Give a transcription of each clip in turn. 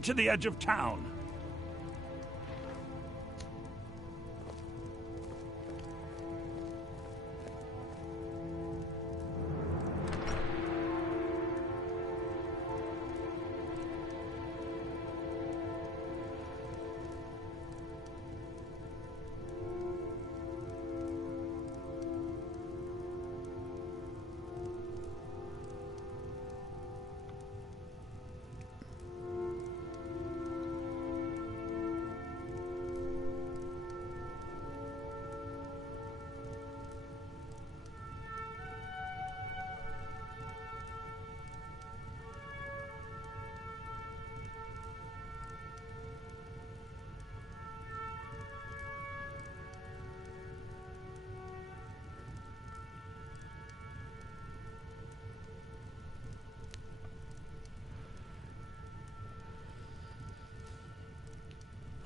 Hurry to the edge of town.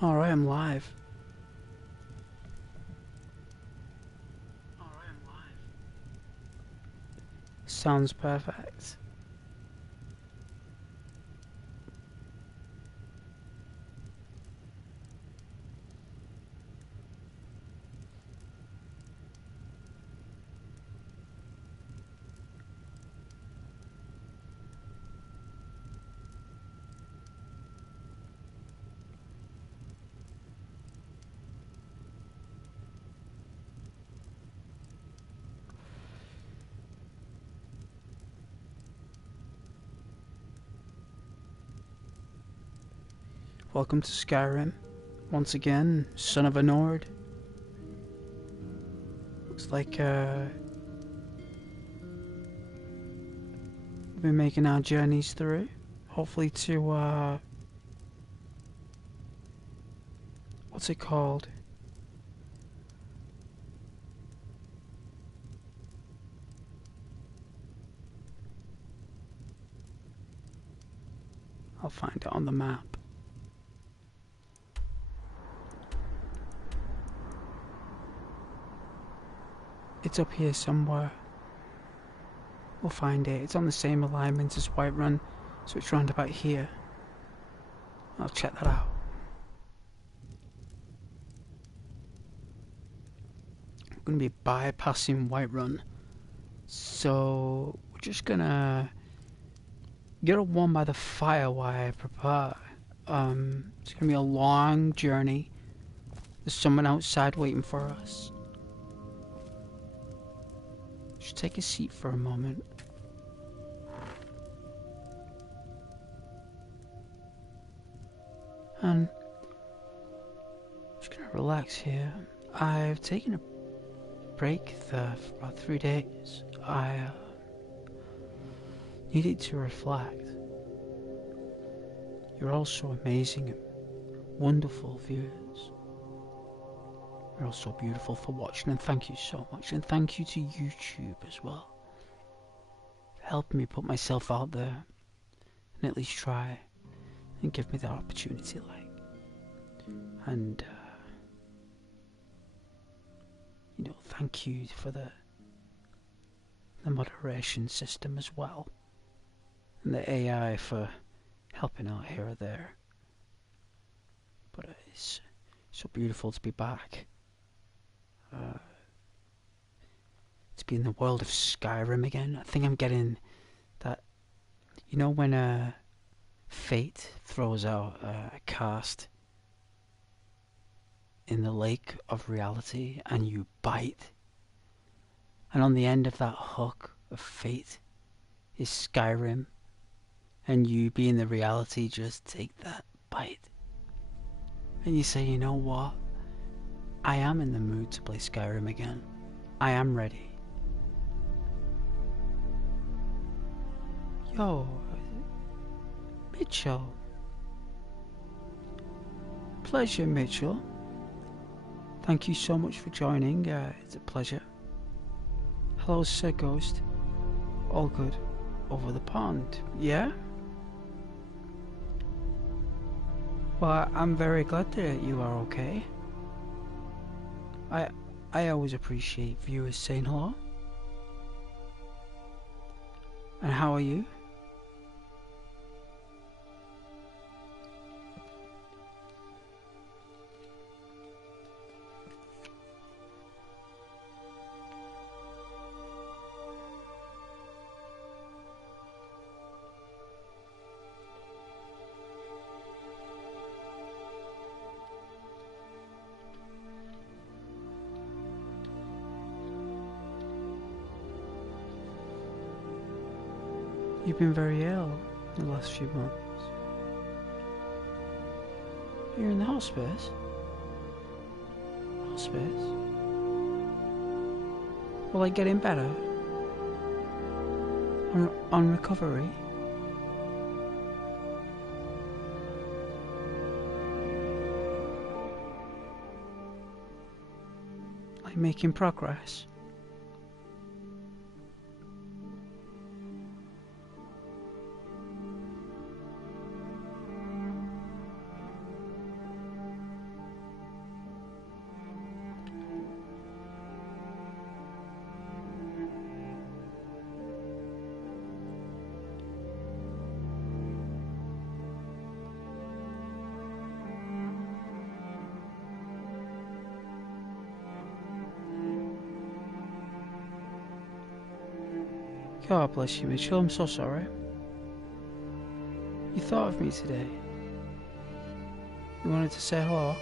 Alright, I'm live. Sounds perfect. Welcome to Skyrim. Once again, son of a Nord. Looks like we've been making our journeys through. Hopefully to what's it called? I'll find it on the map. It's up here somewhere. We'll find it. It's on the same alignment as Whiterun, so it's round about here. I'll check that out. I'm going to be bypassing Whiterun, so we're just gonna get a warm by the fire while I prepare. It's gonna be a long journey. There's someone outside waiting for us. Just take a seat for a moment. And just gonna relax here. I've taken a break there for about 3 days. I needed to reflect. You're all so amazing and wonderful viewers. You're all so beautiful for watching, and thank you so much. And thank you to YouTube as well for helping me put myself out there and at least try and give me that opportunity, and you know, thank you for the moderation system as well, and the AI for helping out here or there. But it's so beautiful to be back. To be in the world of Skyrim again. I think I'm getting that, you know, when fate throws out a cast in the lake of reality and you bite, and on the end of that hook of fate is Skyrim, and you being the reality just take that bite and you say, you know what, I am in the mood to play Skyrim again. I am ready. Yo, Mitchell. Pleasure, Mitchell. Thank you so much for joining. It's a pleasure. Hello, Sir Ghost. All good over the pond, yeah? Well, I'm very glad that you are okay. I always appreciate viewers saying hello. And how are you? You've been very ill the last few months. You're in the hospice? Hospice? Will I get in better? On recovery? Like making progress? God bless you, Mitchell. I'm so sorry. You thought of me today. You wanted to say hello.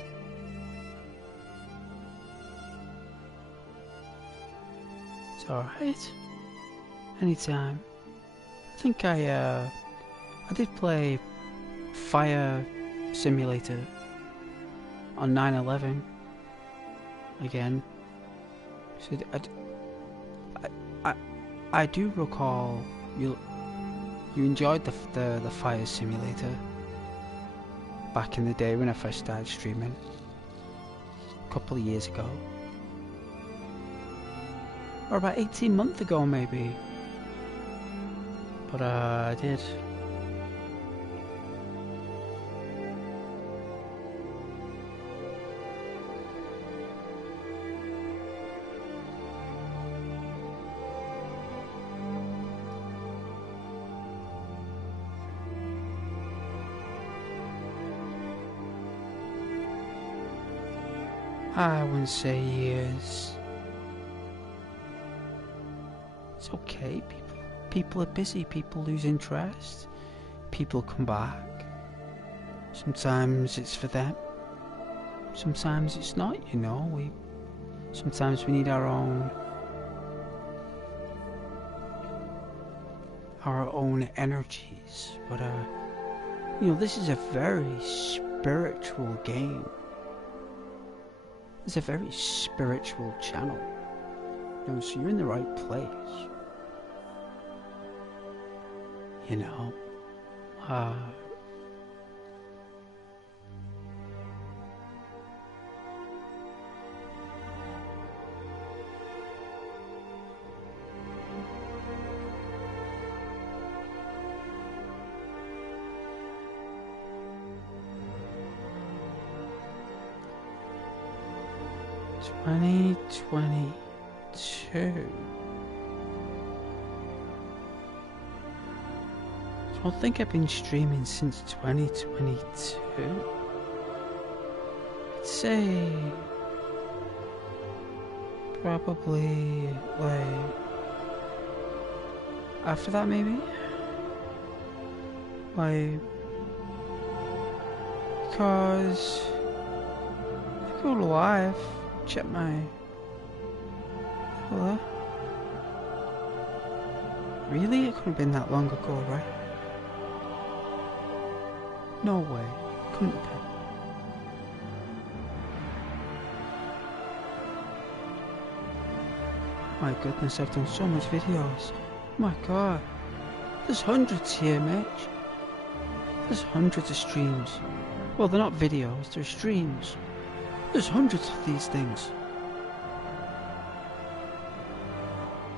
It's alright. Anytime. I think I did play Fire Simulator on 9/11 again. So I do recall you enjoyed the Fire Simulator back in the day when I first started streaming a couple of years ago, or about 18 months ago maybe. But I did. I wouldn't say years. It's okay. People are busy. People lose interest. People come back. Sometimes it's for them. Sometimes it's not. You know, sometimes we need our own energies. But you know, this is a very spiritual game. It's a very spiritual channel. You know, so you're in the right place. You know, 2022. I don't think I've been streaming since 2022. I'd say probably like after that maybe. Like, because if I go live, check my hello. Really? It couldn't have been that long ago, right? No way. Couldn't have been. My goodness, I've done so much videos. My god. There's hundreds here, Mitch. There's hundreds of streams. Well, they're not videos, they're streams. There's hundreds of these things.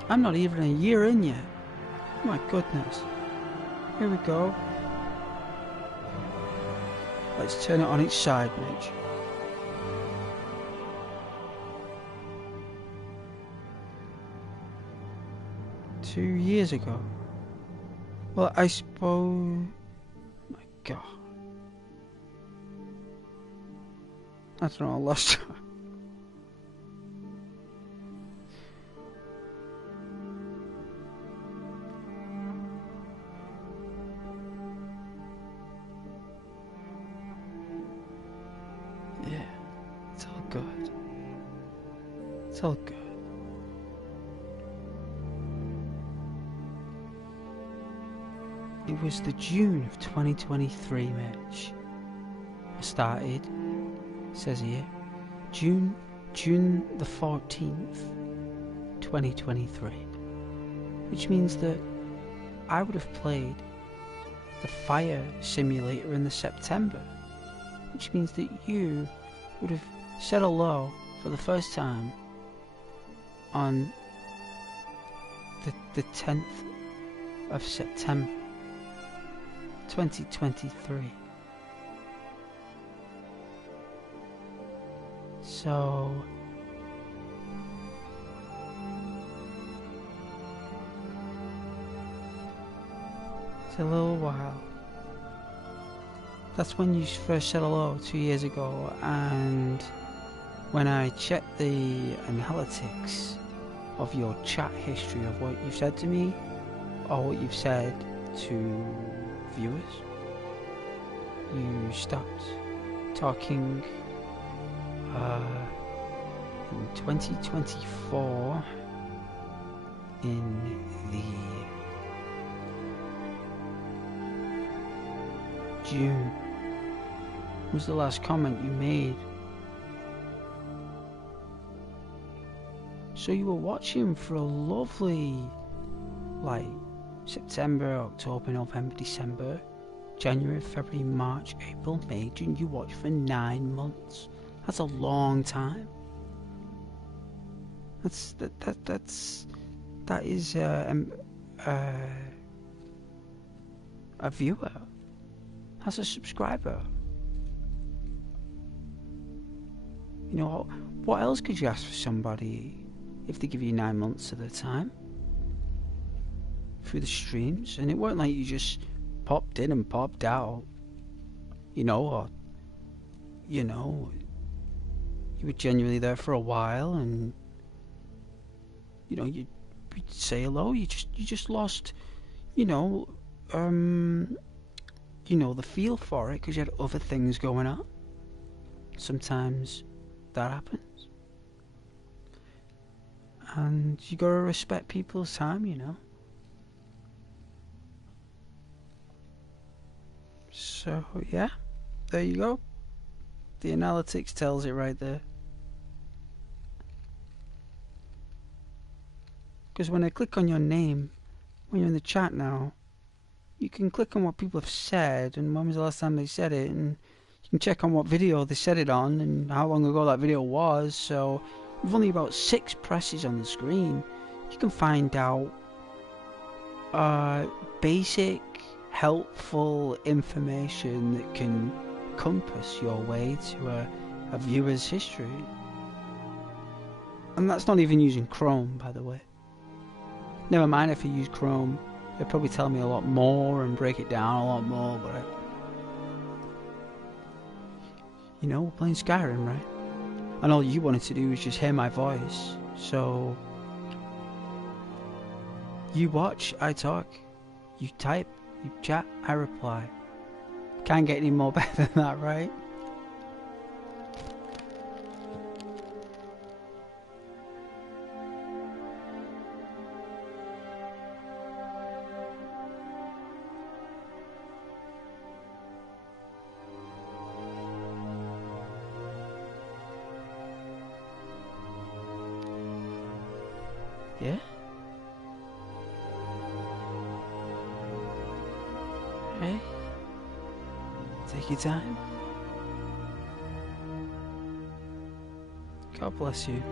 I'm not even a year in yet. My goodness. Here we go. Let's turn it on its side, Mitch. Two years ago. Well, I suppose... My god. I don't know, I lost track. Yeah, it's all good. It's all good. was the June of 2023, Mitch. I started, it says here, June the 14th, 2023. Which means that I would have played the Fire Simulator in the September. Which means that you would have said hello for the first time on the 10th of September 2023. So it's a little while. That's when you first said hello 2 years ago, and when I checked the analytics of your chat history of what you've said to me or what you've said to viewers, you stopped talking in 2024 in the June was the last comment you made. So you were watching for a lovely, like, September, October, November, December, January, February, March, April, May, June. You watched for 9 months. That's a long time. That is a viewer. That's a subscriber. You know, what else could you ask for somebody if they give you 9 months of their time through the streams? And it weren't like you just popped in and popped out, you know, or, you know, you were genuinely there for a while, and, you know, you'd say hello. You just lost, you know, the feel for it because you had other things going on. Sometimes that happens, and you gotta respect people's time, you know. So yeah, there you go. The analytics tells it right there. Because when I click on your name, when you're in the chat now, you can click on what people have said and when was the last time they said it, and you can check on what video they said it on and how long ago that video was. So with only about 6 presses on the screen, you can find out basic, helpful information that can compass your way to a viewer's history. And that's not even using Chrome, by the way. Never mind if you use Chrome, they'll probably tell me a lot more and break it down a lot more, but you know, we're playing Skyrim, right? And all you wanted to do was just hear my voice. So you watch, I talk, you type, you chat, I reply. Can't get any more better than that, right? Yeah? Hey? Take your time. God bless you.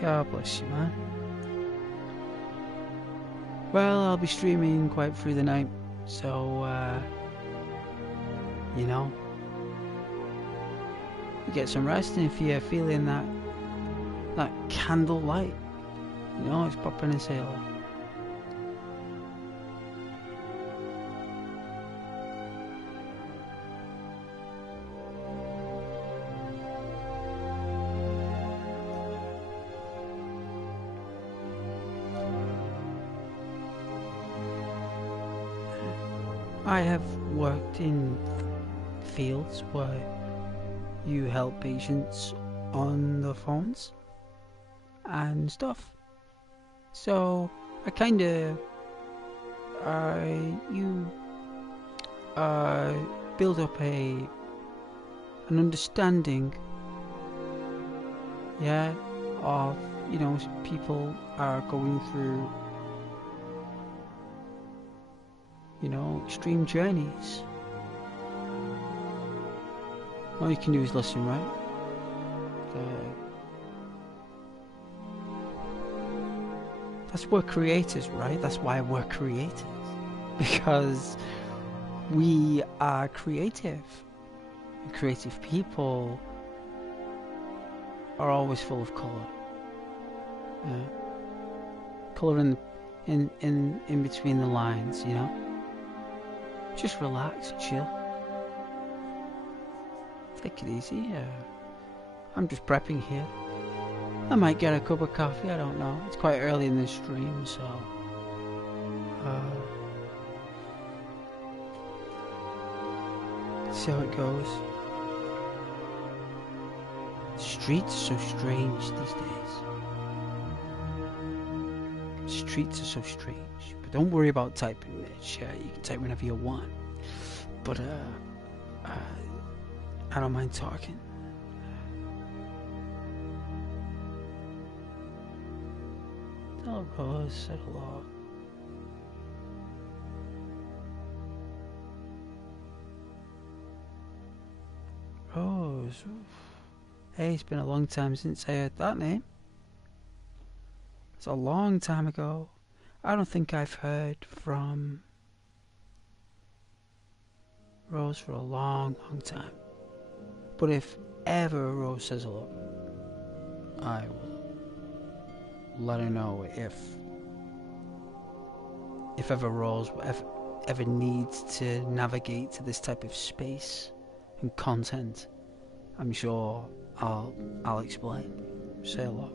God bless you, man. Well, I'll be streaming quite through the night, so, you know, you get some rest, and if you're feeling that candle light, you know, just pop in and say hello. I have worked in fields where, you help patients on the phones and stuff. So I kind of you build up an understanding, yeah, of, you know, people are going through, you know, extreme journeys. All you can do is listen, right? That's what creators, right? That's why we're creators. Because we are creative. And creative people are always full of colour. Yeah. Colour in between the lines, you know? Just relax, chill. Take it easy. I'm just prepping here. I might get a cup of coffee, I don't know. It's quite early in the stream, so... see how it goes. The streets are so strange these days. Streets are so strange. But don't worry about typing, Mitch. You can type whenever you want. But, I don't mind talking. Hello, Rose. Said hello. Rose. Oof. Hey, it's been a long time since I heard that name. It's a long time ago. I don't think I've heard from Rose for a long, long time. But if ever Rose says hello, I will let her know if ever Rose ever needs to navigate to this type of space and content. I'm sure I'll explain. Say hello.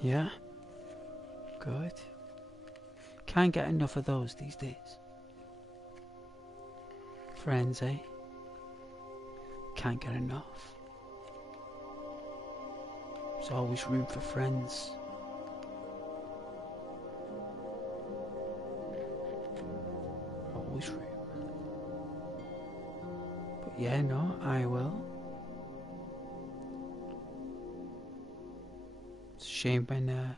Yeah? Good. Can't get enough of those these days. Friends, eh? Can't get enough. There's always room for friends. Always room. But yeah, no, I will. It's a shame when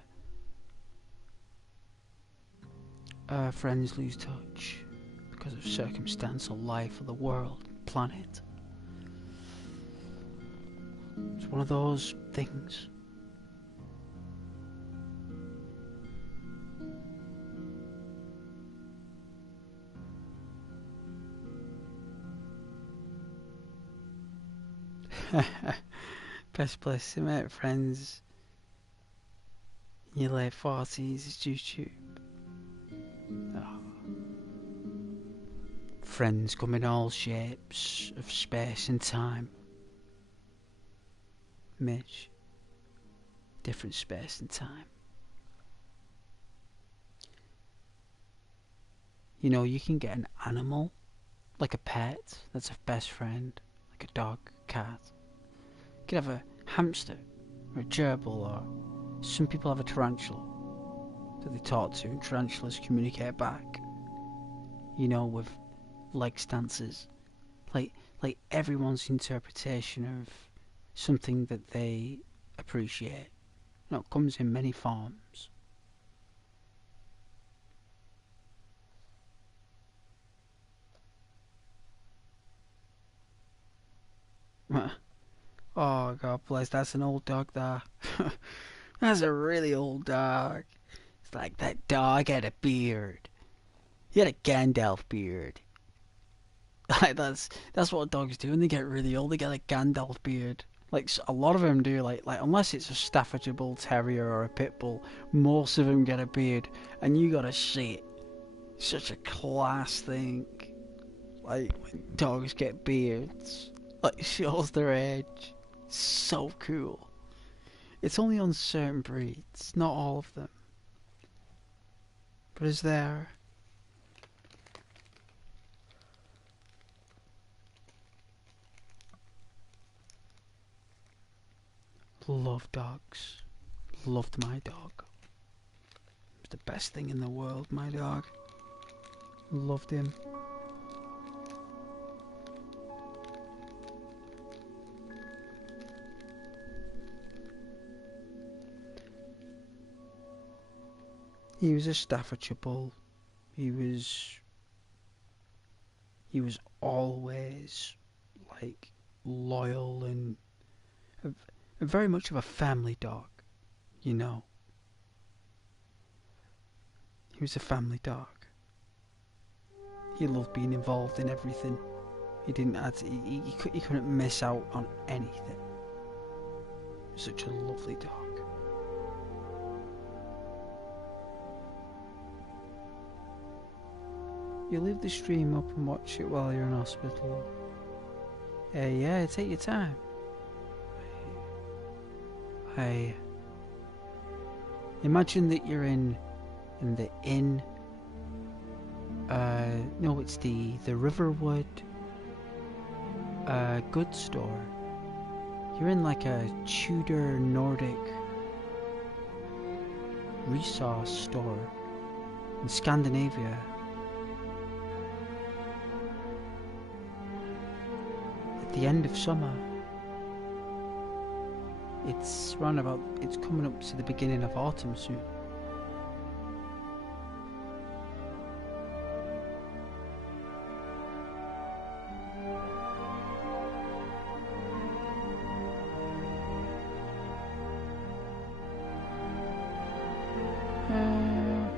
friends lose touch because of circumstance or life or the world, planet. It's one of those things. Best place to meet friends in your late 40s is YouTube. Oh. Friends come in all shapes of space and time. Mitch, different space and time. You know, you can get an animal, like a pet, that's a best friend, like a dog, cat. You could have a hamster, or a gerbil, or some people have a tarantula that they talk to, and tarantulas communicate back. You know, with leg stances. Like everyone's interpretation of something that they appreciate. You know, it comes in many forms. Oh, God bless, that's an old dog there. That's a really old dog. It's like that dog had a beard. He had a Gandalf beard. Like that's what dogs do when they get really old. They get a Gandalf beard. Like a lot of them do. Like unless it's a Staffordshire Bull Terrier or a Pit Bull, most of them get a beard, and you gotta see it. It's such a class thing. Like when dogs get beards, like shows their age. So cool. It's only on certain breeds, not all of them. But it's there. Love dogs. Loved my dog. It was the best thing in the world, my dog. Loved him. He was a Staffordshire Bull. He was always like loyal and very much of a family dog, you know. He was a family dog. He loved being involved in everything. He didn't have to, he couldn't miss out on anything. Such a lovely dog. You leave the stream up and watch it while you're in hospital. Yeah, take your time. I imagine that you're in the inn. No, it's the Riverwood goods store. You're in like a Tudor Nordic resource store in Scandinavia. At the end of summer. It's coming up to the beginning of autumn soon.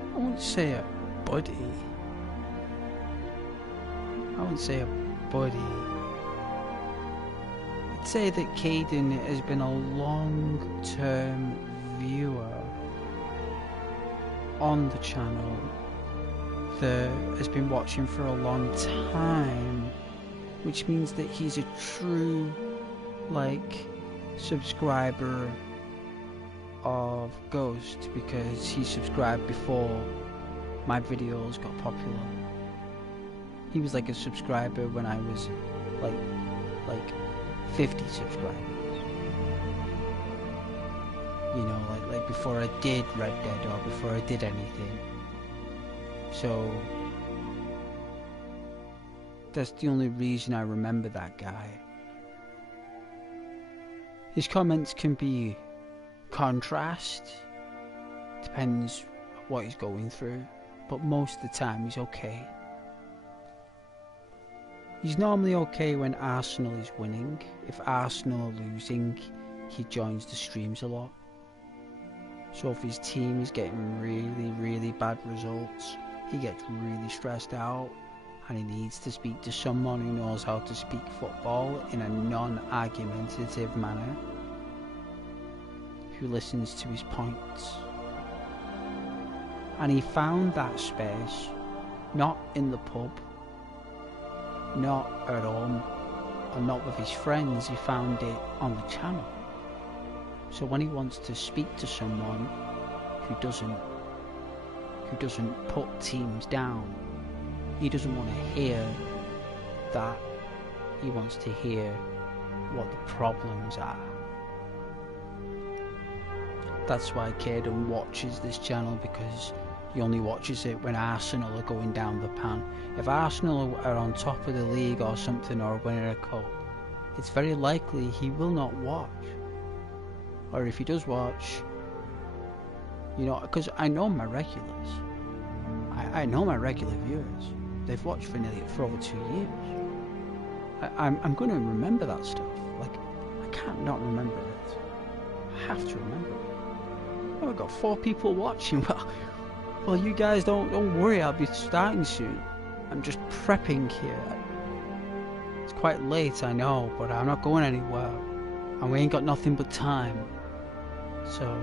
I wouldn't say a buddy. I'd say that Caden has been a long-term viewer on the channel that has been watching for a long time, which means that he's a true, like, subscriber of Ghost, because he subscribed before my videos got popular. He was like a subscriber when I was like 50 subscribers. You know, like before I did Red Dead or before I did anything. So that's the only reason I remember that guy. His comments can be contrast, depends what he's going through, but most of the time he's okay. He's normally okay when Arsenal is winning. If Arsenal are losing, he joins the streams a lot. So if his team is getting really bad results, he gets really stressed out and he needs to speak to someone who knows how to speak football in a non-argumentative manner, who listens to his points. And he found that space, not in the pub, not at home, and not with his friends. He found it on the channel. So when he wants to speak to someone who doesn't put teams down, he doesn't want to hear that. He wants to hear what the problems are. That's why Caden watches this channel, because he only watches it when Arsenal are going down the pan. If Arsenal are on top of the league or something, or winning a cup, it's very likely he will not watch. Or if he does watch, you know, because I know my regulars. I know my regular viewers. They've watched for over 2 years. I'm going to remember that stuff. Like, I can't not remember it. I have to remember it. Oh, I've got 4 people watching. Well, you guys don't worry. I'll be starting soon. I'm just prepping here. It's quite late, I know, but I'm not going anywhere, and we ain't got nothing but time. So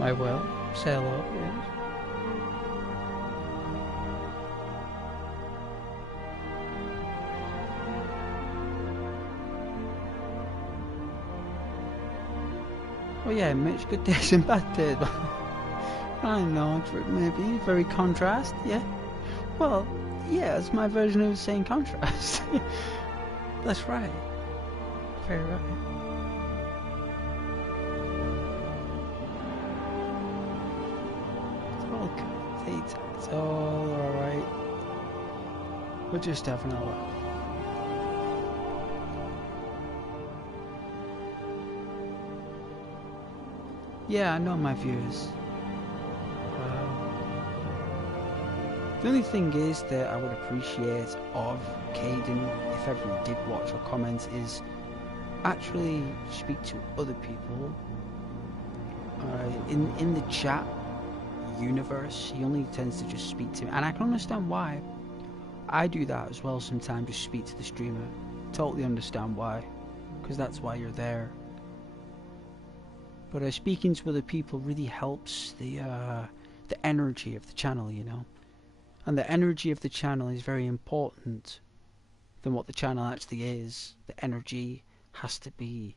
I will. Say hello, yes. Oh yeah, Mitch, good days and bad days. I know, maybe, very contrast, yeah. Well, yeah, it's my version of saying contrast. That's right. Very right. It's all good. It's all alright. We're just having a laugh. Yeah, I know my viewers. The only thing is that I would appreciate of Caden, if ever he did watch or comment, is actually speak to other people. In the chat universe, he only tends to just speak to me, and I can understand why. I do that as well sometimes, just speak to the streamer. Totally understand why, because that's why you're there. But speaking to other people really helps the energy of the channel, you know. And the energy of the channel is very important than what the channel actually is. The energy has to be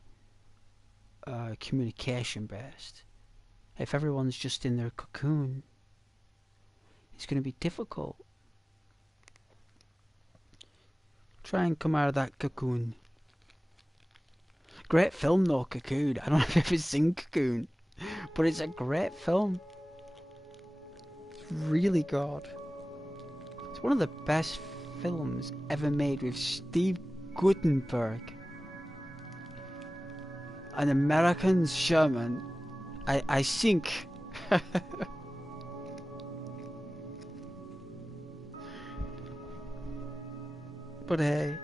communication based. If everyone's just in their cocoon, it's going to be difficult. Try and come out of that cocoon. Great film though, Cocoon. I don't know if you've ever seen Cocoon, but it's a great film. It's really good. It's one of the best films ever made with Steve Guttenberg, an American Sherman. I think. But hey.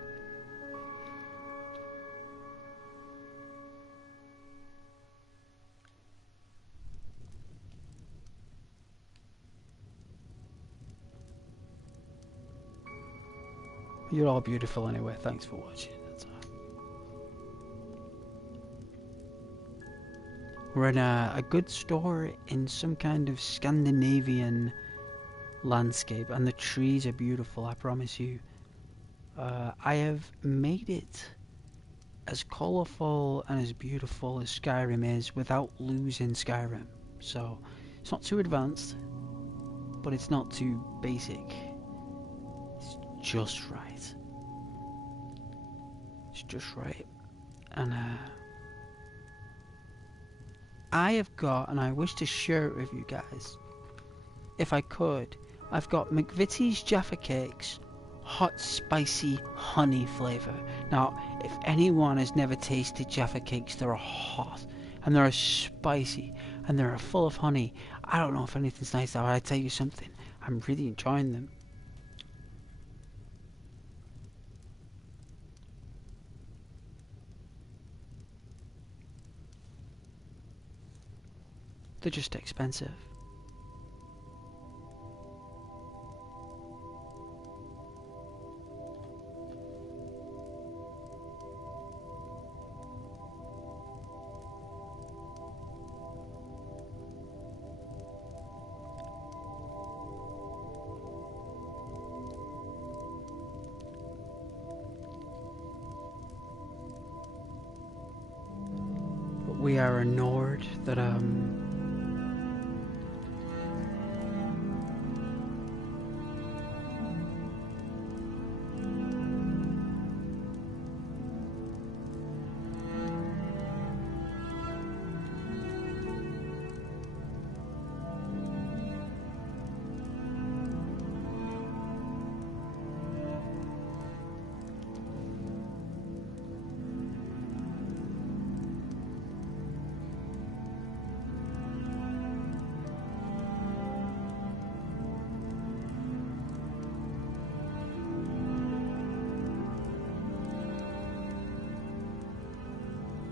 You're all beautiful anyway. Thanks for watching. That's all. We're in a good store in some kind of Scandinavian landscape, and the trees are beautiful, I promise you. I have made it as colourful and as beautiful as Skyrim is without losing Skyrim. So it's not too advanced, but it's not too basic. It's just right. It's just right. And I have got, and I wish to share it with you guys, if I could, I've got McVitie's Jaffa Cakes, hot spicy honey flavour. Now, if anyone has never tasted Jaffa Cakes, they're hot, and they're spicy, and they're full of honey. I don't know if anything's nice, but I tell you something, I'm really enjoying them. They're just expensive. But we are a Nord that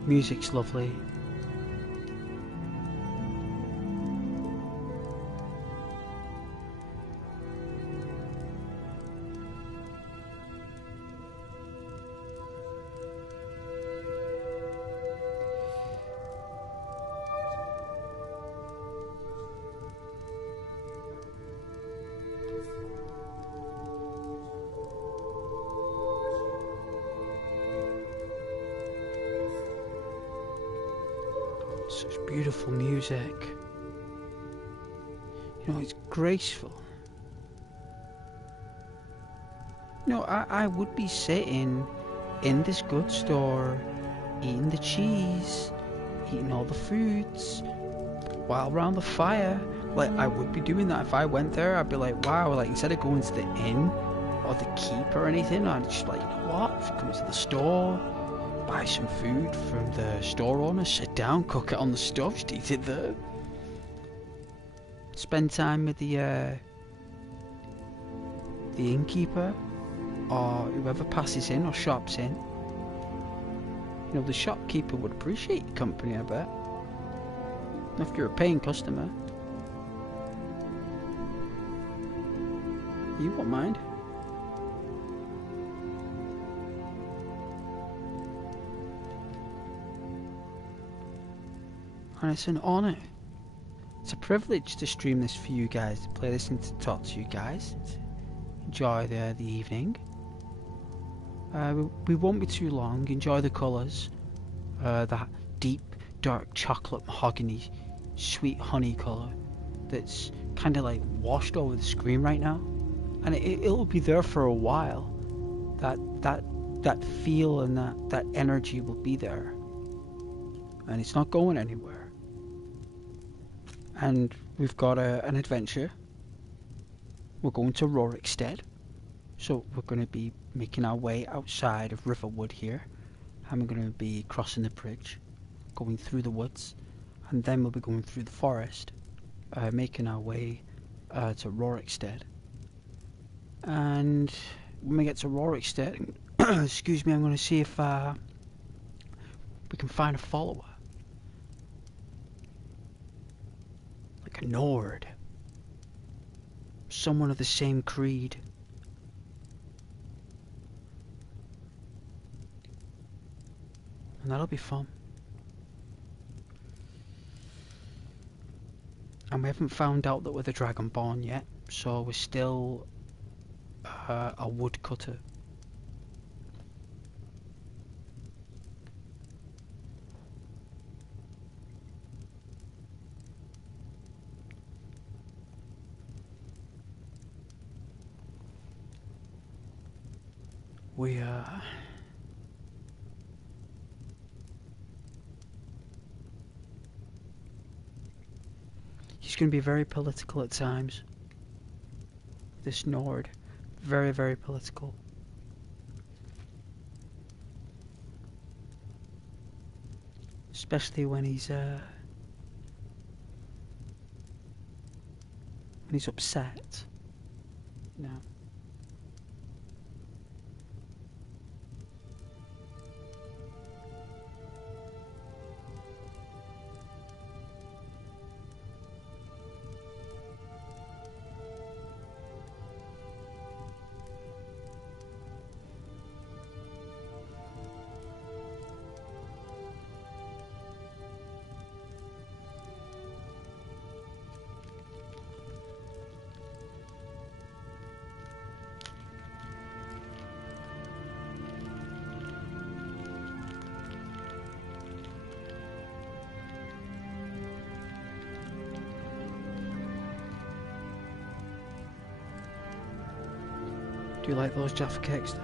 music's lovely. such beautiful music. You know, it's graceful. You know, I would be sitting in this good store, eating the cheese, eating all the foods, while around the fire. Like, I would be doing that if I went there. I'd be like, wow, like, instead of going to the inn or the keep or anything, I'd just like, you know what, come to the store, buy some food from the store owner, sit down, cook it on the stove, just eat it there. Spend time with the innkeeper or whoever passes in or shops in. You know, the shopkeeper would appreciate your company, I bet. If you're a paying customer, you won't mind. And it's an honour. It's a privilege to stream this for you guys, to play this and to talk to you guys. Enjoy the evening. We won't be too long. Enjoy the colours. That deep, dark chocolate mahogany, sweet honey colour that's kind of like washed over the screen right now. And it'll be there for a while. That feel and that energy will be there. And it's not going anywhere. And we've got an adventure. We're going to Rorikstead. So we're going to be making our way outside of Riverwood here. And we're going to be crossing the bridge, going through the woods. And then we'll be going through the forest, making our way to Rorikstead. And when we get to Rorikstead, excuse me, I'm going to see if we can find a follower. Like a Nord. Someone of the same creed. And that'll be fun. And we haven't found out that we're the Dragonborn yet, so we're still a woodcutter. He's going to be very political at times. This Nord. Very, very political. Especially when he's upset. No. Do you like those Jaffa cakes though?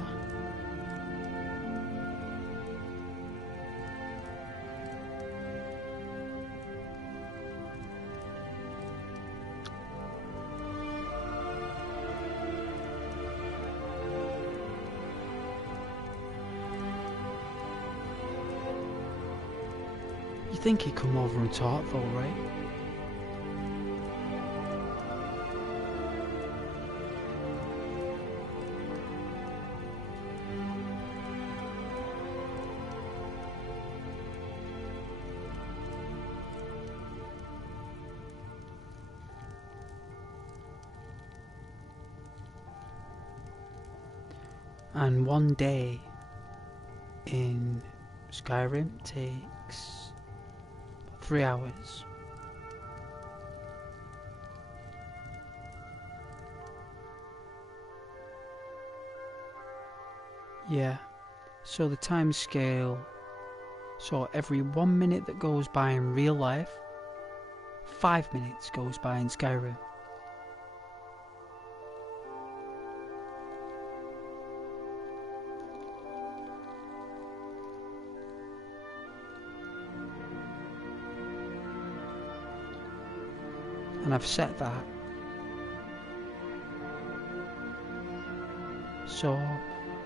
You think he'd come over and talk though, right? And one day in Skyrim takes 3 hours. Yeah, so the time scale So every 1 minute that goes by in real life, 5 minutes goes by in Skyrim. And I've set that so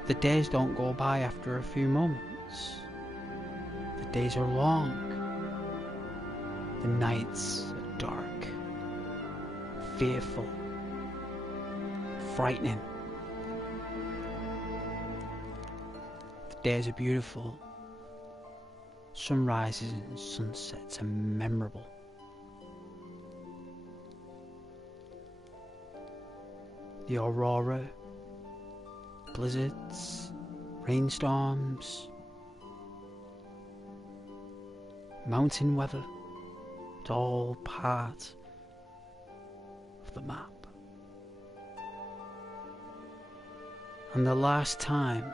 the days don't go by after a few moments. The days are long. The nights are dark, fearful, frightening. The days are beautiful. Sunrises and sunsets are memorable. The aurora, blizzards, rainstorms, mountain weather, it's all part of the map. And the last time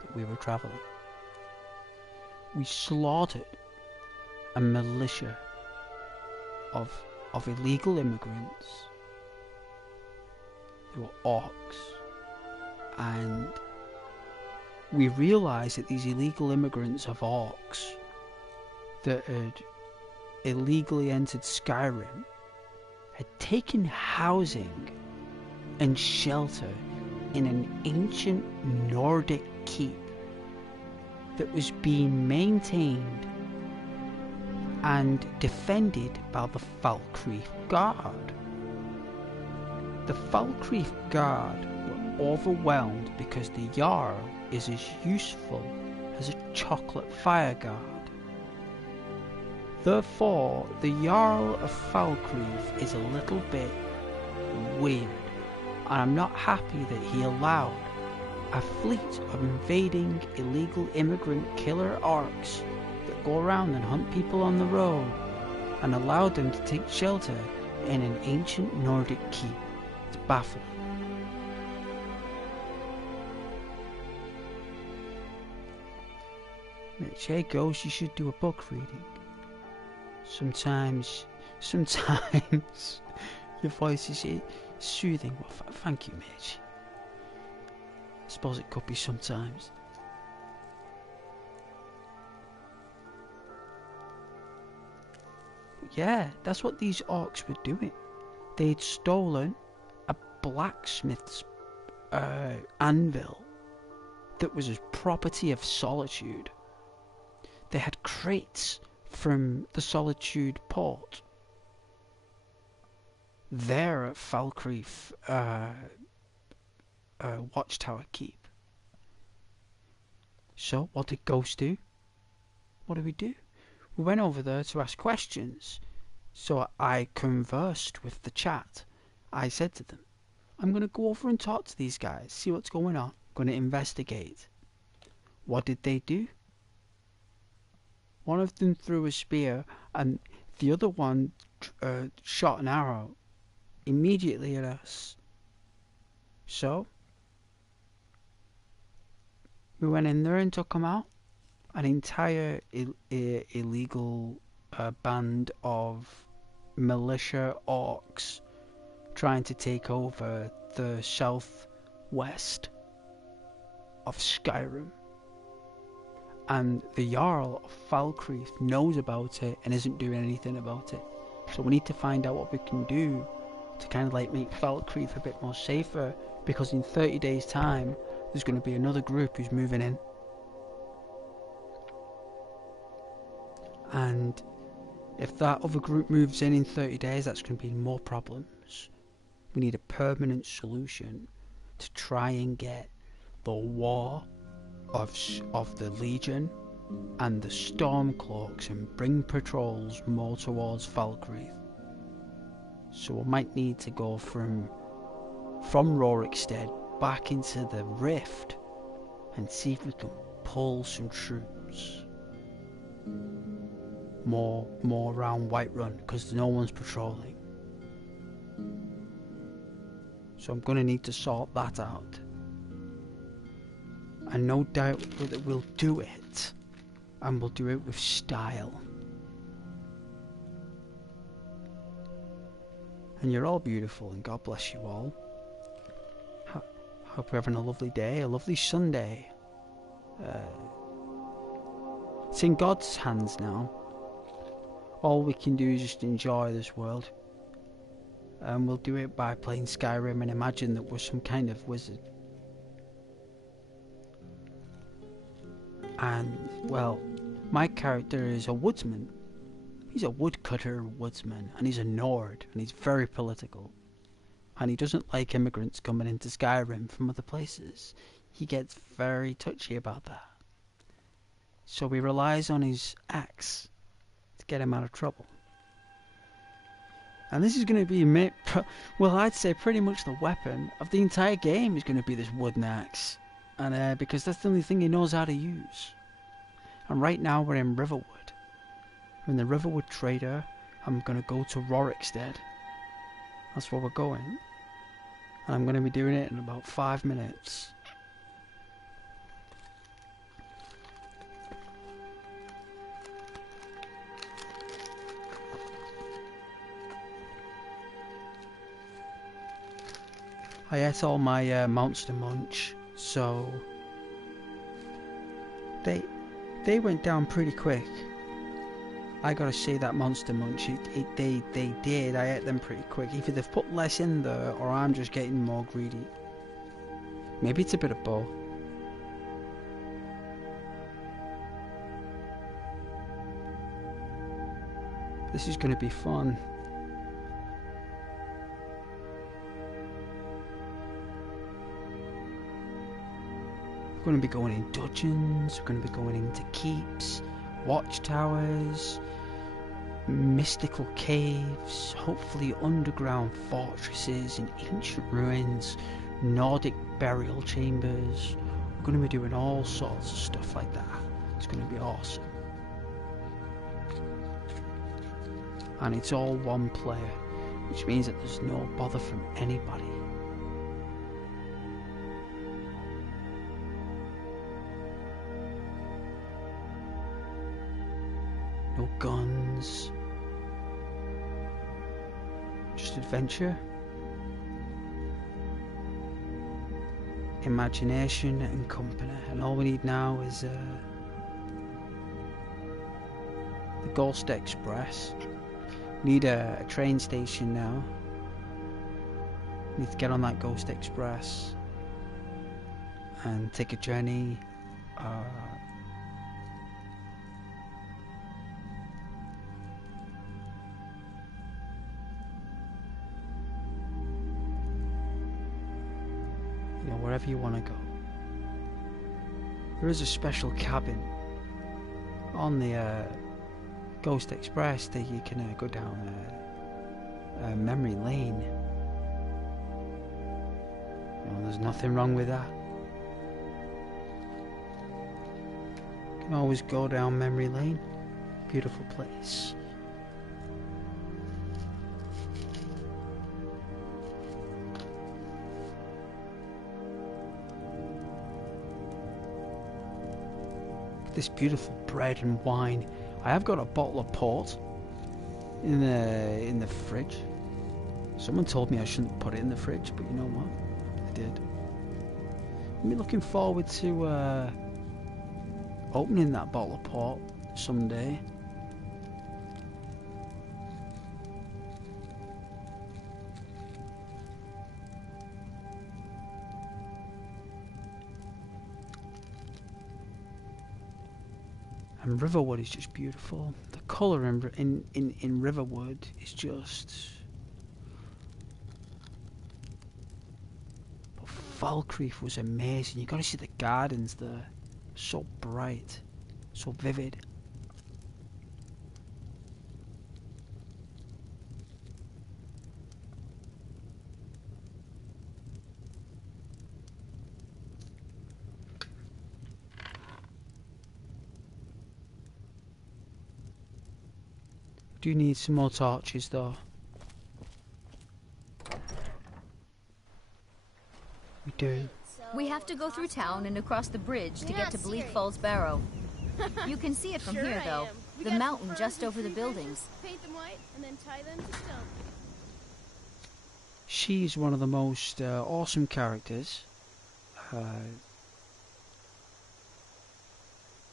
that we were travelling, we slaughtered a militia of illegal immigrants. They were orcs, and we realised that these illegal immigrants of orcs that had illegally entered Skyrim had taken housing and shelter in an ancient Nordic keep that was being maintained and defended by the Falkreath Guard. The Falkreath Guard were overwhelmed because the Jarl is as useful as a chocolate fire guard. Therefore, the Jarl of Falkreath is a little bit weird, and I'm not happy that he allowed a fleet of invading illegal immigrant killer orcs that go around and hunt people on the road, and allowed them to take shelter in an ancient Nordic keep. It's baffling. Mitch, hey Ghost, you should do a book reading. Sometimes your voice is soothing. Well, thank you, Mitch. I suppose it could be sometimes. But yeah, that's what these orcs were doing. They'd stolen a blacksmith's anvil that was a property of Solitude. They had crates from the Solitude port there at Falkreath Watchtower Keep. So what did Ghost do? What did we do? We went over there to ask questions. So I conversed with the chat. I said to them, I'm going to go over and talk to these guys, see what's going on. I'm going to investigate. What did they do? One of them threw a spear, and the other one shot an arrow immediately at us. So we went in there and took them out. An entire illegal band of militia orcs trying to take over the southwest of Skyrim. And the Jarl of Falkreath knows about it and isn't doing anything about it. So we need to find out what we can do to kind of like make Falkreath a bit more safer, because in 30 days time there's going to be another group who's moving in. And if that other group moves in 30 days, that's going to be more problems. We need a permanent solution to try and get the war of the Legion and the Stormcloaks and bring patrols more towards Falkreath. So we might need to go from Rorikstead back into the Rift and see if we can pull some troops more around Whiterun, because no one's patrolling. So I'm going to need to sort that out. And no doubt that we'll do it. and we'll do it with style. And you're all beautiful, and God bless you all. Hope you're having a lovely day, a lovely Sunday. It's in God's hands now. All we can do is just enjoy this world. And we'll do it by playing Skyrim and imagine that we're some kind of wizard. And, well, my character is a woodsman. He's a woodcutter woodsman, and he's a Nord, and he's very political. And he doesn't like immigrants coming into Skyrim from other places. He gets very touchy about that. So he relies on his axe to get him out of trouble. And this is going to be, well, I'd say pretty much the weapon of the entire game is going to be this wooden axe. And because that's the only thing he knows how to use. And right now we're in Riverwood. We're in the Riverwood Trader. I'm going to go to Rorikstead. That's where we're going. And I'm going to be doing it in about 5 minutes. I ate all my Monster Munch, so they went down pretty quick. I gotta say that Monster Munch, they did. I ate them pretty quick. Either they've put less in there, or I'm just getting more greedy. Maybe it's a bit of both. This is gonna be fun. We're going to be going in dungeons, we're going to be going into keeps, watchtowers, mystical caves, hopefully underground fortresses and ancient ruins, Nordic burial chambers. We're going to be doing all sorts of stuff like that. It's going to be awesome. And it's all one player, which means that there's no bother from anybody. No guns, just adventure, imagination and company, and all we need now is the Ghost Express. We need a train station now. We need to get on that Ghost Express and take a journey wherever you want to go. There is a special cabin on the Ghost Express that you can go down memory lane. There's nothing wrong with that. You can always go down memory lane. Beautiful place. This beautiful bread and wine. I have got a bottle of port in the fridge. Someone told me I shouldn't put it in the fridge, but you know what? I did. I'm looking forward to opening that bottle of port someday. And Riverwood is just beautiful. The colour in Riverwood is just... But Falkreath was amazing. You got to see the gardens there. So bright, so vivid. Do need some more torches though. We do. We have to go through town and across the bridge to get to Bleak Falls Barrow. You can see it from Sure here, I though. am. We The got some mountain ferns just and over the tree buildings. branches, paint them white, and then tie them to stone. She's one of the most awesome characters.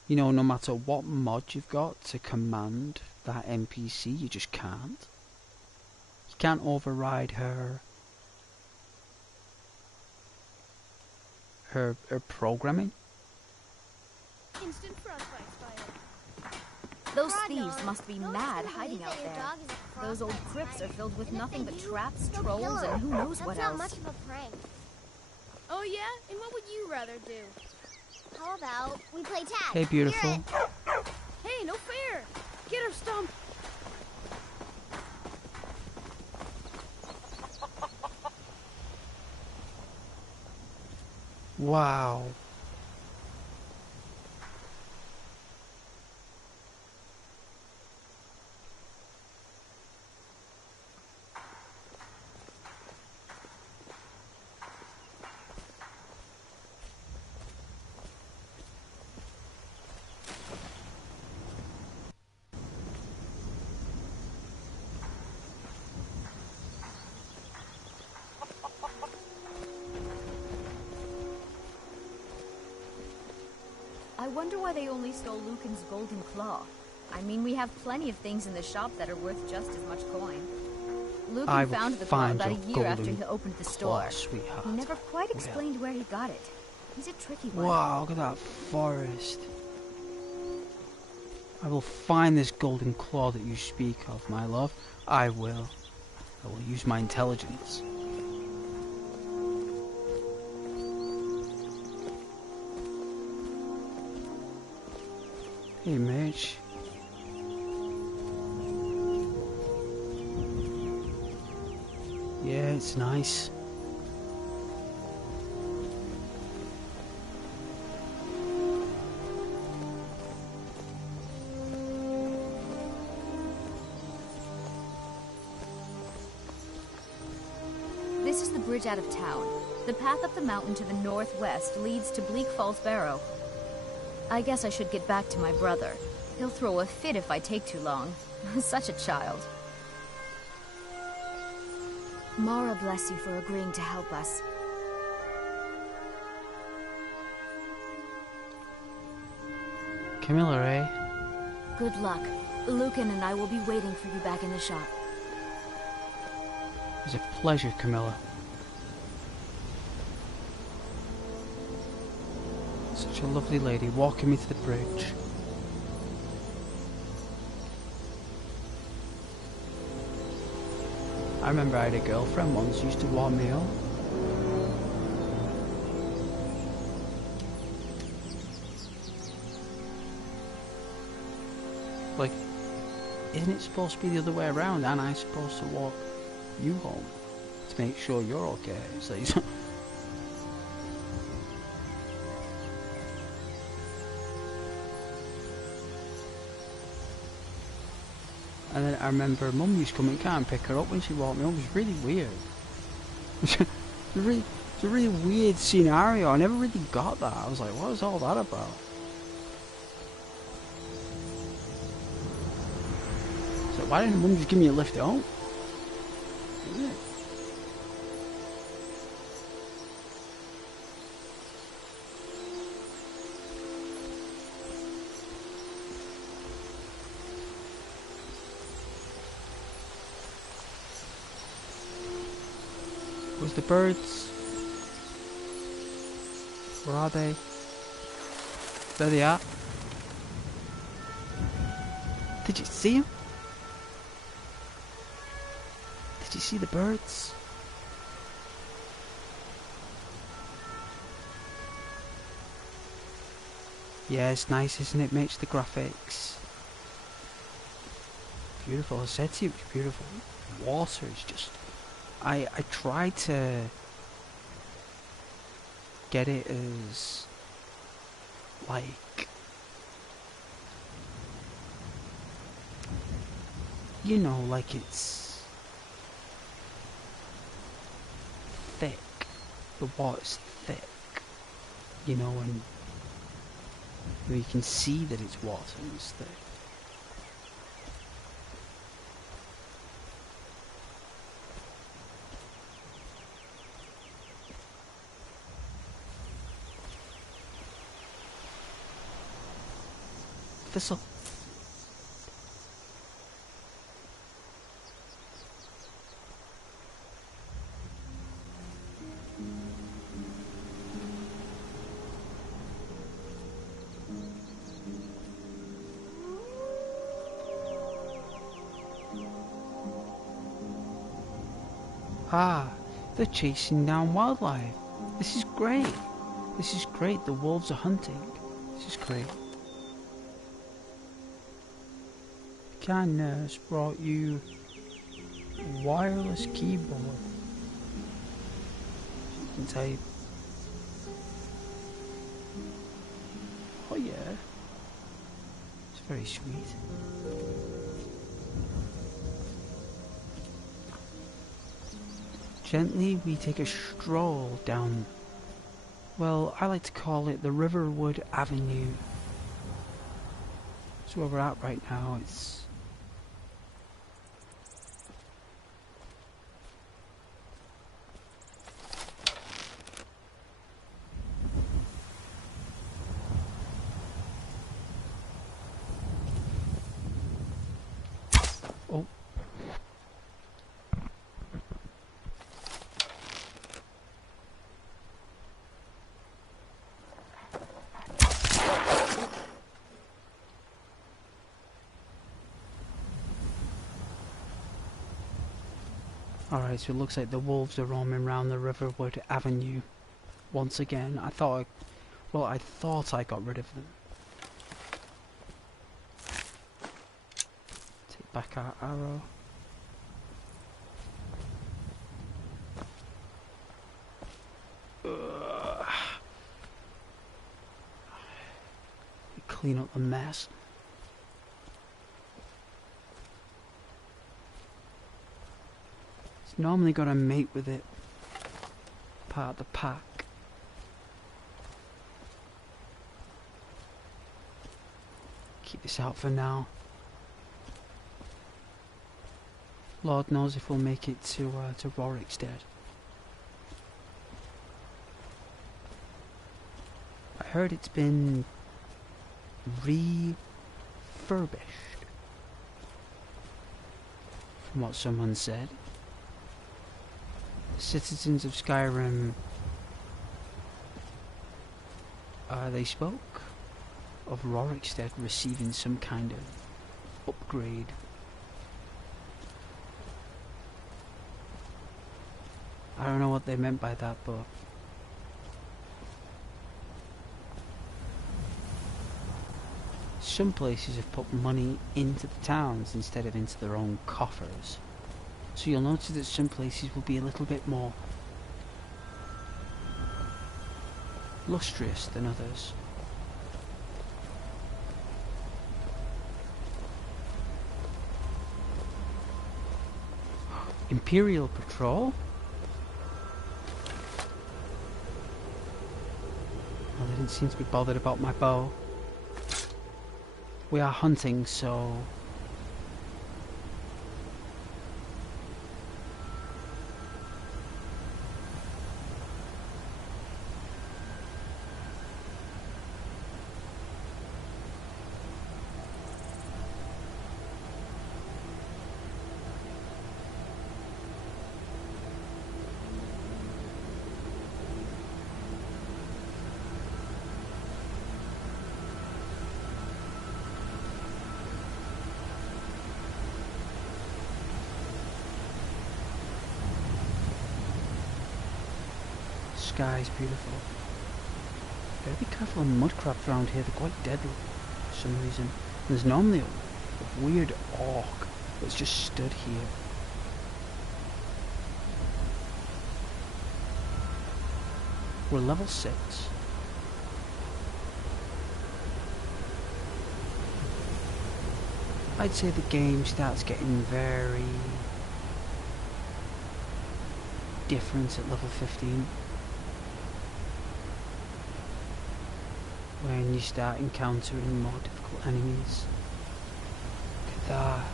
You know, no matter what mod you've got to command that NPC, you just can't. You can't override her programming. Instant frostbite fire. Those thieves must be mad hiding out there. Those old crypts are filled with nothing but traps, trolls, and who knows what else. That's not much of a prank. Oh yeah? And what would you rather do? How about we play tag? Hey, beautiful. Hey, no fair! Get her stumped! Wow. I wonder why they only stole Lucan's golden claw. I mean, we have plenty of things in the shop that are worth just as much coin. Lucan found the claw about a year after he opened the store. Sweetheart. He never quite explained where he got it. He's a tricky one. Wow, look at that forest. I will find this golden claw that you speak of, my love. I will. I will use my intelligence. Hey, Mitch. Yeah, it's nice. This is the bridge out of town. The path up the mountain to the northwest leads to Bleak Falls Barrow. I guess I should get back to my brother. He'll throw a fit if I take too long. Such a child. Mara bless you for agreeing to help us. Camilla, eh? Good luck. Lucan and I will be waiting for you back in the shop. It's a pleasure, Camilla. Such a lovely lady walking me to the bridge. I remember I had a girlfriend once who used to warm me up. Like, isn't it supposed to be the other way around? And I'm supposed to walk you home to make sure you're okay? So and then I remember Mum used to come in the car and pick her up when she walked me home. It was really weird. It's a really weird scenario. I never really got that. I was like, what is all that about? So why didn't Mum just give me a lift home? Yeah. Where's the birds? Where are they? There they are. Did you see them? Did you see the birds? Yeah, it's nice, isn't it, Mitch? The graphics. Beautiful. I said to you, it's beautiful. Water is just... I tried to get it as like, you know, like it's thick. The water's thick, you know, and where you can see that it's water instead. Thistle. Ah, they're chasing down wildlife. This is great. This is great. The wolves are hunting. This is great. Kind nurse brought you wireless keyboard. You can type. Oh yeah. It's very sweet. Gently we take a stroll down, well, I like to call it the Riverwood Avenue. That's where we're at right now. It's oh. Alright, so it looks like the wolves are roaming around the Riverwood Avenue once again. I thought I got rid of them. Take back our arrow. Clean up the mess. It's normally got to mate with it. Part of the pack. Keep this out for now. Lord knows if we'll make it to Rorikstead. I heard it's been refurbished, from what someone said. Citizens of Skyrim, they spoke of Rorikstead receiving some kind of upgrade. I don't know what they meant by that, but some places have put money into the towns instead of into their own coffers. So you'll notice that some places will be a little bit more lustrous than others. Imperial Patrol? Well, they didn't seem to be bothered about my bow. We are hunting, so sky's beautiful. Gotta be careful of mudcrabs around here, they're quite deadly for some reason. There's normally a weird orc that's just stood here. We're level 6. I'd say the game starts getting very different at level 15. when you start encountering more difficult enemies. Look at that.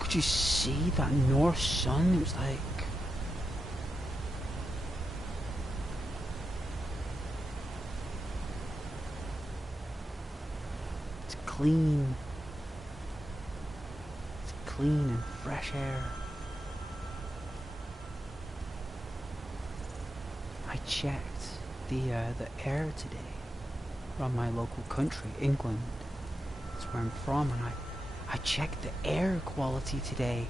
Could you see that north sun? It was like... It's clean. It's clean and fresh air. I checked the air today around my local country, England. That's where I'm from, and I checked the air quality today.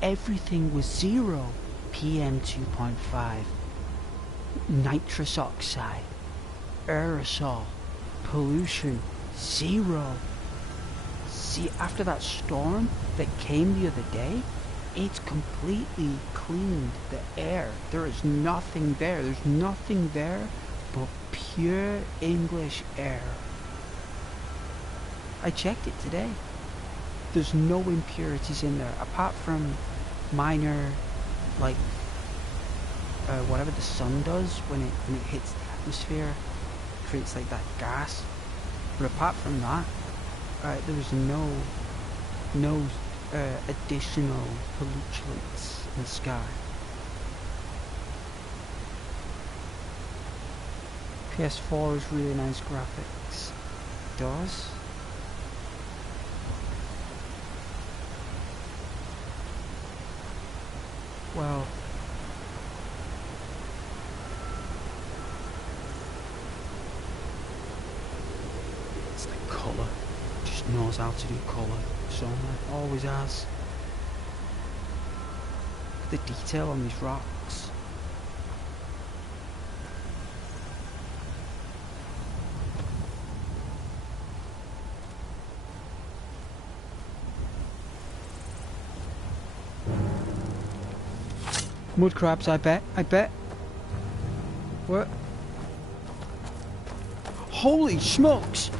Everything was 0. PM 2.5, nitrous oxide, aerosol, pollution, 0. See, after that storm that came the other day, it's completely cleaned the air. There is nothing there. There's nothing there but pure English air. I checked it today. There's no impurities in there, apart from minor, like, whatever the sun does when it hits the atmosphere, creates like that gas. But apart from that, there was no additional pollutants in the sky. PS4 has really nice graphics. It does. Well, it's the colour. Just knows how to do colour. Summer always has. Look at the detail on these rocks. Mud crabs, I bet. What? Holy smokes!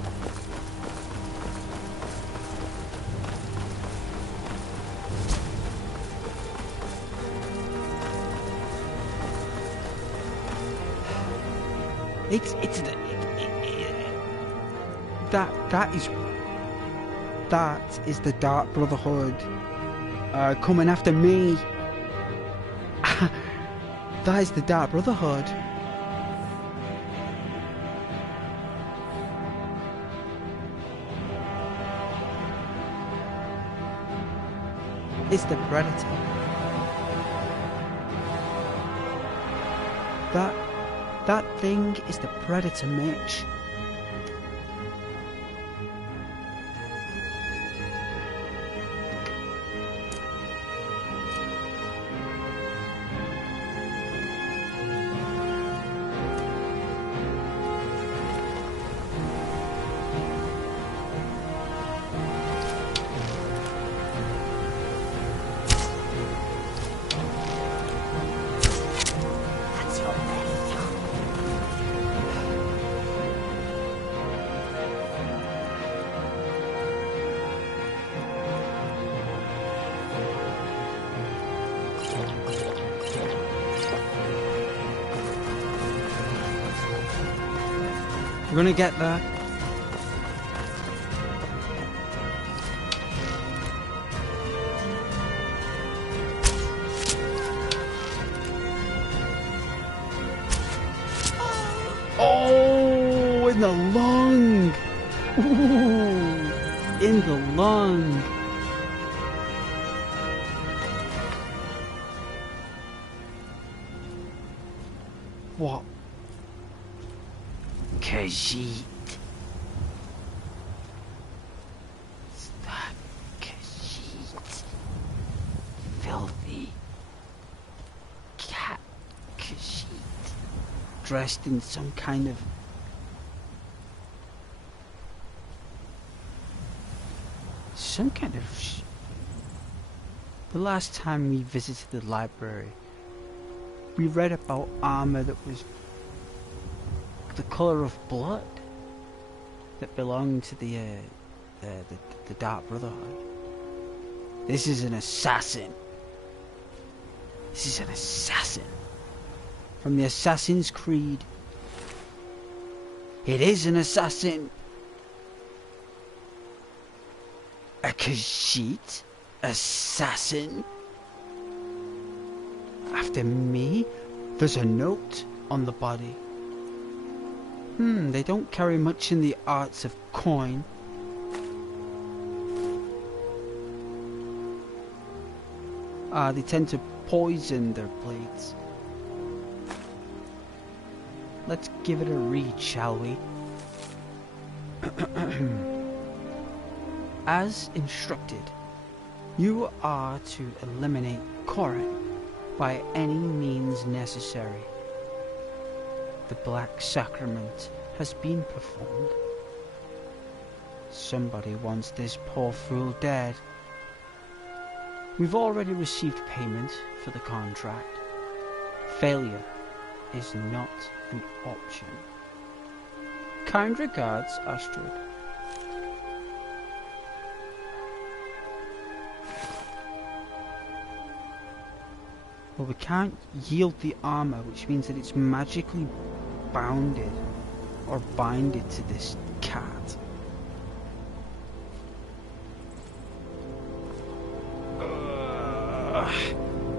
That is the Dark Brotherhood coming after me. That is the Dark Brotherhood. It's the Predator. That thing is the Predator, Mitch. We're gonna get there. Oh, in the lung. Ooh, in the lung. What? Khajiit. It's that Khajiit. Filthy cat Khajiit. Dressed in some kind of... The last time we visited the library, we read about armor that was the colour of blood that belonged to the Dark Brotherhood. This is an assassin. This is an assassin. From the Assassin's Creed. It is an assassin. A Khajiit assassin. After me? There's a note on the body. They don't carry much in the arts of coin. They tend to poison their blades. Let's give it a read, shall we? As instructed, you are to eliminate Corin by any means necessary. The Black Sacrament has been performed. Somebody wants this poor fool dead. We've already received payment for the contract. Failure is not an option. Kind regards, Astrid. Well, we can't yield the armor, which means that it's magically bounded or binded to this cat.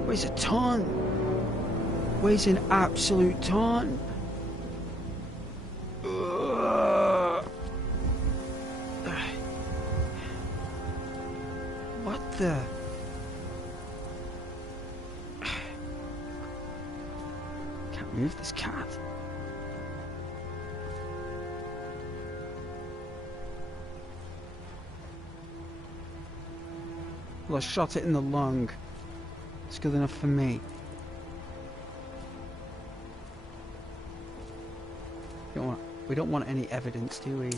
Weighs a ton. Weighs an absolute ton. What the? Can't move this cat. Well, I shot it in the lung. It's good enough for me. We don't want any evidence, do we?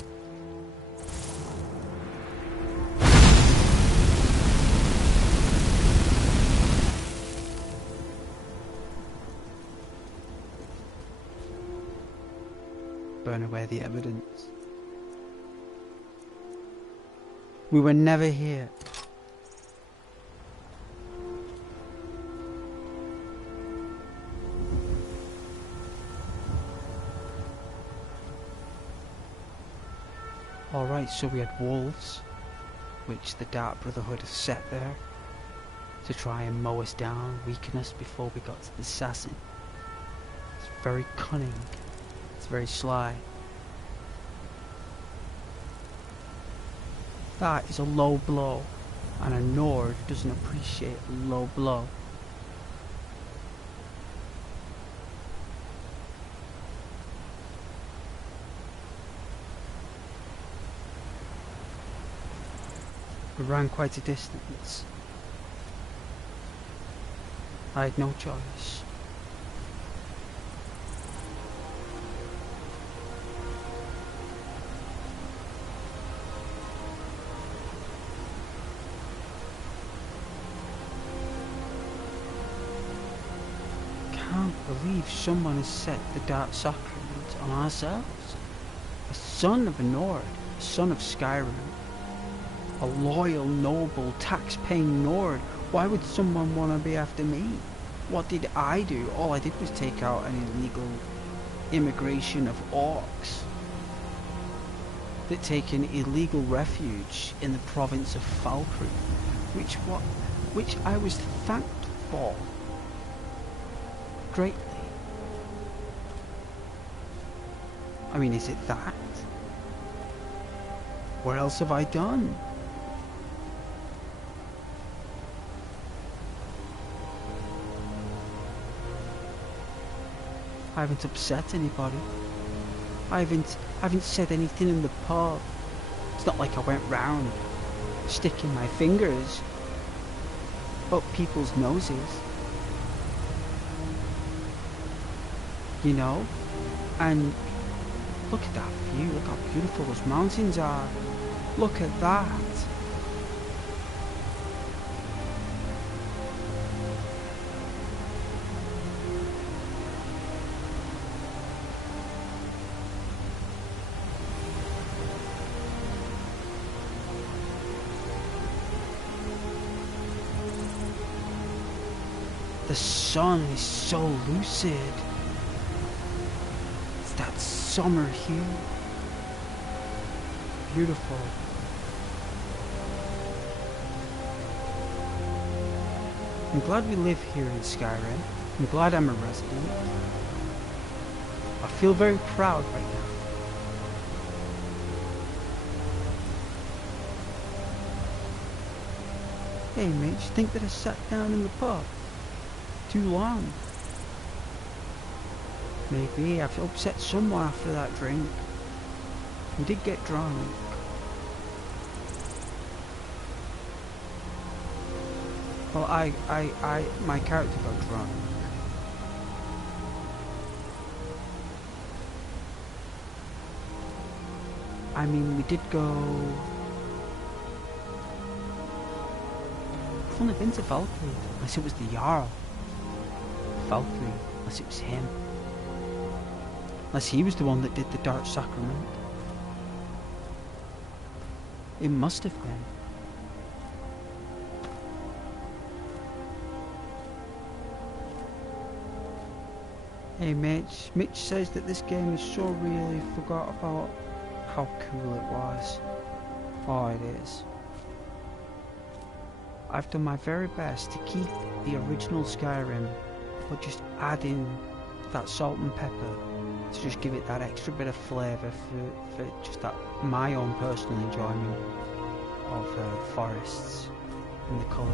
Burn away the evidence. We were never here. Alright, so we had wolves, which the Dark Brotherhood has set there to try and mow us down, weaken us before we got to the assassin. It's very cunning. It's very sly. That is a low blow, and a Nord doesn't appreciate a low blow. We ran quite a distance. I had no choice. Can't believe someone has set the Dark Sacrament on ourselves. A son of a Nord, a son of Skyrim. A loyal, noble, tax-paying Nord. Why would someone want to be after me? What did I do? All I did was take out an illegal immigration of orcs that take an illegal refuge in the province of Falkreath, which I was thanked for greatly. I mean, is it that? What else have I done? I haven't upset anybody. I haven't said anything in the pub. It's not like I went round sticking my fingers up people's noses. You know? And look at that view. Look how beautiful those mountains are. Look at that. The sun is so lucid. It's that summer hue. Beautiful. I'm glad we live here in Skyrim. I'm glad I'm a resident. I feel very proud right now. Hey mate, you think that I sat down in the pub too long? Maybe I've upset someone after that drink. We did get drunk. Well, my character got drunk. I mean, we did go... I've only been to Valkyrie, unless it was the Jarl. Valkyrie, unless it was him. Unless he was the one that did the Dark Sacrament. It must have been. Hey Mitch. Mitch says that this game is so real he forgot about how cool it was. Oh, it is. I've done my very best to keep the original Skyrim, but just add in that salt and pepper to just give it that extra bit of flavour for just that my own personal enjoyment of forests and the colour.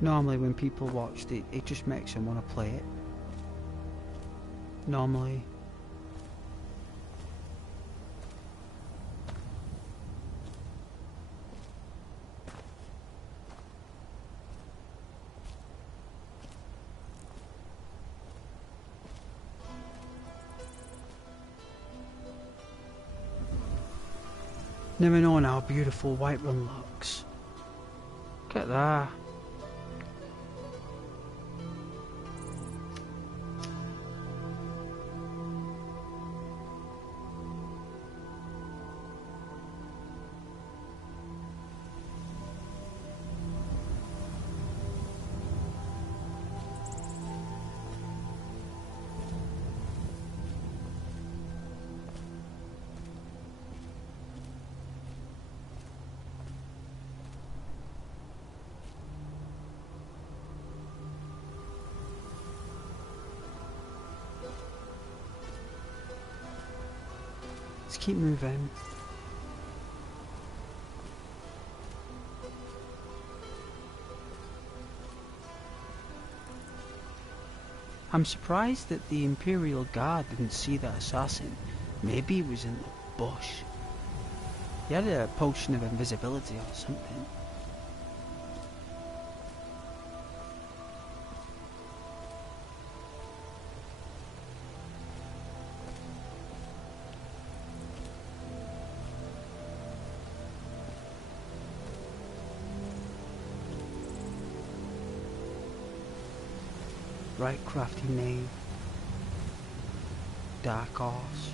Normally when people watch it, it just makes them want to play it. Normally. Never known how beautiful Whiterun looks. Look at that. Let's keep moving. I'm surprised that the Imperial Guard didn't see that assassin. Maybe he was in the bush. He had a potion of invisibility or something. Right, crafty knave. Dark horse.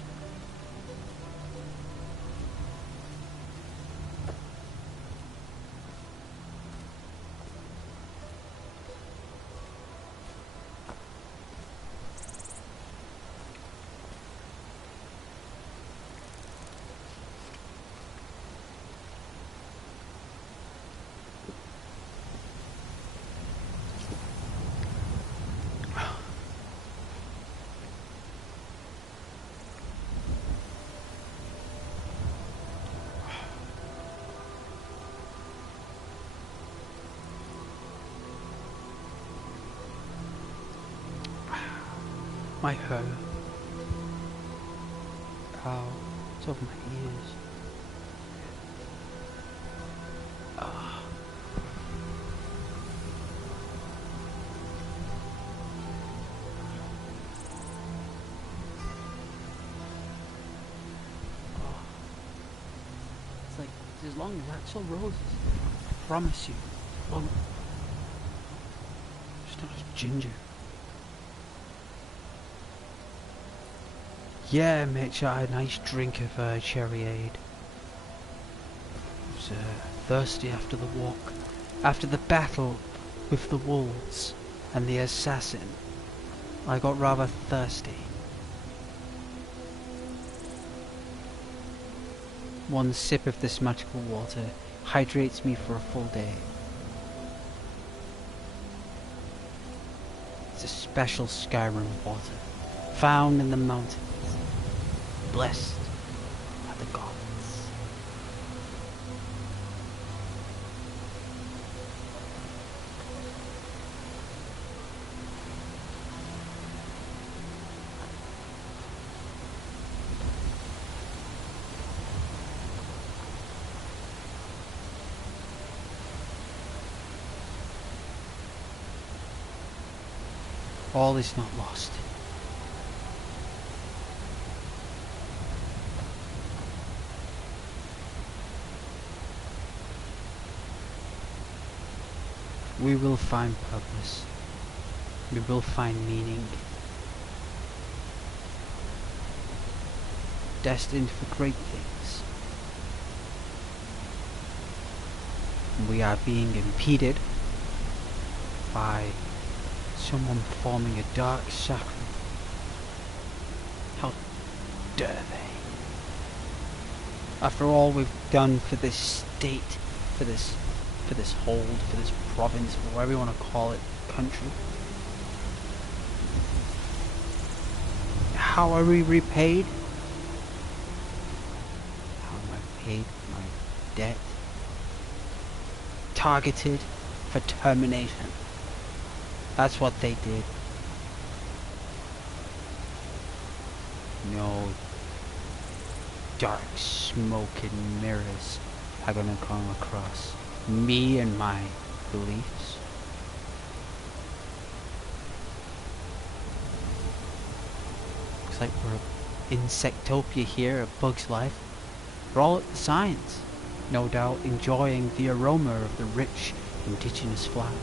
My hair. Ow. It's over my ears. Ah. It's like as long as Axl Rose is. promise you. Won't. Just not as ginger. Yeah, Mitch, I had a nice drink of cherryade. I was thirsty after the walk. After the battle with the wolves and the assassin, I got rather thirsty. One sip of this magical water hydrates me for a full day. It's a special Skyrim water, found in the mountains, blessed by the gods. All is not lost. We will find purpose. We will find meaning. Destined for great things. We are being impeded by someone performing a dark sacrament. How dare they? After all we've done for this state, for this hold, for this province, or whatever you want to call it, country. How are we repaid? How am I paid my debt? Targeted for termination. That's what they did. No dark smoke and mirrors are gonna come across me and my beliefs. Looks like we're in Insectopia here, A Bug's Life. We're all at the signs, no doubt enjoying the aroma of the rich indigenous flowers.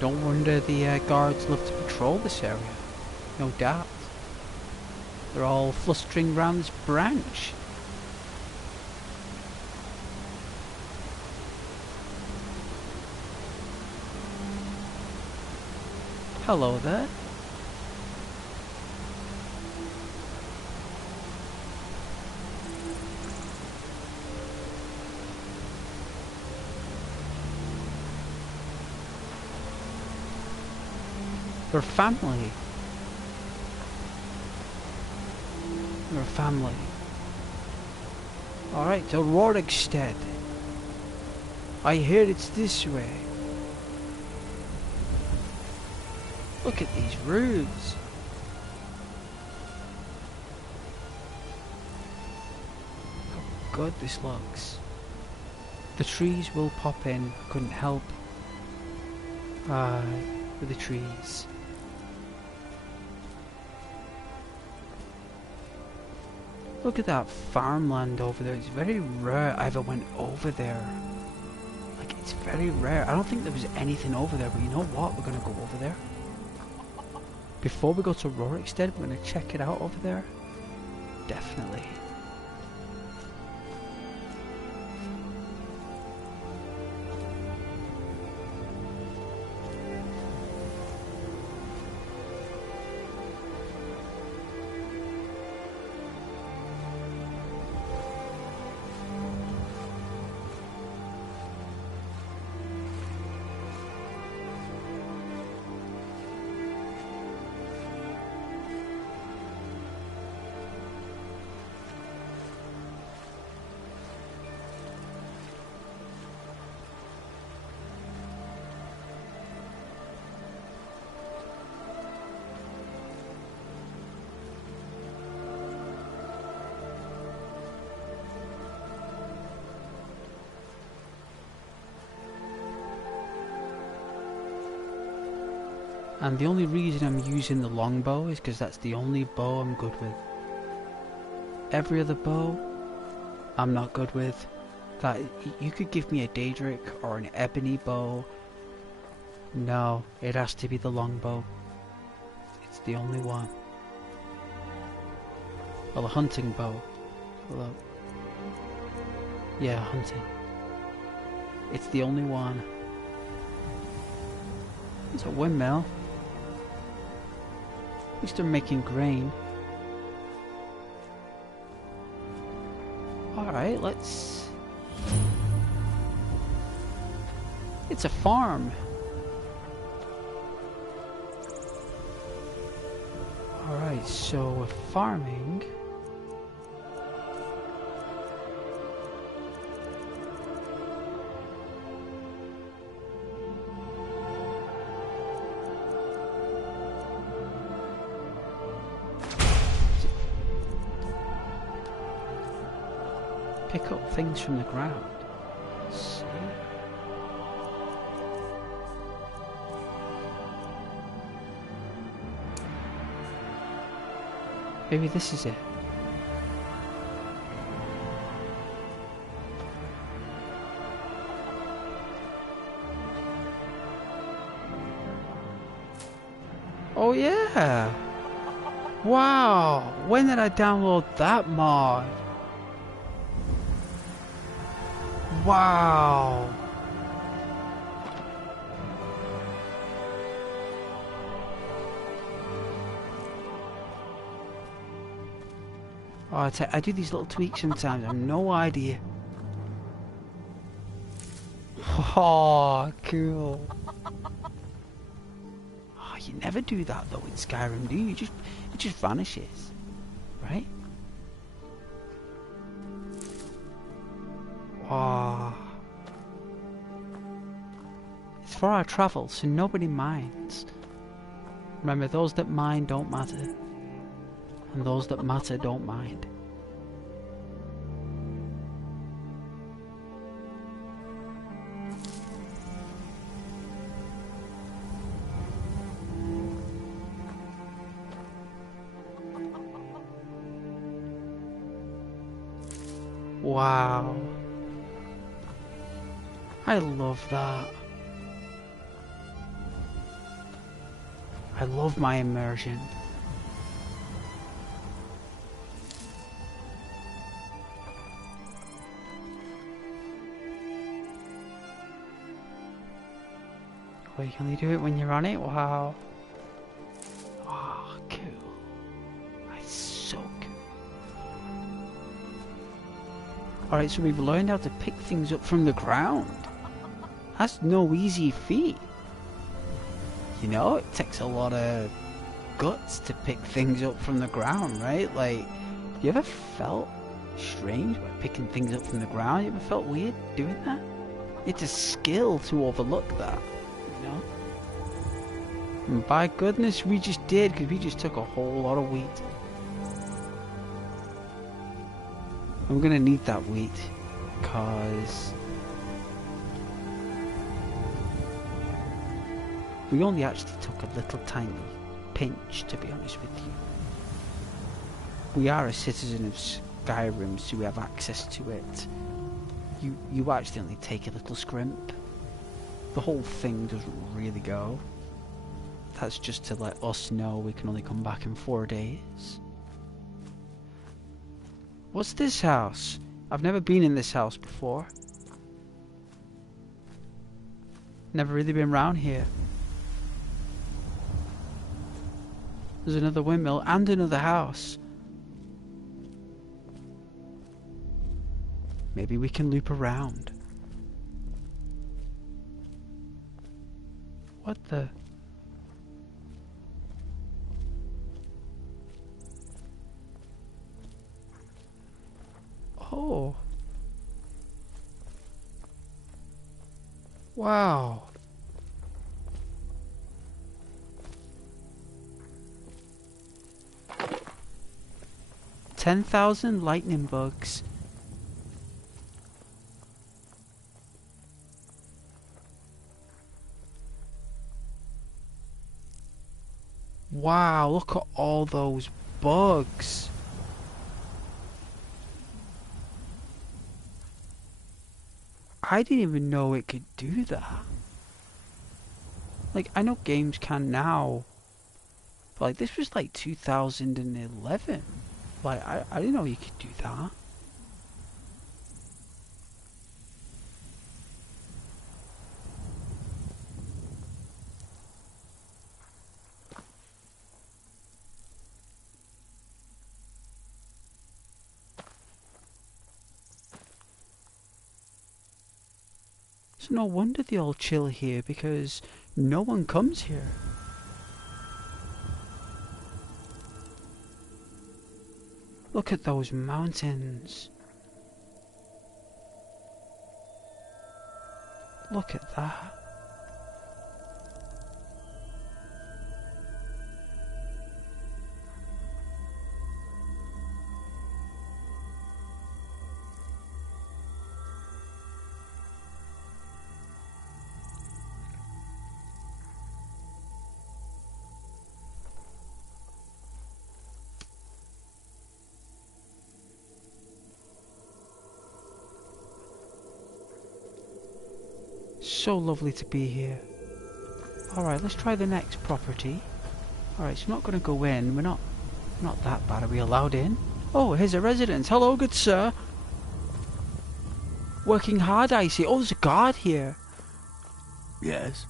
Don't wonder the guards love to patrol this area. No doubt. They're all flustering around this branch. Hello there. They're family. They're family. Alright, to Rorikstead. I hear it's this way. Look at these roofs. How good this looks. The trees will pop in. I couldn't help. With the trees. Look at that farmland over there. It's very rare I ever went over there. Like, it's very rare. I don't think there was anything over there, but you know what? We're going to go over there. Before we go to Rorikstead, we're going to check it out over there. Definitely. And the only reason I'm using the longbow is because that's the only bow I'm good with. Every other bow, I'm not good with. That you could give me a Daedric or an ebony bow. No, it has to be the longbow. It's the only one. Well, a hunting bow. Hello. Yeah, hunting. It's the only one. It's a windmill. At least they're making grain. Alright, let's... It's a farm. Alright, so we're farming. Pick up things from the ground. See? Maybe this is it. Oh yeah! Wow! When did I download that mod? Wow! Oh, I do these little tweaks sometimes. I have no idea. Oh, cool. Oh, you never do that though in Skyrim, do you? It just vanishes, right? Oh. It's for our travel, so nobody minds. Remember, those that mind don't matter. And those that matter don't mind. Wow. I love that. I love my immersion. Oh, you can only do it when you're on it? Wow. Oh, cool. That's so cool. Alright, so we've learned how to pick things up from the ground. That's no easy feat. You know, it takes a lot of guts to pick things up from the ground, right? Like, you ever felt strange by picking things up from the ground? You ever felt weird doing that? It's a skill to overlook that, you know? And by goodness, we just did, because we just took a whole lot of wheat. I'm gonna need that wheat, because we only actually took a little tiny pinch, to be honest with you. We are a citizen of Skyrim, so we have access to it. You actually only take a little scrimp. The whole thing doesn't really go. That's just to let us know we can only come back in 4 days. What's this house? I've never been in this house before. Never really been around here. There's another windmill and another house. Maybe we can loop around. What the? Oh. Wow. $10,000 lightning bugs. Wow, look at all those bugs. I didn't even know it could do that. Like, I know games can now, but like, this was like 2011. Like, I didn't know you could do that. It's no wonder they all chill here, because no one comes here. Look at those mountains. Look at that. So lovely to be here. Alright, let's try the next property. Alright, so we're not going to go in. We're not that bad. Are we allowed in? Oh, here's a residence. Hello, good sir. Working hard, I see. Oh, there's a guard here. Yes.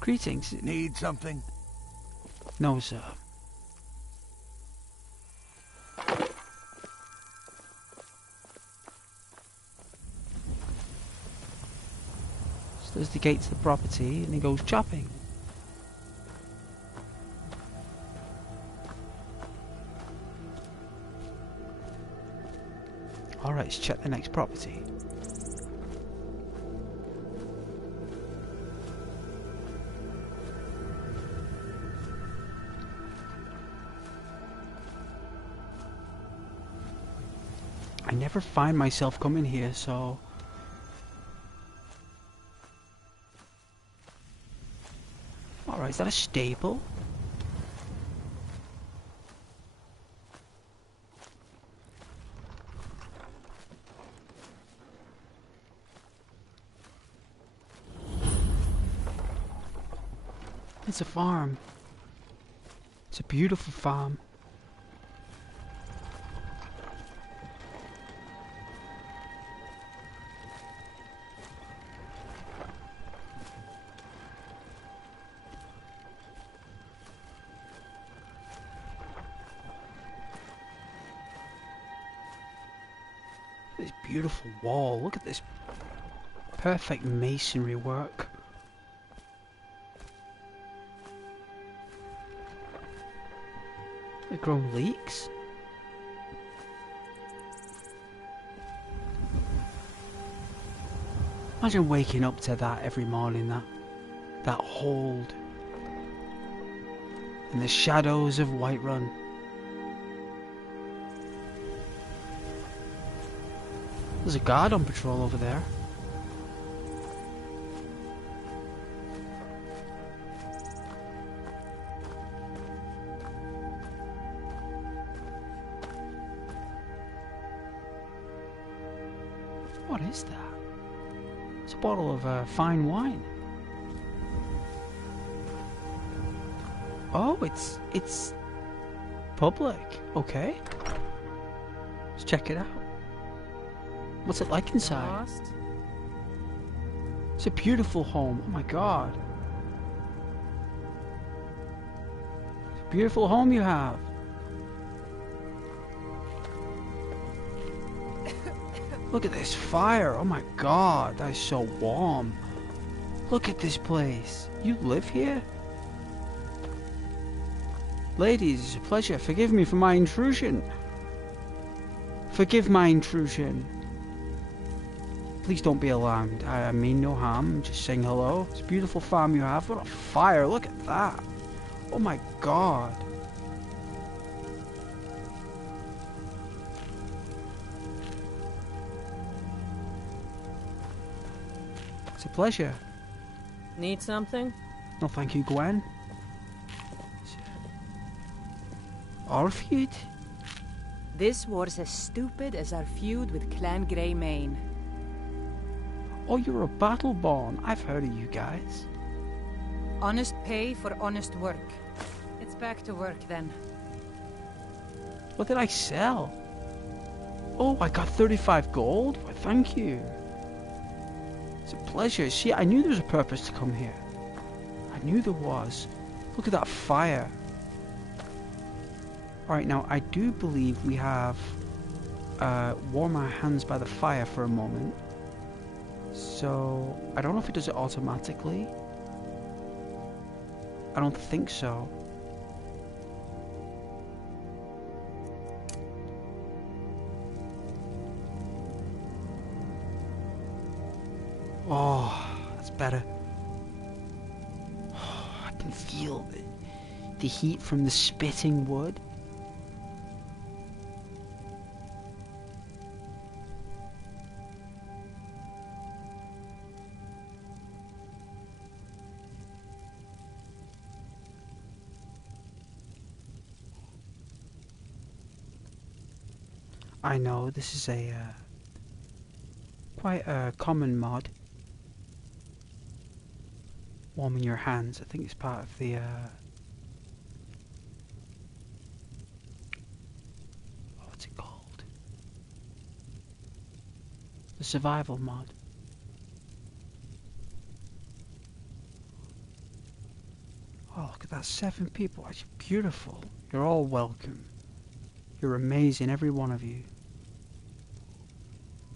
Greetings. Need something? No, sir. So there's the gate to the property, and he goes chopping. Alright, let's check the next property. I never find myself coming here, so... Alright, is that a stable? It's a farm. It's a beautiful farm. This beautiful wall. Look at this perfect masonry work. They've grown leeks. Imagine waking up to that every morning, that hold. In the shadows of Whiterun. There's a guard on patrol over there. What is that? It's a bottle of fine wine. Oh, it's public. Okay. Let's check it out. What's it like inside? Lost? It's a beautiful home. Oh my god. It's a beautiful home you have. Look at this fire. Oh my god, that is so warm. Look at this place. You live here? Ladies, it's a pleasure. Forgive me for my intrusion. Forgive my intrusion. Please don't be alarmed. I mean no harm. I'm just saying hello. It's a beautiful farm you have. What a fire. Look at that. Oh my god. It's a pleasure. Need something? No thank you, Gwen. Our feud? This war's as stupid as our feud with Clan Greymane. Oh, you're a Battleborn. I've heard of you guys. Honest pay for honest work. It's back to work then. What did I sell? Oh, I got 35 gold? Why, thank you. It's a pleasure. See, I knew there was a purpose to come here. I knew there was. Look at that fire. Alright, now I do believe we have warm our hands by the fire for a moment. So, I don't know if it does it automatically. I don't think so. Oh, that's better. Oh, I can feel the heat from the spitting wood. I know this is a quite a common mod. Warming your hands. I think it's part of the what's it called? The survival mod. Oh, look at that, 7 people. That's beautiful. You're all welcome. You're amazing, every one of you.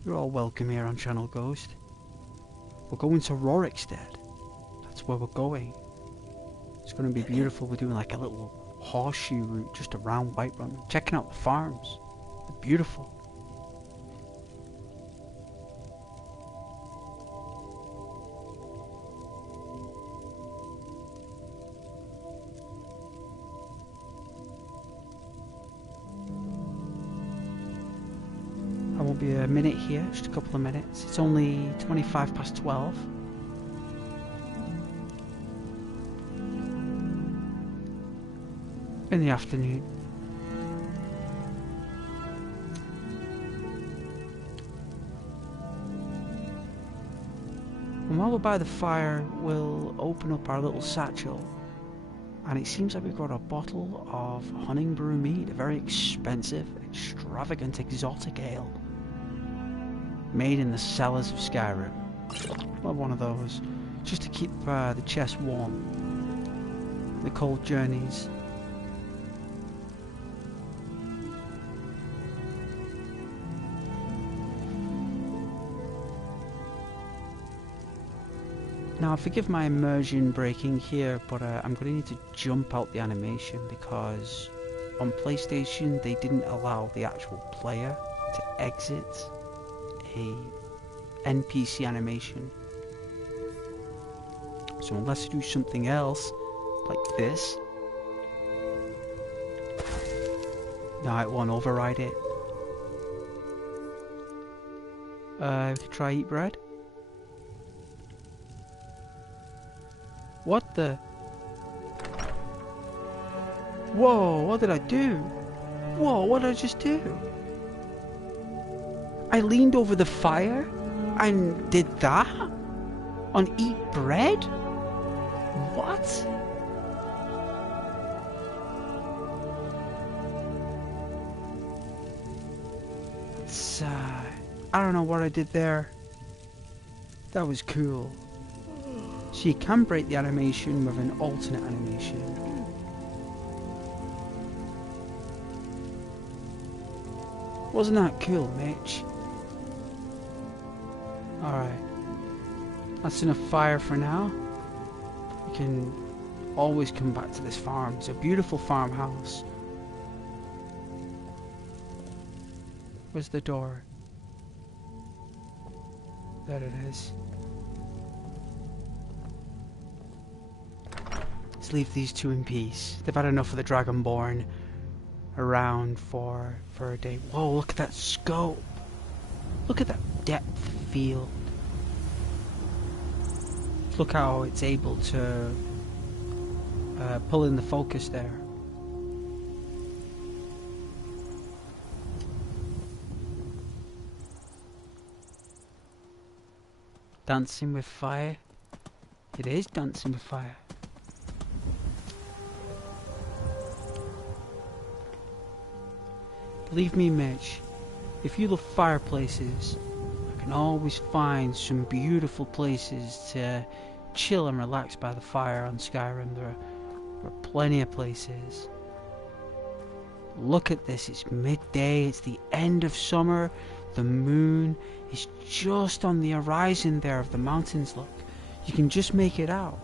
You're all welcome here on Channel Ghost. We're going to Rorikstead. That's where we're going. It's going to be beautiful. We're doing like a little horseshoe route just around Whiterun. Checking out the farms. They're beautiful. I won't be a minute here, just a couple of minutes. It's only 25 past 12. In the afternoon. And while we're by the fire, we'll open up our little satchel. And it seems like we've got a bottle of Honningbrew mead, a very expensive, extravagant, exotic ale. Made in the cellars of Skyrim. Love one of those. Just to keep the chest warm. The cold journeys. Now, forgive my immersion breaking here, but I'm going to need to jump out the animation because on PlayStation they didn't allow the actual player to exit a NPC animation. So unless you do something else, like this, no, it won't override it. We could try eat bread. What the? Whoa, what did I do? Whoa, what did I just do? I leaned over the fire and did that? On eat bread? What? It's, I don't know what I did there. That was cool. So you can break the animation with an alternate animation. Wasn't that cool, Mitch? Alright. That's enough fire for now. We can always come back to this farm. It's a beautiful farmhouse. Where's the door? There it is. Let's leave these two in peace. They've had enough of the Dragonborn around for a day. Whoa, look at that scope. Look at that depth field. Look how it's able to pull in the focus there. Dancing with fire. It is dancing with fire. Believe me, Mitch, if you love fireplaces, I can always find some beautiful places to chill and relax by the fire on Skyrim. There are plenty of places. Look at this, it's midday, it's the end of summer, the moon is just on the horizon there of the mountains, look. You can just make it out.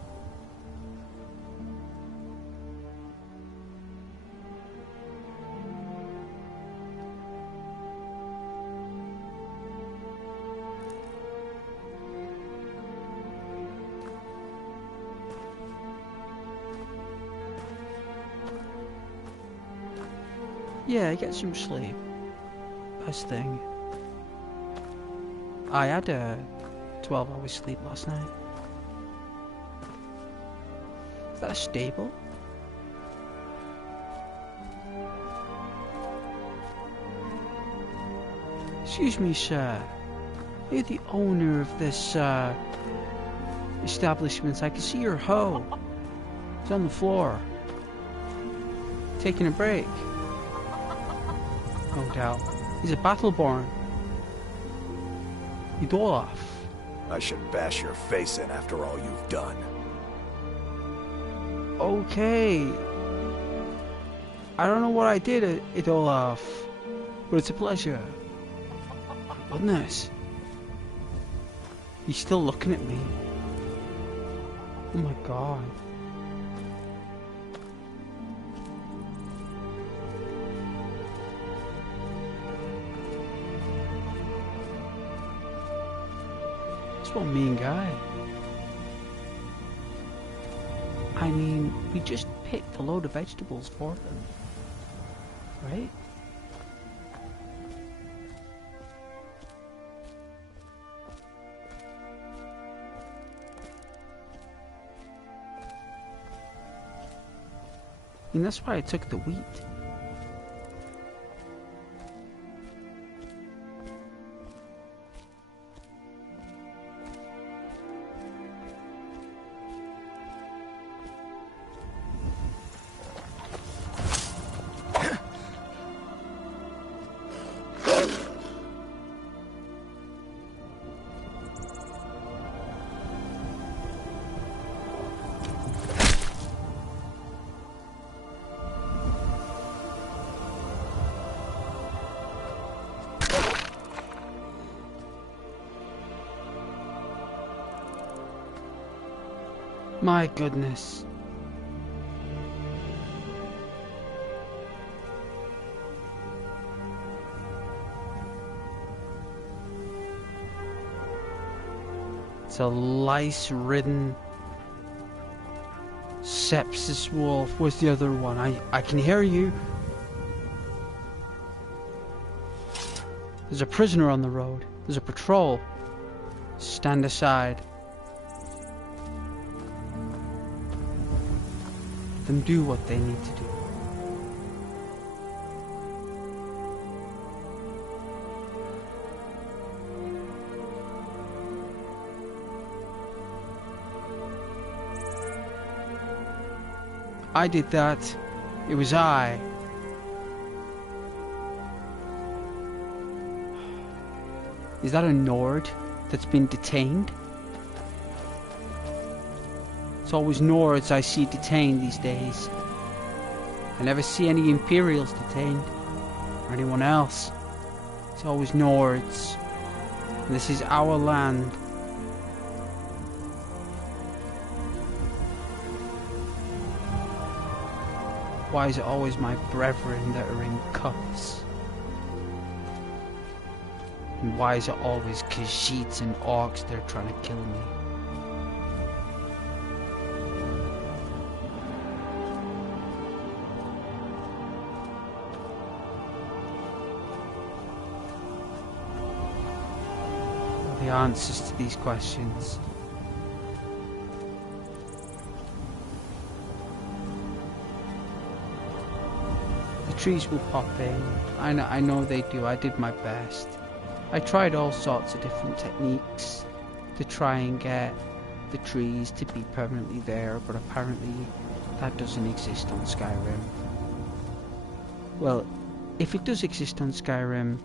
Yeah, get some sleep. Best thing. I had a 12 hours sleep last night. Is that a stable? Excuse me, sir. Are you the owner of this establishment? I can see your hoe. It's on the floor. Taking a break. No doubt. He's a battleborn. Idolaf. I should bash your face in after all you've done. Okay. I don't know what I did, Idolaf, but it's a pleasure. Goodness. He's still looking at me. Oh my god. One mean guy. I mean, we just picked a load of vegetables for them, right? And that's why I took the wheat. My goodness. It's a lice-ridden sepsis wolf. Where's the other one? I can hear you. There's a prisoner on the road. There's a patrol. Stand aside. Let them do what they need to do. I did that. It was I. Is that a Nord that's been detained? It's always Nords I see detained these days. I never see any Imperials detained, or anyone else. It's always Nords. And this is our land. Why is it always my brethren that are in cuffs? And why is it always Khajiits and Orcs that are trying to kill me? The answers to these questions. The trees will pop in. I know they do. I did my best. I tried all sorts of different techniques to try and get the trees to be permanently there, but apparently that doesn't exist on Skyrim. Well, if it does exist on Skyrim,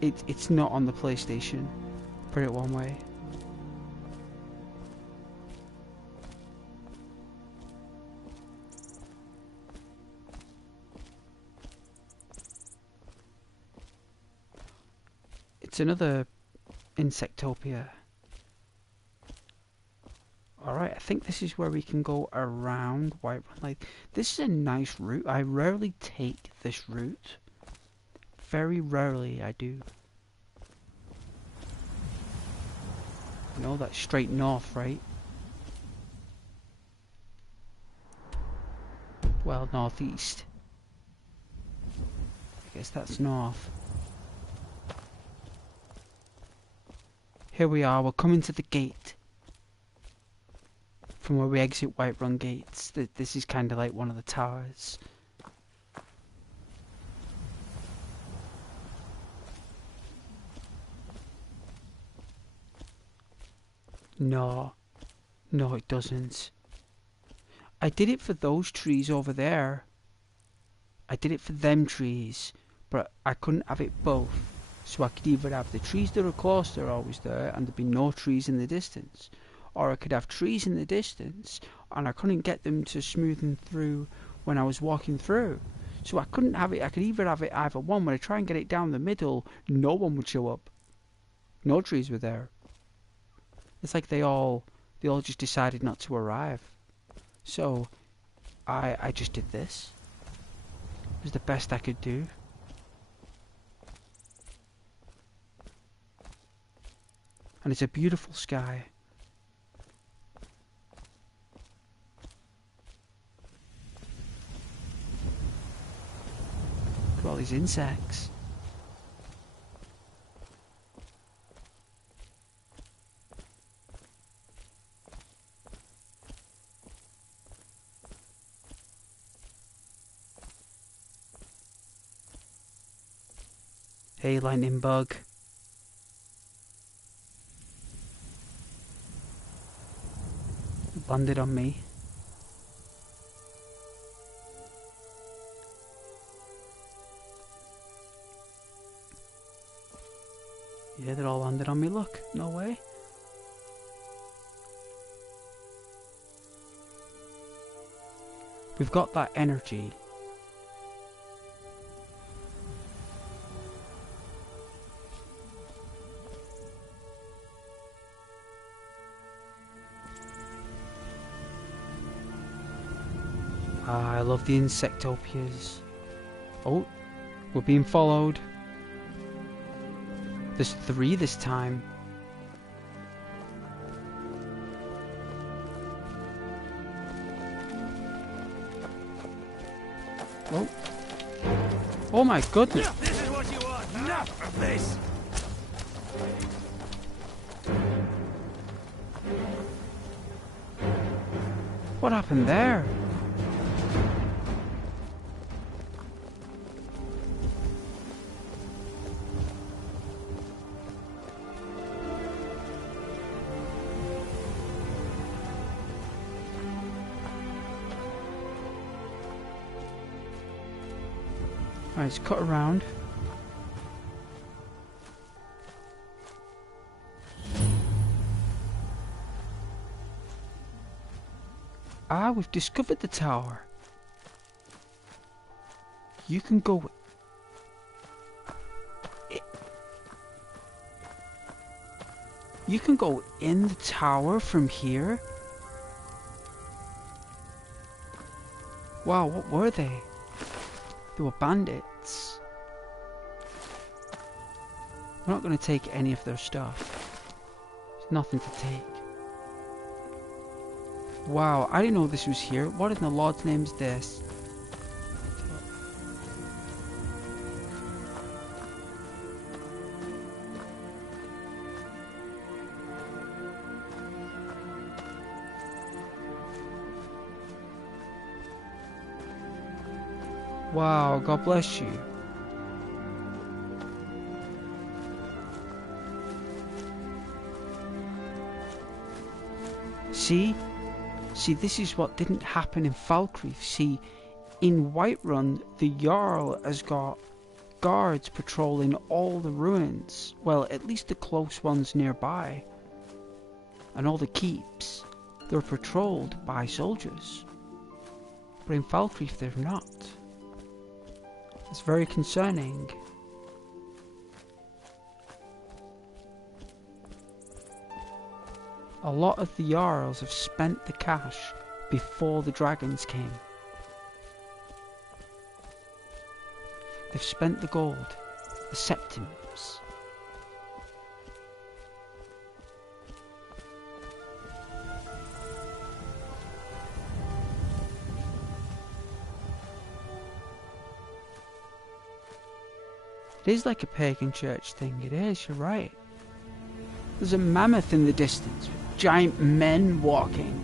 it's not on the PlayStation, put it one way. It's another Insectopia. Alright, I think this is where we can go around Whiterun. Like, this is a nice route. I rarely take this route. Very rarely I do. You know, that's straight north, right? Well, northeast. I guess that's north. Here we are, we're coming to the gate. From where we exit Whiterun gates. This is kind of like one of the towers. No. No, it doesn't. I did it for those trees over there. I did it for them trees. But I couldn't have it both. So I could either have the trees that are close, they're always there, and there'd be no trees in the distance. Or I could have trees in the distance, and I couldn't get them to smoothen through when I was walking through. So I couldn't have it, I could either have it either one. When I try and get it down the middle, no one would show up. No trees were there. It's like they all just decided not to arrive. So, I just did this. It was the best I could do. And it's a beautiful sky. Look at all these insects. Hey, lightning bug. Landed on me. Yeah, they're all landed on me, look. No way. We've got that energy. I love the Insectopias. Oh, we're being followed. There's 3 this time. Oh. Oh my goodness. This is what you want. Enough of this. What happened there? Alright, let's cut around. Ah, we've discovered the tower. You can go... You can go in the tower from here? Wow, what were they? They were bandits. We're not going to take any of their stuff. There's nothing to take. Wow, I didn't know this was here. What in the Lord's name is this? Wow, God bless you. See? See, this is what didn't happen in Falkreath. See, in Whiterun, the Jarl has got guards patrolling all the ruins. Well, at least the close ones nearby. And all the keeps, they're patrolled by soldiers. But in Falkreath, they're not. It's very concerning. A lot of the Jarls have spent the cash before the dragons came. They've spent the gold, the septims. It is like a pagan church thing, it is, you're right. There's a mammoth in the distance with giant men walking.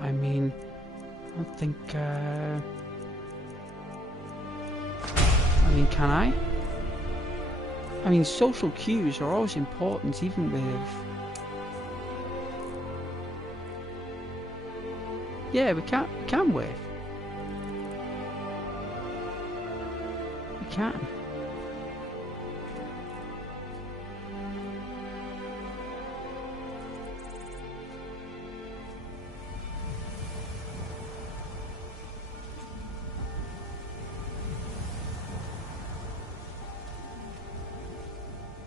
I mean, I don't think, I mean, can I? I mean, social cues are always important, even with... Yeah, we can wave. We can.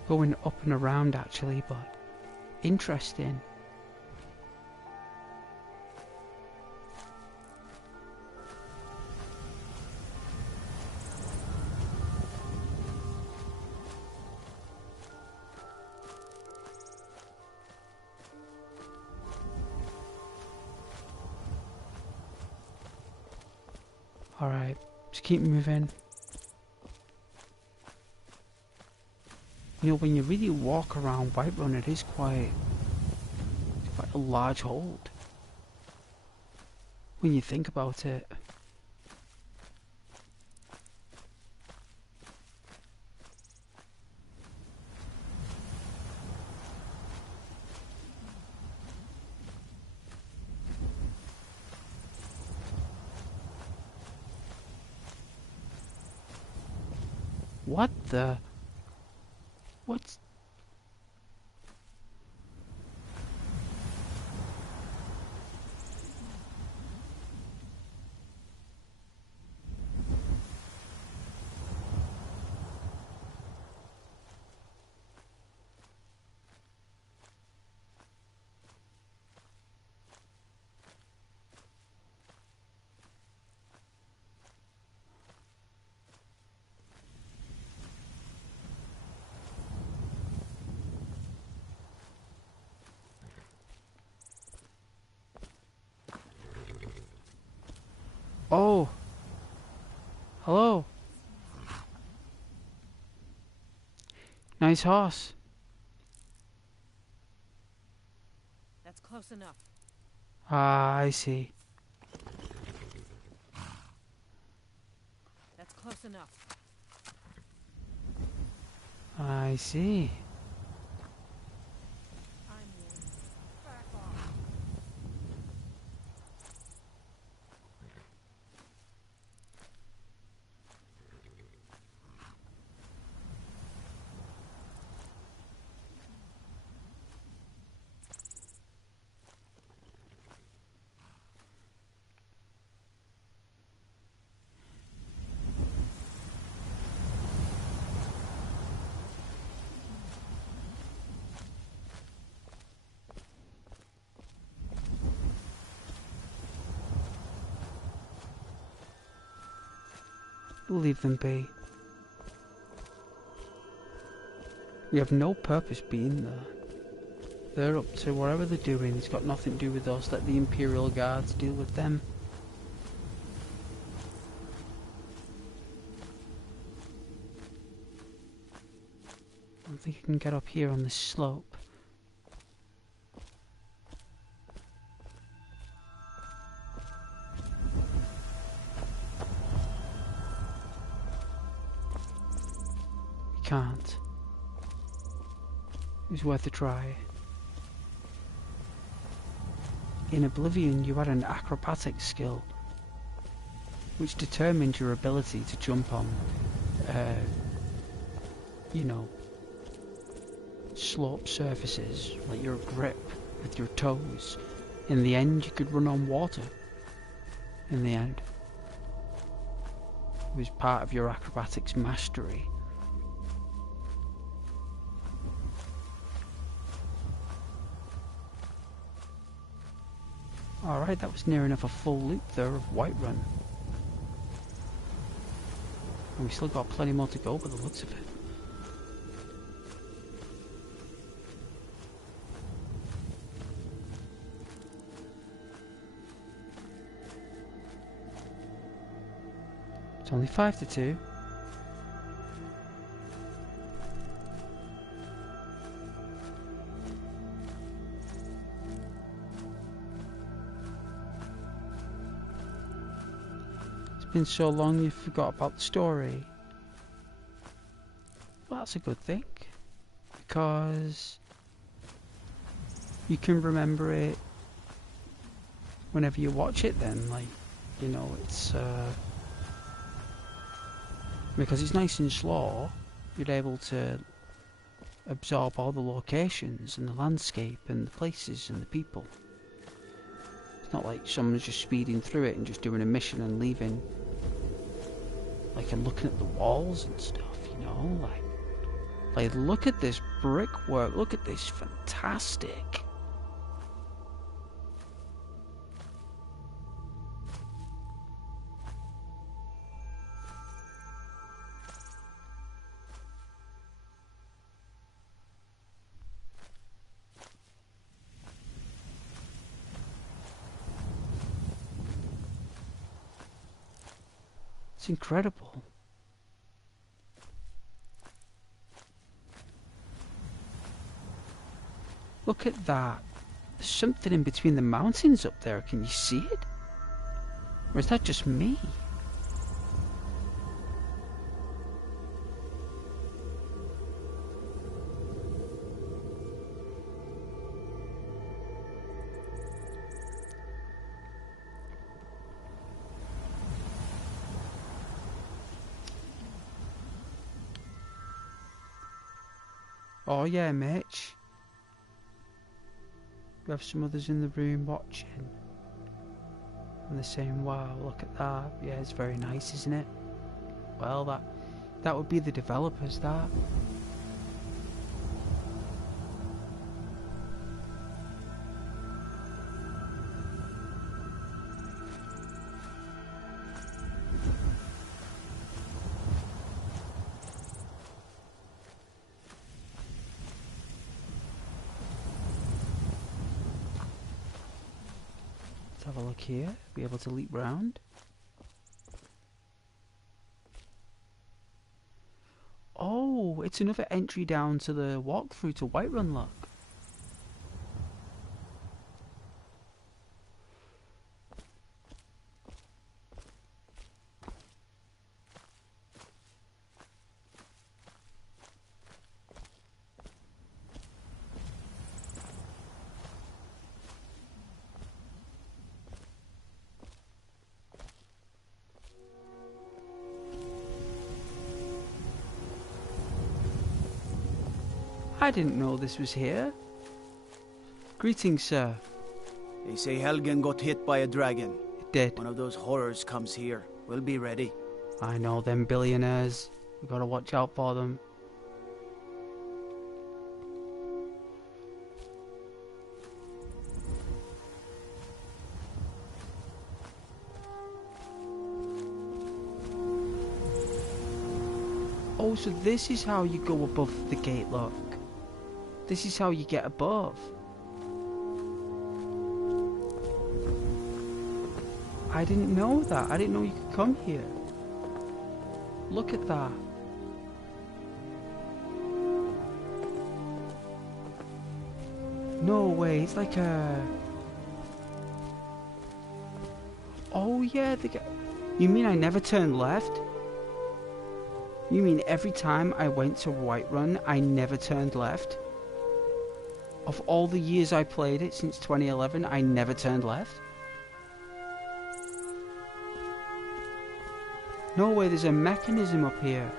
Going up and around actually, but interesting. Alright, just keep moving. You know, when you really walk around Whiterun, it is quite a large hold. When you think about it. What the? What's... Oh! Hello! Nice horse. That's close enough. Ah, I see. That's close enough. I see. I'm in. Back off. We'll leave them be. We have no purpose being there. They're up to whatever they're doing. It's got nothing to do with us. Let the Imperial Guards deal with them. I don't think I can get up here on this slope. can't. It was worth a try. In Oblivion, you had an acrobatic skill, which determined your ability to jump on, you know, slope surfaces, like your grip with your toes. In the end, you could run on water. In the end. It was part of your acrobatics mastery. Alright, that was near enough a full loop there of Whiterun. And we still got plenty more to go by the looks of it. It's only 5 to 2. Been so long you forgot about the story. Well, that's a good thing, because you can remember it whenever you watch it then, like, you know, it's because it's nice and slow, you're able to absorb all the locations and the landscape and the places and the people. It's not like someone's just speeding through it and just doing a mission and leaving. Like, and looking at the walls and stuff, you know, like look at this brickwork, look at this fantastic. It's incredible. Look at that. There's something in between the mountains up there. Can you see it? Or is that just me? Oh yeah, Mitch. We have some others in the room watching. And they're saying, wow, look at that. Yeah, it's very nice, isn't it? Well, that would be the developers, that. Have a look here, be able to leap round. Oh, it's another entry down to the walkthrough to Whiterun, look. I didn't know this was here. Greetings, sir. They say Helgen got hit by a dragon. It did. One of those horrors comes here. We'll be ready. I know them billionaires. We gotta watch out for them. Oh, so this is how you go above the gate, look. This is how you get above. I didn't know that. I didn't know you could come here. Look at that. No way, it's like a... Oh yeah, you mean I never turned left? You mean every time I went to Whiterun, I never turned left? Of all the years I played it since 2011, I never turned left? No way, there's a mechanism up here.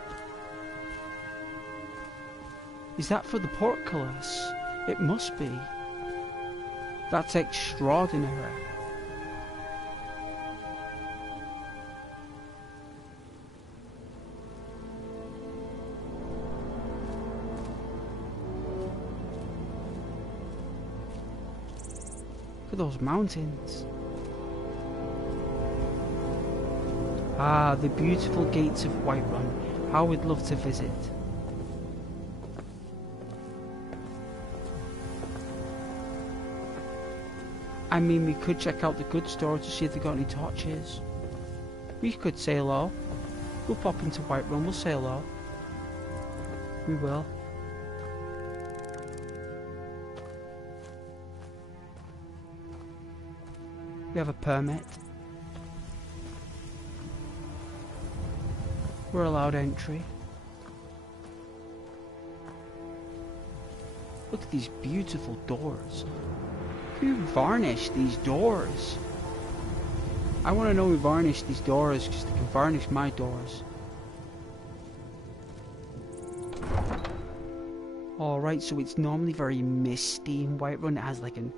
Is that for the portcullis? It must be. That's extraordinary. Look at those mountains. Ah, the beautiful gates of Whiterun. How we'd love to visit. I mean, we could check out the goods store to see if they got any torches. We could say hello. We'll pop into Whiterun, we'll say hello. We will. We have a permit. We're allowed entry. Look at these beautiful doors. Who varnished these doors? I want to know who varnished these doors, because they can varnish my doors. Alright, so it's normally very misty in Whiterun. It has like an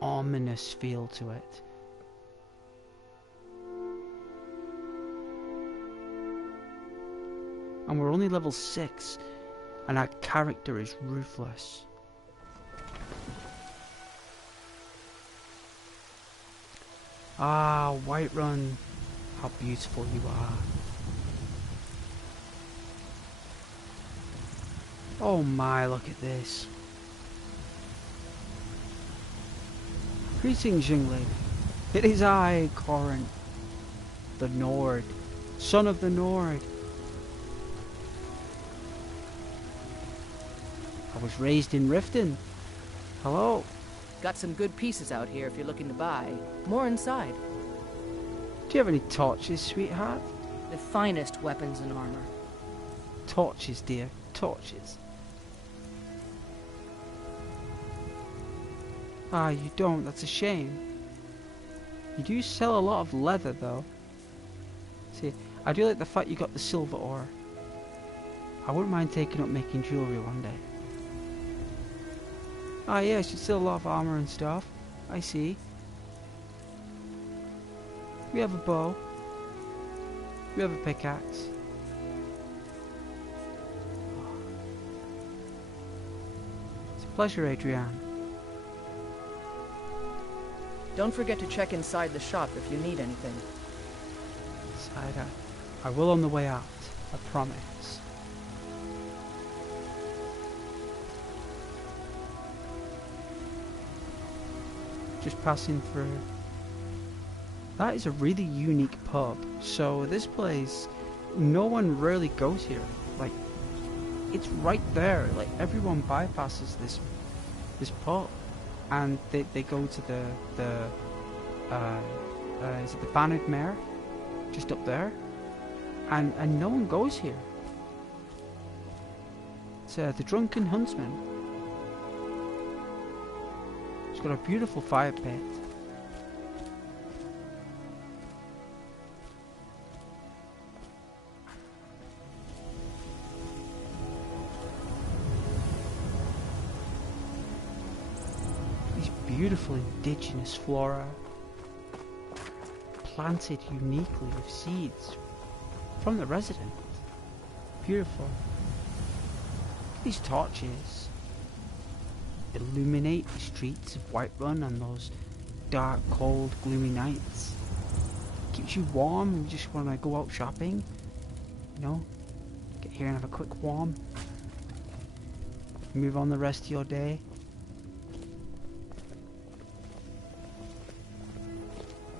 ominous feel to it. And we're only level 6, and our character is ruthless. Ah, Whiterun, how beautiful you are. Oh my, look at this. Greetings, young lady. It is I, Corin, the Nord, son of the Nord. I was raised in Riften. Hello. Got some good pieces out here if you're looking to buy. More inside. Do you have any torches, sweetheart? The finest weapons and armor. Torches, dear. Torches. Ah, you don't. That's a shame. You do sell a lot of leather, though. See, I do like the fact you got the silver ore. I wouldn't mind taking up making jewellery one day. Ah, yes, you sell a lot of armour and stuff. I see. We have a bow. We have a pickaxe. It's a pleasure, Adrian. Don't forget to check inside the shop if you need anything. Inside, I will on the way out. I promise. Just passing through. That is a really unique pub. So this place, no one really goes here. Like, it's right there. Like, everyone bypasses this pub, and they go to the is it the Bannered Mare, just up there, and no one goes here. It's the Drunken Huntsman. It's got a beautiful fire pit. These beautiful indigenous flora, planted uniquely with seeds from the resident. Beautiful. These torches illuminate the streets of Whiterun on those dark, cold, gloomy nights. Keeps you warm and you just want to go out shopping. You know, get here and have a quick warm. Move on the rest of your day.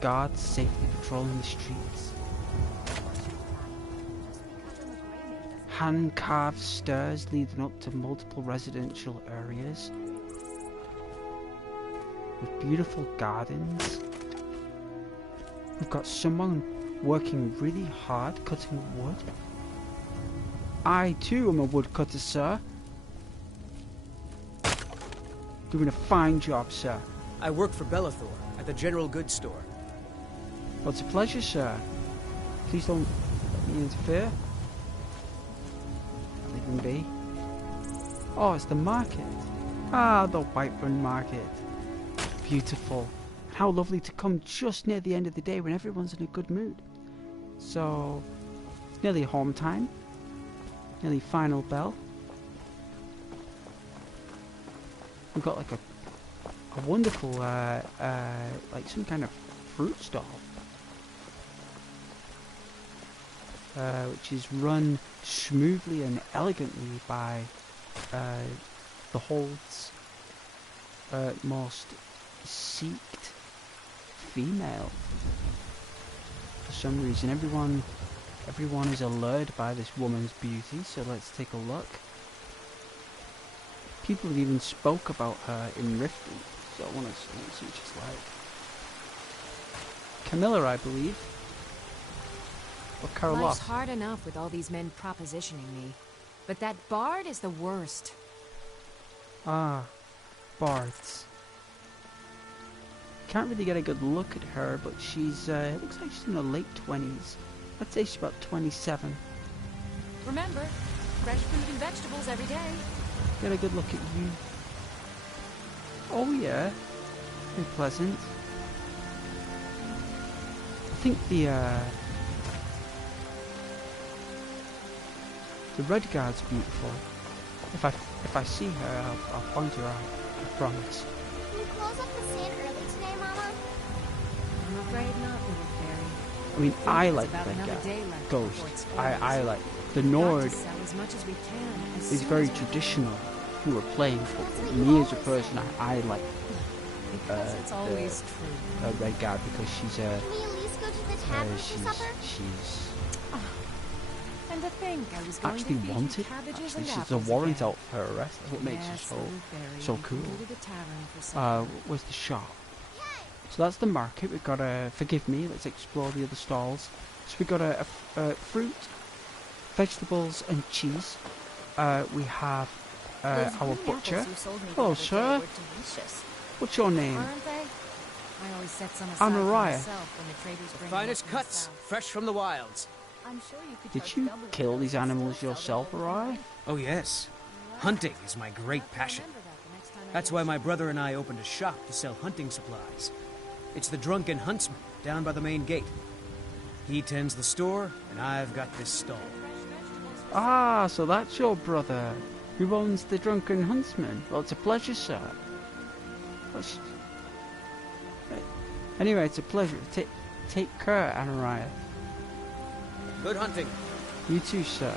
Guards safely patrolling the streets. Hand-carved stairs leading up to multiple residential areas with beautiful gardens. We've got someone working really hard cutting wood. I too am a woodcutter, sir. Doing a fine job, sir. I work for Bellathor at the general goods store. Well, it's a pleasure, sir. Please don't let me interfere. Leave him be. Oh, it's the market. Ah, the Whiterun market. Beautiful. How lovely to come just near the end of the day when everyone's in a good mood. So, it's nearly home time. Nearly final bell. We've got like a wonderful, like some kind of fruit stall. Which is run smoothly and elegantly by the Hold's most seeked female. For some reason, everyone is allured by this woman's beauty. So let's take a look. People have even spoke about her in Riften, so I want to see what she's like. Camilla, I believe. Or Carlos. Life's hard enough with all these men propositioning me, but that bard is the worst. Ah, bards. Can't really get a good look at her, but she's, it looks like she's in her late 20s. I'd say she's about 27. Remember, fresh fruit and vegetables every day. Get a good look at you. Oh yeah, very pleasant. I think the Redguard's beautiful. If I see her, I'll point her out. I promise. Can you close up the sand early today, Mama? I'm afraid not, little fairy. I mean, I like About another Redguard. day left Ghost. before it's I like the Got to Nord. sell as much as we can, as Is soon very as we can. traditional. Who are playing football. That's what you Me as a always person, say. I like Because it's always true. Redguard because she's Can we at least go to the tavern for supper? she's And to think I was going actually to feed you wanted. cabbages Actually, and she's a apples warrant again. out for her arrest. That's what makes her Yes, little fairy, so we can cool. go to the tavern for supper. Where's the shop? So that's the market. We've got a. Forgive me. Let's explore the other stalls. So we've got a fruit, vegetables, and cheese. We have Those our green butcher. apples you sold me the Hello, other day sir. were delicious. What's your name? Aren't they? I always set some aside for Mariah. myself when the traders bring Finest them from the cuts, south. fresh from the wilds. I'm sure you could Did charge you double for kill those these and still animals sell them yourself, over Mariah? Oh yes, hunting is my great passion. That's why my brother and I opened a shop to sell hunting supplies. It's the Drunken Huntsman down by the main gate. He tends the store, and I've got this stall. Ah, so that's your brother, who owns the Drunken Huntsman. Well, it's a pleasure, sir. Anyway, it's a pleasure. Take care, Anariah. Good hunting. You too, sir.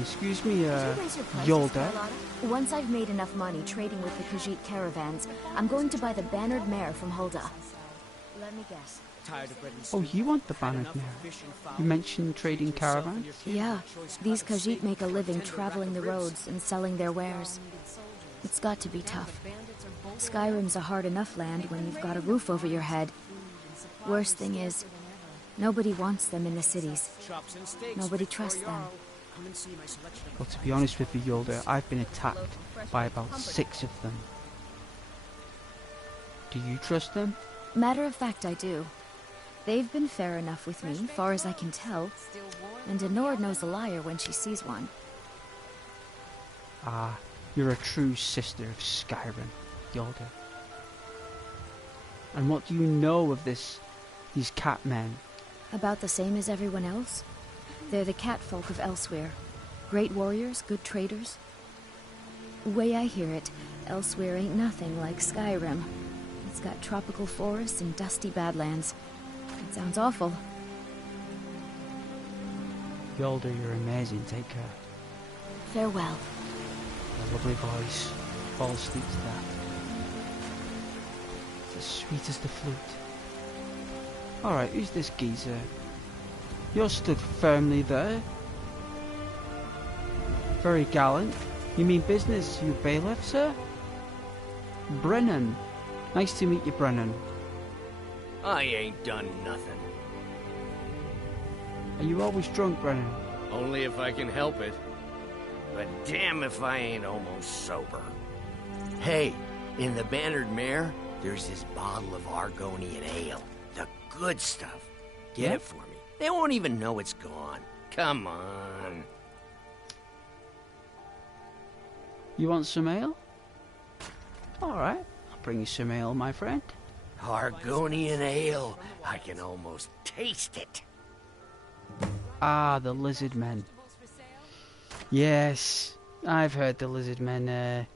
Excuse me, Did you raise your prices, Yolda. Carlotta? Once I've made enough money trading with the Khajiit caravans, I'm going to buy the bannered mare from Hulda. Let me guess. Tired of bread and Oh, sweet. you want the Had bannered enough of mare? fish and fowl. You mentioned trading Treat yourself and caravans? your kid Yeah, to a choice these cut of Khajiit steak make a or living tender traveling the rack of ribs. roads and selling their wares. It's got to be tough. Skyrim's a hard enough land when you've got a roof over your head. Worst thing is, nobody wants them in the cities. Chops and steaks, Nobody fit for trusts Jarl. them. Come and see my selection of Well, to be honest with you, Yolda, I've been attacked by about 6 of them. Do you trust them? Matter of fact, I do. They've been fair enough with me, far as I can tell, and a Nord knows a liar when she sees one. Ah, you're a true sister of Skyrim, Yolda. And what do you know of these cat men? About the same as everyone else. They're the cat folk of Elsewhere. Great warriors, good traders. Way I hear it, Elsewhere ain't nothing like Skyrim. It's got tropical forests and dusty badlands. It sounds awful. Yolda, you're amazing. Take care. Farewell. A lovely voice. Fall asleep to that. It's as sweet as the flute. Alright, who's this geezer? You're stood firmly there. Very gallant. You mean business, you bailiff, sir? Brennan. Nice to meet you, Brennan. I ain't done nothing. Are you always drunk, Brennan? Only if I can help it. But damn if I ain't almost sober. Hey, in the Bannered Mare, there's this bottle of Argonian ale. The good stuff. Get it for me. They won't even know it's gone. Come on. You want some ale? Alright, I'll bring you some ale, my friend. Argonian ale. I can almost taste it. Ah, the lizard men. Yes, I've heard the lizard men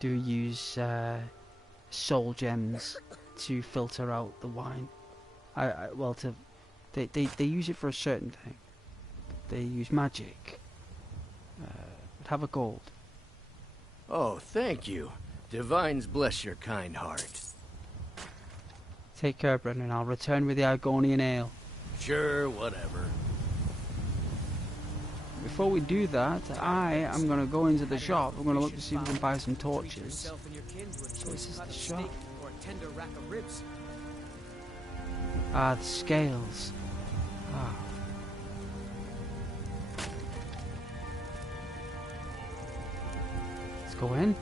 do use soul gems to filter out the wine. They use it for a certain thing. They use magic. Have a gold. Oh, thank you. Divines bless your kind heart. Take care, Brendan. I'll return with the Argonian ale. Sure, whatever. Before we do that, I am going to go into the shop. I'm going to look to see if we can buy some torches. So this is the shop. Ah, the scales. Ah. Let's go in.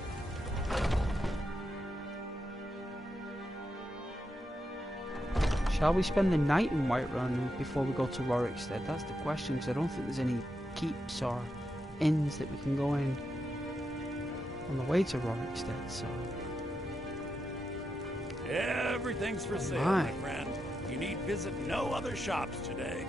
Shall we spend the night in Whiterun before we go to Rorikstead? That's the question, because I don't think there's any keeps or inns that we can go in on the way to Rorikstead, so... Everything's for sale, my friend. You need visit no other shops today.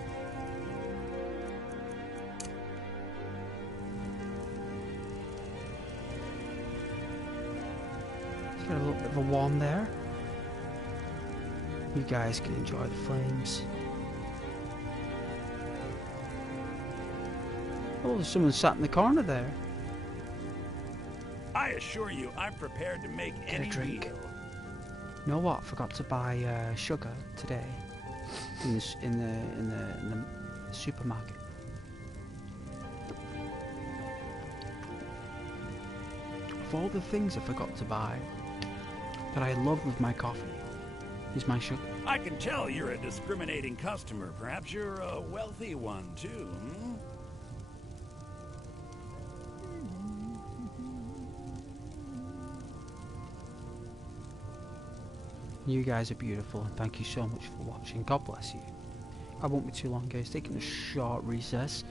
Let's get a little bit of a warm there. You guys can enjoy the flames. Oh, there's someone sat in the corner there. I assure you, I'm prepared to make Get any a drink. deal. You know what? I forgot to buy sugar today in the supermarket. Of all the things I forgot to buy that I love with my coffee is my sugar. I can tell you're a discriminating customer. Perhaps you're a wealthy one too. Hmm? You guys are beautiful, and thank you so much for watching. God bless you. I won't be too long, guys. Taking a short recess.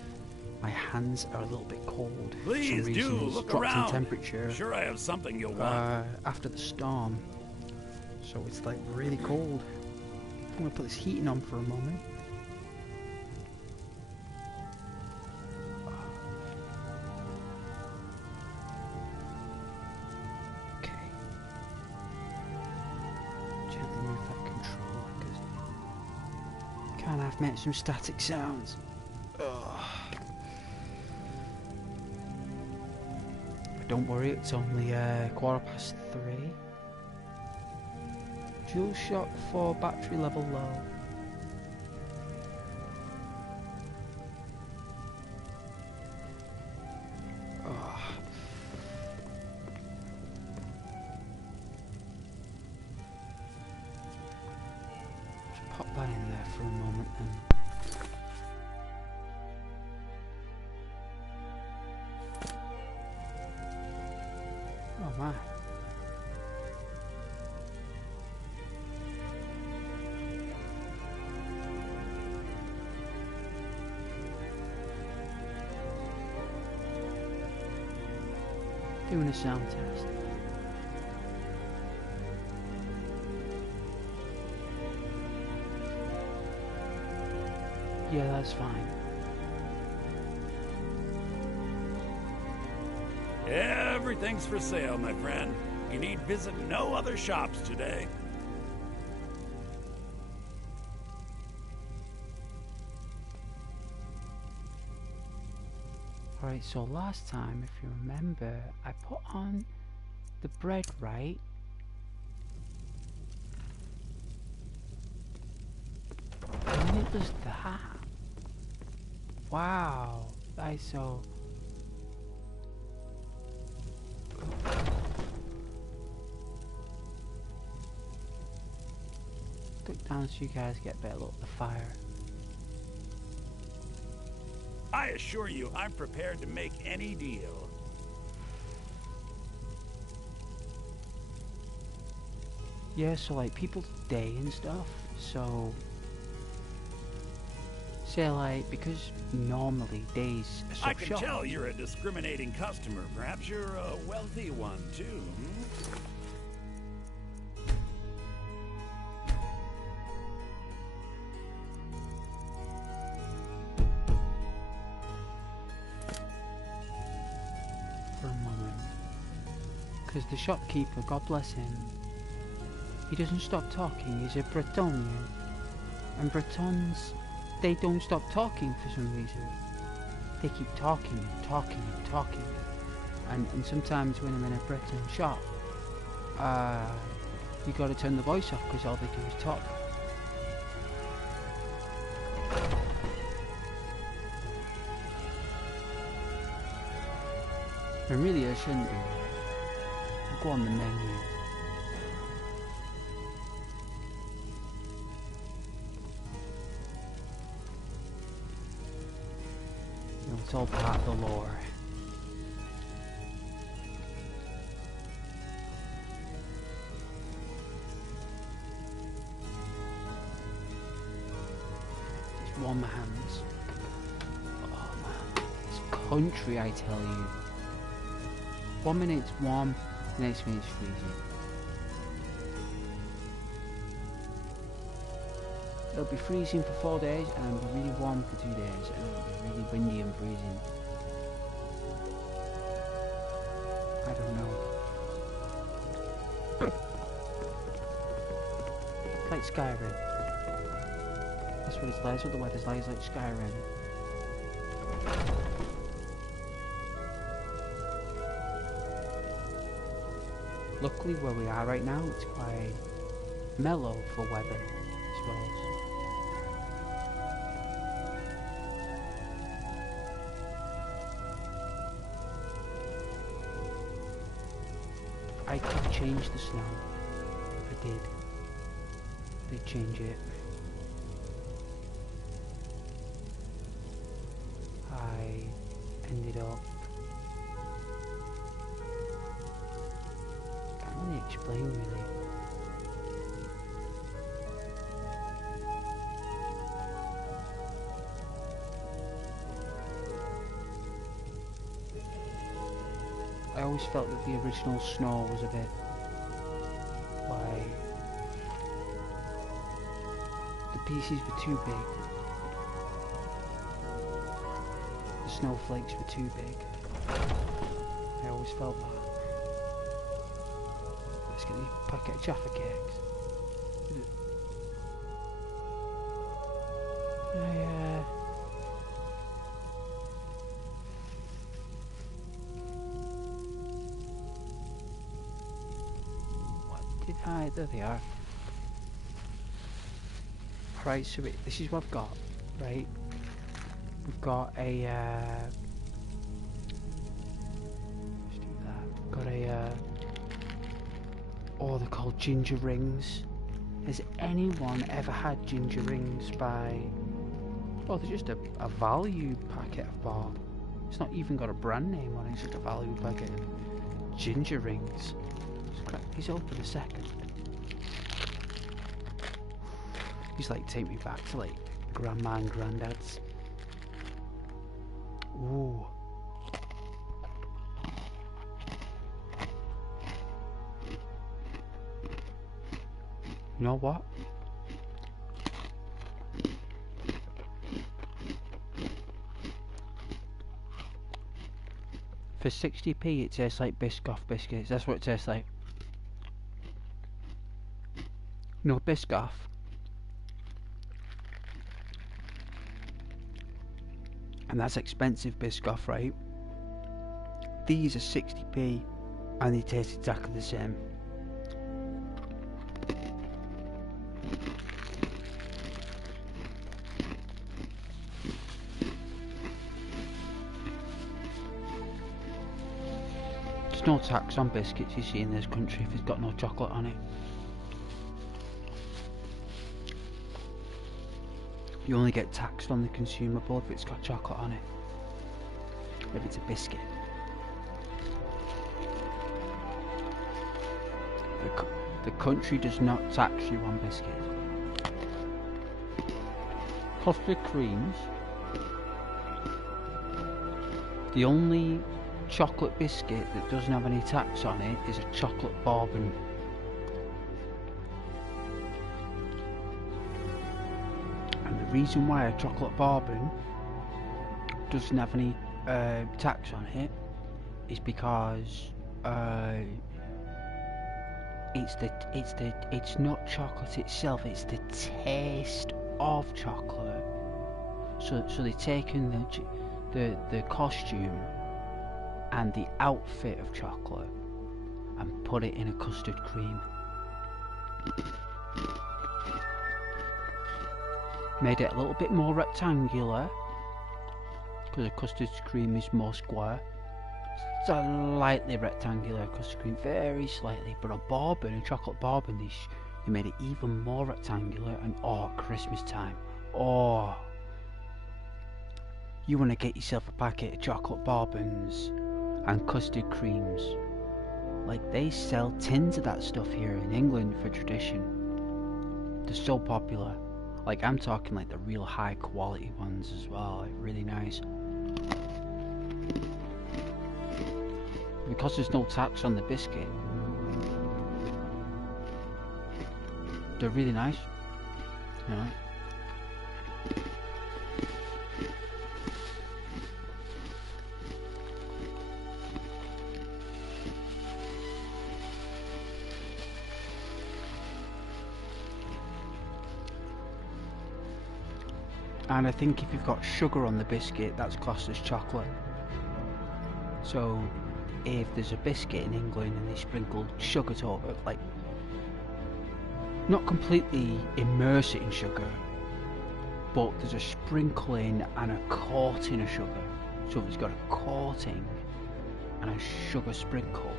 My hands are a little bit cold. Please for some reason. do It's look dropped around. in temperature. Sure, I have something you'll want. After the storm, so it's like really cold. I'm gonna put this heating on for a moment. I've made some static sounds. Ugh. But don't worry, it's only 3:15. Dual shock 4, battery level low. Ugh. Just pop that in there for a moment then. Oh my. Doing a sound test. Yeah, that's fine. Everything's for sale, my friend. You need visit no other shops today. Alright, so last time, if you remember, I put on the bread, right? And it was that. Wow, that is so... Look down so you guys get a better look at the fire. I assure you, I'm prepared to make any deal. Yeah, so like people day and stuff, so say like, because normally days are so I can short. tell you're a discriminating customer. Perhaps you're a wealthy one too, hmm? For a moment, because the shopkeeper, God bless him, he doesn't stop talking. He's a Bretonian, and Bretons, they don't stop talking for some reason. They keep talking and talking and talking, and sometimes when I'm in a Breton shop, you gotta turn the voice off because all they do is talk. And really I shouldn't do. Go on the menu. You know, it's all part of the lore. Just warm my hands. Oh man, this country, I tell you. 1 minute it's warm, the next minute it's freezing. It'll be freezing for 4 days and it'll be really warm for 2 days and it'll be really windy and freezing. I don't know. It's like Skyrim. That's what it's like, that's what the weather's like, it's like Skyrim. Luckily where we are right now, it's quite mellow for weather, I suppose. I could change the snow. I did. They change it. I ended up... can't really explain really. I always felt that the original snow was a bit like the pieces were too big. The snowflakes were too big. I always felt that. Let's get a packet of Jaffa cakes. There they are. Right, so this is what I've got, right? We've got a, let's do that. Got a, oh, they're called ginger rings. Has anyone ever had ginger rings by, oh, they're just a value packet I've bought. It's not even got a brand name on it, it's just a value packet of ginger rings. Let's crack these open a second. Just like take me back to like grandma and granddad's. Ooh. You know what? For 60p it tastes like Biscoff biscuits. That's what it tastes like. No, Biscoff. And that's expensive Biscoff, right? These are 60p and they taste exactly the same. There's no tax on biscuits, you see, in this country if it's got no chocolate on it. You only get taxed on the consumable if it's got chocolate on it. if it's a biscuit. The country does not tax you on biscuits. Custard creams. The only chocolate biscuit that doesn't have any tax on it is a chocolate bourbon. And the reason why a chocolate bourbon doesn't have any tax on it is because it's not chocolate itself, it's the taste of chocolate. So they've taken the costume and the outfit of chocolate and put it in a custard cream. Made it a little bit more rectangular because the custard cream is more square. Slightly rectangular custard cream, very slightly, but a bourbon, a chocolate bourbon dish, they made it even more rectangular. And oh, Christmas time, oh, you want to get yourself a packet of chocolate bourbons and custard creams. Like, they sell tins of that stuff here in England for tradition. They're so popular. Like, I'm talking like the real high quality ones as well, like really nice. Because there's no tax on the biscuit, they're really nice, you know. And I think if you've got sugar on the biscuit, that's classed as chocolate. So if there's a biscuit in England and they sprinkle sugar to it, like, not completely immerse it in sugar, but there's a sprinkling and a coating of sugar. So if it's got a coating and a sugar sprinkle,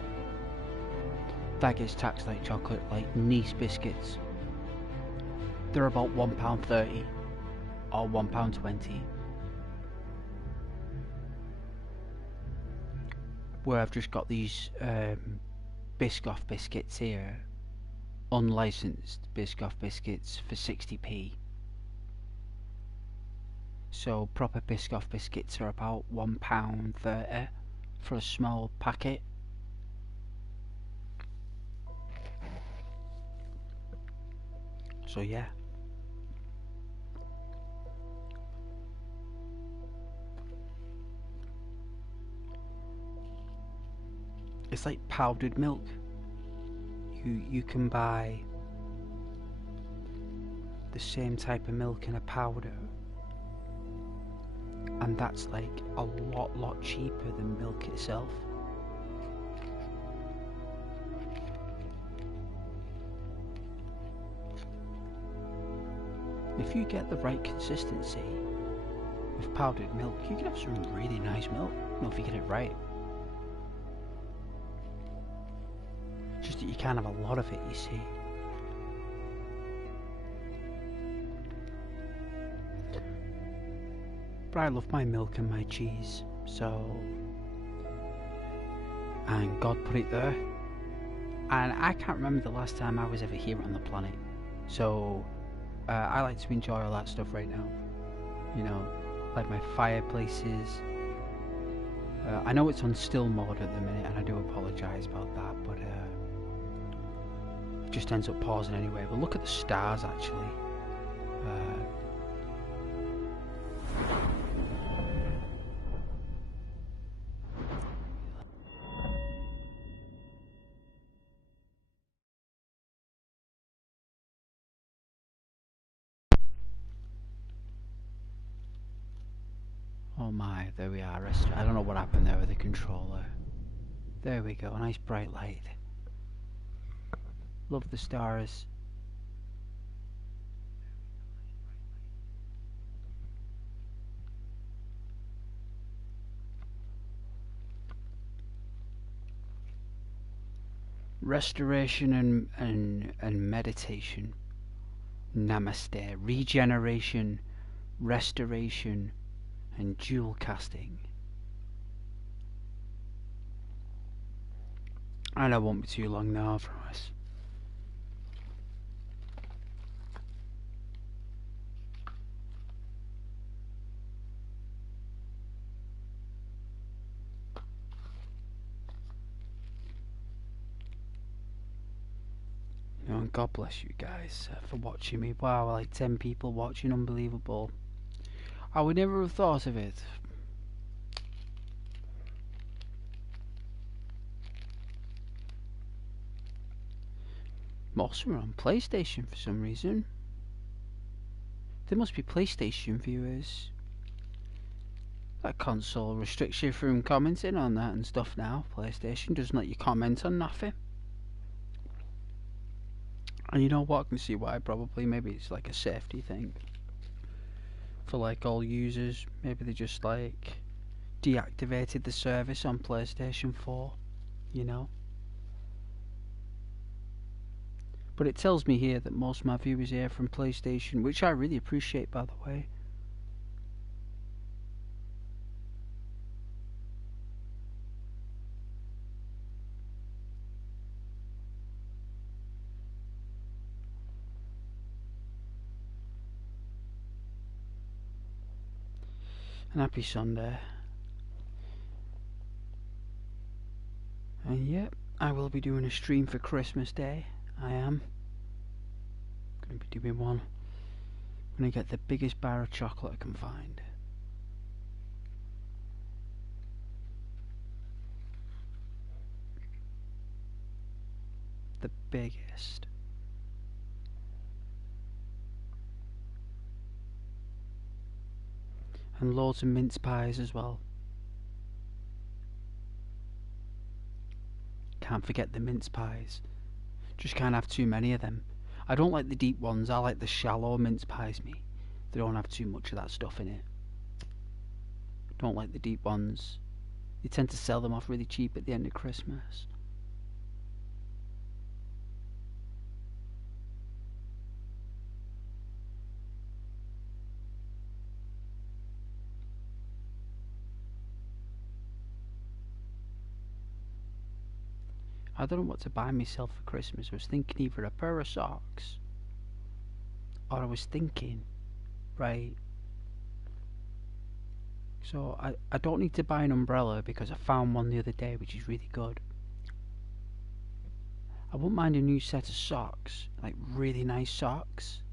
that gets taxed like chocolate. Like Nice biscuits, they're about £1.30 or £1.20. Where I've just got these Biscoff biscuits here, unlicensed Biscoff biscuits for 60p. So proper Biscoff biscuits are about £1.30 for a small packet. So yeah. It's like powdered milk. You can buy the same type of milk in a powder, and that's like a lot cheaper than milk itself. If you get the right consistency with powdered milk, you can have some really nice milk. You know, if you get it right. Just that you can't have a lot of it, you see. But I love my milk and my cheese, so... And God put it there. And I can't remember the last time I was ever here on the planet. So, I like to enjoy all that stuff right now. You know, like my fireplaces. I know it's on still mode at the minute, and I do apologise about that, but it just ends up pausing anyway. But look at the stars, actually. Oh my, there we are. I don't know what happened there with the controller. There we go, a nice bright light. Love the stars. Restoration and meditation. Namaste. Regeneration, restoration, and jewel casting. And I won't be too long now, I promise. You know, and God bless you guys for watching me. Wow, like 10 people watching, unbelievable. I would never have thought of it. Most of them are on PlayStation for some reason. There must be PlayStation viewers. That console restricts you from commenting on that and stuff now. PlayStation doesn't let you comment on nothing. And you know what? I can see why. Probably, maybe it's like a safety thing for like all users. Maybe they just like deactivated the service on PlayStation 4. You know. But it tells me here that most of my viewers here are from PlayStation, which I really appreciate, by the way. And happy Sunday. And yep, I will be doing a stream for Christmas Day. I am. Going to be doing one. I'm going to get the biggest bar of chocolate I can find. The biggest. And loads of mince pies as well. Can't forget the mince pies. Just can't have too many of them. I don't like the deep ones, I like the shallow mince pies, me. They don't have too much of that stuff in it. Don't like the deep ones. They tend to sell them off really cheap at the end of Christmas. I don't know what to buy myself for Christmas. I was thinking either a pair of socks, or I was thinking, right, so I don't need to buy an umbrella because I found one the other day which is really good. I wouldn't mind a new set of socks, like really nice socks.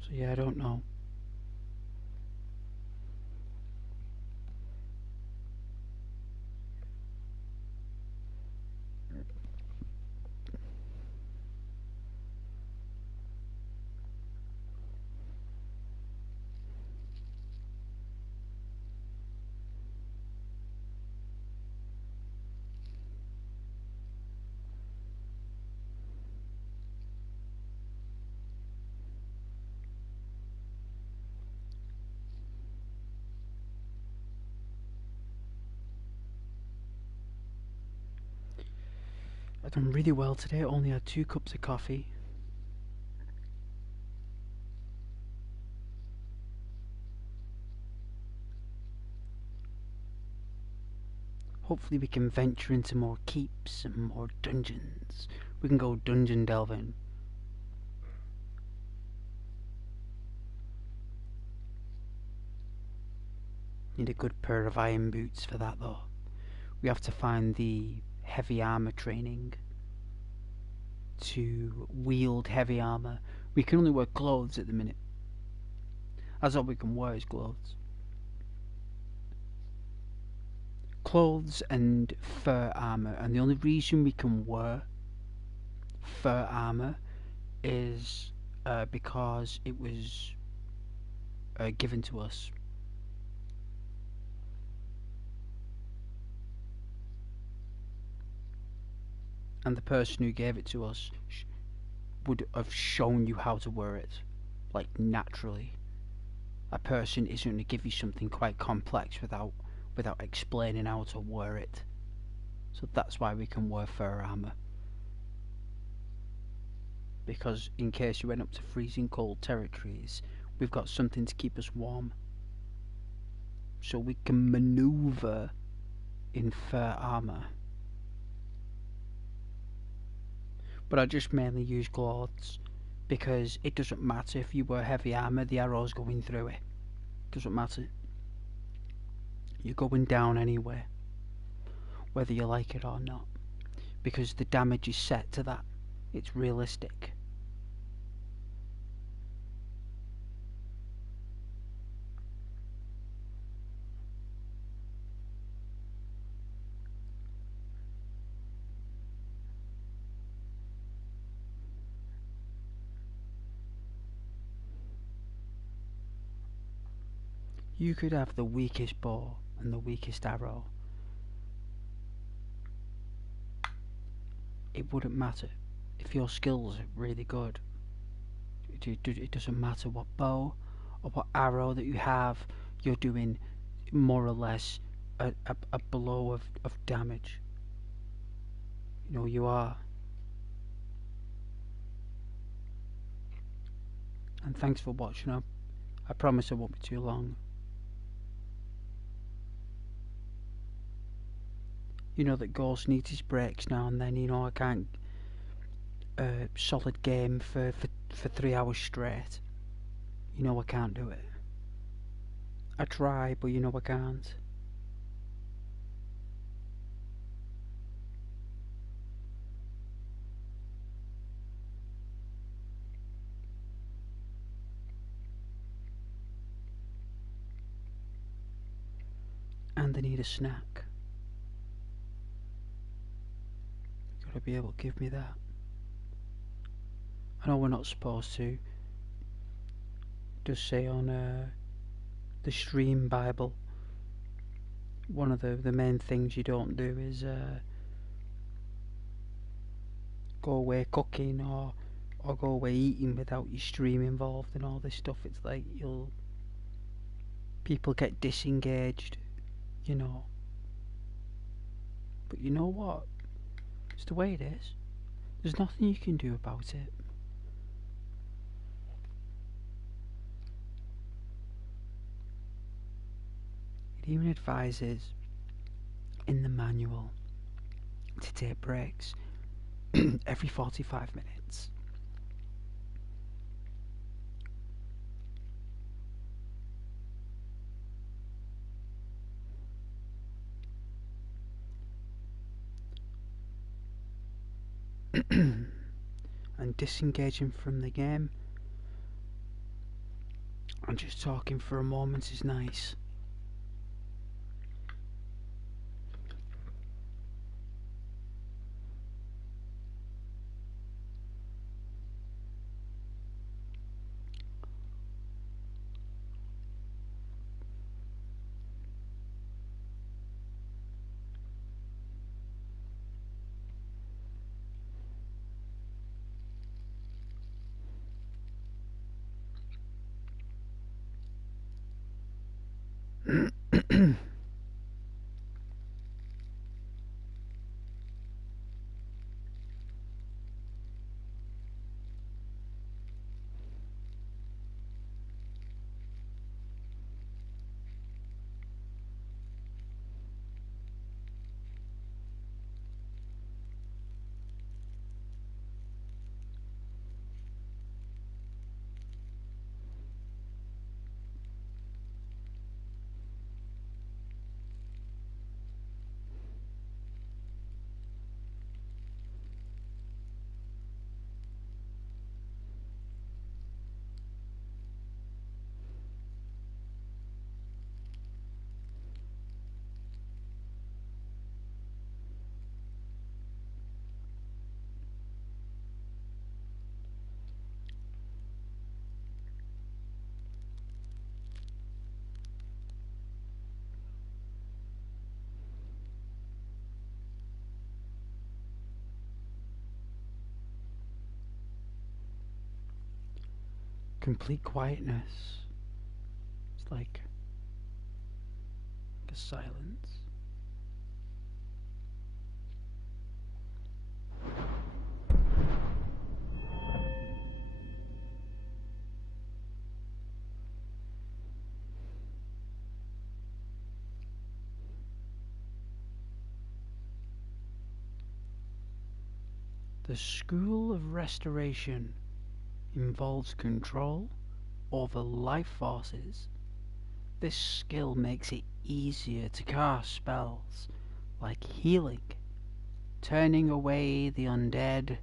So yeah, I don't know. I've done really well today. I only had 2 cups of coffee. Hopefully we can venture into more keeps and more dungeons. We can go dungeon delving. Need a good pair of iron boots for that though. We have to find the heavy armor training to wield heavy armor. We can only wear clothes at the minute. That's all we can wear is clothes. Clothes and fur armor, and the only reason we can wear fur armor is because it was given to us. and the person who gave it to us would have shown you how to wear it, like naturally. A person isn't going to give you something quite complex without explaining how to wear it. So that's why we can wear fur armor. Because in case you went up to freezing cold territories, we've got something to keep us warm. So we can maneuver in fur armor. But I just mainly use clothes because it doesn't matter if you wear heavy armor, the arrow's going through it. Doesn't matter. You're going down anyway, whether you like it or not, because the damage is set to that. It's realistic. You could have the weakest bow and the weakest arrow. It wouldn't matter if your skills are really good. It doesn't matter what bow or what arrow that you have, you're doing more or less a blow of damage. You know you are. And thanks for watching up. I promise it won't be too long. You know that Ghost needs his breaks now and then. You know I can't solid game for 3 hours straight. You know I can't do it. I try, but you know I can't. And I need a snack. You gotta be able to give me that. I know we're not supposed to. It does say on the stream Bible, one of the main things you don't do is go away cooking or go away eating without your stream involved and all this stuff. It's like people get disengaged, you know. But you know what? It's the way it is. There's nothing you can do about it. It even advises in the manual to take breaks every 45 minutes. And disengaging from the game and just talking for a moment is nice. complete quietness. It's like a silence. The School of Restoration involves control over life forces. This skill makes it easier to cast spells like healing, turning away the undead,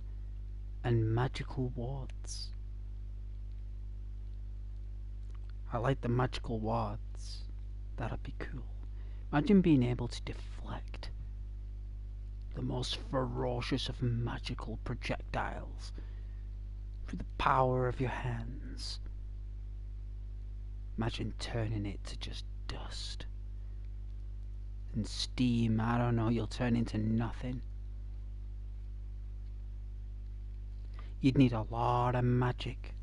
and magical wards. I like the magical wards. That'd be cool. Imagine being able to deflect the most ferocious of magical projectiles through the power of your hands. Imagine turning it to just dust and steam. I don't know, you'll turn into nothing. You'd need a lot of magic.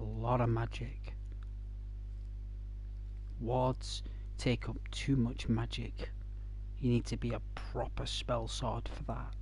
A lot of magic. Wards take up too much magic. You need to be a proper spell sword for that.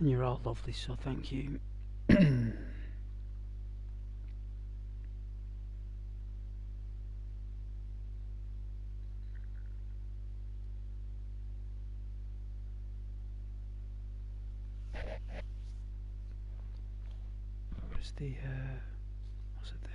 And you're all lovely, so thank you. Where's the, was it there?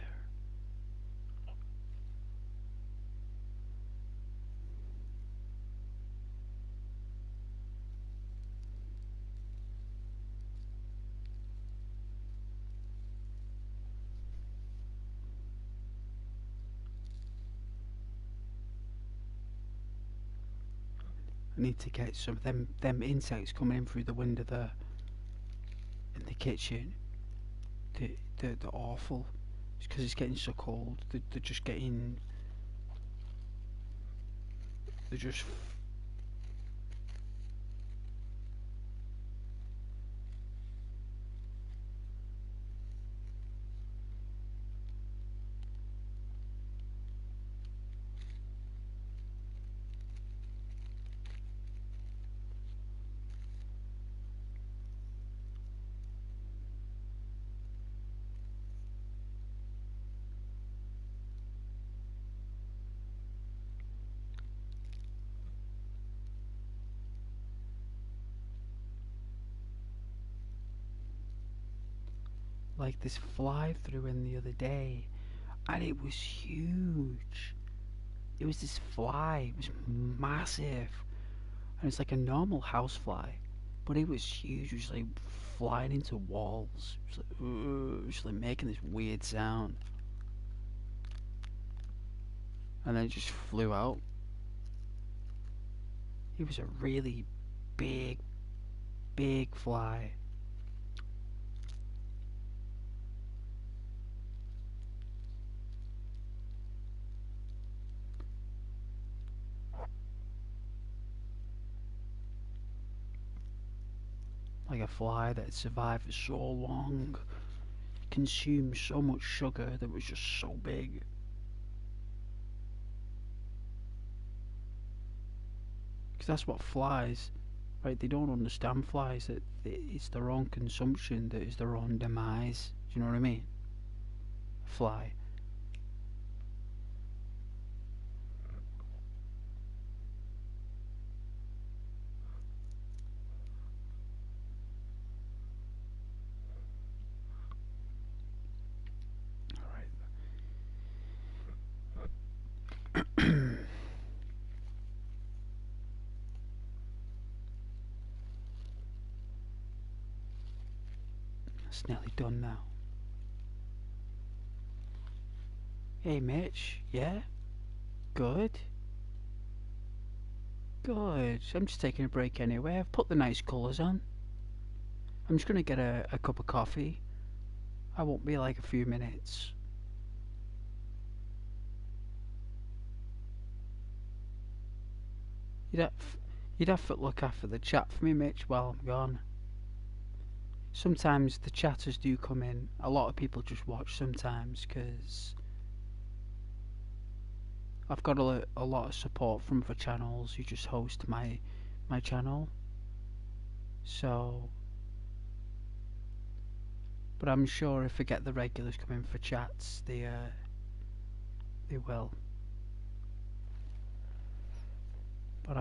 I need to get some of them insects coming in through the window there in the kitchen. They're awful. It's because it's getting so cold. They're just getting. They're just. Like this fly through in the other day, and it was huge. It was this fly, it was massive, and it's like a normal housefly, but it was huge. It was like flying into walls. It was like, it was like making this weird sound, and then it just flew out. It was a really big fly. Like a fly that had survived for so long, consumed so much sugar that was just so big. Because that's what flies, right? They don't understand flies, that it's their own consumption that is their own demise. Do you know what I mean? Fly. It's nearly done now. Hey Mitch, yeah? Good. Good. I'm just taking a break anyway. I've put the nice colours on. I'm just gonna get a cup of coffee. I won't be like a few minutes. You'd have to look after the chat for me, Mitch, while I'm gone. Sometimes the chatters do come in. A lot of people just watch sometimes because I've got a lot of support from other channels who just host my channel. So, but I'm sure if I get the regulars coming for chats, they will. But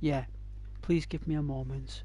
yeah, please give me a moment.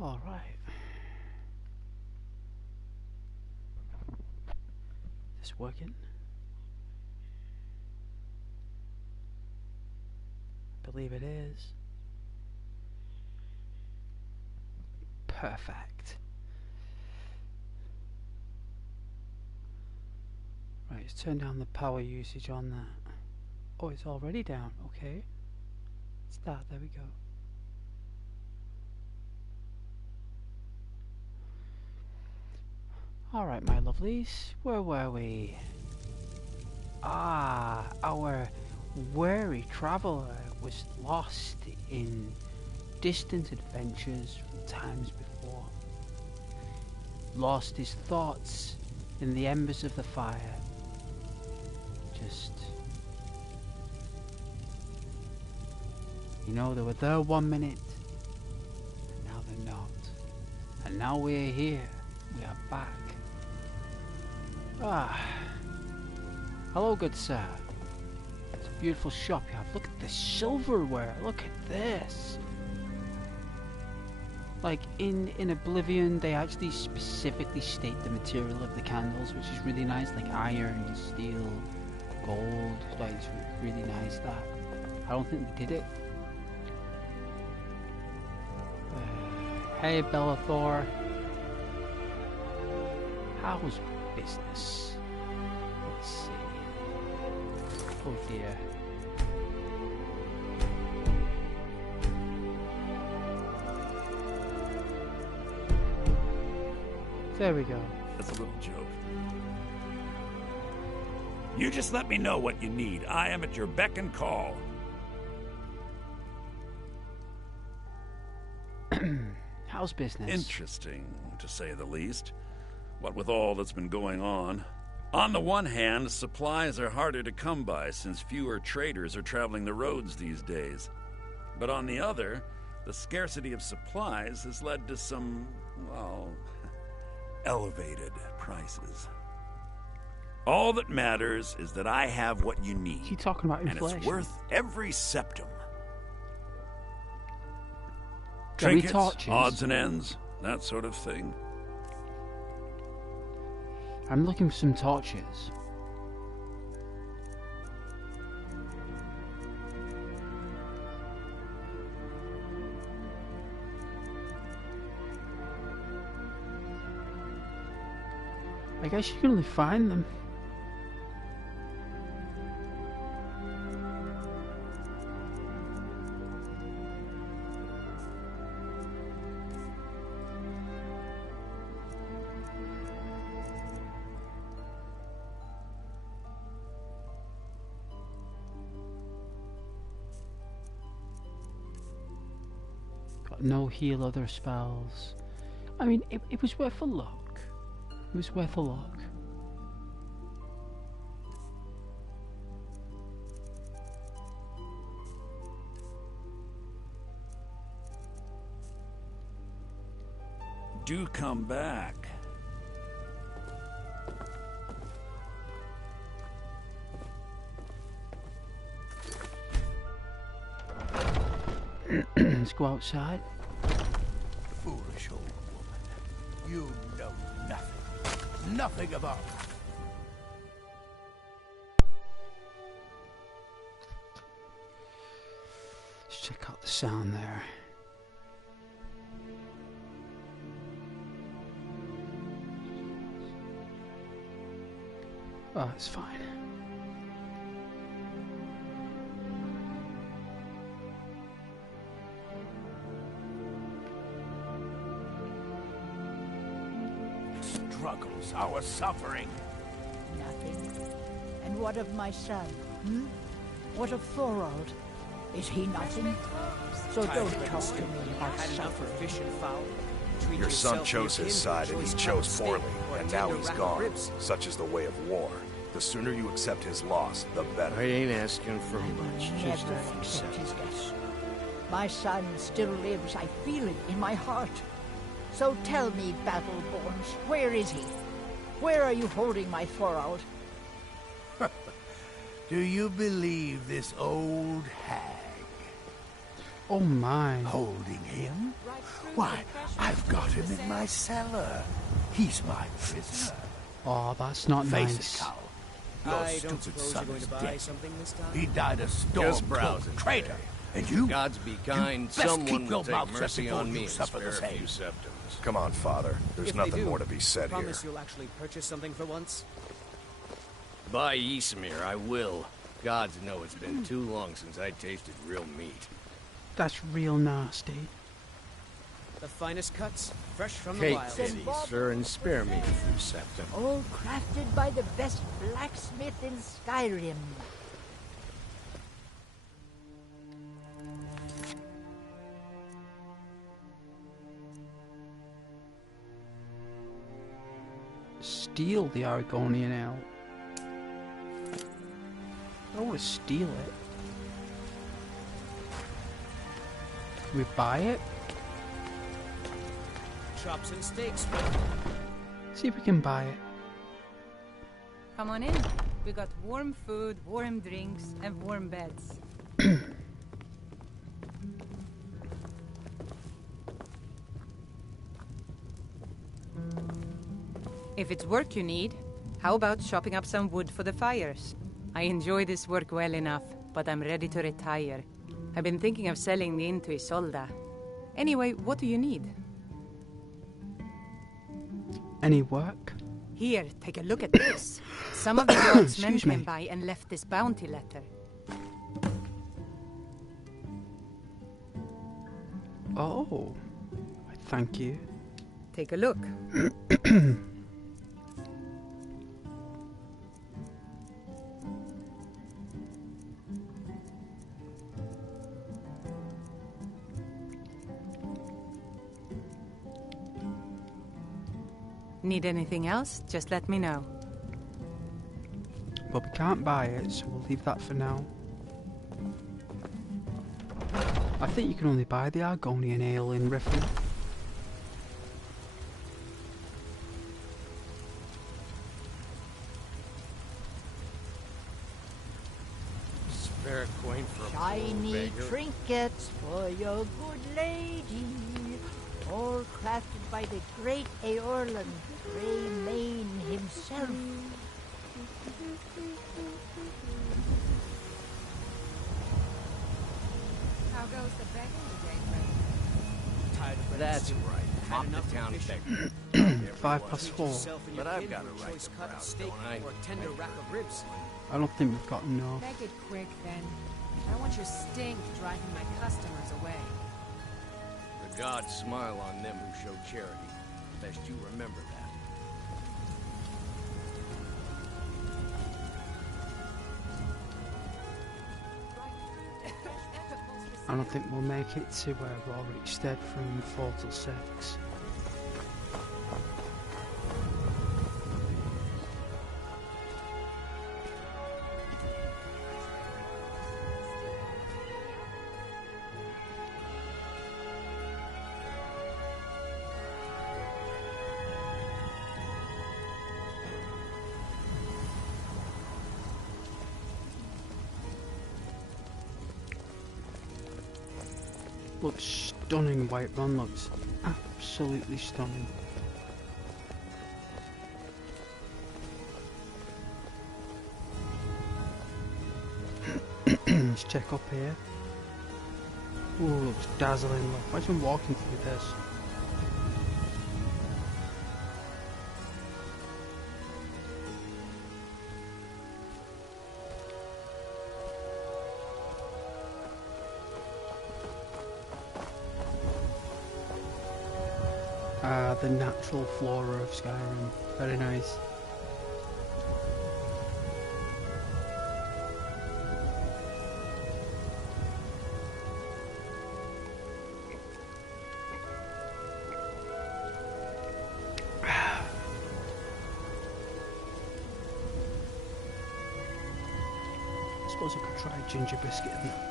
All right. Is this working? I believe it is. Perfect. Right, let's turn down the power usage on that. Oh, it's already down. Okay. Start. There we go. Alright, my lovelies. Where were we? Ah, our weary traveller was lost in distant adventures from times before. Lost his thoughts in the embers of the fire. Just... You know, they were there 1 minute, and now they're not. And now we're here. We are back. Ah. Hello, good sir. It's a beautiful shop you have. Look at the silverware. Look at this. Like, in Oblivion, they actually specifically state the material of the candles, which is really nice. Like iron, steel, gold. Like, it's really nice, that. I don't think they did it. Hey, Bellathor. How's business? Let's see. Oh dear. There we go. That's a little joke. You just let me know what you need. I am at your beck and call. How's business? Interesting, to say the least. What with all that's been going on. On the one hand, supplies are harder to come by since fewer traders are traveling the roads these days. But on the other, the scarcity of supplies has led to some, well, elevated prices. All that matters is that I have what you need. Is he talking about inflation? And it's worth every septum. Trinkets, Trinkets, odds and ends, that sort of thing. I'm looking for some torches. I guess you can only find them. Got no heal other spells. I mean, it was worth a look. It was worth a look. Do come back. Let's go outside. Foolish old woman. You know nothing. Nothing about it. Let's check out the sound there. Oh, it's fine. Struggles, our suffering. Nothing. And what of my son? What of Thorold? Is he nothing? So don't talk to me about suffering. Fish and fowl. Treat Your son yourself chose to your his side and he choice chose steak poorly, or and now tender he's rack of gone. ribs. Such is the way of war. The sooner you accept his loss, the better. I ain't asking for much. Just Never a few accept his seconds. death. My son still lives. I feel it in my heart. So tell me, Battleborns, where is he? Where are you holding my Thorold? Do you believe this old hag? Oh my. Holding him? Why, I've got him in my cellar. He's my prisoner. Oh, that's not Face nice. it, Cal. Your I don't stupid suppose son you're going is to buy dead. something this time? He died a Just browsing. storm traitor. And you? Gods be kind, best someone keep your will take mouth shut mercy before on me you and suffer the spare a few same. septims. Come on, Father. There's If they nothing do, more to be said here. promise you'll actually purchase something for once? By Ismir, I will. Gods know it's been too long since I tasted real meat. That's real nasty. The finest cuts, fresh from the Cake wild. pity, sir, and spare me a few septims. All crafted by the best blacksmith in Skyrim. Steal the Argonian ale. I don't want to steal it. Can we buy it? Chops and steaks. See if we can buy it. Come on in. We got warm food, warm drinks, and warm beds. If it's work you need, how about chopping up some wood for the fires? I enjoy this work well enough, but I'm ready to retire. I've been thinking of selling the inn to Isolda. Anyway, what do you need? Any work? Here, take a look at this. Some of the gods men Excuse me. came by and left this bounty letter. Oh. Thank you. Take a look. Need anything else? Just let me know. But we can't buy it, so we'll leave that for now. I think you can only buy the Argonian ale in Riffle. Spare a coin for a Shiny poor beggar. trinkets for your good lady. All crafted by the great Aorlan, Greymane himself. How goes the begging today, Tired of That's bread right. stew? Had I'm the enough town of fish? beggar. 4. Yourself and your But I've kid got with a right choice to cut of browse, steak don't I? or tender rack of ribs. I don't think we've got enough. Beg it quick, then. I don't want your stink driving my customers away. The gods smile on them who show charity. Best you remember that. I don't think we'll make it to Rorikstead from 4 till 6. Looks stunning, Whiterun looks absolutely stunning. Let's check up here. Ooh, looks dazzling. Look, imagine walking through this. The natural flora of Skyrim. Very nice. I suppose I could try a ginger biscuit in that.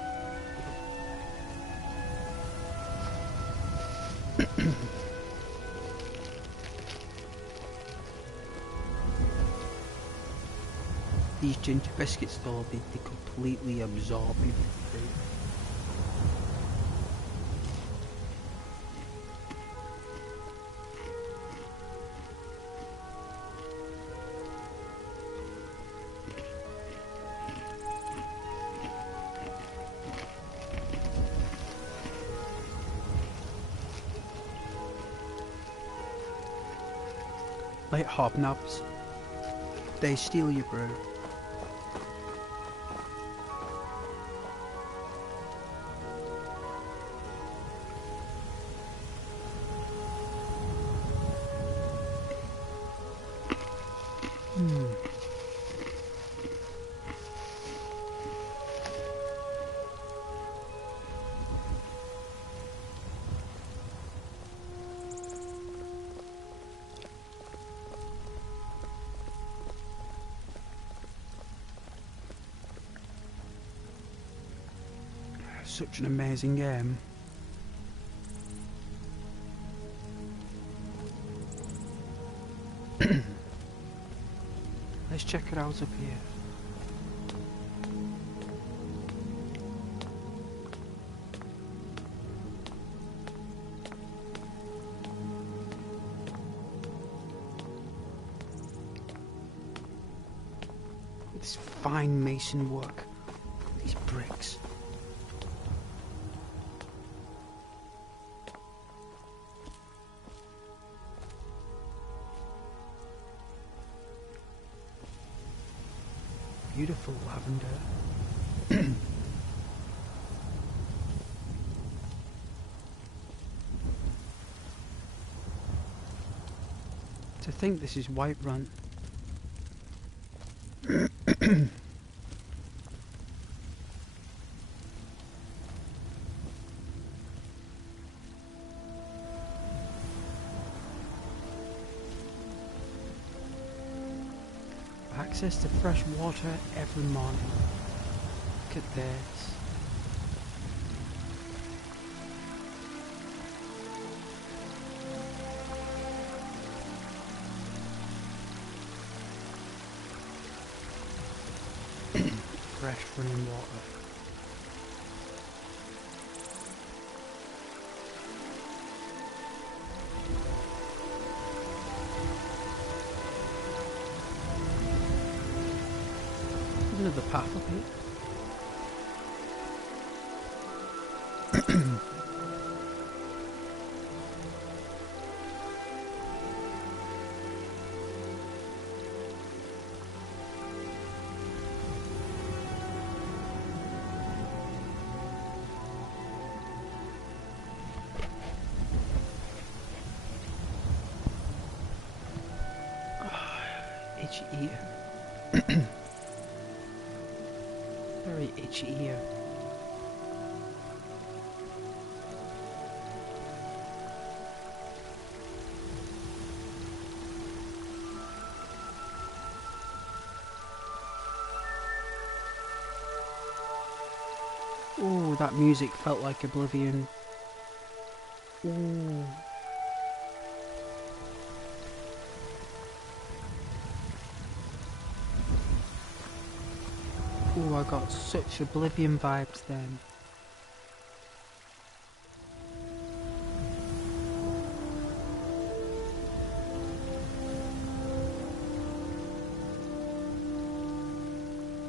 These ginger biscuits though, they completely absorb you. like hobnobs. They steal your brew. Such an amazing game. Let's check it out up here. This fine mason work. These bricks. Beautiful lavender. To think this is Whiterun. Access to fresh water every morning. Look at this. Fresh running water. The path up here. Itchy ear. Very itchy ear. Oh, that music felt like Oblivion. Ooh. Oh, I got such Oblivion vibes then.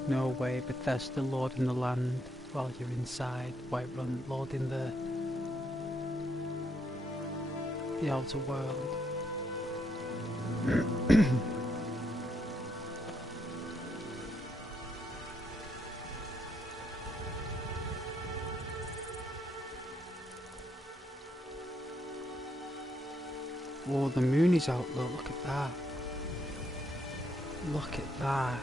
No way, Bethesda lording the land while you're inside, Whiterun lording the outer world. Oh, the moon is out, look at that. Look at that.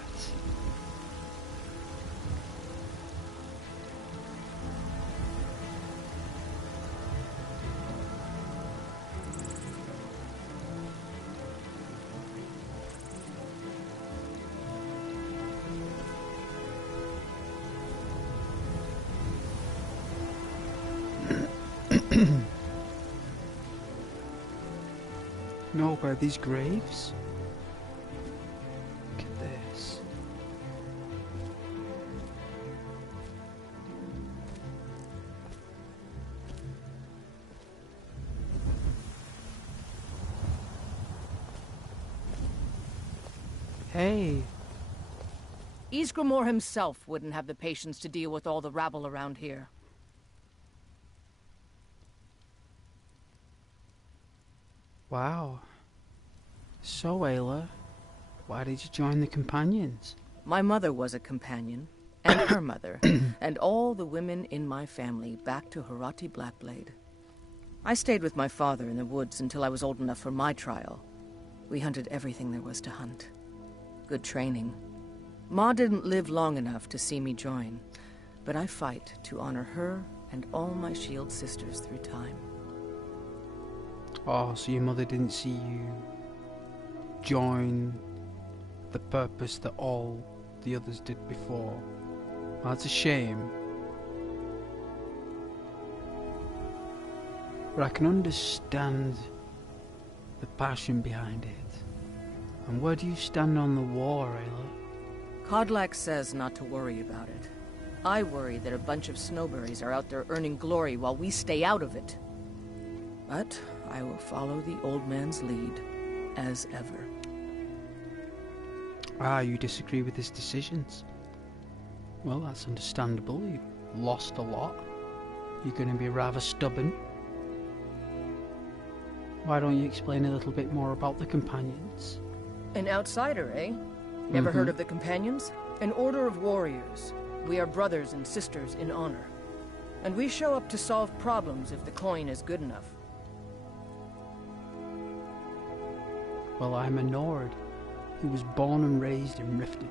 No, where are these graves? Look at this. Hey. Ysgramor himself wouldn't have the patience to deal with all the rabble around here. Wow. So, Ayla, why did you join the companions? My mother was a companion, and her mother, and all the women in my family back to Harati Blackblade. I stayed with my father in the woods until I was old enough for my trial. We hunted everything there was to hunt. Good training. Ma didn't live long enough to see me join, but I fight to honor her and all my shield sisters through time. Oh, so your mother didn't see you join the purpose that all the others did before. Well, that's a shame. But I can understand the passion behind it. And where do you stand on the war, Ayla? Kodlak says not to worry about it. I worry that a bunch of snowberries are out there earning glory while we stay out of it. But I will follow the old man's lead, as ever. Ah, you disagree with his decisions? Well, that's understandable. You lost a lot. You're going to be rather stubborn. Why don't you explain a little bit more about the companions? An outsider, eh? Never heard of the companions? An order of warriors. We are brothers and sisters in honor. And we show up to solve problems if the coin is good enough. Well, I'm a Nord who was born and raised in Riften.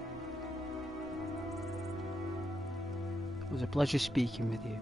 It was a pleasure speaking with you.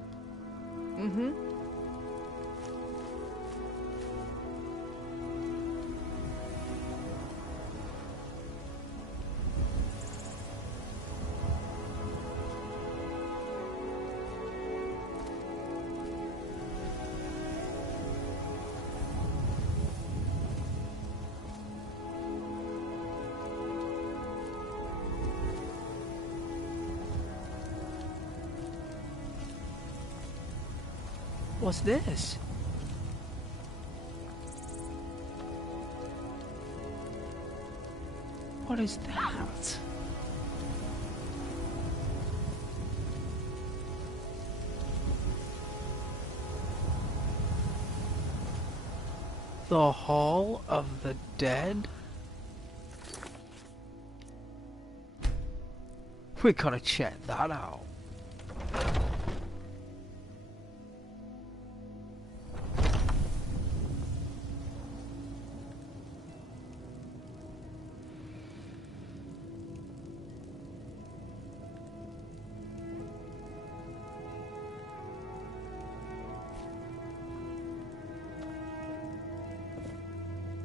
What's this? What is that? The Hall of the Dead? We gotta check that out.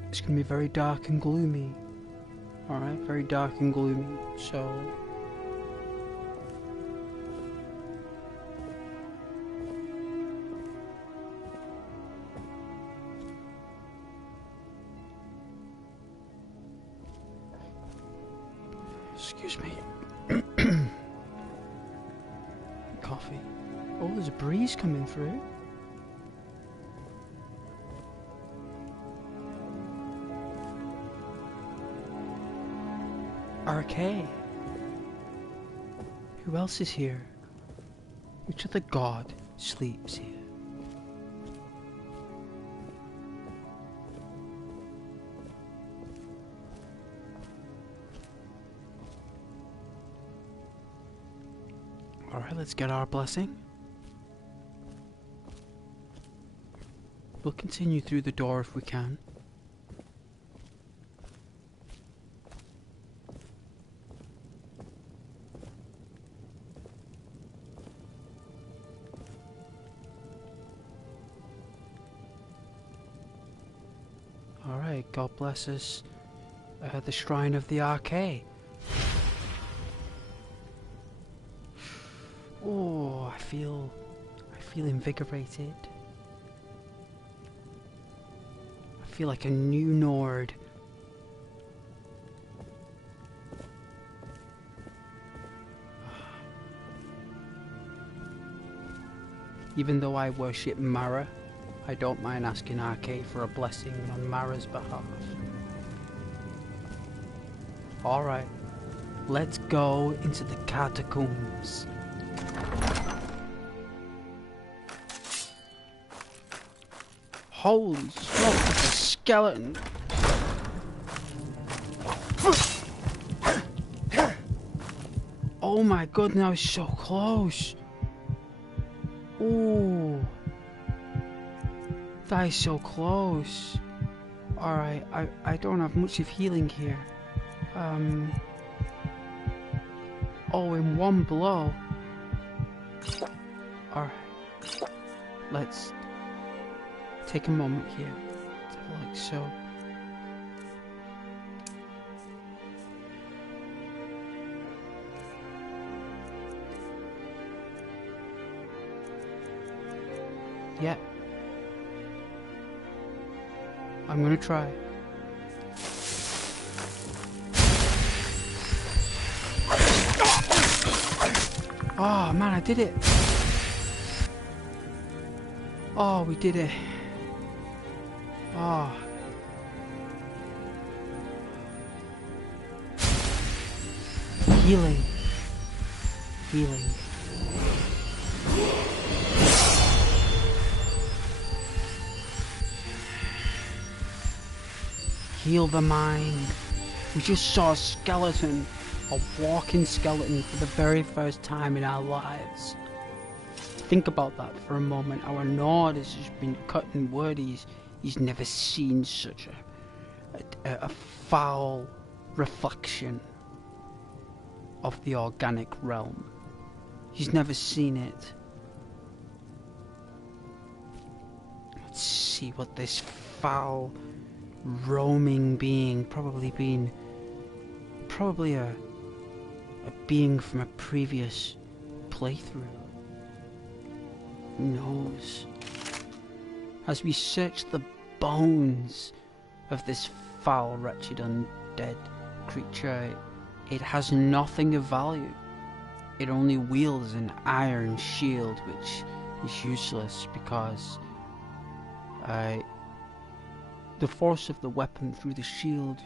It's gonna be very dark and gloomy. Alright, very dark and gloomy, so... Excuse me. Coffee. Oh, there's a breeze coming through. RK. Who else is here? Which other god sleeps here? Alright, let's get our blessing. We'll continue through the door if we can. Alright, God bless us. The Shrine of the RK. Oh, I feel invigorated. I feel like a new Nord. Even though I worship Mara, I don't mind asking RK for a blessing on Mara's behalf. Alright, let's go into the catacombs. Holy smoke, it's a skeleton! Oh my god, now it's so close. Ooh. That is so close. Alright, I don't have much of healing here. Oh, in one blow. Alright. Let's take a moment here. Like so. Yep. I'm gonna try. Oh man, I did it. Oh, we did it. Oh. Healing. Healing. Heal the mind. We just saw a skeleton, a walking skeleton for the very first time in our lives. Think about that for a moment. Our Nord has just been cutting wood. He's never seen such a foul reflection of the organic realm. He's never seen it. Let's see what this foul roaming being, probably a being from a previous playthrough. Who knows? As we search the bones of this foul, wretched, undead creature, it has nothing of value. It only wields an iron shield, which is useless because the force of the weapon through the shield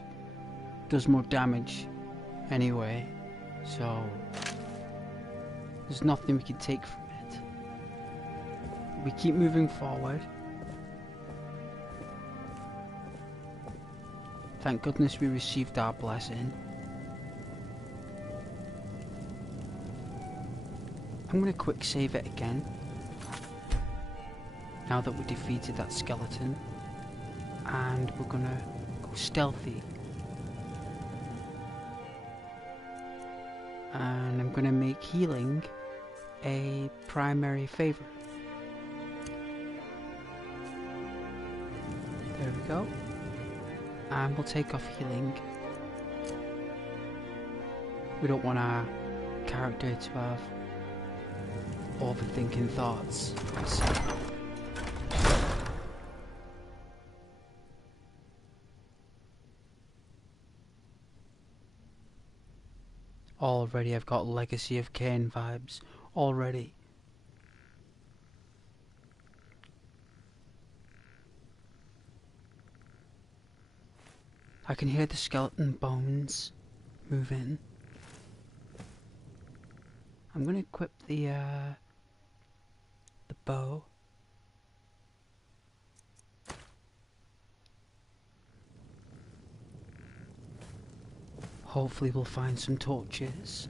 does more damage anyway, so there's nothing we can take from it. We keep moving forward. Thank goodness we received our blessing. I'm going to quick save it again, now that we defeated that skeleton. And we're gonna go stealthy. And I'm gonna make healing a primary favorite. There we go. And we'll take off healing. We don't want our character to have overthinking thoughts. Already I've got Legacy of Kain vibes. Already. I can hear the skeleton bones moving. I'm gonna equip the bow. Hopefully we'll find some torches.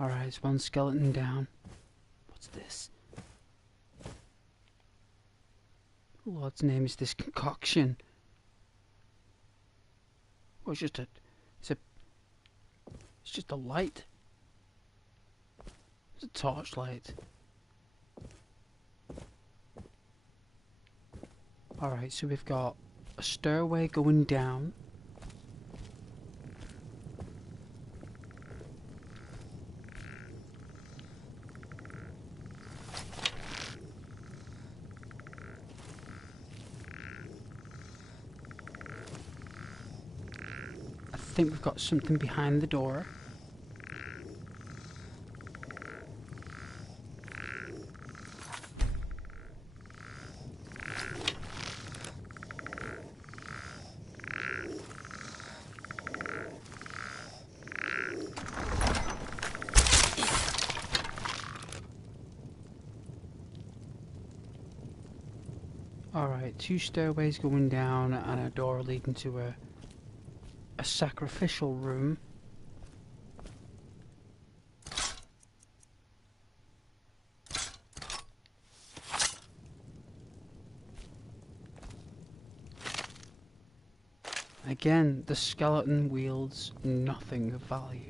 Alright, it's one skeleton down. What's this? Lord's name is this concoction? Well, it's just a light. It's a torchlight. Alright, so we've got a stairway going down. I think we've got something behind the door. Alright, 2 stairways going down and a door leading to a sacrificial room. Again, the skeleton wields nothing of value.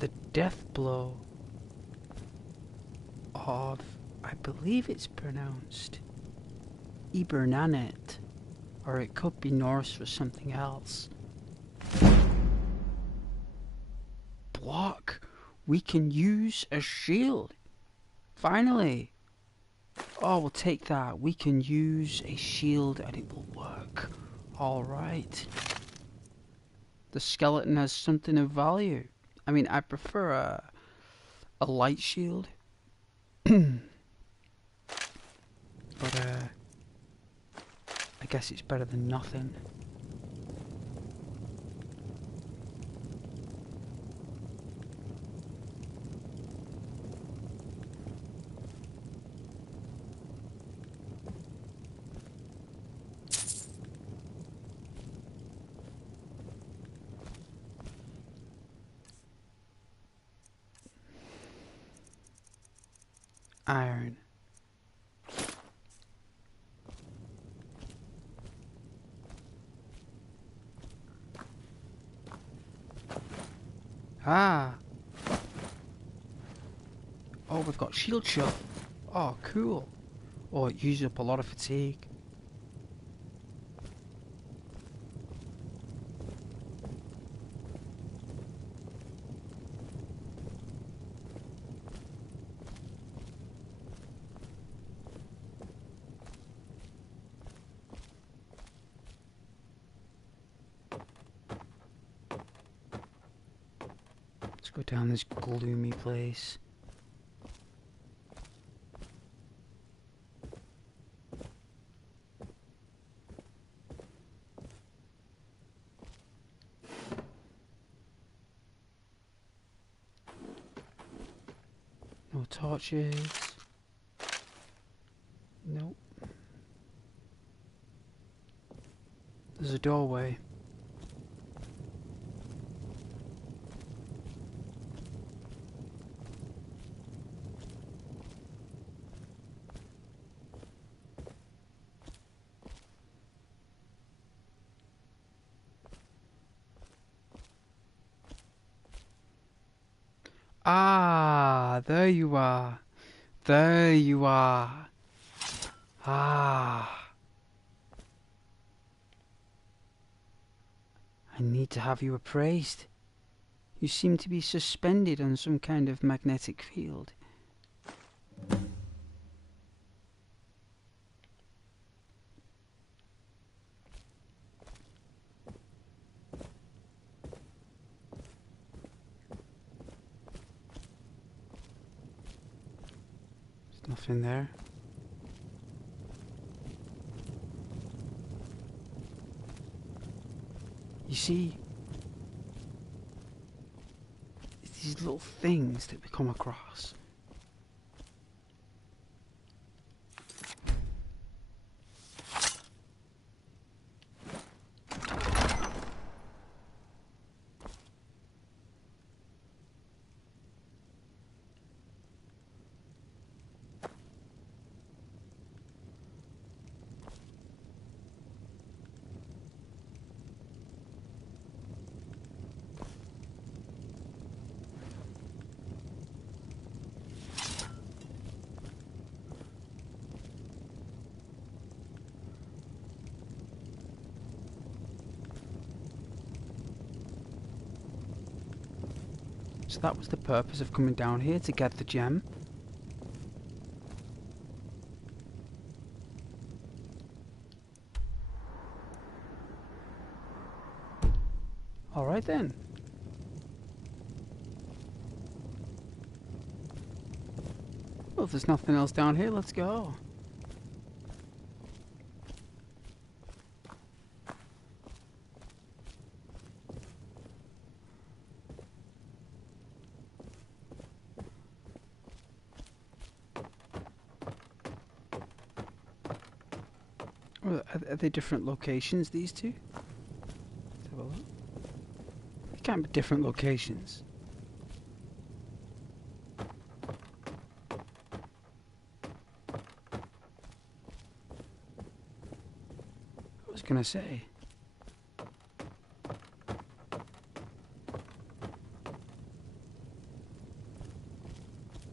The death blow of, I believe it's pronounced Ibernanet, or it could be Norse for something else. Block, we can use a shield. Finally. Oh, we'll take that. We can use a shield and it will work. Alright. The skeleton has something of value. I mean, I prefer a light shield. But, I guess it's better than nothing. Iron. Ah. Oh, we've got shield shot. Oh, cool. Oh, it uses up a lot of fatigue. Let's go down this gloomy place. No torches. Nope. There's a doorway. Ah, there you are. There you are. Ah. I need to have you appraised. You seem to be suspended on some kind of magnetic field. There's nothing there. You see, it's these little things that we come across. So that was the purpose of coming down here, to get the gem. Alright then. Well, if there's nothing else down here, let's go. Are they different locations, these two? Let's have a look. They can't be different locations. I was gonna say.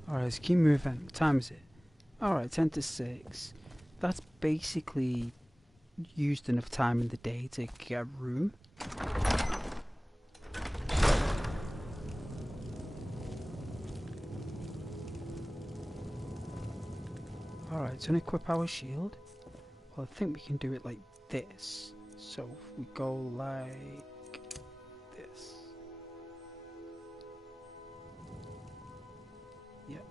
Alright, let's keep moving. What time is it? Alright, 10 to 6. That's basically used enough time in the day to get a room. Alright, so unequip our shield. Well, I think we can do it like this. So if we go like this. Yep.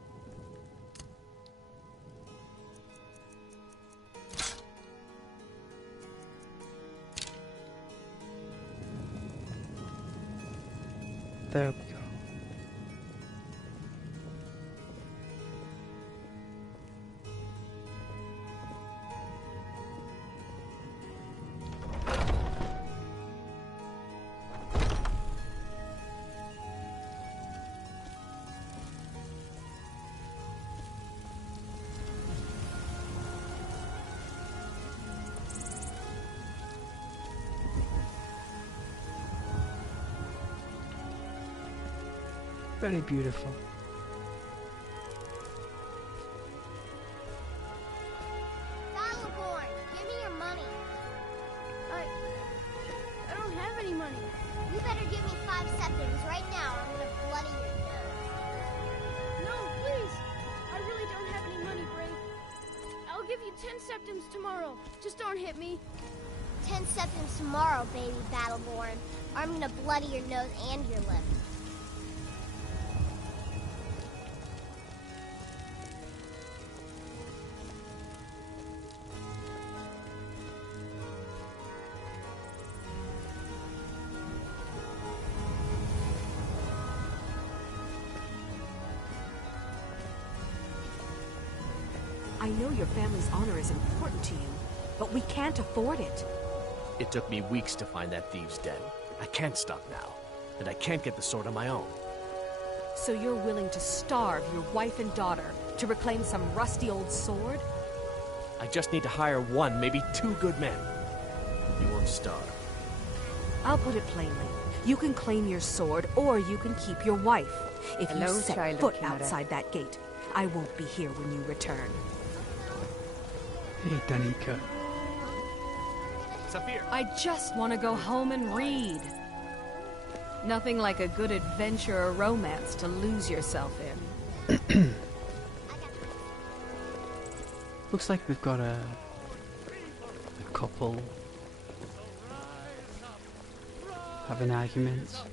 There we go. Very beautiful. Battleborn, give me your money. I don't have any money. You better give me 5 septims right now, or I'm gonna bloody your nose. No, please. I really don't have any money, Brave. I'll give you 10 septims tomorrow. Just don't hit me. 10 septims tomorrow, baby Battleborn, or I'm gonna bloody your nose and your lip. I know your family's honor is important to you, but we can't afford it. It took me weeks to find that thieves' den. I can't stop now, and I can't get the sword on my own. So you're willing to starve your wife and daughter to reclaim some rusty old sword? I just need to hire 1, maybe 2 good men. You won't starve. I'll put it plainly. You can claim your sword, or you can keep your wife. If you set foot outside that gate, I won't be here when you return. Hey, Danica. I just want to go home and read. Nothing like a good adventure or romance to lose yourself in. Looks like we've got a couple having arguments.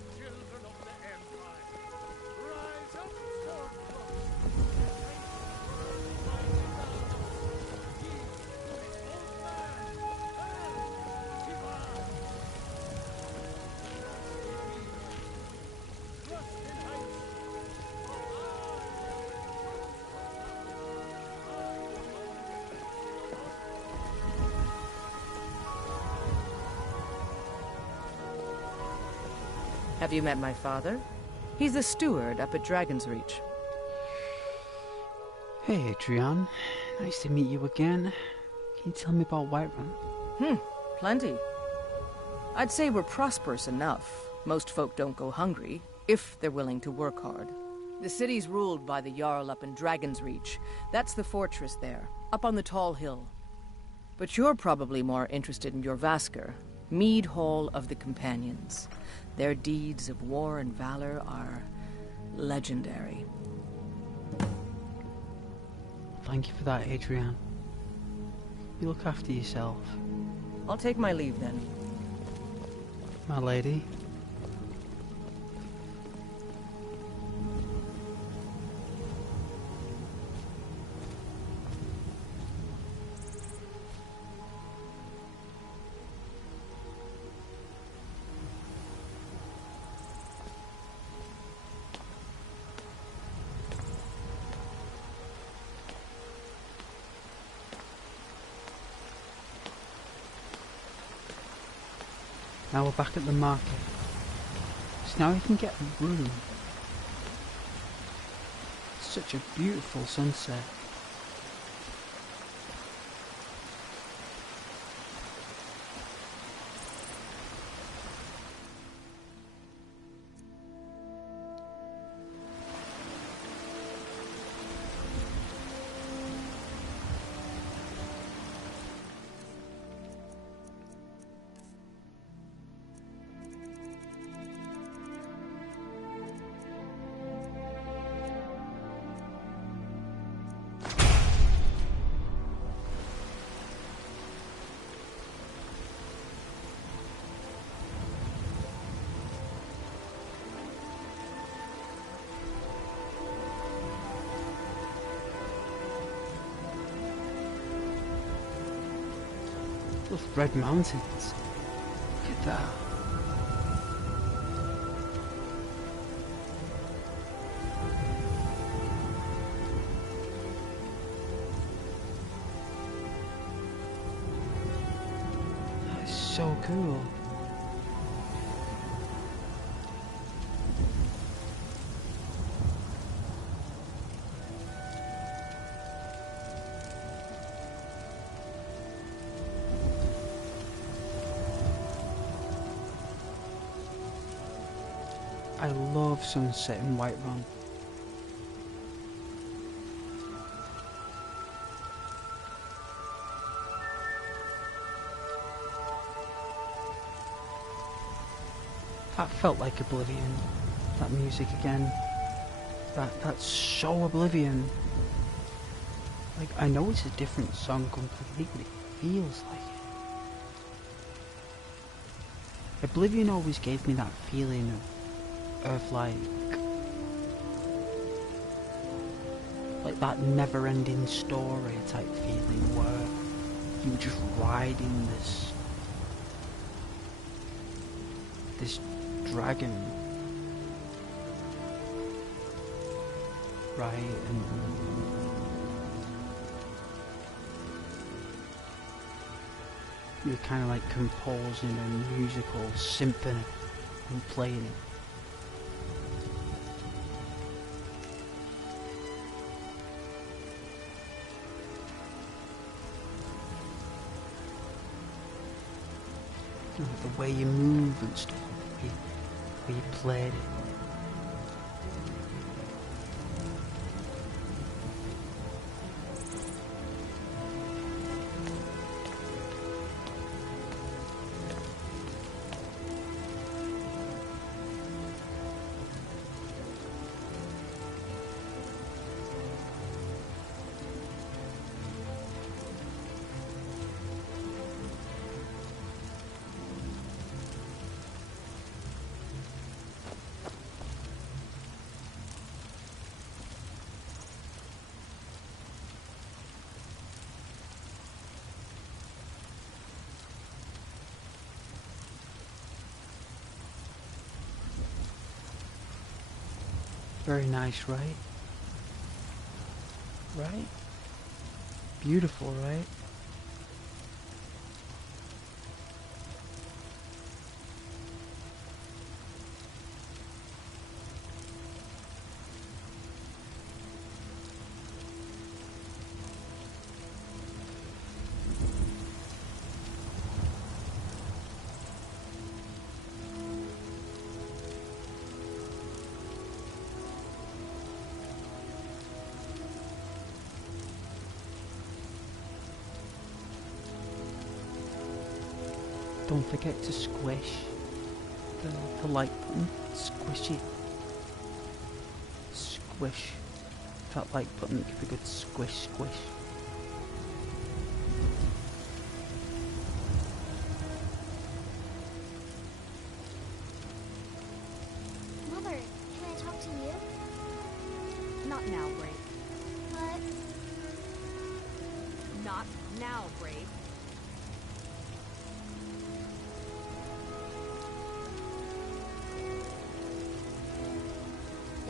Have you met my father? He's the steward up at Dragon's Reach. Hey, Adrian. Nice to meet you again. Can you tell me about Whiterun? Plenty. I'd say we're prosperous enough. Most folk don't go hungry, if they're willing to work hard. The city's ruled by the Jarl up in Dragon's Reach. That's the fortress there, up on the tall hill. But you're probably more interested in your Vasker, Mead Hall of the Companions. Their deeds of war and valor are legendary. Thank you for that, Adrian. You look after yourself. I'll take my leave then. My lady. Now we're back at the market. So now we can get a room. Such a beautiful sunset. Those red mountains. Look at that. That is so cool. I love sunset in Whiterun. That felt like Oblivion. That music again. That's so Oblivion. Like, I know it's a different song completely, but it feels like it. Oblivion always gave me that feeling of like that never-ending story type feeling where you were just riding this dragon, right? And you're kind of like composing a musical symphony and playing it. The way you move and stuff, the way you played it. Very nice, right? Right? Beautiful, right? Don't forget to squish the like button. Squish it. Squish that like button. Give a good squish, squish. Mother, can I talk to you? Not now, Brave. What? Not now, Brave.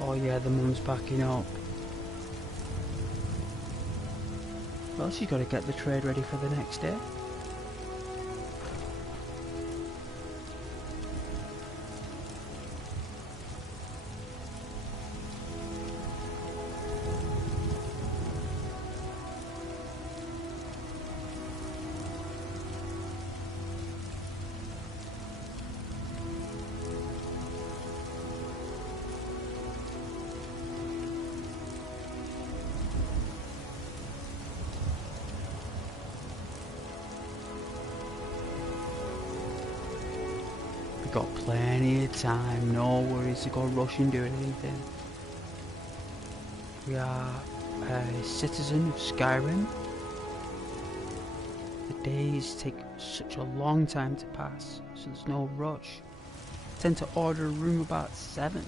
Oh yeah, the mum's backing up. Well, she's got to get the trade ready for the next day. We've got plenty of time, no worries to go rush and do anything. We are a citizen of Skyrim. The days take such a long time to pass, so there's no rush. I tend to order a room about 7.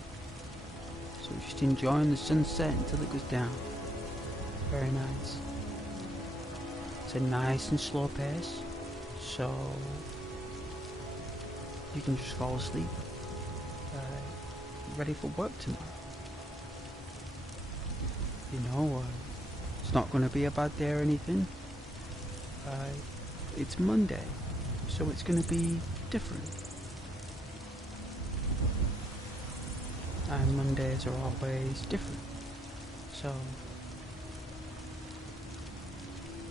So just enjoying the sunset until it goes down. Very nice. It's a nice and slow pace, so you can just fall asleep. Ready for work tomorrow. You know, it's not going to be a bad day or anything. It's Monday, so it's going to be different. And Mondays are always different. So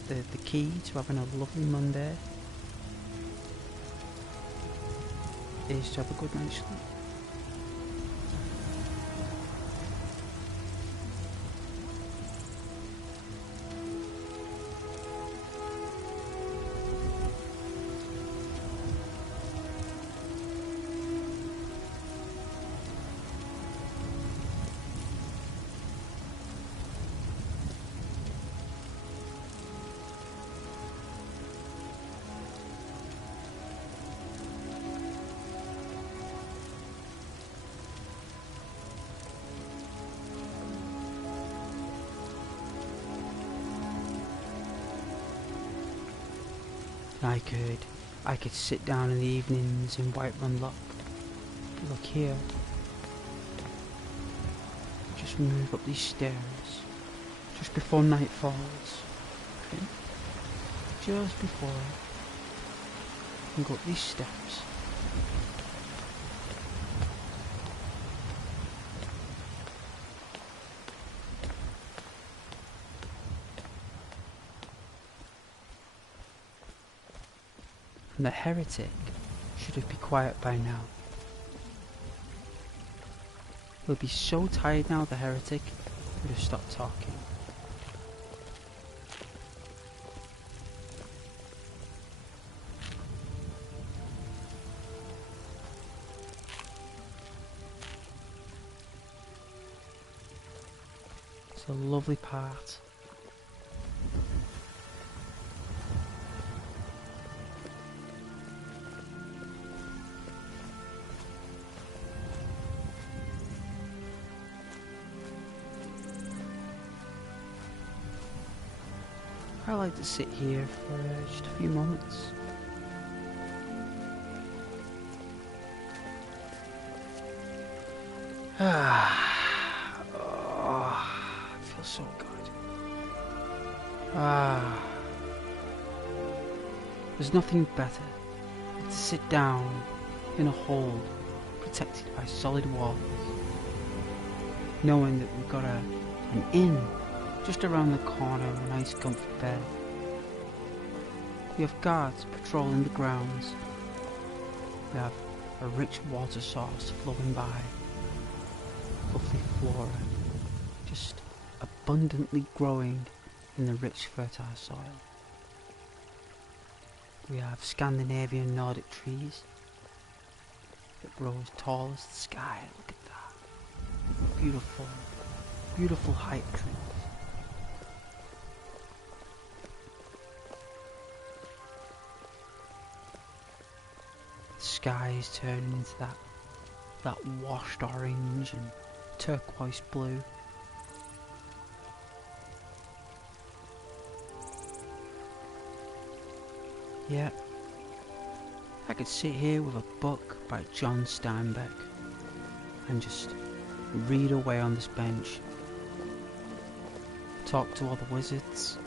the key to having a lovely Monday is to have a good night's sleep. I could sit down in the evenings in Whiterun Lock. Look here. Just move up these stairs. Just before night falls. Okay? Just before. And go up these steps. And the heretic should have been quiet by now. He'll be so tired now, the heretic would have stopped talking. It's a lovely part. I like to sit here for just a few moments. Oh, it feels so good. There's nothing better than to sit down in a hole protected by solid walls, knowing that we've got an inn just around the corner, a nice comfy bed. We have guards patrolling the grounds. We have a rich water source flowing by. Lovely flora, just abundantly growing in the rich fertile soil. We have Scandinavian Nordic trees that grow as tall as the sky. Look at that. Beautiful, beautiful height trees. Sky is turning into that washed orange and turquoise blue. Yeah, I could sit here with a book by John Steinbeck and just read away on this bench, talk to all the wizards.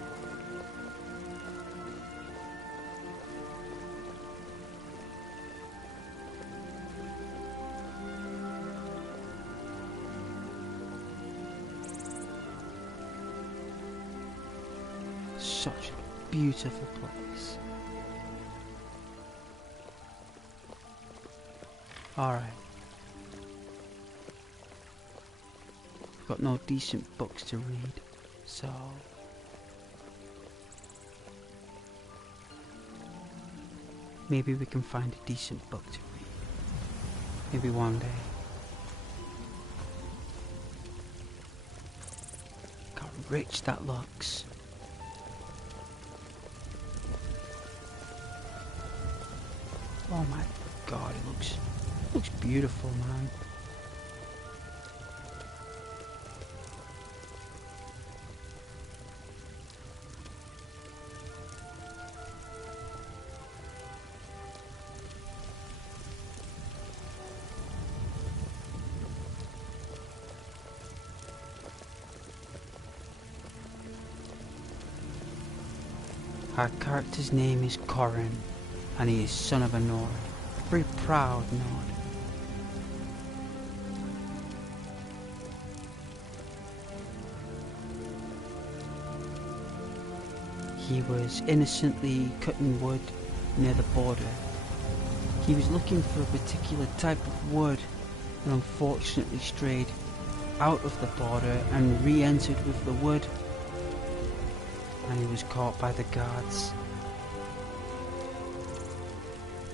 Such a beautiful place. Alright. We've got no decent books to read, so maybe we can find a decent book to read. Maybe one day. Look how rich that looks. Oh my god, it looks beautiful, man. Our character's name is Corin, and he is son of a Nord. A very proud Nord. He was innocently cutting wood near the border. He was looking for a particular type of wood and unfortunately strayed out of the border and re-entered with the wood. And he was caught by the guards.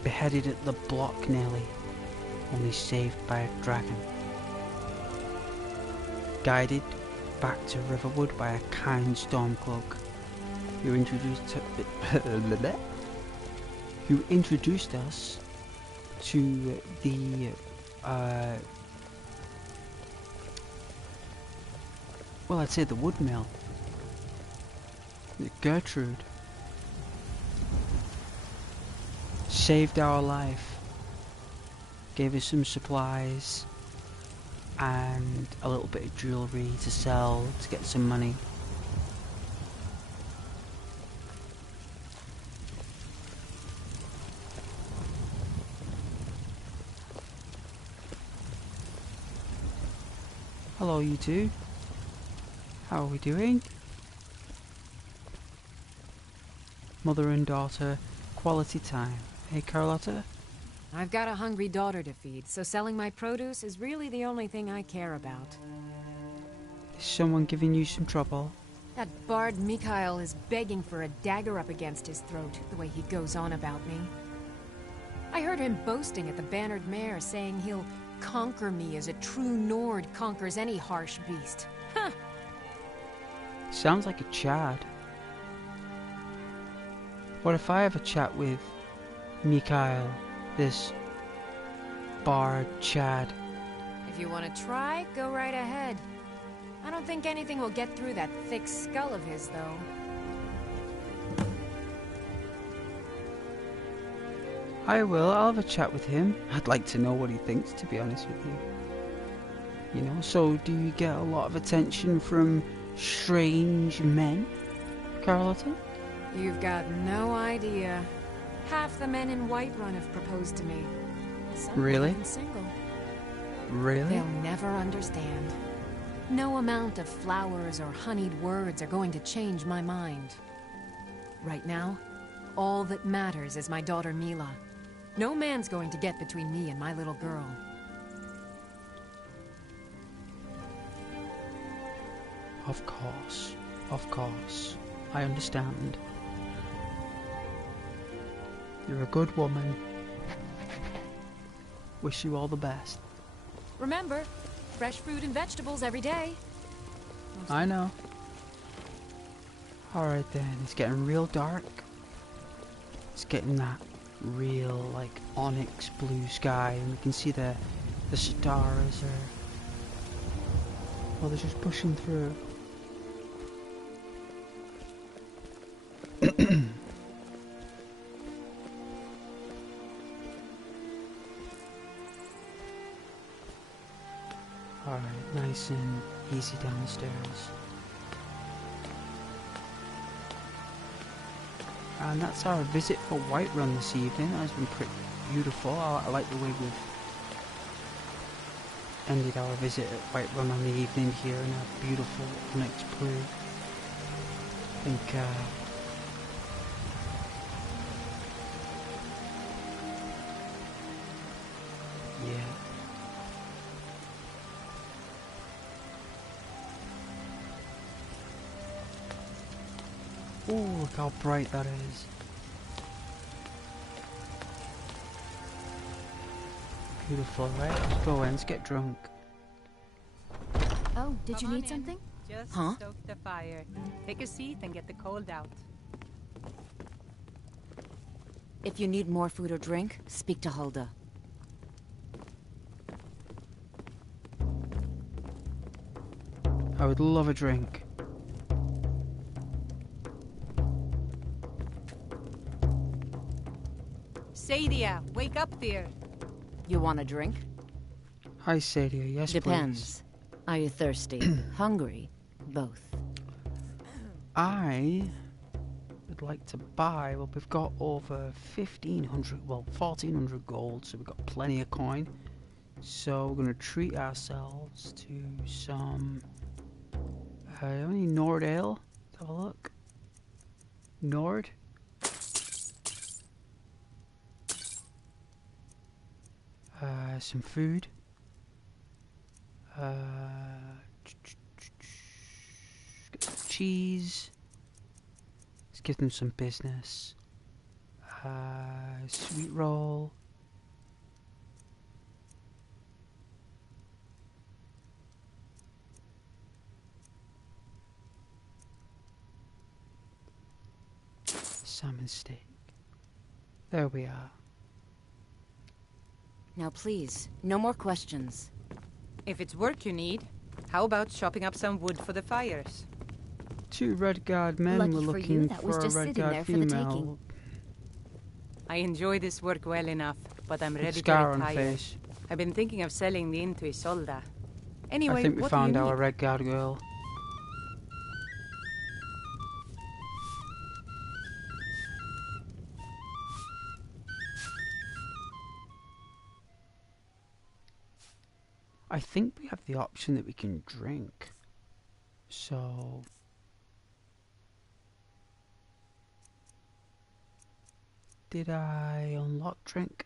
Beheaded at the block nearly, only saved by a dragon. Guided back to Riverwood by a kind Stormcloak, who introduced us to the well, I'd say the wood mill. Gertrude saved our life, gave us some supplies and a little bit of jewellery to sell to get some money. Hello you two, how are we doing? Mother and daughter, quality time. Hey, Carlotta? I've got a hungry daughter to feed, so selling my produce is really the only thing I care about. Is someone giving you some trouble? That bard Mikhail is begging for a dagger up against his throat, the way he goes on about me. I heard him boasting at the Bannered Mare, saying he'll conquer me as a true Nord conquers any harsh beast. Huh! Sounds like a Chad. What if I have a chat with Mikhail, this bard Chad? If you want to try, go right ahead. I don't think anything will get through that thick skull of his, though. I will, I'll have a chat with him. I'd like to know what he thinks, to be honest with you. You know, so do you get a lot of attention from strange men, Carlotta? You've got no idea. Half the men in Whiterun have proposed to me. Some really? Even single. Really? They'll never understand. No amount of flowers or honeyed words are going to change my mind. Right now, all that matters is my daughter Mila. No man's going to get between me and my little girl. Of course. Of course. I understand. You're a good woman. Wish you all the best. Remember, fresh fruit and vegetables every day. I know. Alright then, it's getting real dark. It's getting that real, like, onyx blue sky, and we can see the stars are... well, they're just pushing through. Alright, nice and easy down the stairs. And that's our visit for Whiterun this evening. That's been pretty beautiful. I like the way we've ended our visit at Whiterun on the evening here in a beautiful onyx blue. I think, yeah. Oh, look how bright that is. Beautiful, right? Let's go in, let's get drunk. Oh, did you need something? Just Huh? stoke the fire. Take a seat and get the cold out. If you need more food or drink, speak to Hulda. I would love a drink. Sadia, wake up there. You want a drink? Hi, Sadia. Yes, Depends. Are you thirsty? Hungry? Both. I would like to buy, well, we've got over 1,500, well, 1,400 gold, so we've got plenty of coin. So we're going to treat ourselves to some, only Nord Ale. Let's have a look. Nord. Some food. Get some cheese. Let's give them some business. Sweet roll. Salmon steak. There we are. Now please, no more questions. If it's work you need, how about chopping up some wood for the fires? 2 red guard men Lucky were for looking you, that was for just a red sitting guard there for the female. taking. I enjoy this work well enough, but I'm ready to Scar on retire. face. I've been thinking of selling the inn to Isolda. Anyway, I think we what found do you our need? red guard girl. I think we have the option that we can drink. So did I unlock drink?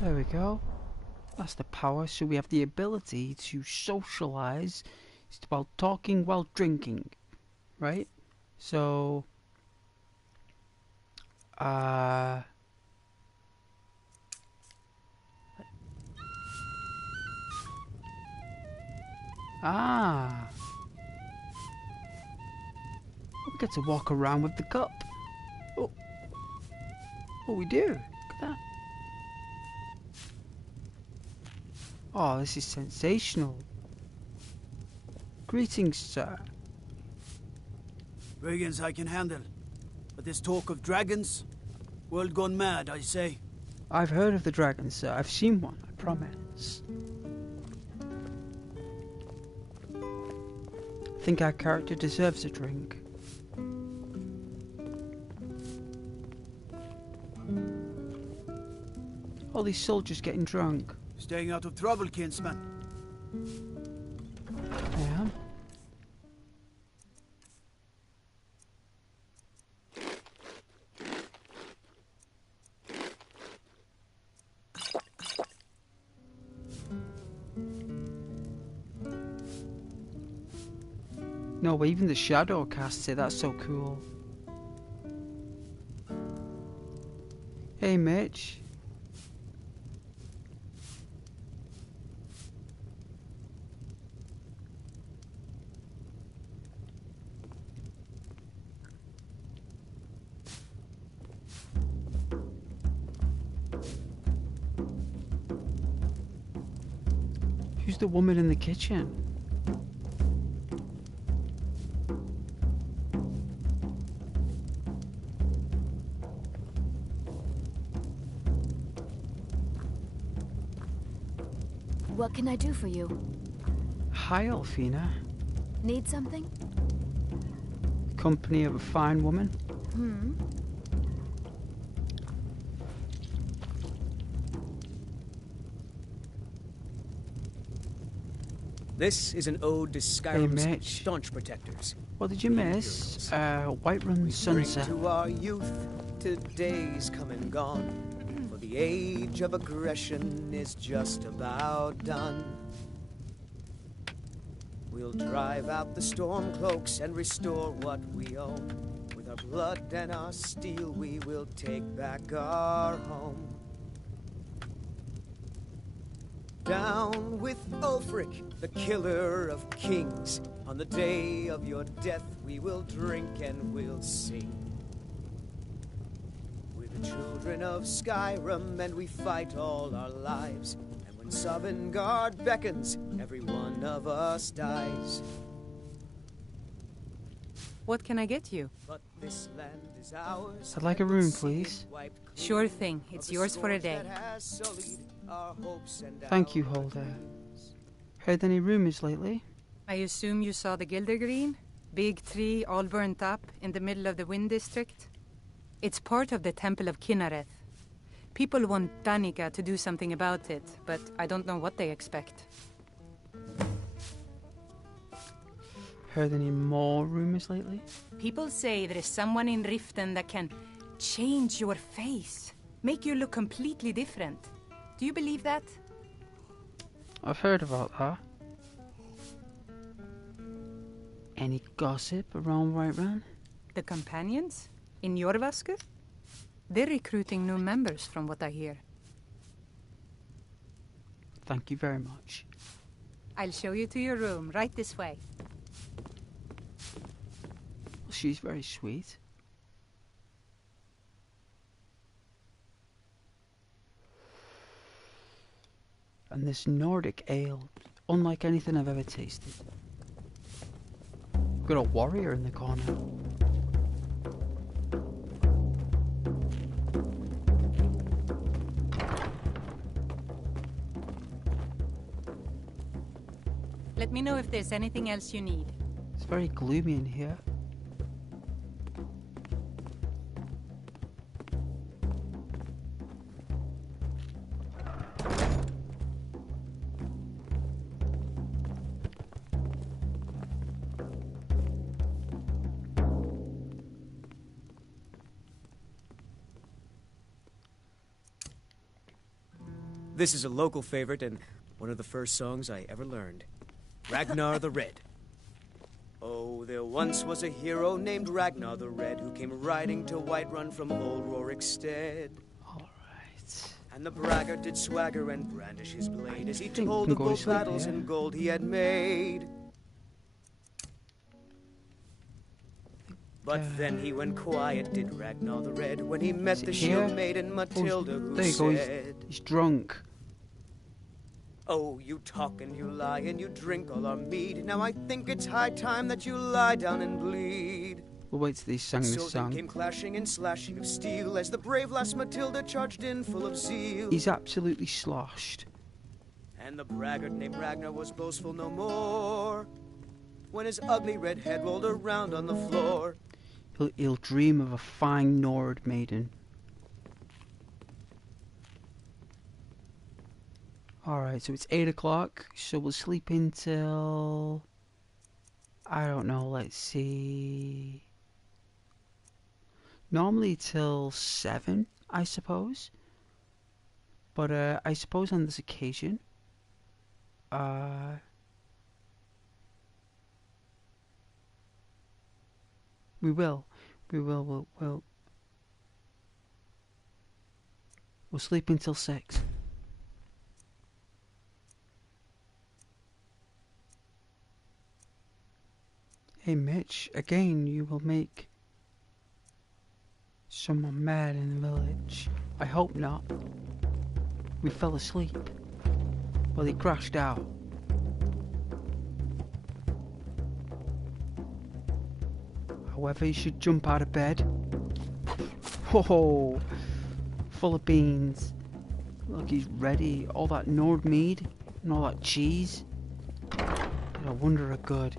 There we go. That's the power. So we have the ability to socialize. It's about talking while drinking, right? So, ah, we get to walk around with the cup. Oh, we do. Look at that. Oh, this is sensational. Greetings, sir. Brigands I can handle. But this talk of dragons? World gone mad, I say. I've heard of the dragon, sir. I've seen one, I promise. I think our character deserves a drink. All these soldiers getting drunk. Staying out of trouble, kinsman. I am. No, but even the shadow casts it. That's so cool. Hey, Mitch. Who's the woman in the kitchen? What can I do for you? Hi, Alfina. Need something? Company of a fine woman. This is an ode to Skyrim's staunch protectors. What did you miss? Whiterun Sunset. To our youth, today's come and gone. For the age of aggression is just about done. We'll drive out the storm cloaks and restore what we own. With our blood and our steel, we will take back our home. Down with Ulfric, the killer of kings. On the day of your death, we will drink and we'll sing. We're the children of Skyrim, and we fight all our lives. And when Sovngarde beckons, every one of us dies. What can I get you? But this land is ours. I'd like a room, please. Sure thing. It's yours for a day. Thank you, Holder. Heard any rumors lately? I assume you saw the Gildergreen? Big tree all burnt up in the middle of the Wind District? It's part of the Temple of Kinnareth. People want Danica to do something about it, but I don't know what they expect. Heard any more rumors lately? People say there is someone in Riften that can change your face, make you look completely different. Do you believe that? I've heard about that. Any gossip around Whiterun? The companions? In Jorvaskr? They're recruiting new members from what I hear. Thank you very much. I'll show you to your room, right this way. Well, she's very sweet. And this Nordic ale, unlike anything I've ever tasted. Got a warrior in the corner. Let me know if there's anything else you need. It's very gloomy in here. This is a local favorite and one of the first songs I ever learned. Ragnar the Red. Oh, there once was a hero named Ragnar the Red who came riding to Whiterun from old Rorikstead. Alright. And the braggart did swagger and brandish his blade as he told of both battles and gold he had made. But then he went quiet, did Ragnar the Red, when he met the shield maiden Matilda, who said, He's drunk. Oh, you talk and you lie and you drink all our mead. Now I think it's high time that you lie down and bleed. We'll wait till he sang this So song. then came clashing and slashing of steel as the brave lass Matilda charged in full of zeal. He's absolutely sloshed. And the braggart named Ragnar was boastful no more when his ugly red head rolled around on the floor. He'll dream of a fine Nord maiden. Alright, so it's 8 o'clock, so we'll sleep until... I don't know, let's see... Normally till 7, I suppose. But I suppose on this occasion... We'll sleep until 6. Hey Mitch, again you will make someone mad in the village. I hope not. We fell asleep. Well, he crashed out. However, you should jump out of bed. Whoa! Full of beans. Look, he's ready. All that Nord mead and all that cheese. No wonder are good.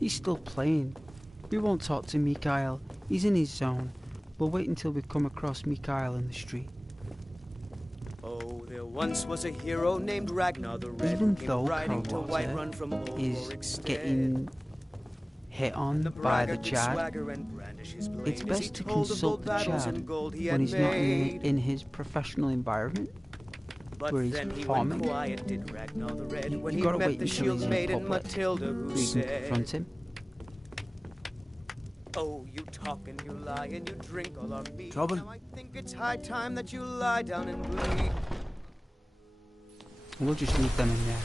He's still playing. We won't talk to Mikhail. He's in his zone. We'll wait until we come across Mikhail in the street. Oh, there once was a hero named Ragnar the Red, even who though came riding to Whiterun from old is Rorikstead. getting hit on by the Chad, it's best to consult the Chad when he's not in his professional environment, where he's performing. You've got to wait until he's in public before you can confront him. Oh, you talk and you lie and you drink all our mead. Trouble? Now I think it's high time that you lie down and bleed. We'll just leave them in there.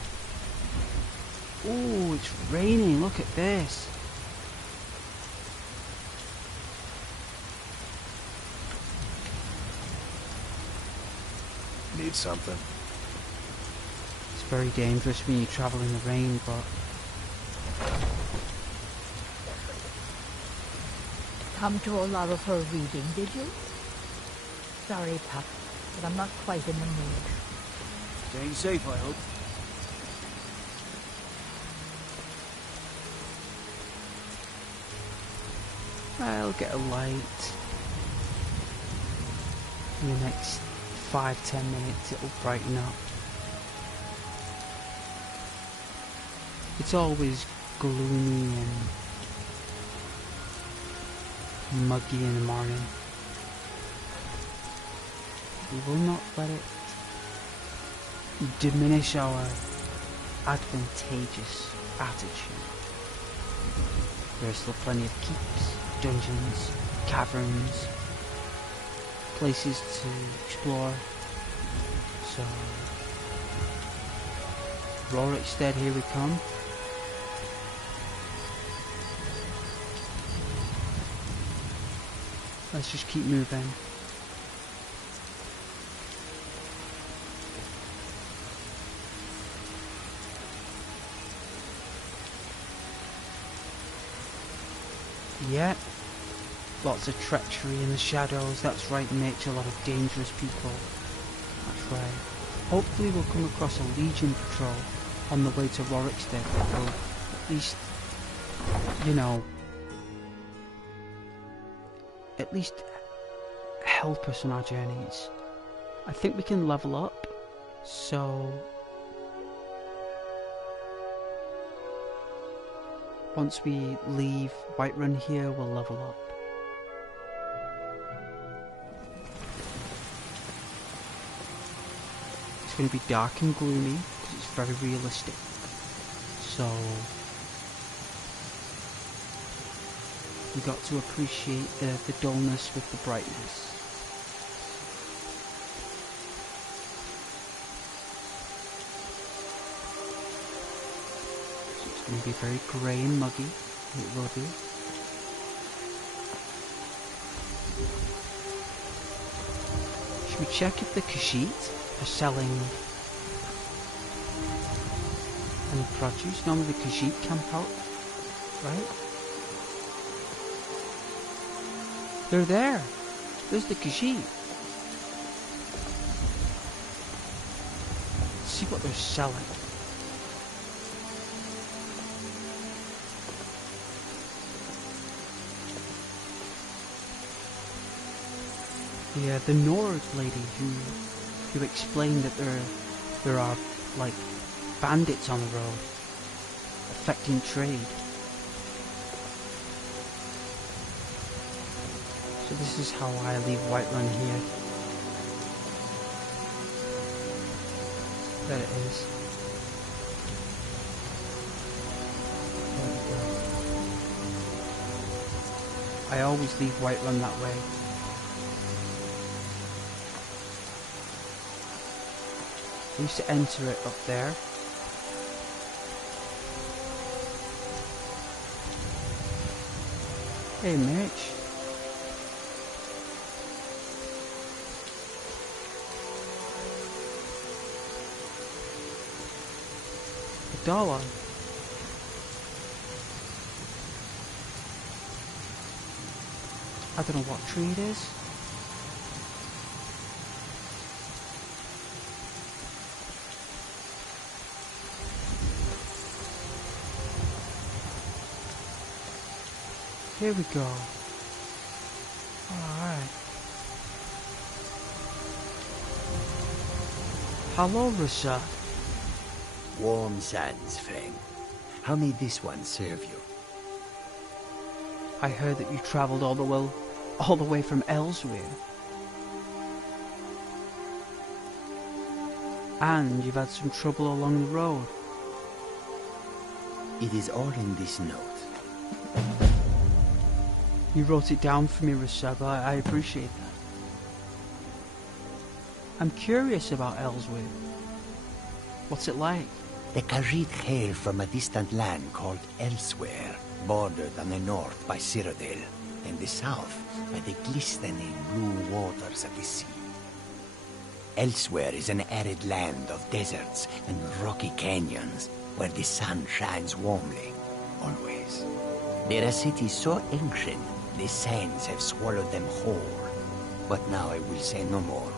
Oh, it's raining. Look at this. Need something? It's very dangerous when you travel in the rain, but... Come to a lot of her reading, did you? Sorry, Pup, but I'm not quite in the mood. Staying safe, I hope. I'll get a light. In the next 5-10 minutes it'll brighten up. It's always gloomy and muggy in the morning. We will not let it diminish our advantageous attitude. There's still plenty of keeps, dungeons, caverns, places to explore. So, Rorikstead, here we come. Let's just keep moving. Yeah, lots of treachery in the shadows. That's right, Mitch, a lot of dangerous people. That's right. Hopefully we'll come across a Legion patrol on the way to Rorikstead that will at least, you know, at least help us on our journeys. I think we can level up, so once we leave Whiterun here, we'll level up. It's going to be dark and gloomy because it's very realistic. So we got to appreciate the dullness with the brightness. So it's going to be very grey and muggy. It will do. Should we check if the Khajiit are selling any produce? Normally the Khajiit camp out, right? They're there. There's the Khajiit. Let's see what they're selling. Yeah, the Nord lady who explained that there are like bandits on the road affecting trade. So this is how I leave Whiterun here. There it is. There we go. I always leave Whiterun that way. I used to enter it up there. Hey Mitch. $1. I don't know what tree it is. Here we go. Alright. Hello, Rashad. Warm sands, Fang. How may this one serve you? I heard that you travelled all the way from Elsewhere. And you've had some trouble along the road. It is all in this note. You wrote it down for me, Rasab. I appreciate that. I'm curious about Elsewhere. What's it like? The Khajiit hail from a distant land called Elsewhere, bordered on the north by Cyrodiil, and the south by the glistening blue waters of the sea. Elsewhere is an arid land of deserts and rocky canyons, where the sun shines warmly, always. They're a city so ancient, the sands have swallowed them whole. But now I will say no more,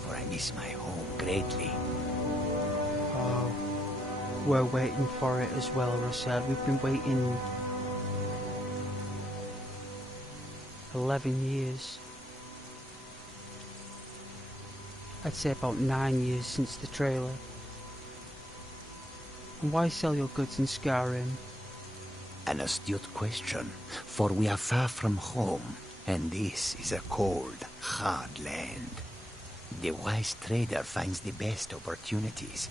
for I miss my home greatly. Oh, we're waiting for it as well, Rasad. We've been waiting 11 years. I'd say about 9 years since the trailer. And why sell your goods in Skyrim? An astute question, for we are far from home, and this is a cold, hard land. The wise trader finds the best opportunities,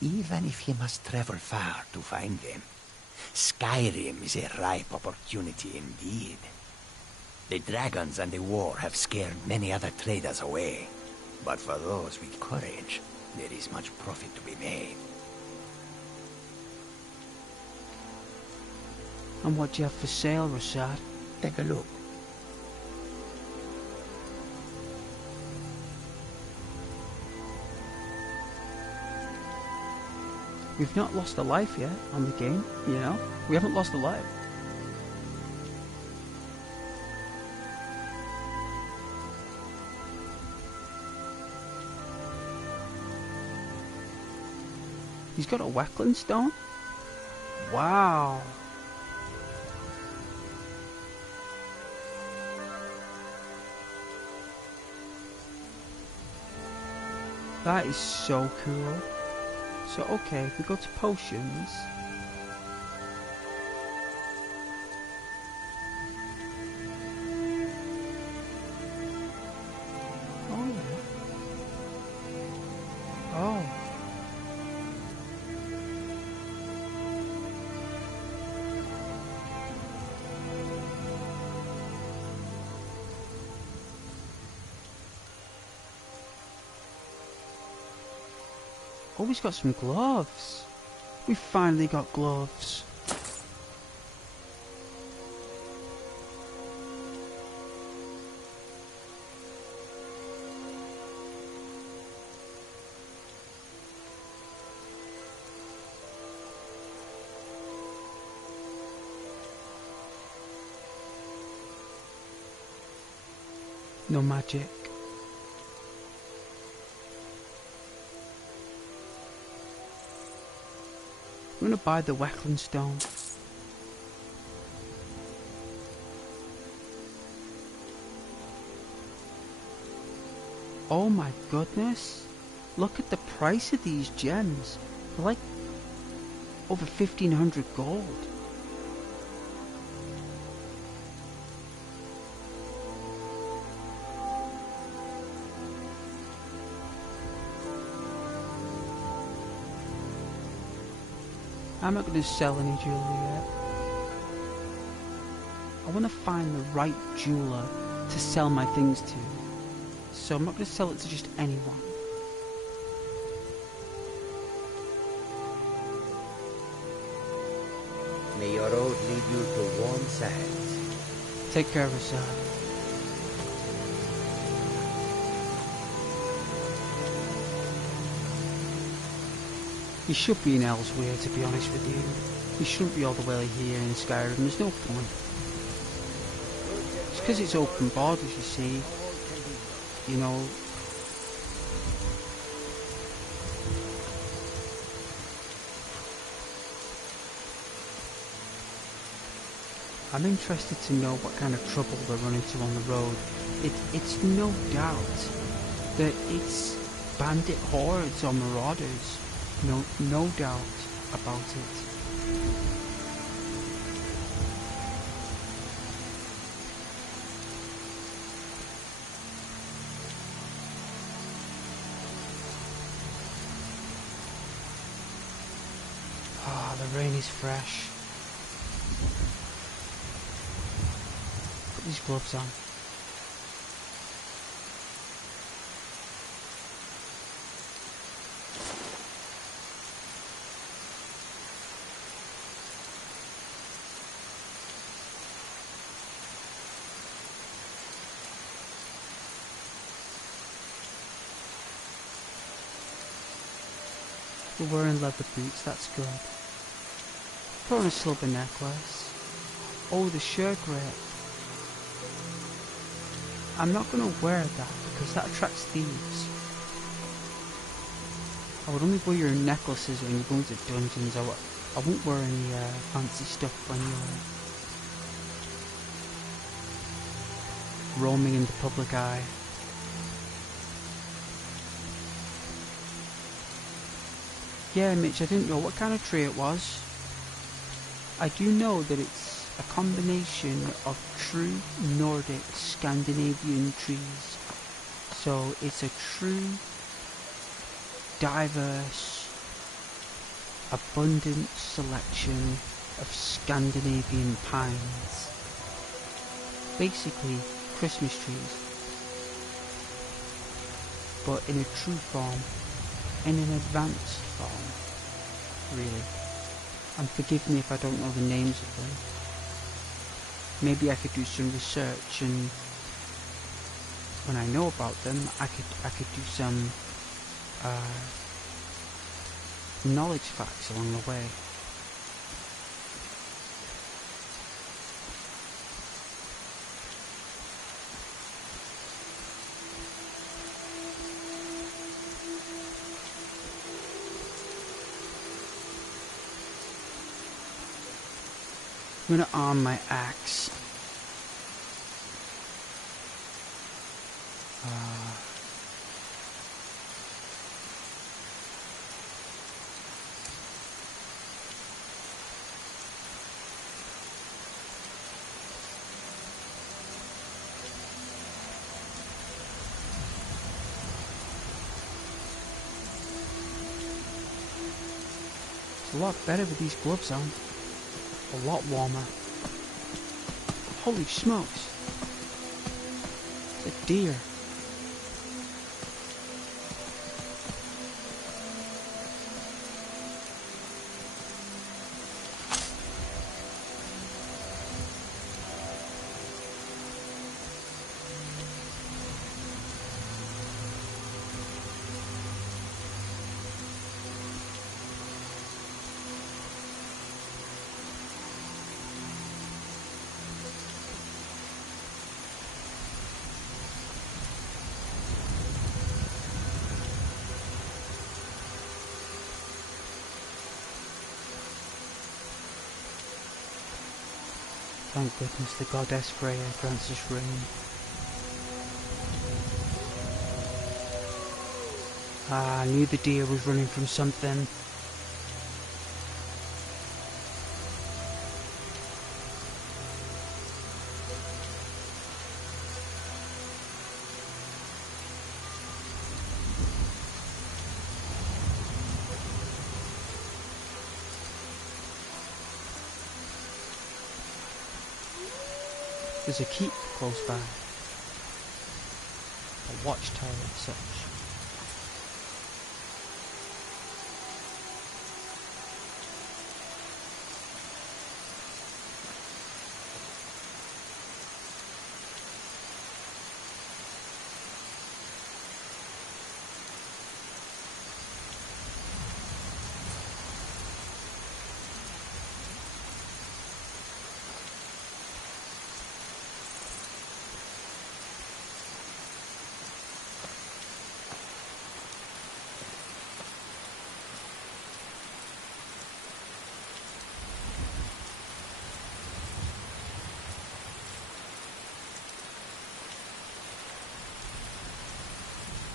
even if he must travel far to find them. Skyrim is a ripe opportunity indeed. The dragons and the war have scared many other traders away, but for those with courage, there is much profit to be made. And what do you have for sale, Rasad? Take a look. We've not lost a life yet on the game, you know? We haven't lost a life. He's got a Wackland stone? Wow. That is so cool. So okay, if we go to potions. Oh yeah. Oh. Oh, he's got some gloves. We finally got gloves. No magic. I'm gonna buy the Wackland stone. Oh my goodness. Look at the price of these gems. They're like over 1,500 gold. I'm not going to sell any jewellery yet. I want to find the right jeweller to sell my things to. So I'm not going to sell it to just anyone. May your road lead you to warm sands. Take care of yourself. He should be in Elsewhere, to be honest with you. He shouldn't be all the way here in Skyrim. There's no point. It's because it's open borders, you see. You know. I'm interested to know what kind of trouble they're running into on the road. It's no doubt that it's bandit hordes or marauders. No doubt about it. The rain is fresh. Put these gloves on. We're wearing leather boots, that's good. Put on a silver necklace. Oh, the shirt grip. I'm not going to wear that because that attracts thieves. I would only wear your necklaces when you go into dungeons. I won't wear any fancy stuff when you're roaming in the public eye. Yeah, Mitch, I didn't know what kind of tree it was. I do know that it's a combination of true Nordic Scandinavian trees. So it's a true, diverse, abundant selection of Scandinavian pines. Basically, Christmas trees. But in a true form. In an advanced form, really. And forgive me if I don't know the names of them. Maybe I could do some research, and when I know about them, I could do some knowledge facts along the way. I'm going to arm my axe. It's a lot better with these gloves on. A lot warmer. Holy smokes. It's a deer. Thank goodness the goddess Freya grants us rain. I knew the deer was running from something. There's a keep close by. A watchtower and such.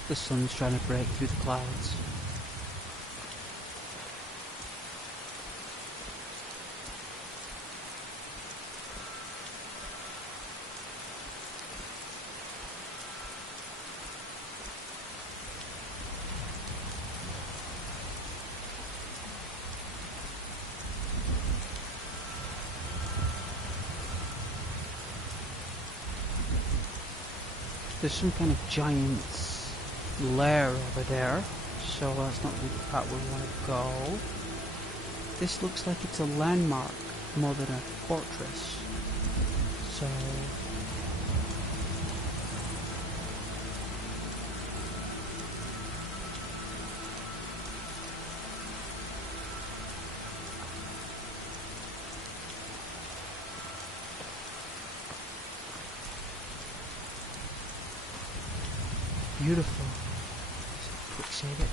The sun's trying to break through the clouds. There's some kind of giant's lair over there, so that's not really the part where we want to go. This looks like it's a landmark more than a fortress. So... beautiful. Quick save it.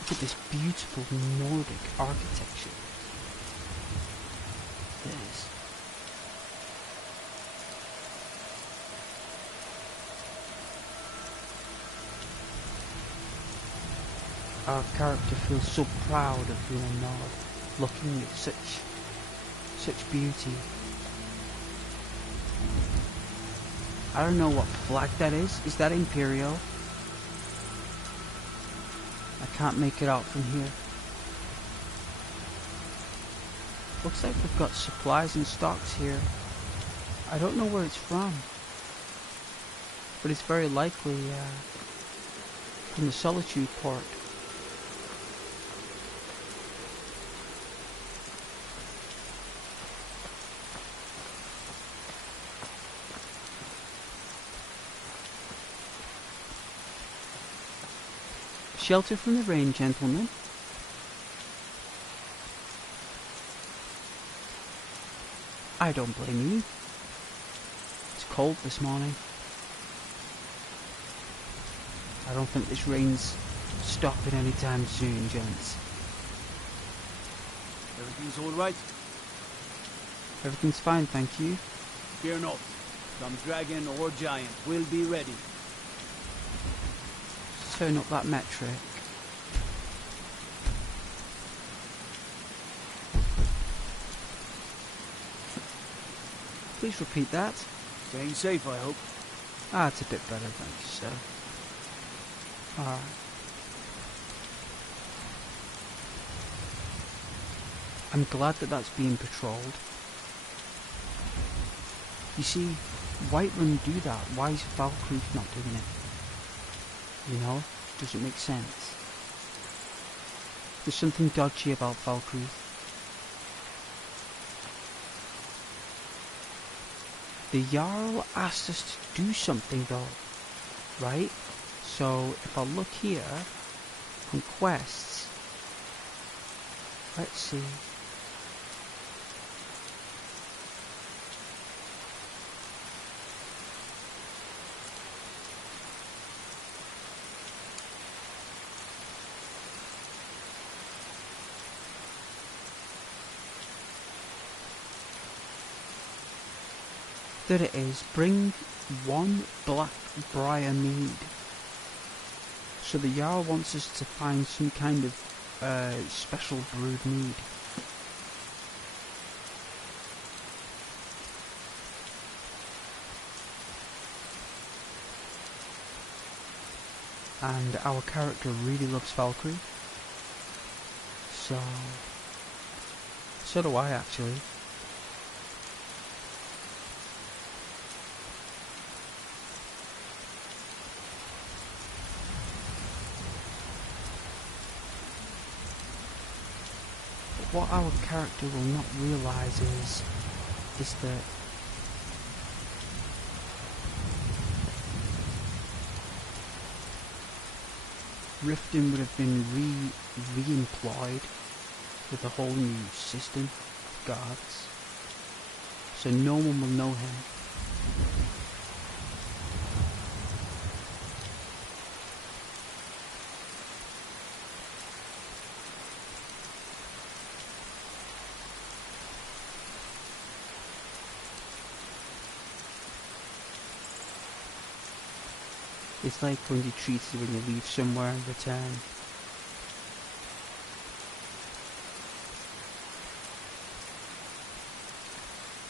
Look at this beautiful Nordic architecture. This. Our character feels so proud of being a Nord, looking at such beauty. I don't know what flag that is. Is that Imperial? I can't make it out from here. Looks like we've got supplies and stocks here. I don't know where it's from. But it's very likely from the Solitude port. Shelter from the rain, gentlemen. I don't blame you. It's cold this morning. I don't think this rain's stopping anytime soon, gents. Everything's all right? Everything's fine, thank you. Fear not. Some dragon or giant will be ready. Turn up that metric. Please repeat that. Staying safe, I hope. Ah, it's a bit better, thanks, sir. Alright. I'm glad that that's being patrolled. You see, Whiterun do that. Why is Falkreath not doing it? You know? Doesn't make sense. There's something dodgy about Falkreath. The Jarl asked us to do something though, right? So if I look here on quests, let's see. There it is. Bring 1 black briar mead. So the Jarl wants us to find some kind of special brewed mead. And our character really loves Valkyrie. So do I actually. What our character will not realise is that Riften would have been re-employed with a whole new system of guards, so no one will know him. It's like when you treat you when you leave somewhere and return.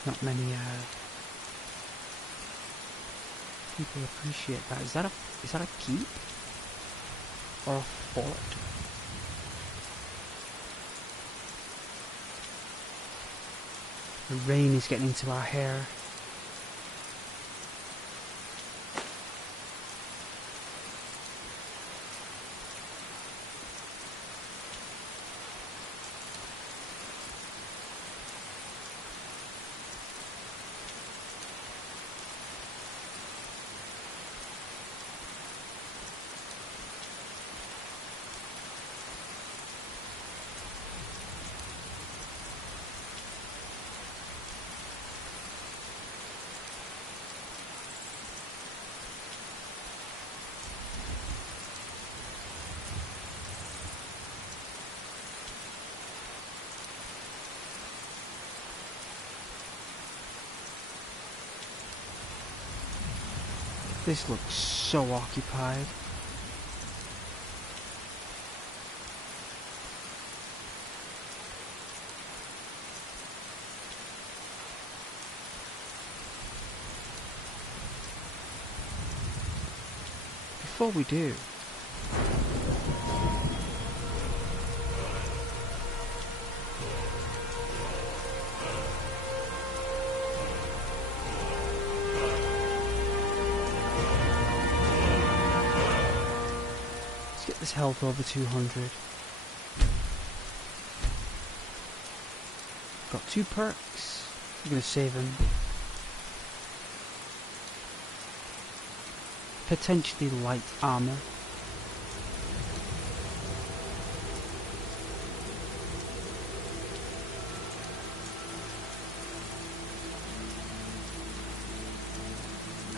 Not many people appreciate that. Is that a keep? Or a fort? The rain is getting into our hair. This looks so occupied. Before we do, let's get this health over 200. Got 2 perks. I'm gonna save them. Potentially light armor.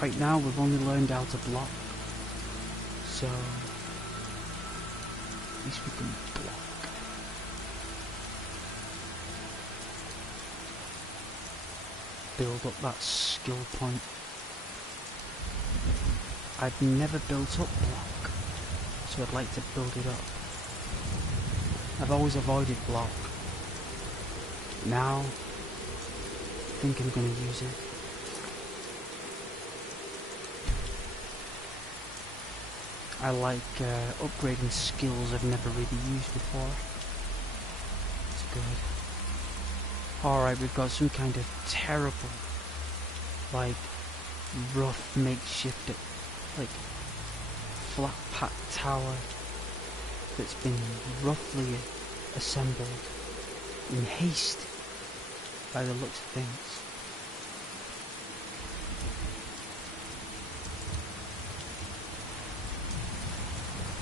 Right now we've only learned how to block, so at least we can block. Build up that skill point. I've never built up block, so I'd like to build it up. I've always avoided block. Now, I think I'm going to use it. I like upgrading skills I've never really used before. It's good. Alright, we've got some kind of terrible, like, rough makeshift, like, flat packed tower that's been roughly assembled in haste by the looks of things.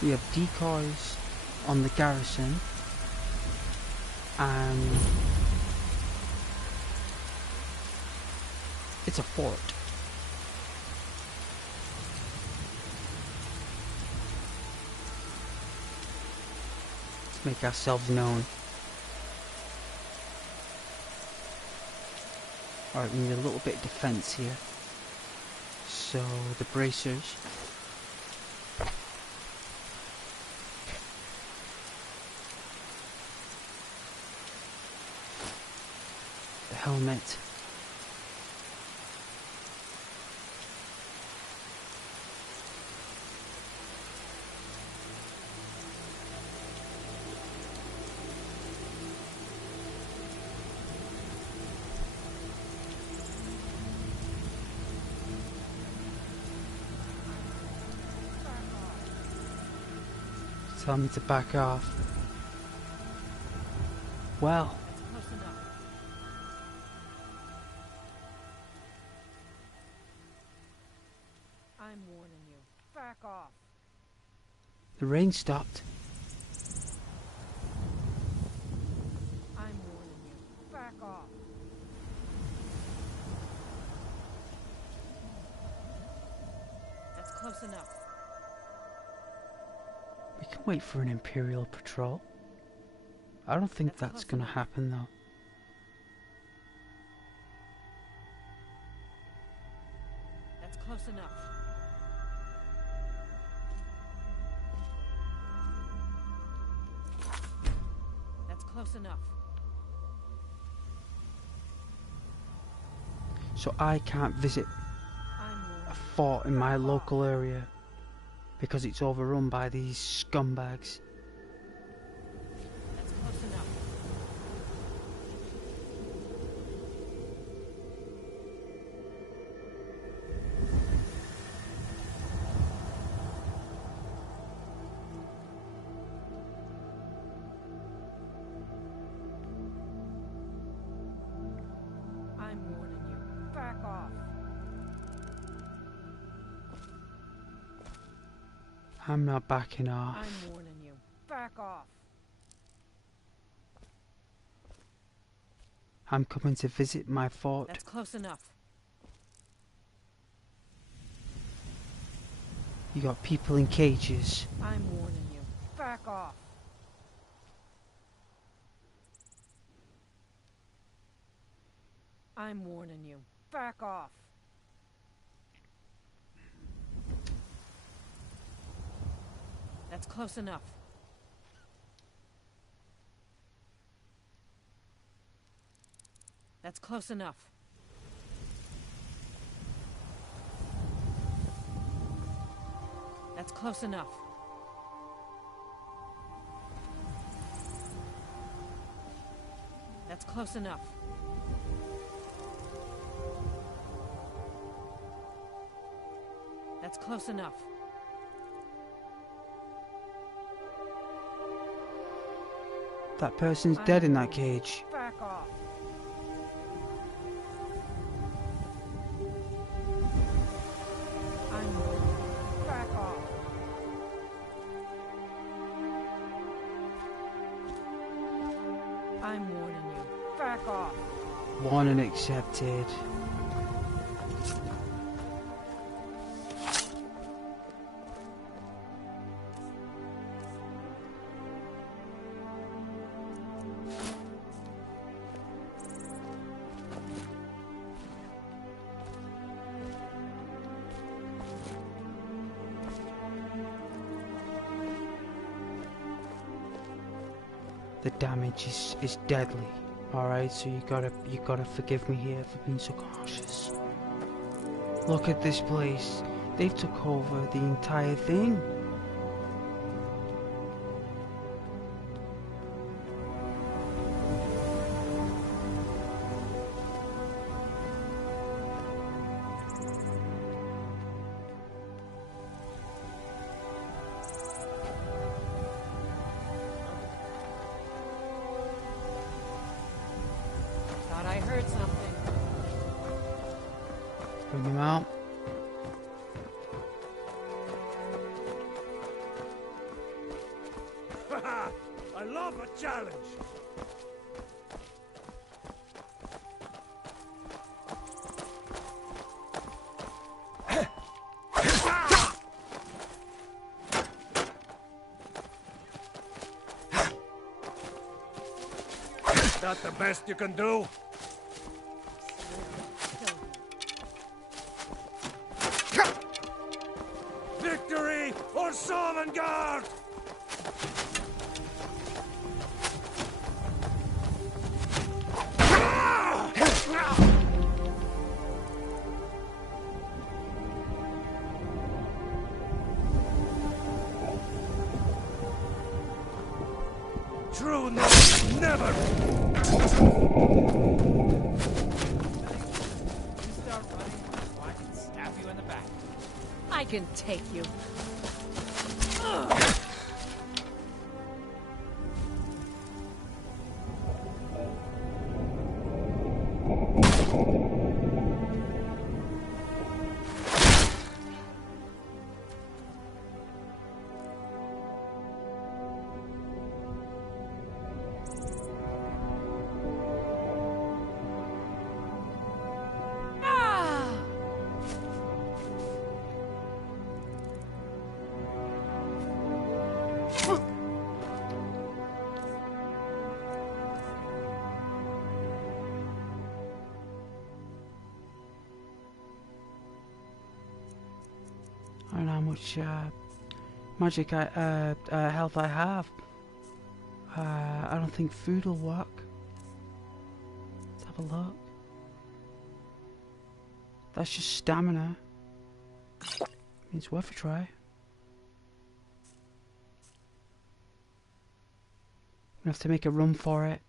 We have decoys on the garrison and it's a fort. Let's make ourselves known. Alright, we need a little bit of defense here. So the bracers. The helmet. Tell me to back off. Well. I'm warning you. Back off. The rain stopped. I'm warning you. Back off. That's close enough. We can wait for an Imperial patrol. I don't think that's gonna happen though. That's close enough. That's close enough. So I can't visit a fort in my local area because it's overrun by these scumbags. That's close enough. I'm warning you. Back off. I'm not backing off. I'm warning you. Back off. I'm coming to visit my fort. That's close enough. You got people in cages. I'm warning you. Back off. I'm warning you. Back off. That's close enough. That's close enough. That's close enough. That's close enough. That's close enough. That person's dead in that cage. Back off. Back off. I'm warning you. Back off. Warning accepted. The damage is deadly. Alright, so you gotta forgive me here for being so cautious. Look at this place. They've took over the entire thing. I heard something. Bring him out. I love a challenge. That the best you can do? Victory or Sovngarde! True north never! I can take you. I don't know how much magic health I have. I don't think food will work. Let's have a look. That's just stamina. It's worth a try. I'm gonna have to make a run for it.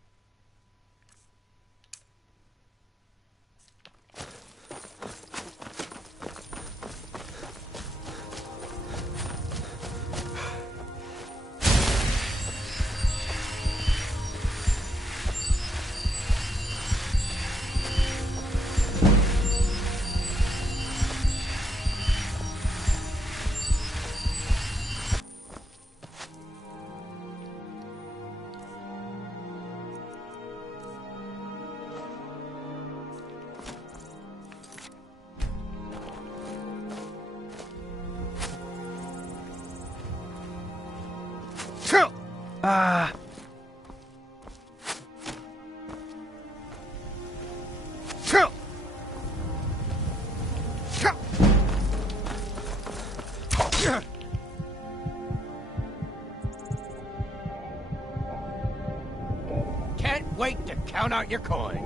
Ah! count out your coin.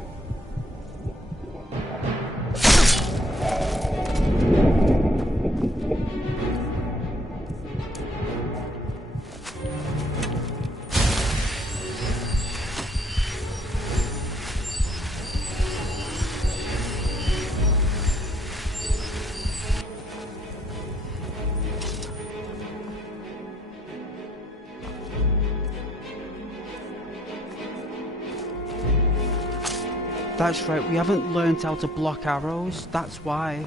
That's right, we haven't learned how to block arrows, that's why.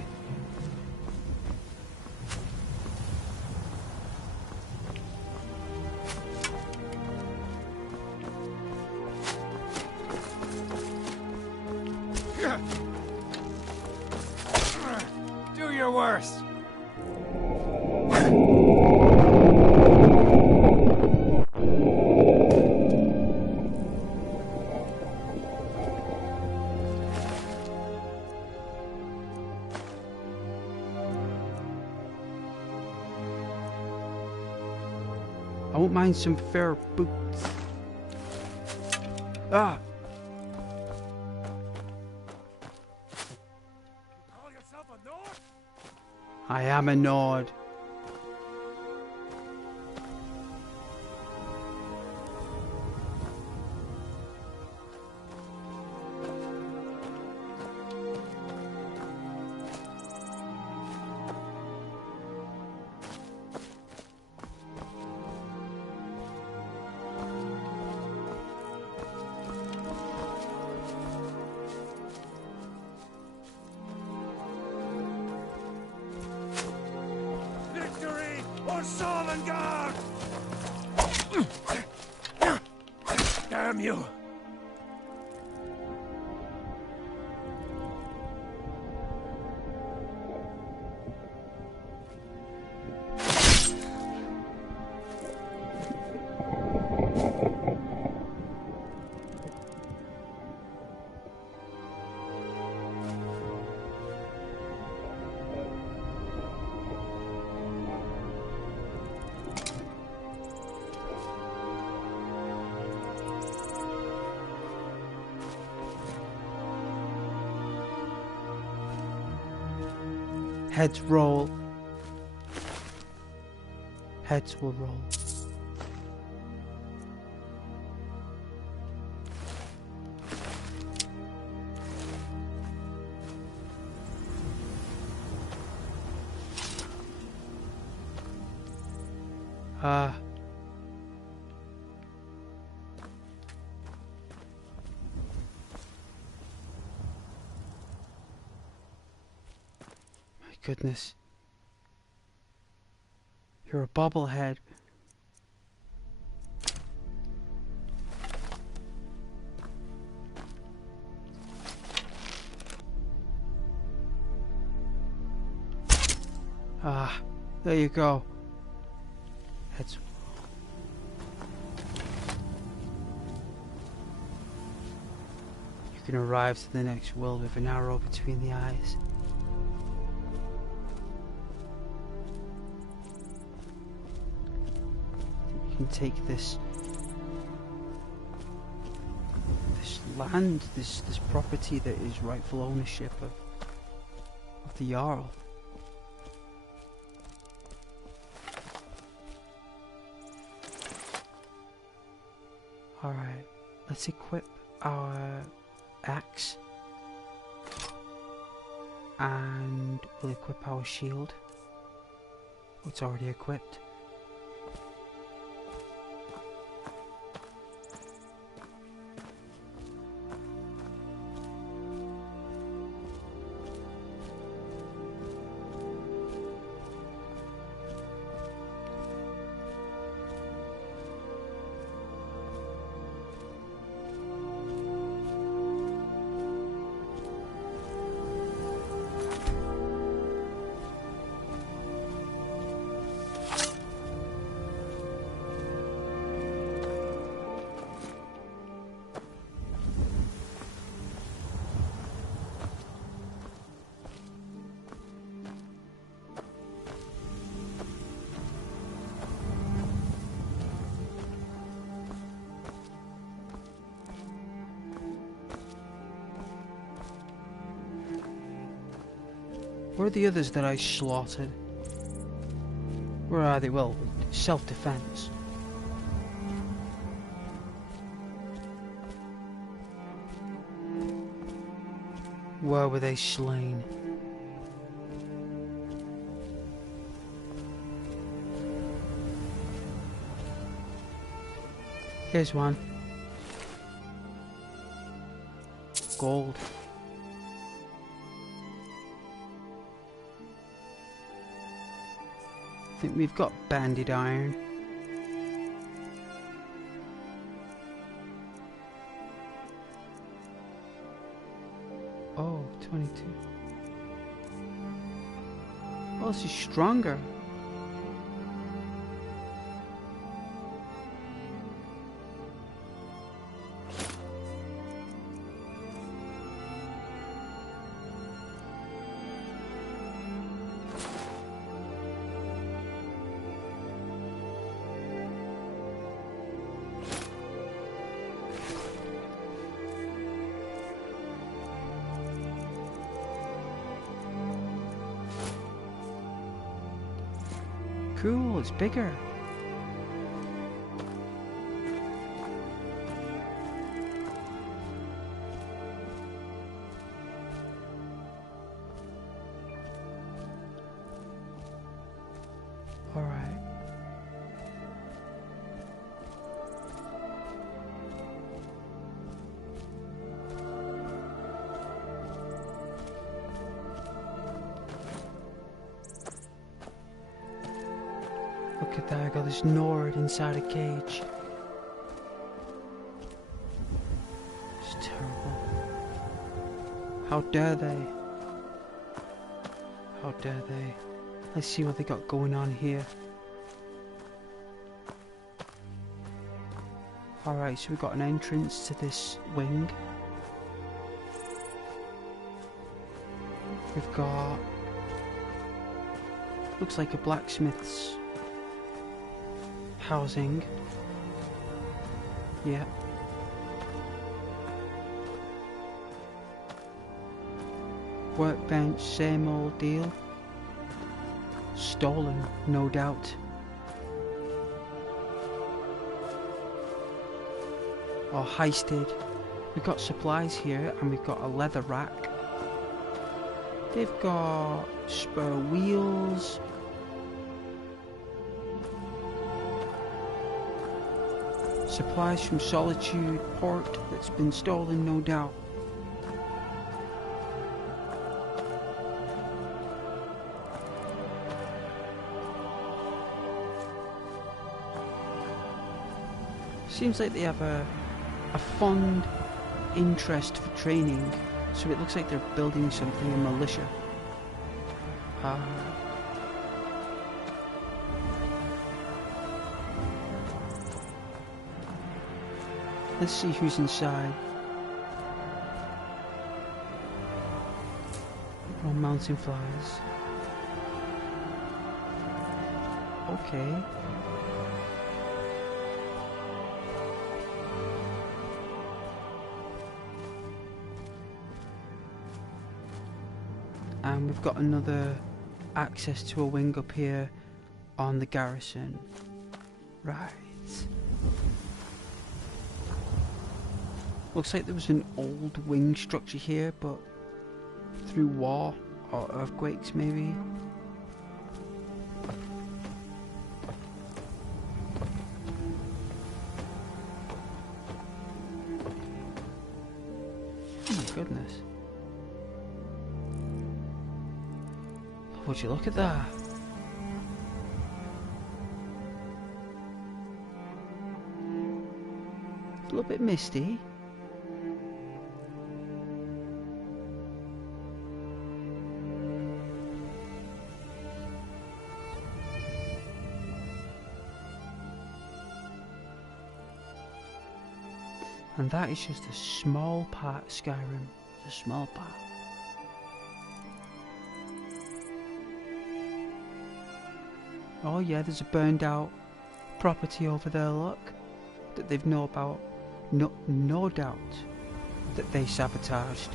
Do your worst. I won't mind some fair boots. Ah! Call yourself a Nord? I am a Nord. Or Sovngarde! Damn you! Heads roll. Heads will roll. Goodness. You're a bobblehead. Ah, there you go. Heads. You can arrive to the next world with an arrow between the eyes. You can take this land, this property that is rightful ownership of the Jarl. Alright, let's equip our axe and we'll equip our shield. It's already equipped. Where are the others that I slaughtered? Where are they? Well, self-defense. Where were they slain? Here's one. Gold. I think we've got banded iron. Oh, 22. Oh, this is stronger. Cool, it's bigger. All right. Look at that, I got this Nord inside a cage. It's terrible. How dare they? How dare they? Let's see what they got going on here. Alright, so we've got an entrance to this wing. We've got... looks like a blacksmith's housing. Yeah. Workbench, same old deal. Stolen, no doubt. Or heisted. We've got supplies here, and we've got a leather rack. They've got spare wheels. Supplies from Solitude Port that's been stolen, no doubt. Seems like they have a fond interest for training, so it looks like they're building something, a militia. Let's see who's inside. Oh, mountain flies. Okay. And we've got another access to a wing up here on the garrison. Right. Looks like there was an old wing structure here, but through war or earthquakes maybe. Oh my goodness. Would you look at that? A little bit misty. And that is just a small part of Skyrim. A small part. Oh yeah, there's a burned out property over there, look. That they've known about. No doubt that they sabotaged.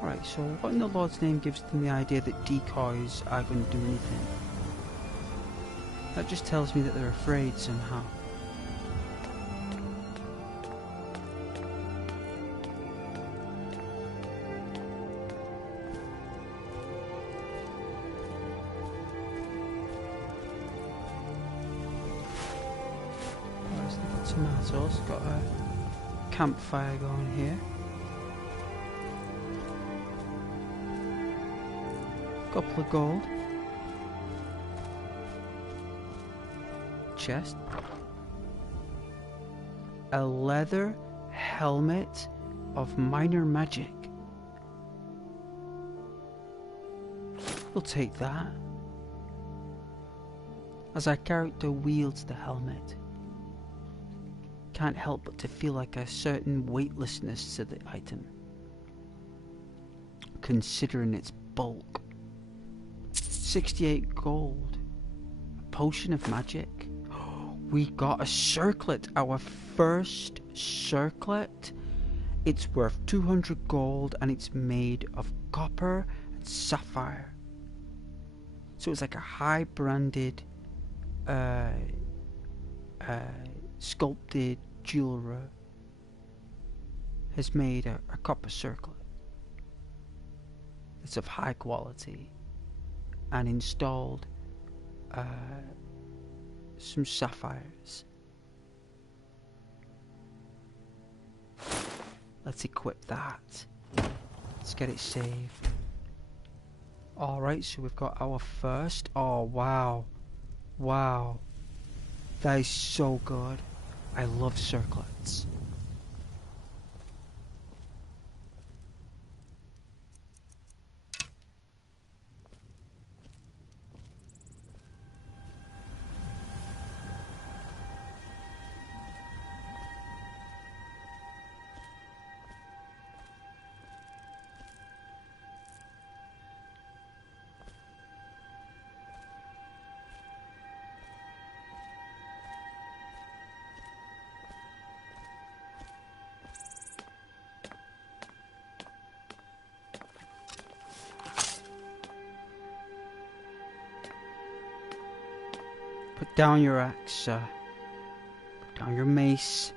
Alright, so what in the Lord's name gives them the idea that decoys are going to do anything? That just tells me that they're afraid somehow. Where's the tomatoes? Got a campfire going here. Couple of gold. Chest. A leather helmet of minor magic. We'll take that. As our character wields the helmet, can't help but to feel like a certain weightlessness to the item, considering its bulk. 68 gold. A potion of magic. We got a circlet, our first circlet. It's worth 200 gold and it's made of copper and sapphire. So it's like a high branded sculpted jeweler has made a copper circlet. It's of high quality and installed some sapphires. Let's equip that. Let's get it saved. Alright, so we've got our first. Oh, wow. Wow. That is so good. I love circlets. Put down your axe, sir. Put down your mace.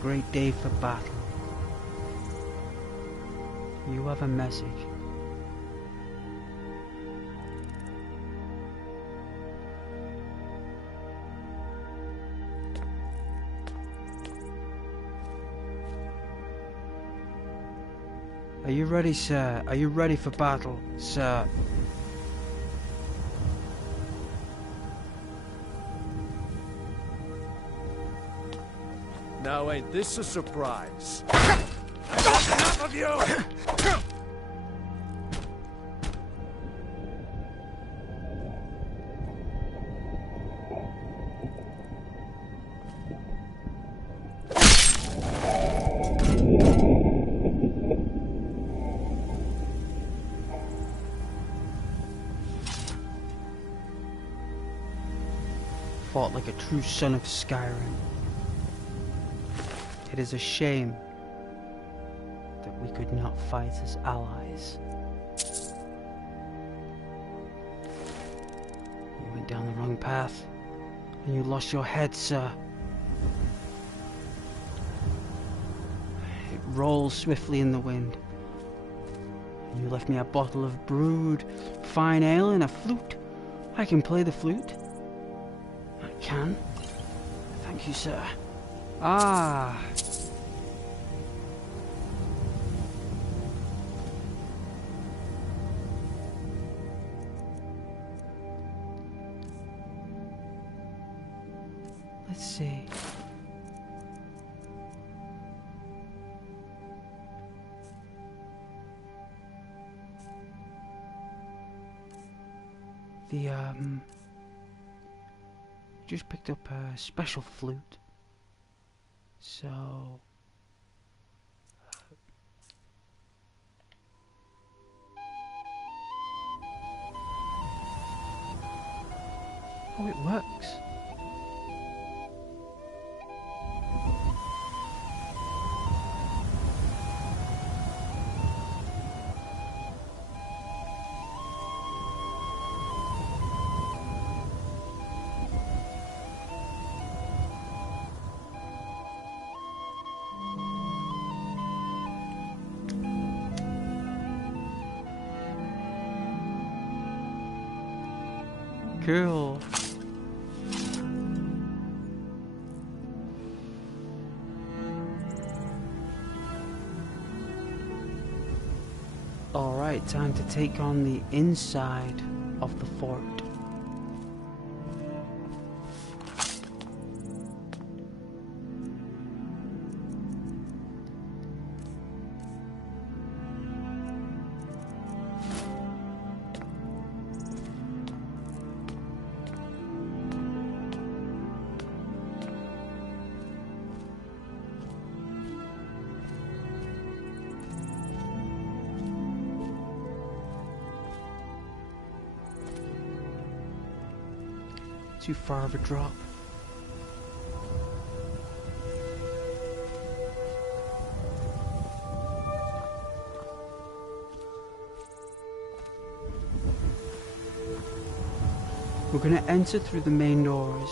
Great day for battle. You have a message. Are you ready, sir? Are you ready for battle, sir? Now ain't this a surprise? Enough of you! Fought like a true son of Skyrim. It is a shame that we could not fight as allies. You went down the wrong path, and you lost your head, sir. It rolls swiftly in the wind. And you left me a bottle of brewed fine ale and a flute. I can play the flute. I can. Thank you, sir. Ah. Let's see. The, just picked up a special flute. So... oh, it works. Cool. Alright, time to take on the inside of the fort. Too far of a drop. We're going to enter through the main doors.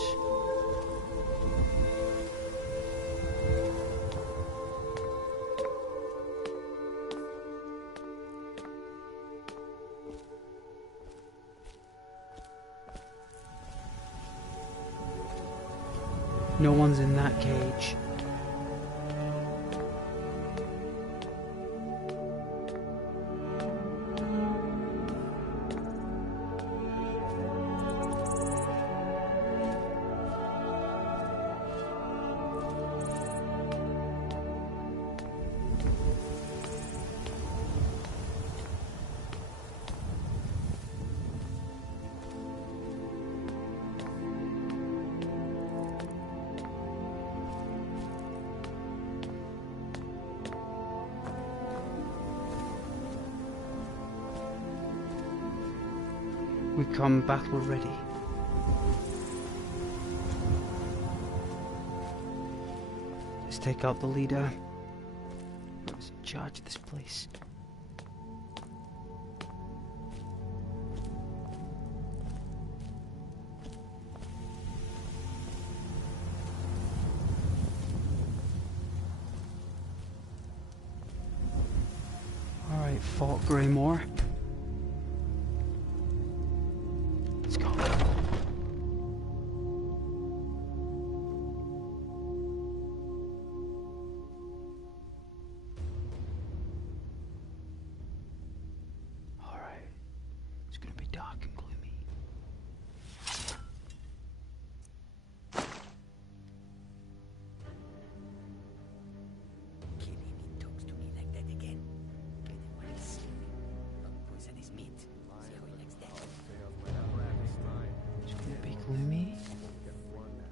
No one's in that cage. We come battle ready. Let's take out the leader. Who's in charge of this place? Alright, Fort Greymore. Gloomy.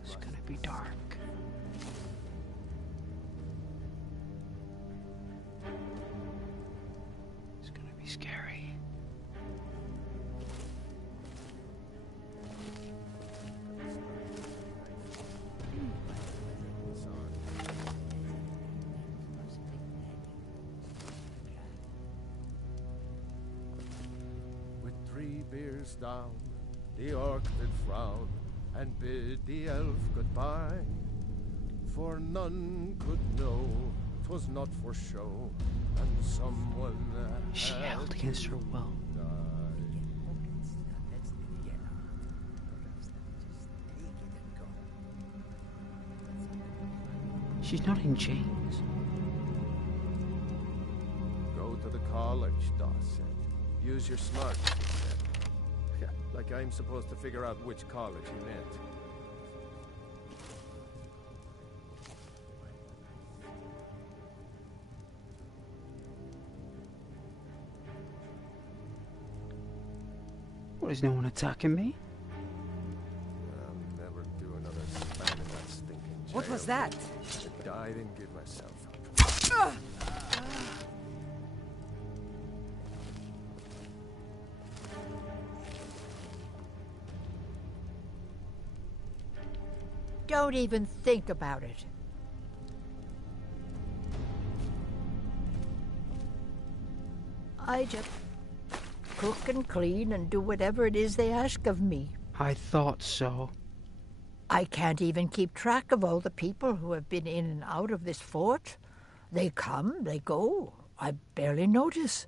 It's gonna be dark. It's gonna be scary. With 3 beers down, the orc did frown and bid the elf goodbye, for none could know 'twas not for show, and someone she held against her will. She's not in chains. Go to the college, Dawes said. Use your smarts, he said. Yeah, like I'm supposed to figure out which college he meant. What, is no one attacking me? I'll never do another span in that stinking jail. What was that? I died and give myself. Don't even think about it. I just cook and clean and do whatever it is they ask of me. I thought so. I can't even keep track of all the people who have been in and out of this fort. They come, they go. I barely notice.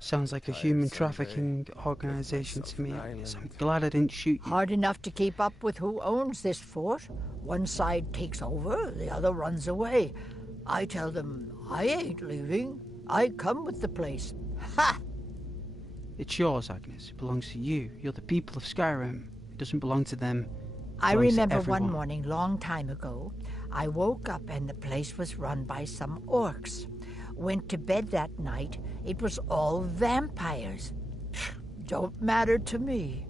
Sounds like a human trafficking organization to me. I'm glad I didn't shoot you. Hard enough to keep up with who owns this fort. One side takes over, the other runs away. I tell them, I ain't leaving. I come with the place. Ha! It's yours, Agnes. It belongs to you. You're the people of Skyrim. It doesn't belong to them. I remember one morning, long time ago, I woke up and the place was run by some orcs. Went to bed that night, it was all vampires. Don't matter to me.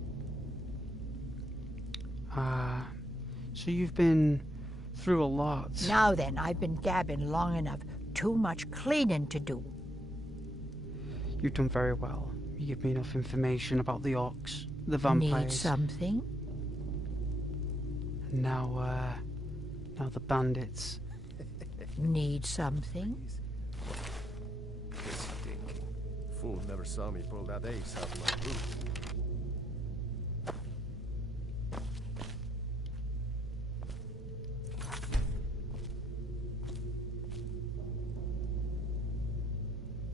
So you've been through a lot. Now then, I've been gabbing long enough. Too much cleaning to do. You've done very well. You give me enough information about the orcs, the vampires. Need something? And now the bandits. Need something? Stinking. Fool never saw me pull that ace out of my boot.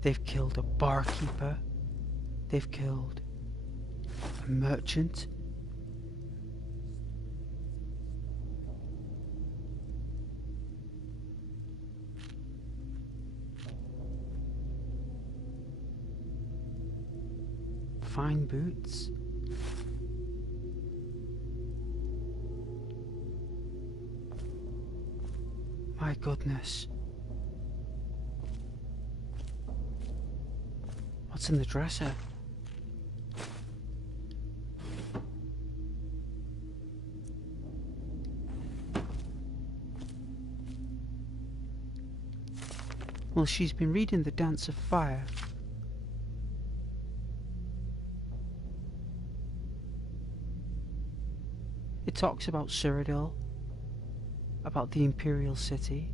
They've killed a barkeeper. They've killed a merchant. Fine boots. My goodness. What's in the dresser? Well, she's been reading The Dance of Fire. It talks about Cyrodiil, about the Imperial City.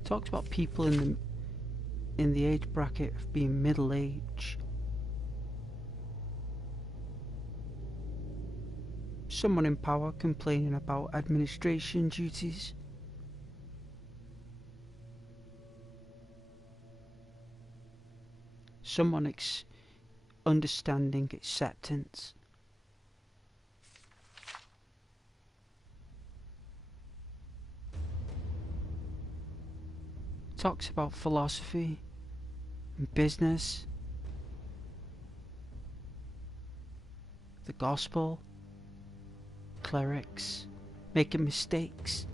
It talks about people in the age bracket of being middle age. Someone in power complaining about administration duties. Someone understanding acceptance. Talks about philosophy and business, the gospel, clerics, making mistakes,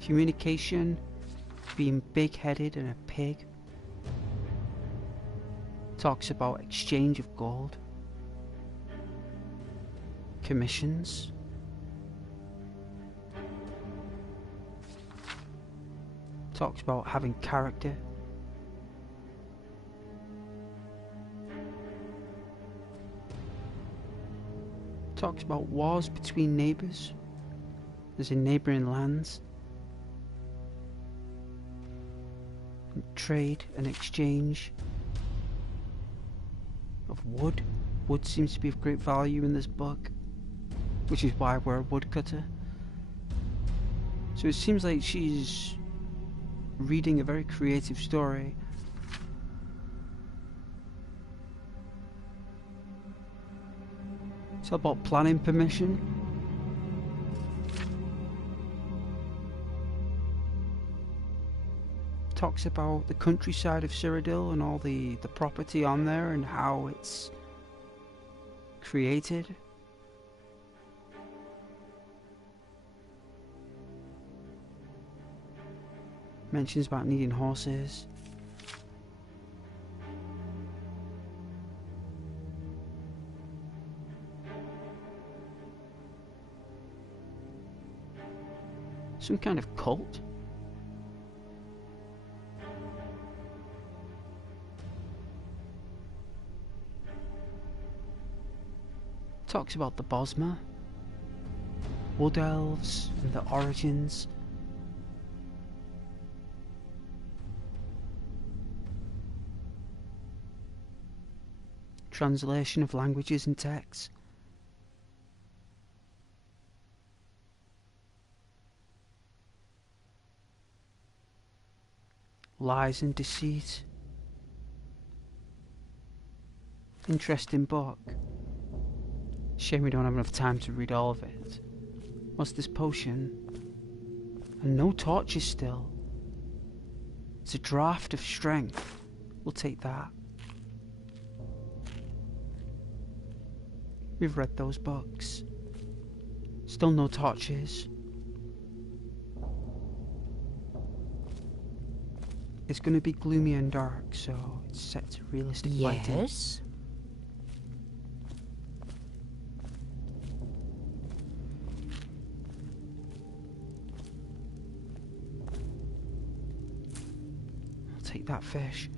communication, being big-headed and a pig. Talks about exchange of gold, commissions, talks about having character, talks about wars between neighbours, as in neighbouring lands, and trade and exchange of wood. Wood seems to be of great value in this book, which is why we're a woodcutter. So it seems like she's reading a very creative story. It's about planning permission. Talks about the countryside of Cyrodiil and all the property on there and how it's created. Mentions about needing horses. Some kind of cult. Talks about the Bosma, Wood Elves, and the origins. Translation of languages and texts. Lies and deceit. Interesting book. Shame we don't have enough time to read all of it. What's this potion? And no torches still. It's a draft of strength. We'll take that. We've read those books. Still no torches. It's going to be gloomy and dark, so it's set to realistic lighting. Yes? I'll take that fish.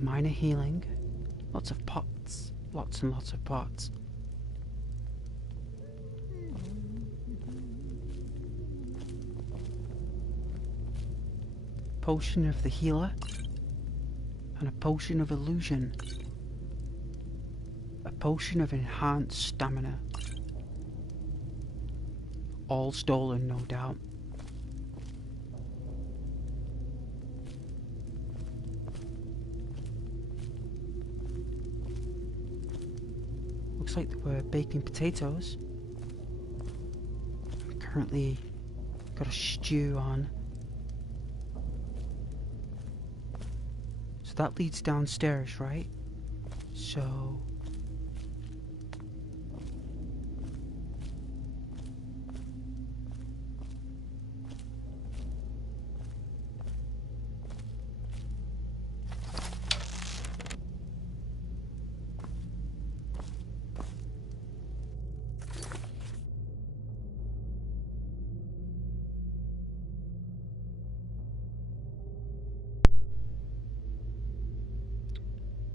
Minor healing. Lots of pots. Lots and lots of pots. Potion of the healer. And a potion of illusion. A potion of enhanced stamina. All stolen, no doubt. Looks like they were baking potatoes. I'm currently got a stew on. So that leads downstairs, right? So...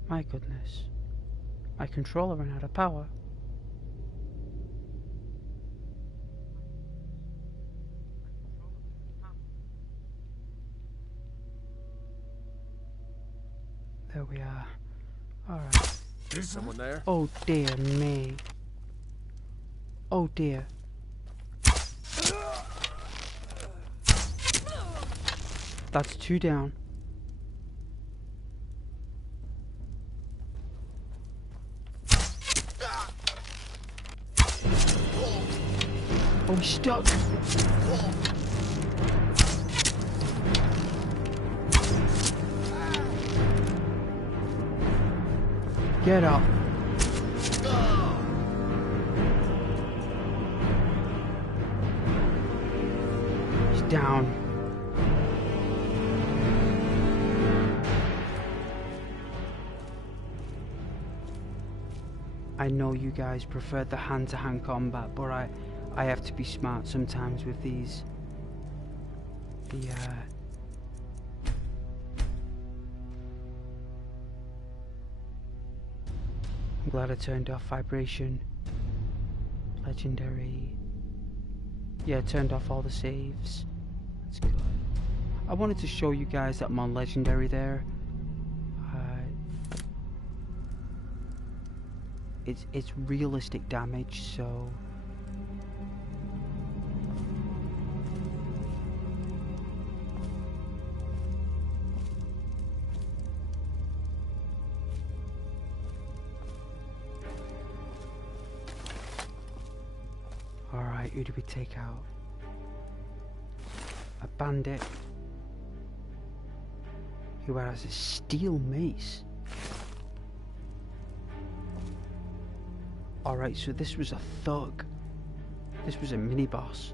my goodness. My controller ran out of power. There we are. Alright. Is someone there? Oh dear me. Oh dear. That's 2 down. Oh, he's stuck. Get up. He's down. I know you guys prefer the hand-to-hand combat, but I have to be smart sometimes with these. I'm glad I turned off vibration. Legendary. Yeah, I turned off all the saves. That's good. I wanted to show you guys that I'm on legendary there. It's realistic damage, so Right, who do we take out? A bandit who has a steel mace. Alright, so this was a thug. This was a mini-boss.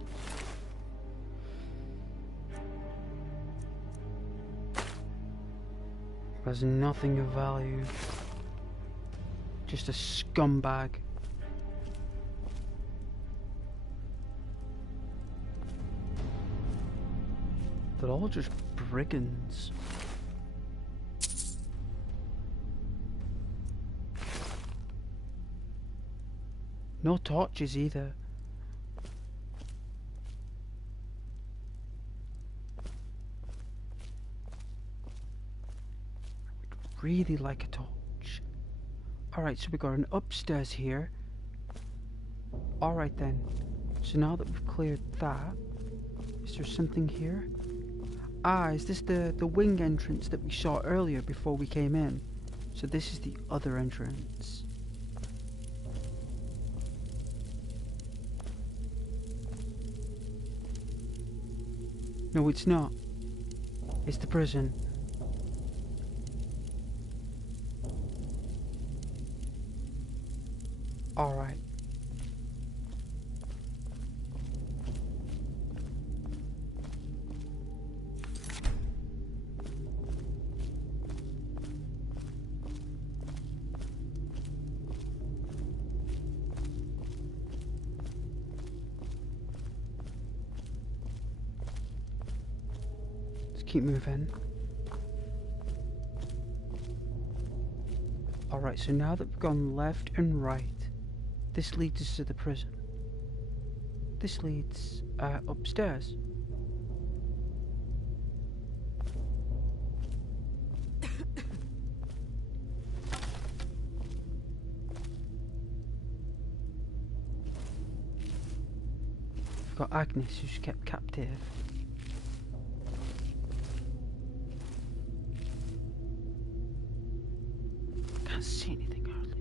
Has nothing of value. Just a scumbag. They're all just brigands. No torches either. Really like a torch. Alright, so we got an upstairs here. Alright then. So now that we've cleared that, is there something here? Ah, is this the wing entrance that we saw earlier before we came in? So this is the other entrance. No, it's not. It's the prison. Alright. Let's keep moving. Alright, so now that we've gone left and right, this leads us to the prison. This leads upstairs. We've got Agnes, who's kept captive. Can't see anything hardly.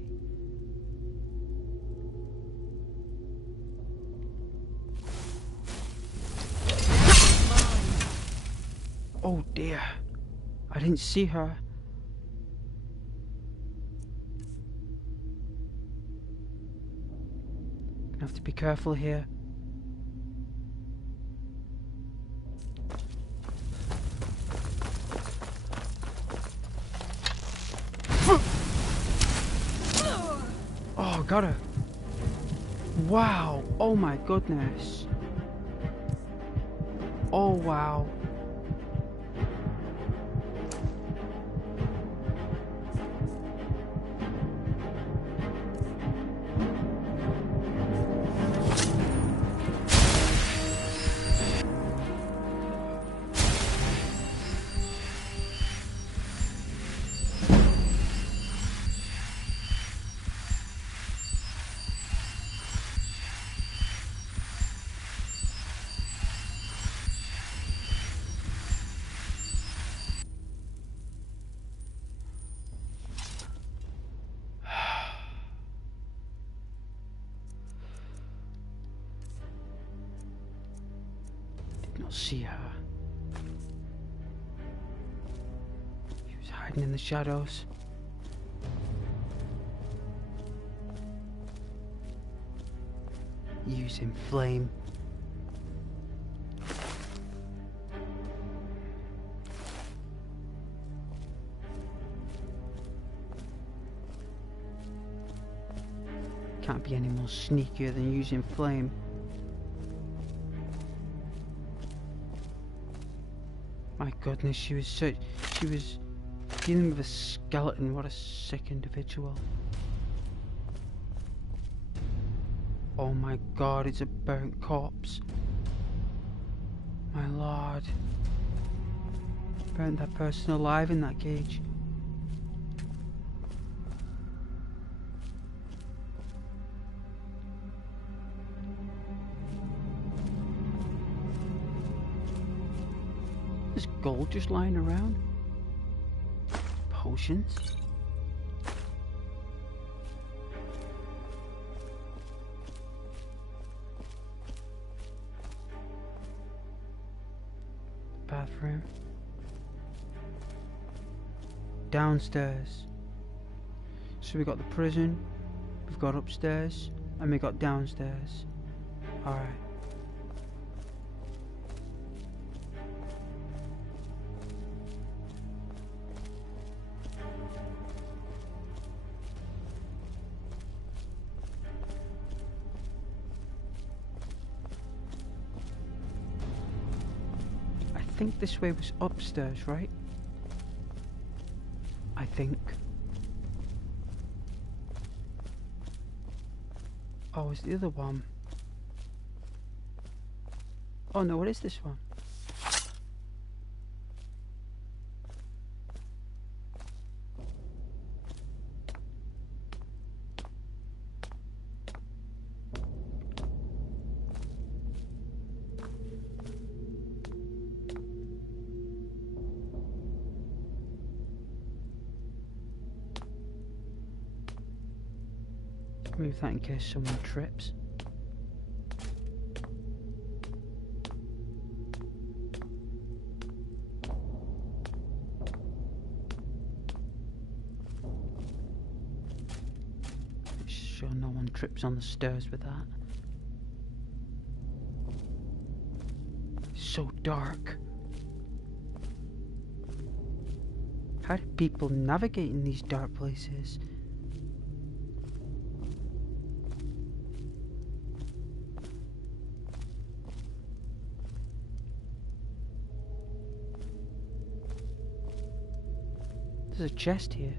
Oh dear, I didn't see her. Gonna have to be careful here. Oh, got her. Wow, oh my goodness. Oh wow. See her. She was hiding in the shadows. Using flame. Can't be any more sneakier than using flame. My goodness, she was dealing with a skeleton. What a sick individual. Oh my god, it's a burnt corpse. My lord. Burnt that person alive in that cage. There's gold just lying around. Potions. bathroom. Downstairs. So we got the prison, we've got upstairs, and we got downstairs. Alright. I think this way was upstairs, right? I think. Oh, it's the other one. Oh no, what is this one? Move that in case someone trips. Sure no one trips on the stairs with that. It's so dark. How do people navigate in these dark places? There's a chest here.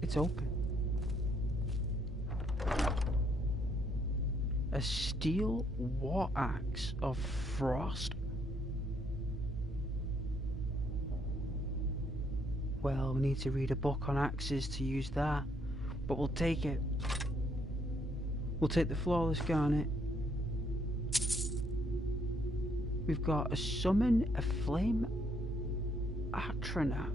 It's open. A steel war axe of frost. Well, we need to read a book on axes to use that, but we'll take it. We'll take the flawless garnet. We've got a summon a flame Atronak.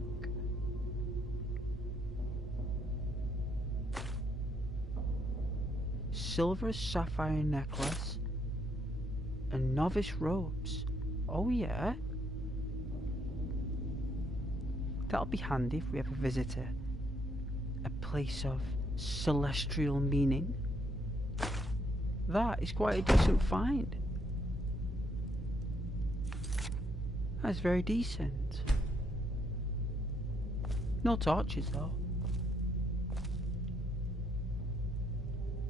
Silver sapphire necklace and novice robes. Oh yeah. That'll be handy if we ever visit a place of celestial meaning. That is quite a decent find. That's very decent. No torches though.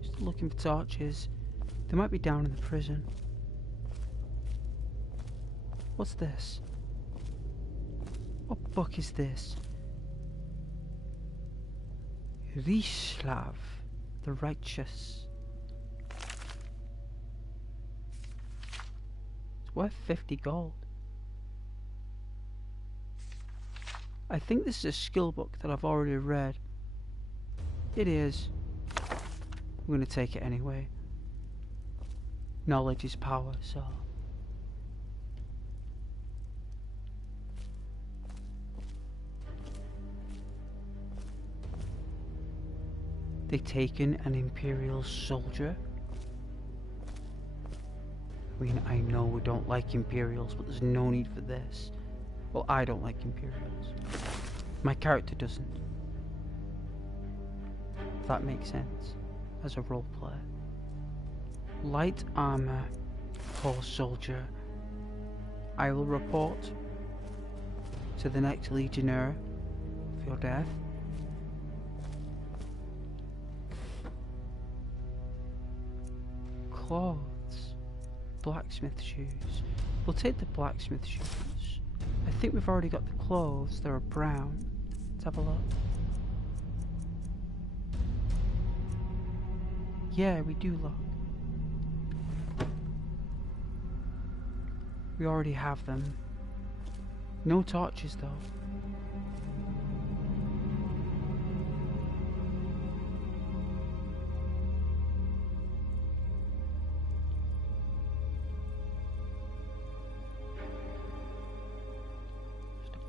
Just looking for torches. They might be down in the prison. What's this? What book is this? Rislav the Righteous. It's worth 50 gold. I think this is a skill book that I've already read. It is. I'm going to take it anyway. Knowledge is power, so... They've taken an Imperial soldier. I mean, I know we don't like Imperials, but there's no need for this. Well, I don't like Imperials. My character doesn't. If that makes sense as a role player. Light armor, poor soldier. I will report to the next legionnaire of your death. Clothes, blacksmith shoes. We'll take the blacksmith shoes. I think we've already got the clothes. They're brown. Let's have a look. Yeah, we do look. We already have them. No torches though.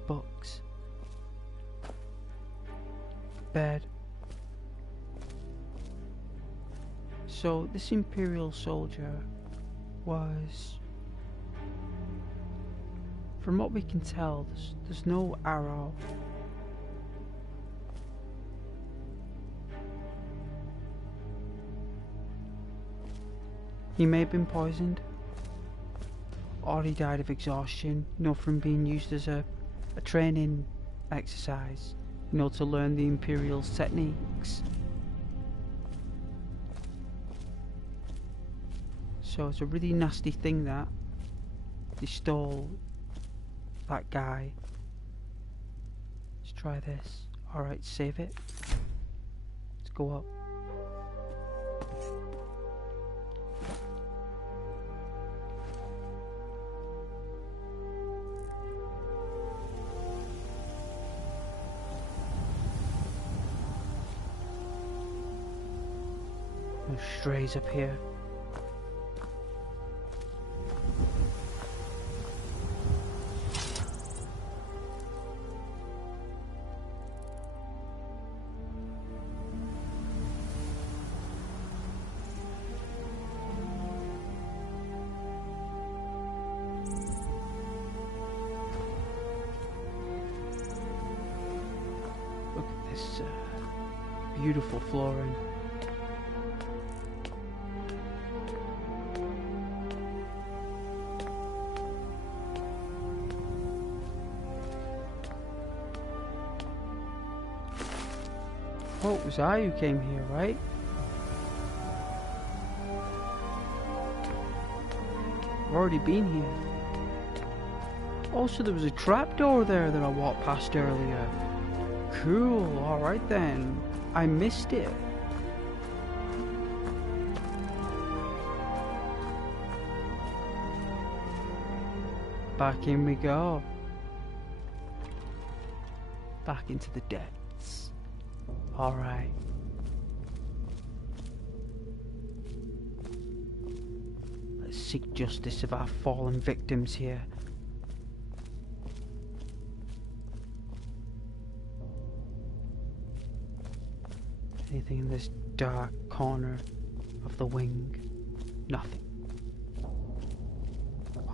Books, bed, So this Imperial soldier was, from what we can tell, there's no arrow. He may have been poisoned, or he died of exhaustion, you know, from being used as a training exercise, you know, to learn the Imperial's techniques. So it's a really nasty thing that they stole that guy. Let's try this. Alright, save it. Let's go up. There's strays up here. Look at this beautiful flooring. Oh, it was I who came here, right? I've already been here. Also, there was a trapdoor there that I walked past earlier. Cool, alright then. I missed it. Back in we go. Back into the depths. Alright. Let's seek justice of our fallen victims here. Anything in this dark corner of the wing? Nothing.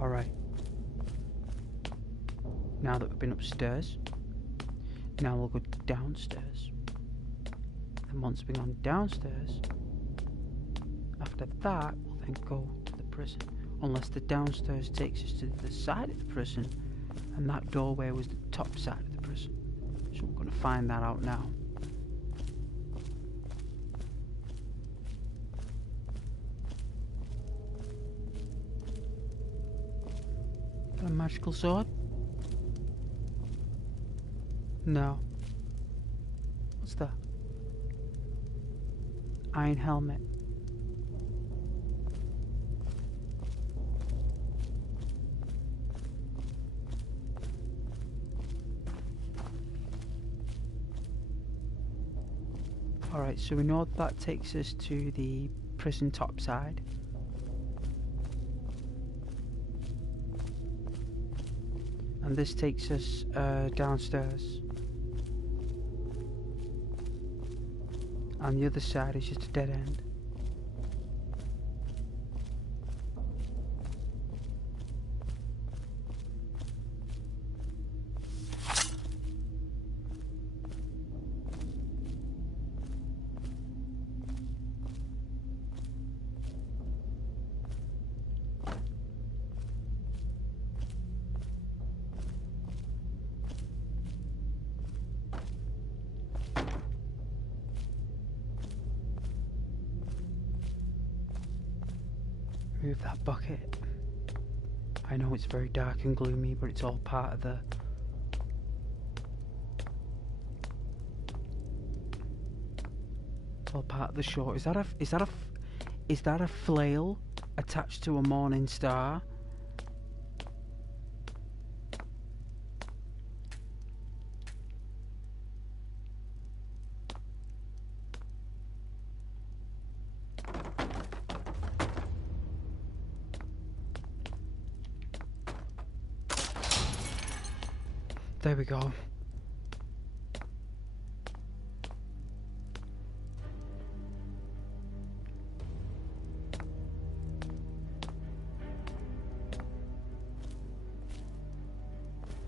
Alright. Now that we've been upstairs, now we'll go downstairs. And once we've gone downstairs, after that, we'll then go to the prison. Unless the downstairs takes us to the side of the prison, and that doorway was the top side of the prison. So we're going to find that out now. Got a magical sword? No. What's that? Iron helmet. Alright, so we know that takes us to the prison top side. And this takes us downstairs. And the other side is just a dead end. Move that bucket. I know it's very dark and gloomy, but it's all part of the... It's all part of the show. Is that a flail attached to a morning star? There we go.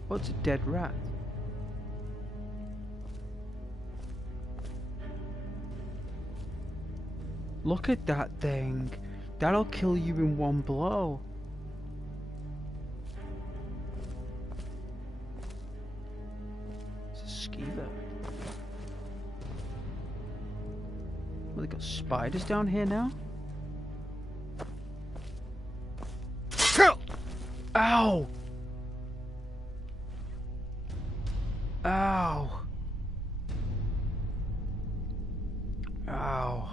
What's a dead rat? Look at that thing. That'll kill you in one blow. It's a skeever. Well, they got spiders down here now? Ow! Ow! Ow.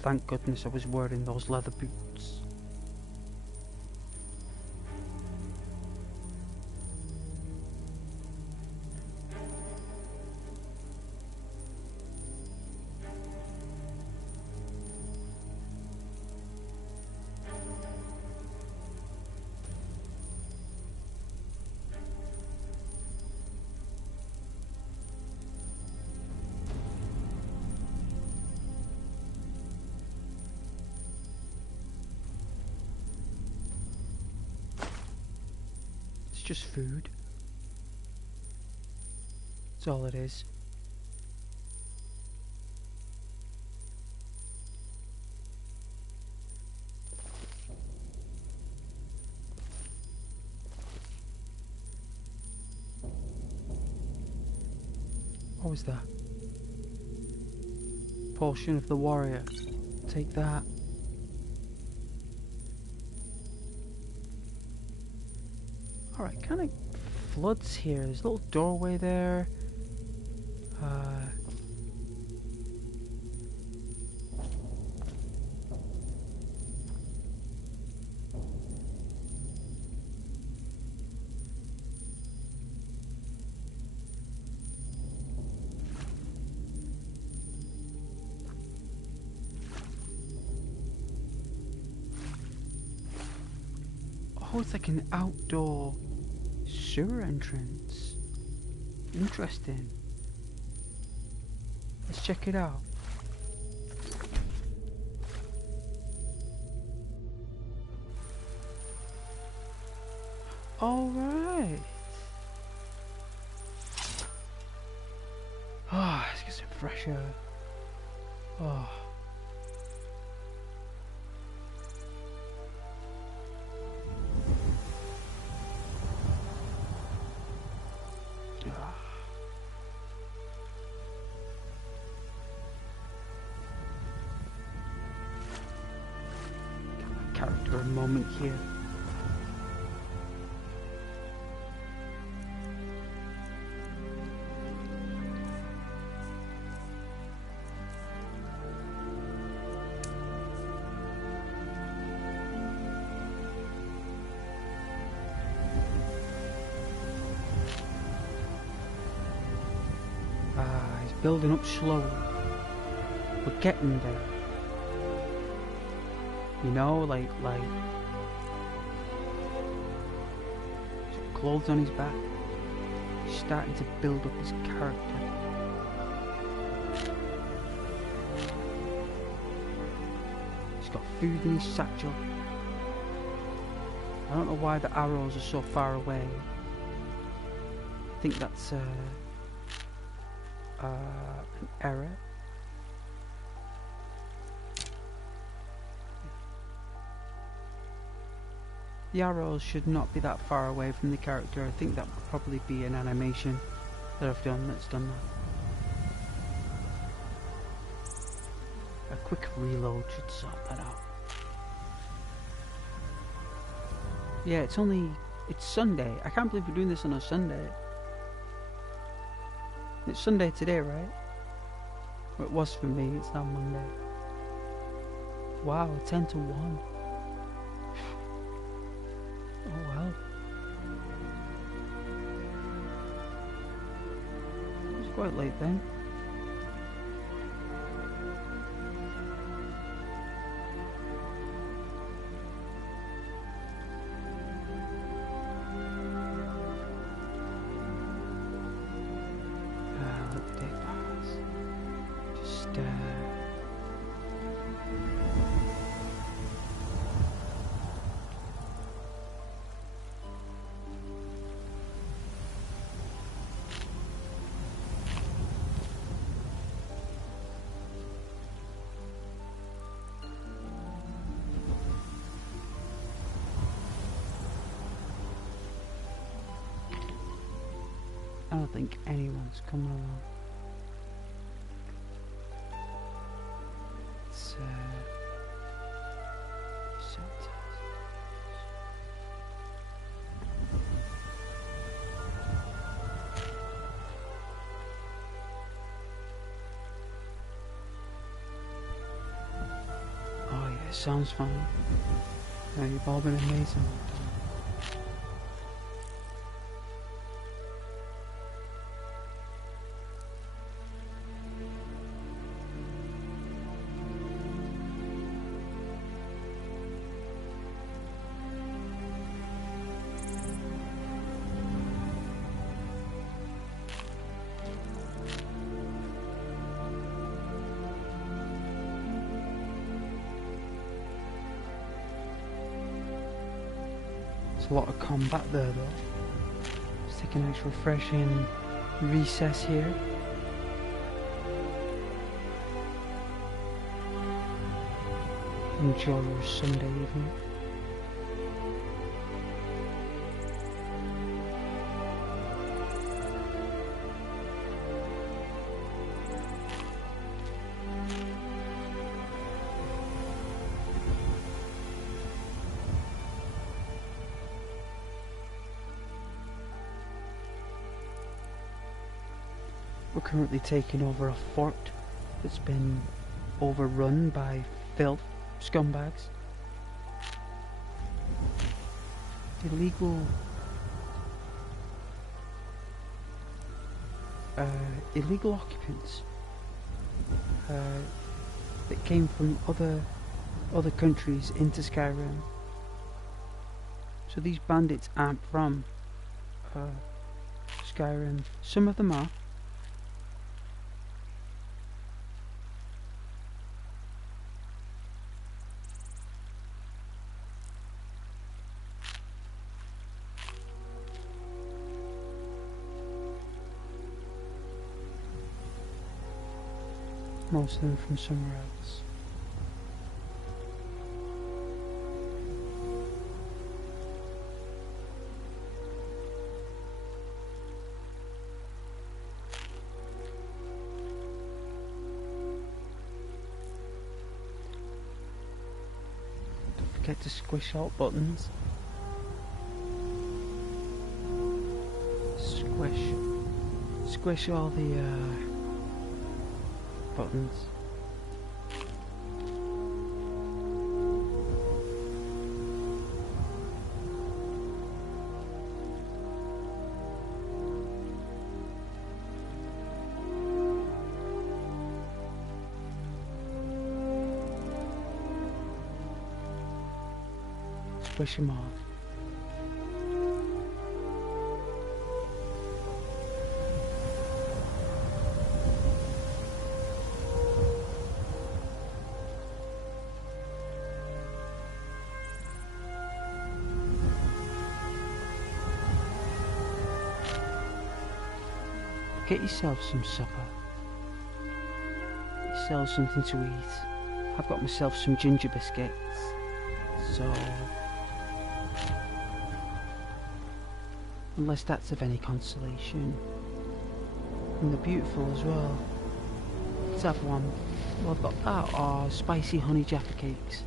Thank goodness I was wearing those leather boots. It's just food. That's all it is. What was that? Portion of the warrior. Take that. Alright, kind of floods here. There's a little doorway there. Oh, it's like an outdoor sewer entrance. Interesting. Let's check it out. All right. Oh, let's get some fresh air. Oh. Character a moment here. He's building up slowly. We're getting there. You know, like clothes on his back. He's starting to build up his character. He's got food in his satchel. I don't know why the arrows are so far away. I think that's an error. The arrows should not be that far away from the character. I think that would probably be an animation that I've done that's done that. A quick reload should sort that out. Yeah, it's Sunday. I can't believe we're doing this on a Sunday. It's Sunday today, right? Well, it was for me, it's now Monday. Wow, 10 to 1. quite late then. Let the day pass. Just I don't think anyone's coming along. It's oh yeah, sounds fun. Yeah, you've all been amazing. There's a lot of combat there though. Let's take a nice refreshing recess here. Enjoy your Sunday evening. We're currently taking over a fort that's been overrun by filth scumbags. Illegal occupants that came from other countries into Skyrim. So these bandits aren't from Skyrim. Some of them are. Most of them from somewhere else. Don't forget to squish all buttons. Squish all the buttons. Squish them off. Get yourself some supper. Get yourself something to eat. I've got myself some ginger biscuits. So, unless that's of any consolation. And they're beautiful as well. Let's have one. Well, I've got that or spicy honey jaffa cakes.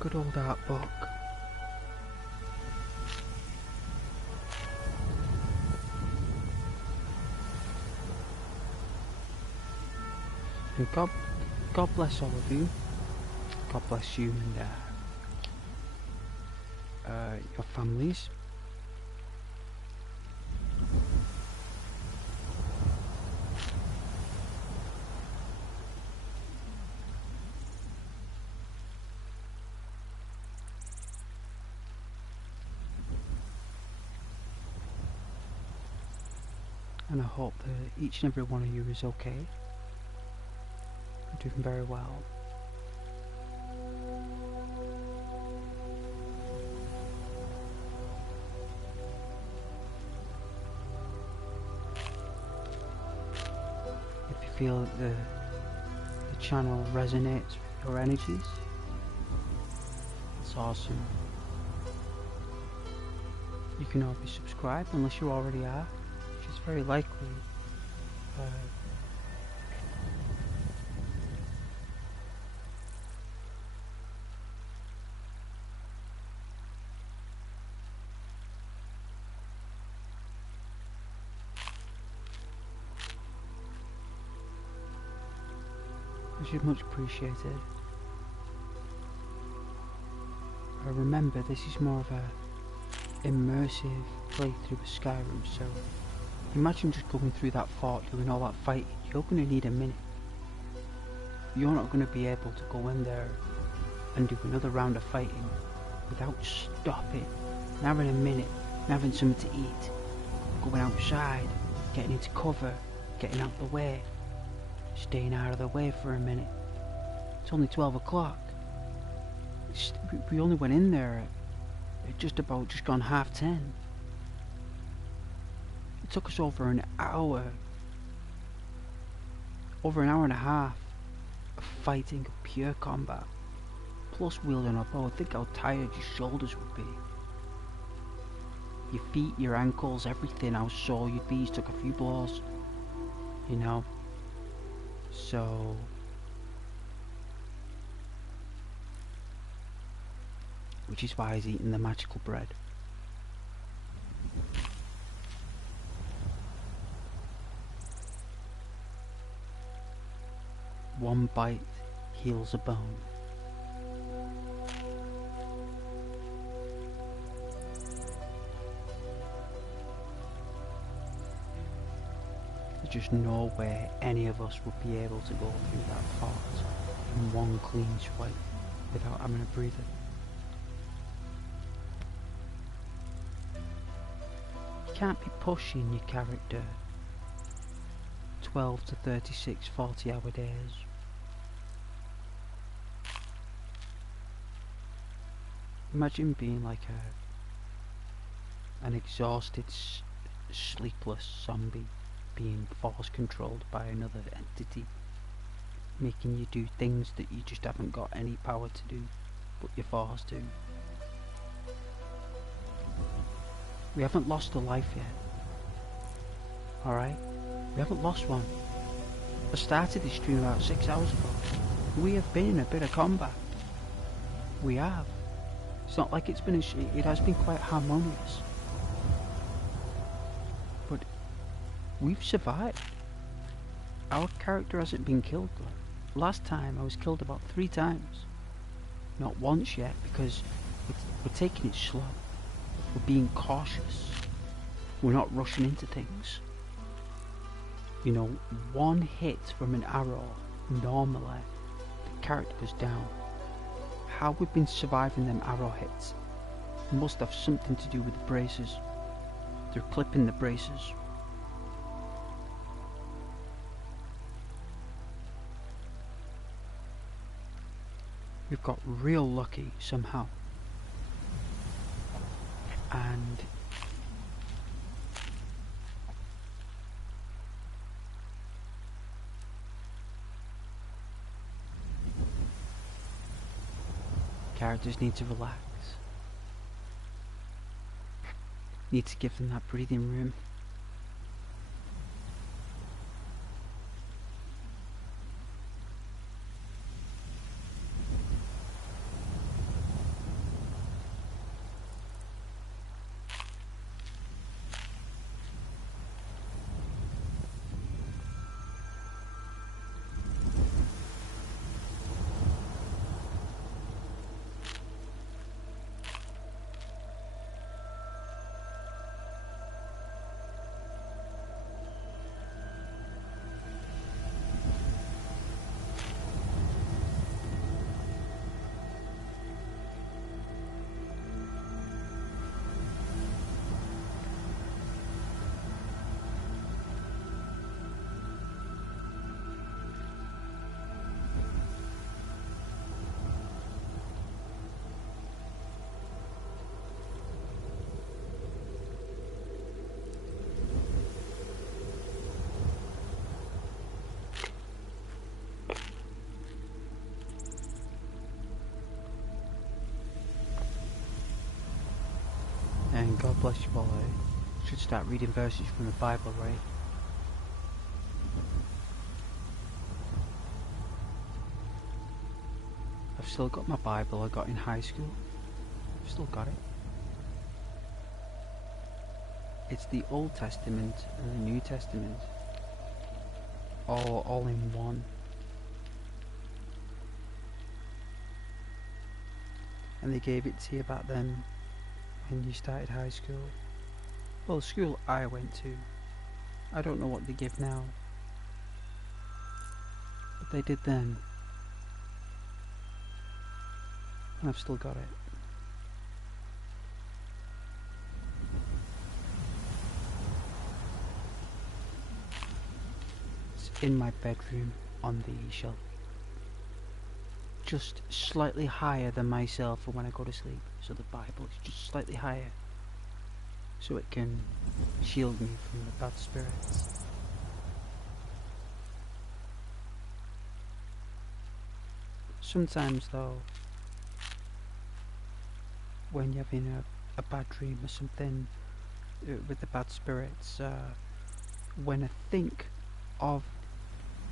good old art book. And God bless all of you. God bless you and your families. And I hope that each and every one of you is okay. You're doing very well. If you feel that the channel resonates with your energies, it's awesome. You can always subscribe unless you already are, which is very likely. Which is much appreciated. Remember, this is more of a immersive playthrough of Skyrim, so imagine just going through that fort, doing all that fighting. You're going to need a minute. You're not going to be able to go in there and do another round of fighting without stopping and having a minute and having something to eat, going outside, getting into cover, getting out the way, staying out of the way for a minute. It's only 12 o'clock. We only went in there at just gone 10:30. It took us over an hour and a half of fighting, of pure combat, plus wielding a bow. Think how tired your shoulders would be. Your feet, your ankles, everything, how sore you'd be. You took a few blows, you know. So which is why he's eating the magical bread. One bite heals a bone. There's just no way any of us would be able to go through that fort in one clean swipe without having a breather. You can't be pushing your character 12 to 36 40-hour days. Imagine being like an exhausted, sleepless zombie being force controlled by another entity, making you do things that you just haven't got any power to do, but you're forced to. We haven't lost a life yet. Alright? We haven't lost one. I started this stream about 6 hours ago. We have been in a bit of combat. We have. It's not like it's been it has been quite harmonious. But we've survived. Our character hasn't been killed though. Last time I was killed about 3 times. Not once yet, because we're taking it slow. We're being cautious. We're not rushing into things. You know, one hit from an arrow, normally the character was down. How we've been surviving them arrow hits must have something to do with the braces. They're clipping the braces. We've got real lucky somehow. And characters need to relax. Need to give them that breathing room. God bless you all, eh? Should start reading verses from the Bible, right? I've still got my Bible I got in high school. I've still got it. It's the Old Testament and the New Testament. All in one. And they gave it to you back then when you started high school. Well, the school I went to. I don't know what they give now. But they did then. And I've still got it. It's in my bedroom on the shelf. Just slightly higher than myself for when I go to sleep. So the Bible is just slightly higher. So it can shield me from the bad spirits. Sometimes though, when you're having a bad dream or something with the bad spirits, when I think of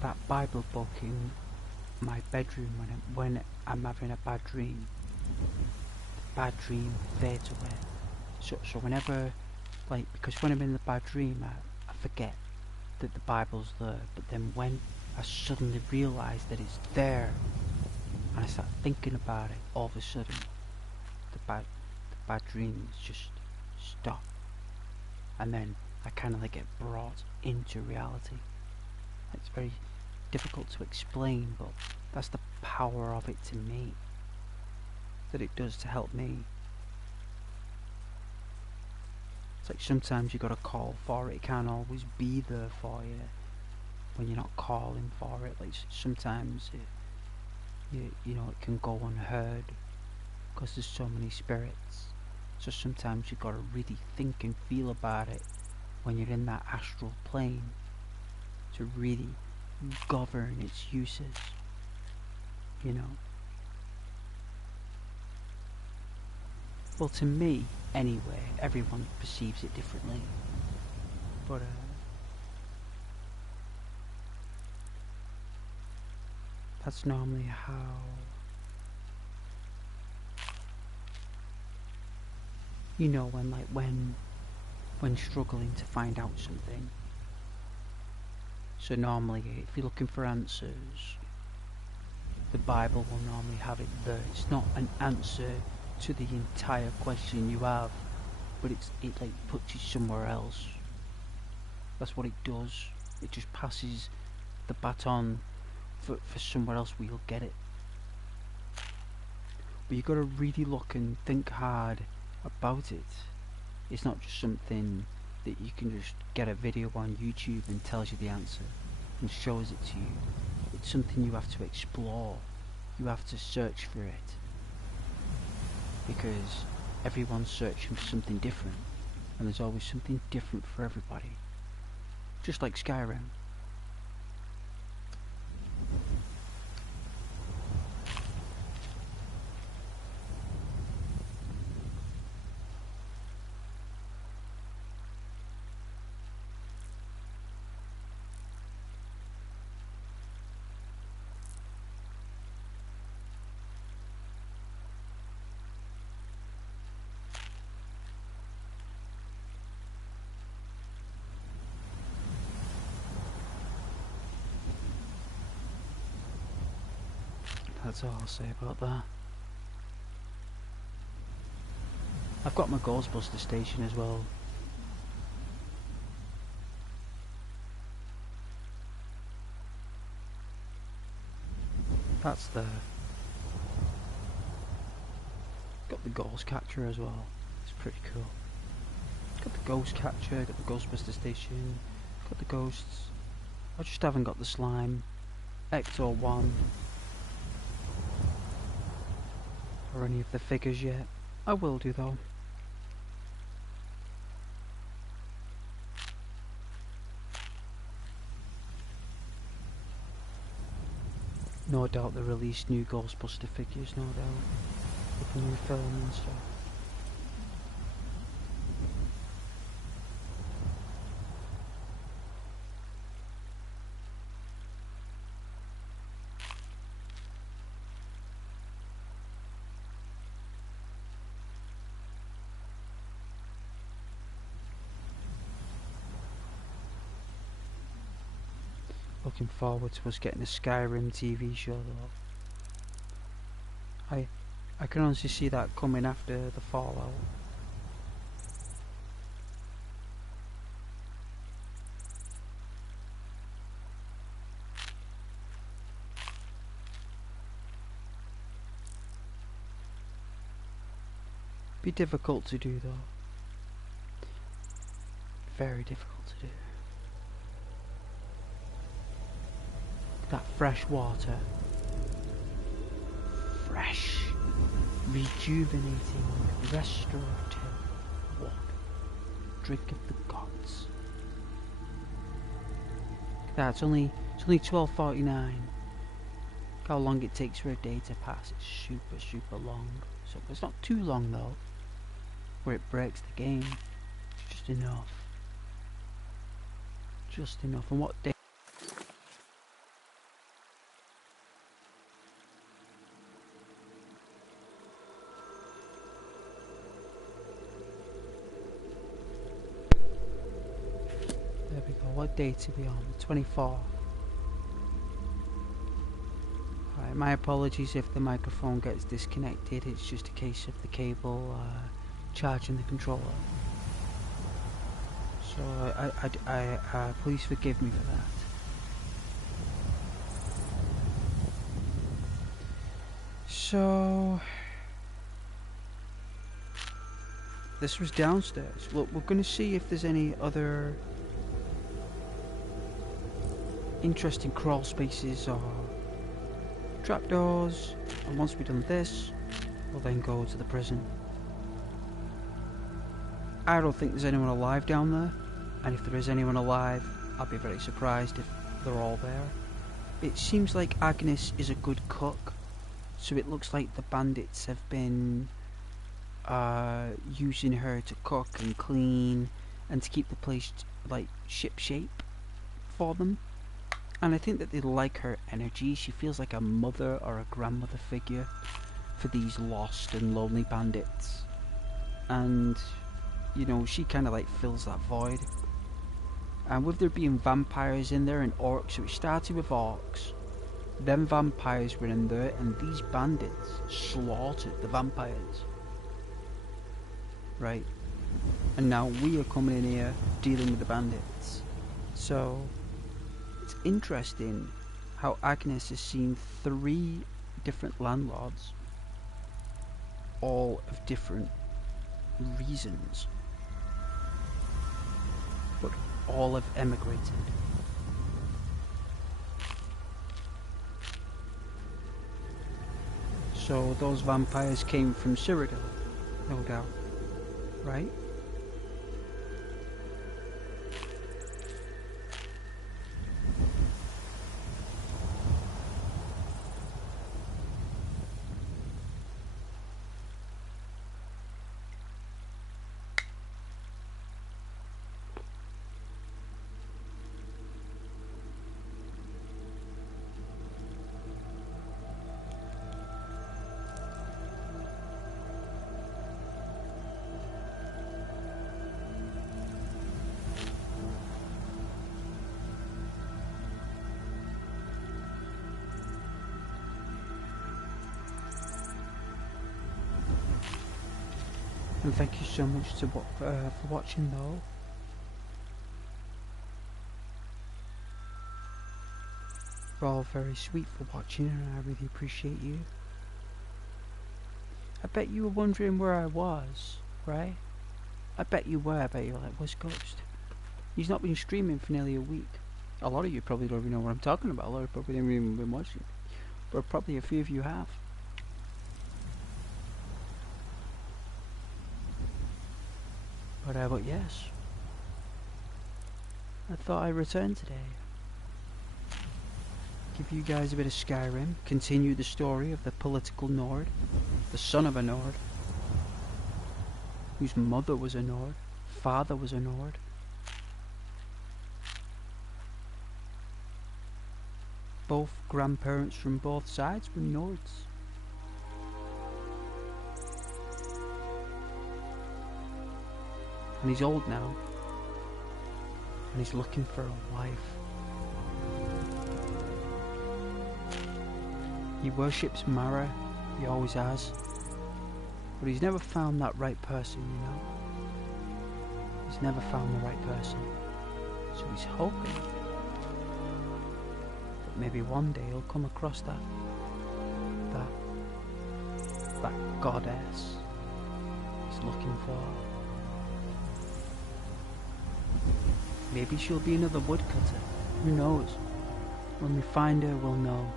that Bible book in my bedroom when I'm having a bad dream, the bad dream fades away. So whenever, like, because when I'm in the bad dream, I forget that the Bible's there, but then when I suddenly realise that it's there, and I start thinking about it, all of a sudden, the bad dreams just stop, and then I kind of like get brought into reality. It's very difficult to explain, but that's the power of it to me, that it does to help me. It's like sometimes you gotta call for it. It can't always be there for you when you're not calling for it. Like sometimes you know, it can go unheard because there's so many spirits. So sometimes you gotta really think and feel about it when you're in that astral plane to really govern its uses, you know. Well, to me anyway, everyone perceives it differently, but that's normally how, you know, when struggling to find out something. So normally, if you're looking for answers, the Bible will normally have it there. It's not an answer to the entire question you have, but it like puts you somewhere else. That's what it does. It just passes the baton for somewhere else where you'll get it. But you got to really look and think hard about it. It's not just something that you can just get a video on YouTube and tells you the answer and shows it to you. It's something you have to explore. You have to search for it, because everyone's searching for something different, and there's always something different for everybody, just like Skyrim. That's all I'll say about that. I've got my Ghostbuster station as well. That's there. Got the Ghost Catcher as well. It's pretty cool. Got the Ghost Catcher, got the Ghostbuster station, got the ghosts. I just haven't got the slime, Ecto 1, or any of the figures yet. I will do though. No doubt they released new Ghostbuster figures, no doubt, with the new film and stuff. Looking forward to us getting a Skyrim TV show though. I can honestly see that coming after the Fallout. Be difficult to do though. Very difficult to do. That fresh water. Fresh, rejuvenating, restorative water. Drink of the gods. That's only 12:49. Look how long it takes for a day to pass. It's super long. So it's not too long though, where it breaks the game. It's just enough. Just enough. And what day? There we go. What date are we on? 24. Alright, my apologies if the microphone gets disconnected. It's just a case of the cable charging the controller. So I please forgive me for that. So this was downstairs. Look, we're going to see if there's any other interesting crawl spaces or trapdoors. And once we've done this, we'll then go to the prison. I don't think there's anyone alive down there, and if there is anyone alive, I'll be very surprised if they're all there. It seems like Agnes is a good cook, so it looks like the bandits have been using her to cook and clean and to keep the place like ship shape for them. And I think that they like her energy. She feels like a mother or a grandmother figure for these lost and lonely bandits. And you know, she kind of like fills that void. And with there being vampires in there and orcs, so it started with orcs, then vampires were in there, and these bandits slaughtered the vampires. Right? And now we are coming in here dealing with the bandits. So it's interesting how Agnes has seen 3 different landlords, all of different reasons, but all have emigrated. So those vampires came from Cyrodiil, no doubt, right? And thank you so much for watching though. You're all very sweet for watching, and I really appreciate you. I bet you were wondering where I was, right? I bet you were. I bet you were like, where's Ghost? He's not been streaming for nearly a week. A lot of you probably don't even know what I'm talking about. A lot of you probably haven't even been watching. But probably a few of you have. But yes, I thought I'd return today. Give you guys a bit of Skyrim, continue the story of the political Nord, the son of a Nord, whose mother was a Nord, father was a Nord. Both grandparents from both sides were Nords. And he's old now, and he's looking for a wife. He worships Mara, he always has. But he's never found that right person, you know? He's never found the right person. So he's hoping that maybe one day he'll come across that goddess he's looking for. Maybe she'll be another woodcutter. Who knows? When we find her, we'll know.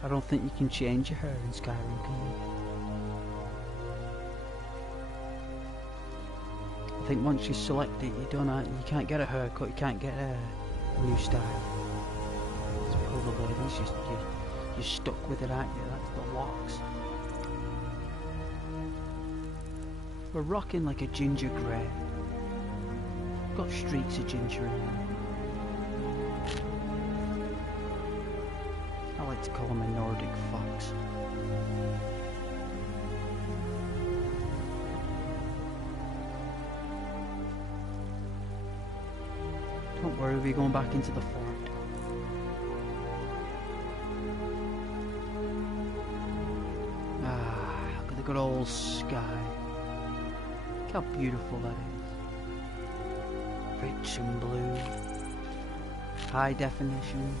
I don't think you can change your hair in Skyrim, can you? I think once you select it, you're done, aren't you? You can't get a haircut, you can't get a new style. It's probably, you're stuck with it, aren't you? That's the locks. We're rocking like a ginger grey. Got streaks of ginger in there. I like to call him a Nordic fox. Don't worry, we're going back into the fort. Look at the good old sky. Look how beautiful that is. Rich and blue. High definition.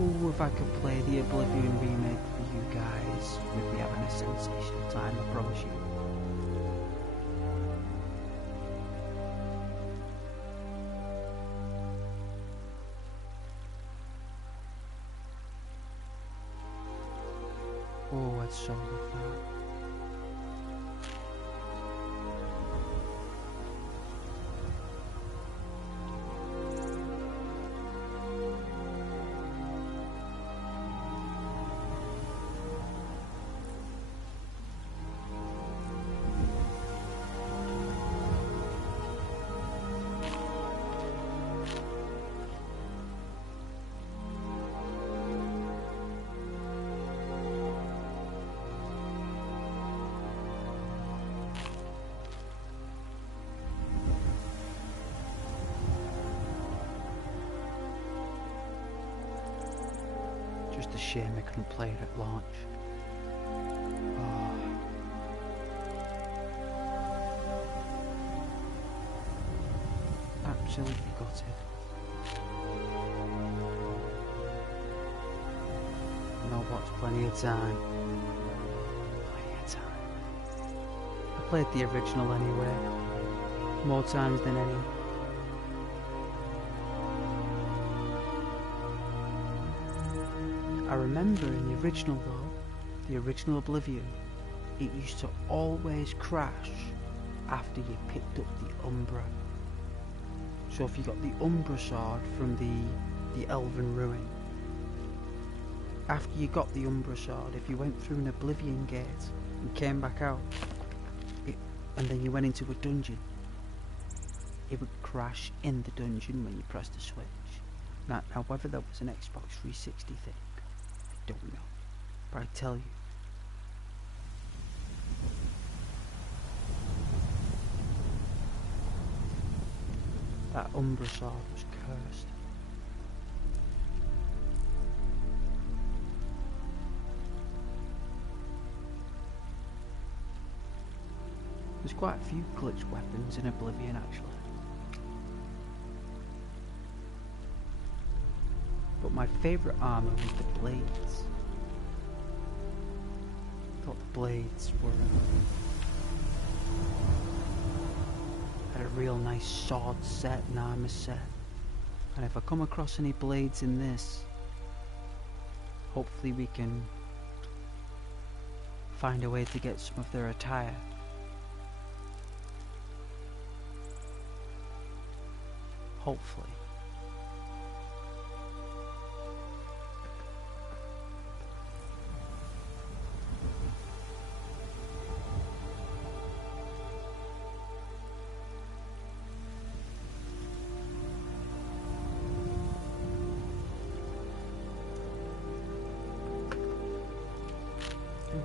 Ooh, if I could play the Oblivion remake for you guys, we'd be having a sensational time, I promise you. Oh, it's so good fun. Just a shame I couldn't play it at launch. Oh. Absolutely gutted. No, what's plenty of time. Plenty of time. I played the original anyway. More times than any. I remember in the original though, the original Oblivion, it used to always crash after you picked up the Umbra. So if you got the Umbra sword from the Elven Ruin, after you got the Umbra sword, if you went through an Oblivion gate and came back out, and then you went into a dungeon, it would crash in the dungeon when you pressed the switch. Now whether that was an Xbox 360 thing, I don't know, but I tell you, that Umbra sword was cursed. There's quite a few glitch weapons in Oblivion actually. But my favourite armour was the blades. I thought the blades were had a real nice sword set and armour set. And if I come across any blades in this, hopefully we can find a way to get some of their attire. Hopefully.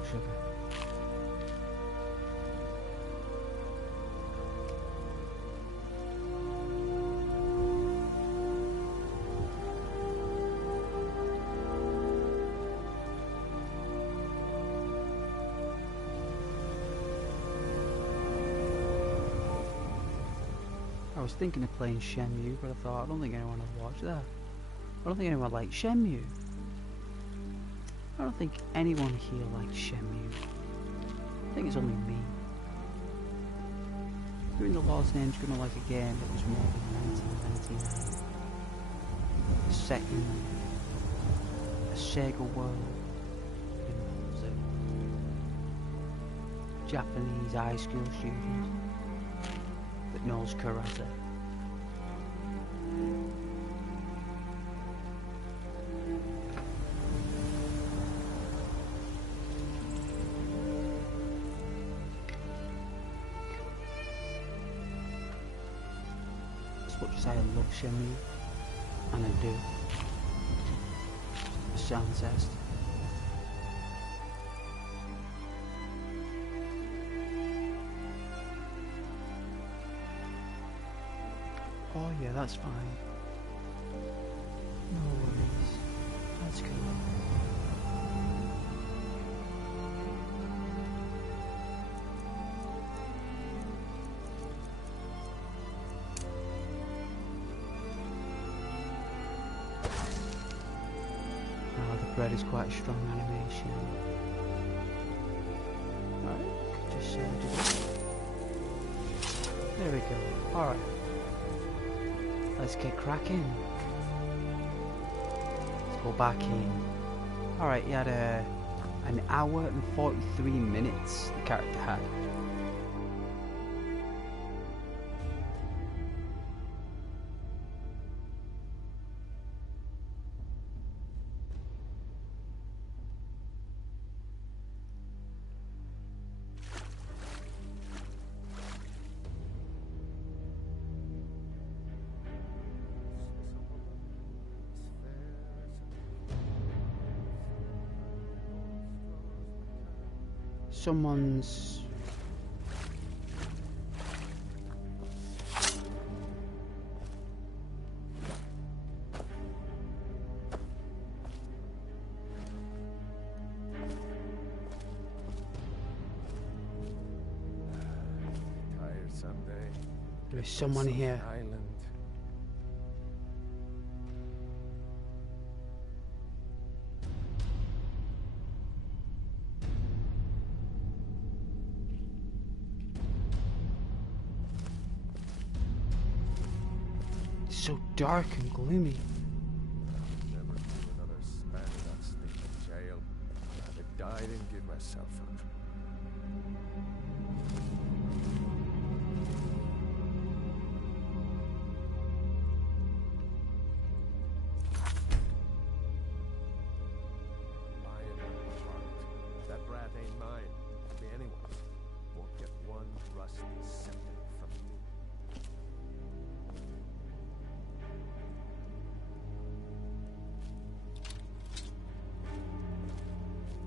sugar. I was thinking of playing Shenmue, but I thought, I don't think anyone would watch that. I don't think anyone likes Shenmue. I don't think anyone here likes Shenmue. I think it's only me. Who in the Lord's name's gonna like a game that was made in 1999? Set in a Sega world. Japanese high school student that knows karate. As much as I love Shenmue, and I do, the sound test. Oh yeah, that's fine. No worries. That's cool. The bread is quite a strong animation. Alright, could just do it. There we go. Alright. Let's get cracking. Let's go back in. Alright, he had an hour and 43 minutes, the character had. Someone's Tired someday. There's someone here. Island. so dark and gloomy. Never do another span in that stinking jail. I'd have died and give myself up. Lying in the heart. That brat ain't mine. Be anyone's. Won't get one rusty septum from you.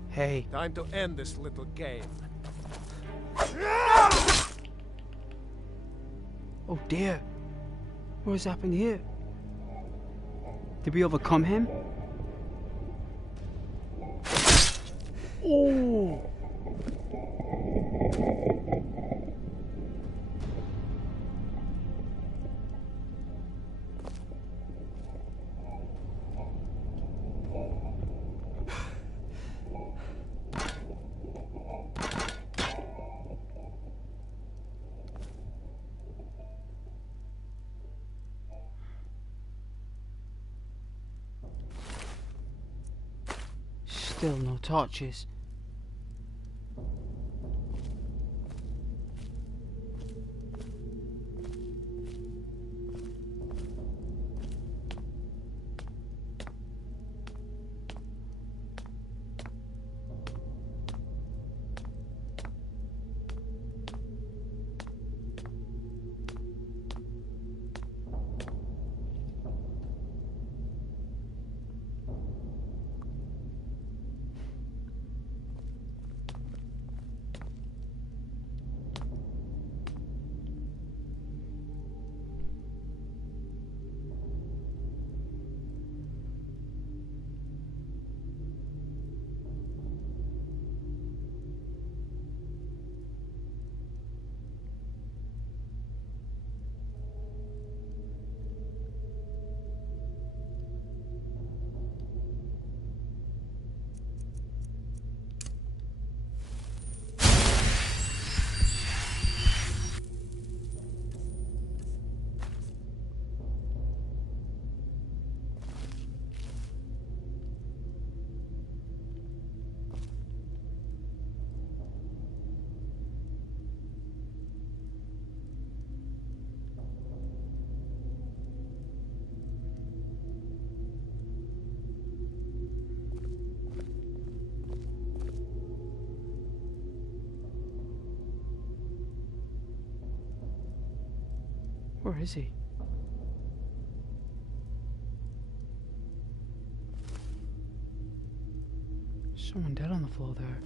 Hey. Time to end this little game. Oh dear. What has happened here? Did we overcome him? Oh! Still no torches. Where is he? Someone dead on the floor there.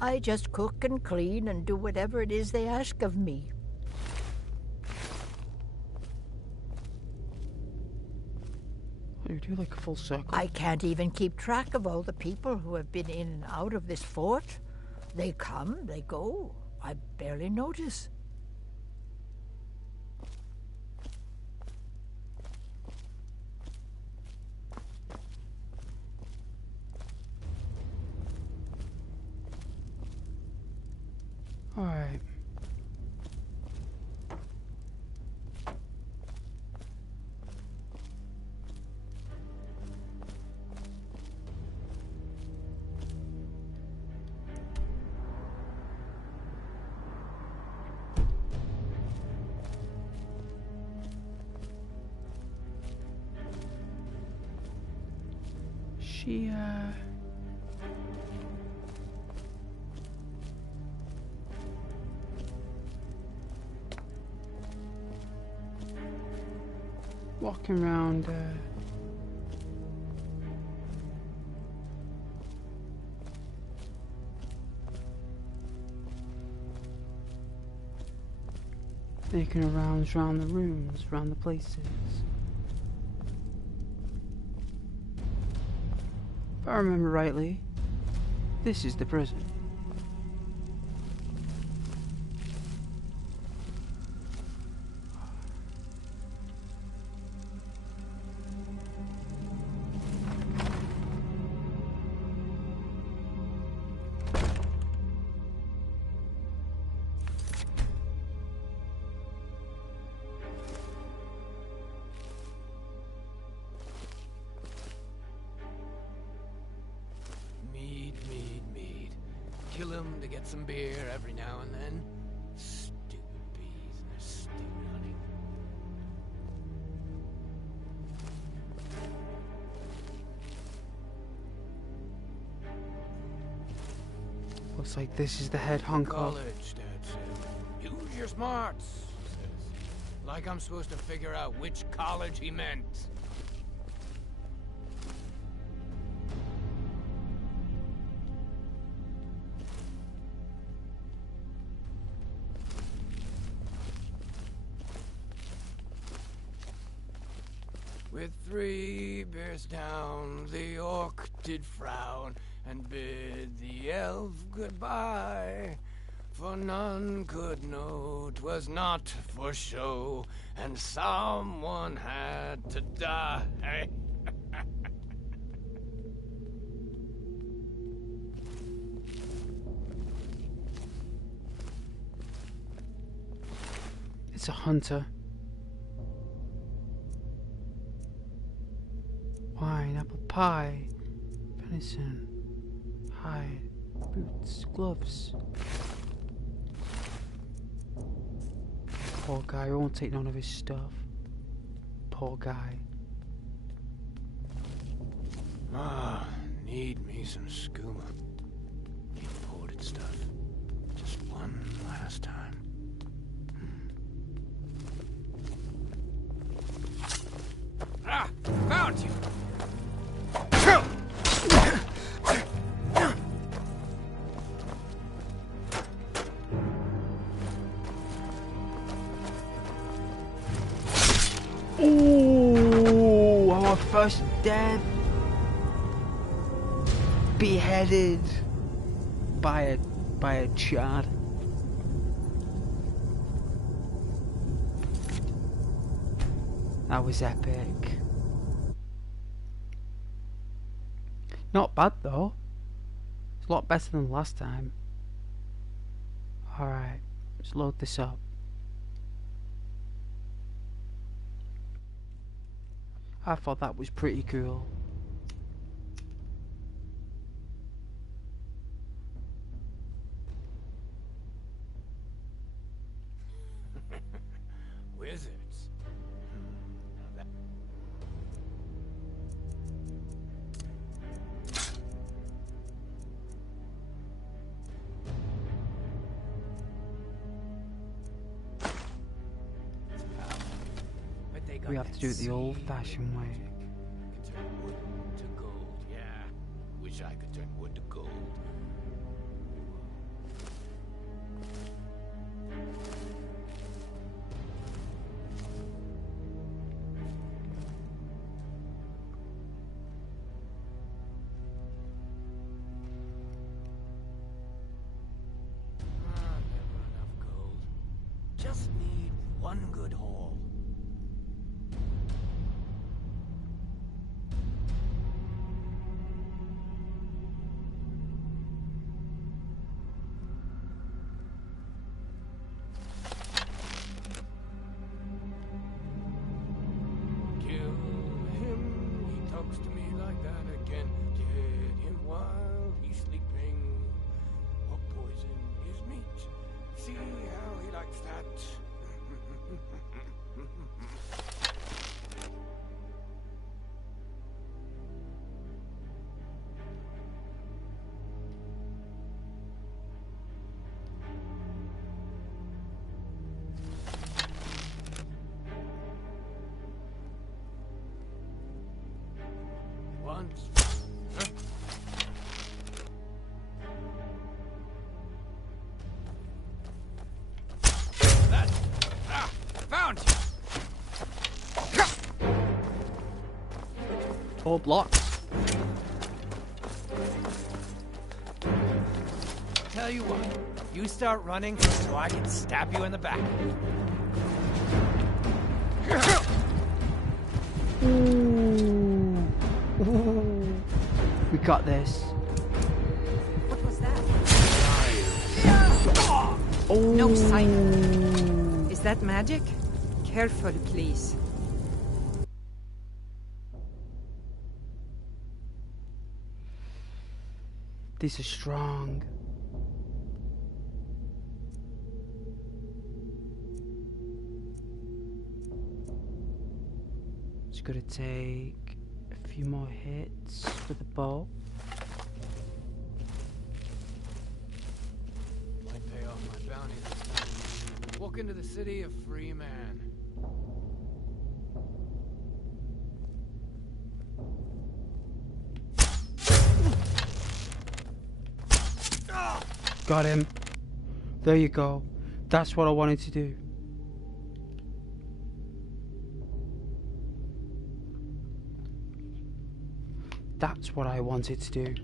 I just cook and clean and do whatever it is they ask of me. Oh, you do like a full circle. I can't even keep track of all the people who have been in and out of this fort. They come, they go. I barely notice. Alright. She, walking around, making rounds around the rooms, around the places. If I remember rightly, this is the prison. Kill him to get some beer every now and then. Stupid bees and their stupid honey. Looks like this is the head honk. College, Dad said. Use your smarts, says. Like I'm supposed to figure out which college he meant. With 3 beers down, the orc did frown and bid the elf goodbye. For none could know 'twas not for show, and someone had to die. It's a hunter. Wine, apple pie, venison, hide, boots, gloves. Poor guy, won't take none of his stuff. Poor guy. Ah, need me some skooma. Imported stuff. Just one last time. Ah! Found you! Ooh, our first death. Beheaded by a chad. That was epic. Not bad though. It's a lot better than last time. Alright, let's load this up. I thought that was pretty cool. got We have to do it the old-fashioned way. Can turn wood to gold, yeah. Wish I could turn wood to gold. Never enough gold. Just need one good haul. Kill him, he talks to me like that again. Get him while he's sleeping. Or poison his meat. See how he likes that. Once. Huh? That. Ah! Found you! All blocks. Tell you what, you start running so I can stab you in the back. Ooh. We got this. What was that? Oh. No sign. Is that magic? Careful, please. These are strong. It's gonna take a few more hits with the bow. Might pay off my bounty this time. Walk into the city a free man. Got him. There you go. That's what I wanted to do. That's what I wanted to do.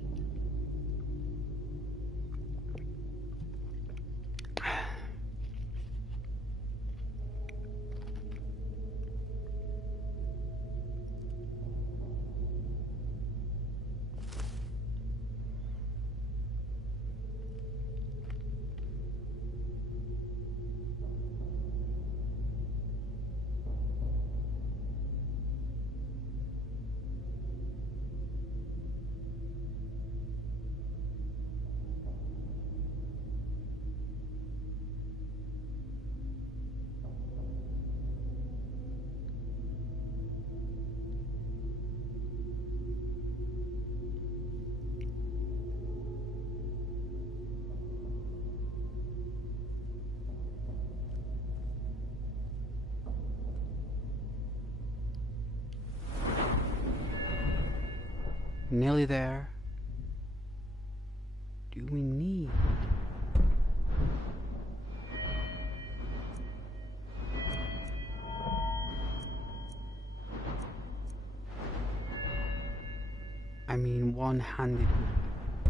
Nearly there. Do we need? I mean, one-handed would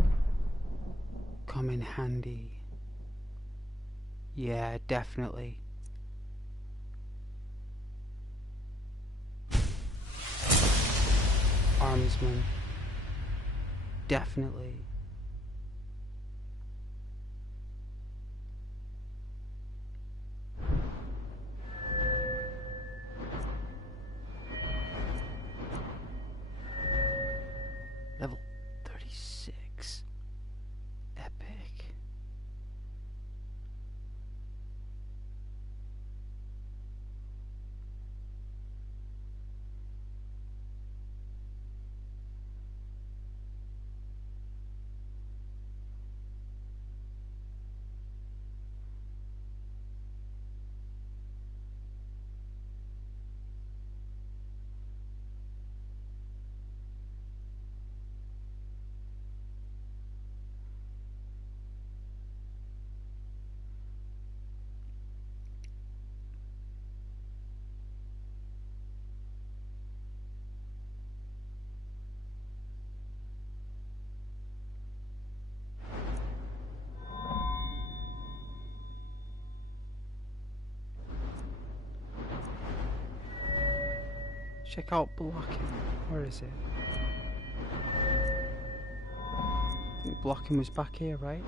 come in handy. Yeah, definitely. Armsman. Definitely. Level 36. Epic. Check out blocking. Where is it? I think blocking was back here, right?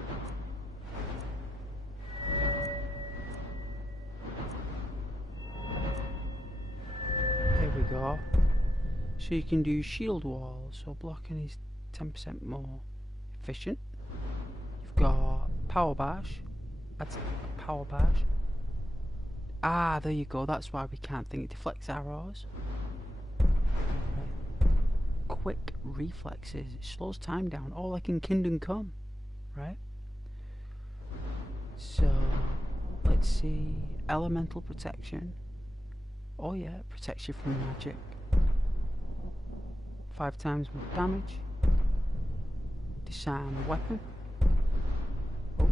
Here we go. So you can do shield walls, so blocking is 10% more efficient. You've got power bash. That's a power bash. Ah, there you go. That's why we can't think. It deflects arrows. Quick reflexes. It slows time down. All like in Kingdom Come, right? So let's see. Elemental protection. Oh yeah, it protects you from magic. 5 times more damage. Disarm weapon. Oh.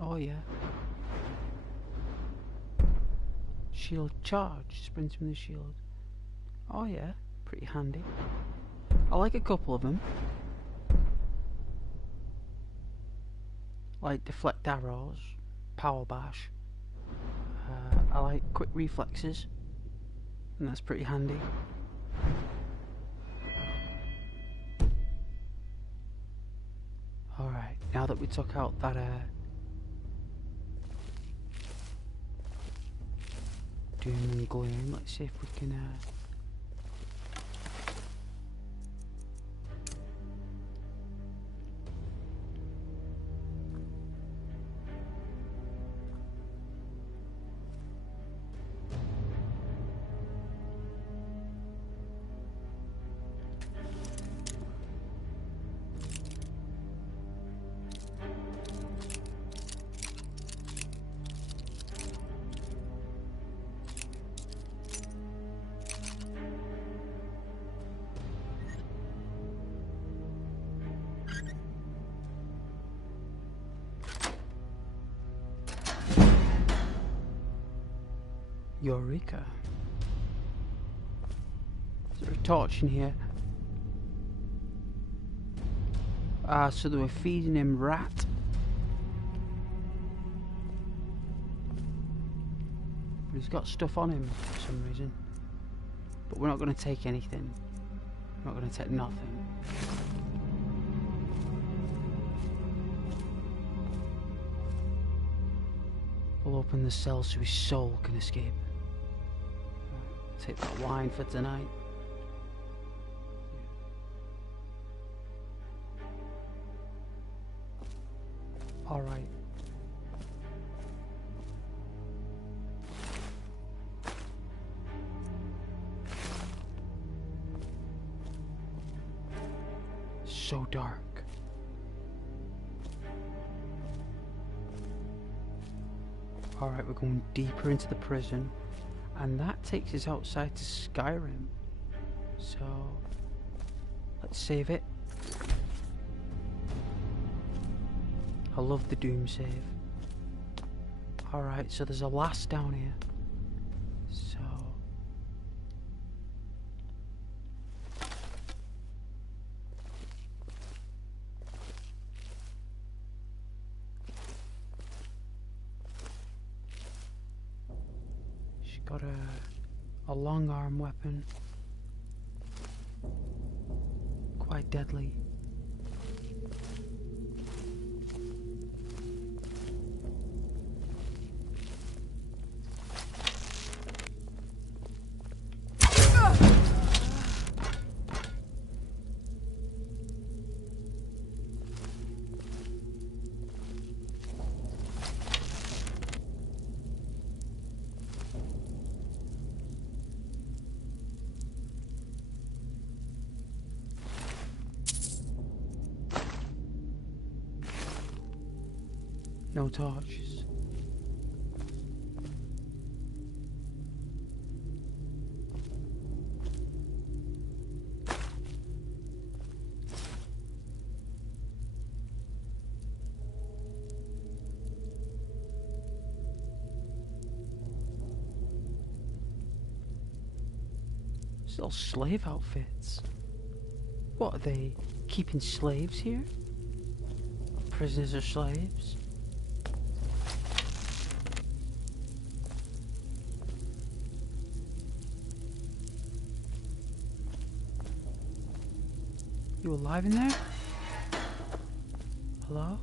Oh yeah. Shield charge. Sprint from the shield. Oh yeah, pretty handy. I like a couple of them. Like deflect arrows, power bash. I like quick reflexes, and that's pretty handy. Alright, now that we took out that doom and gloom, let's see if we can Eureka. Is there a torch in here? Ah, so they were feeding him rat. But he's got stuff on him for some reason. But we're not going to take anything. We're not going to take nothing. We'll open the cell so his soul can escape. Take that wine for tonight. Alright. So dark. Alright, we're going deeper into the prison. And that takes us outside to Skyrim. So, let's save it. I love the Doom save. Alright, so there's a lass down here. So... she's got a long arm weapon. Quite deadly. No torches. Still slave outfits. What are they? Keeping slaves here? Prisoners are slaves? You alive in there? Hello?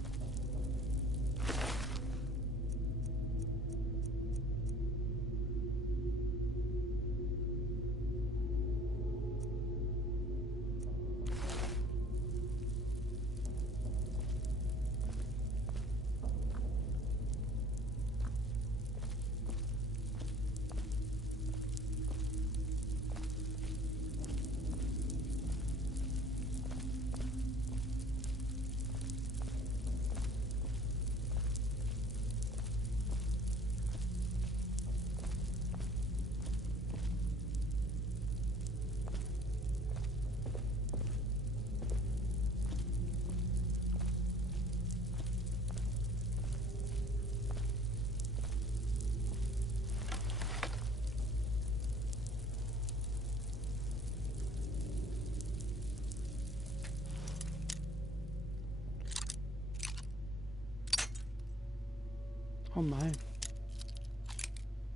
Oh my.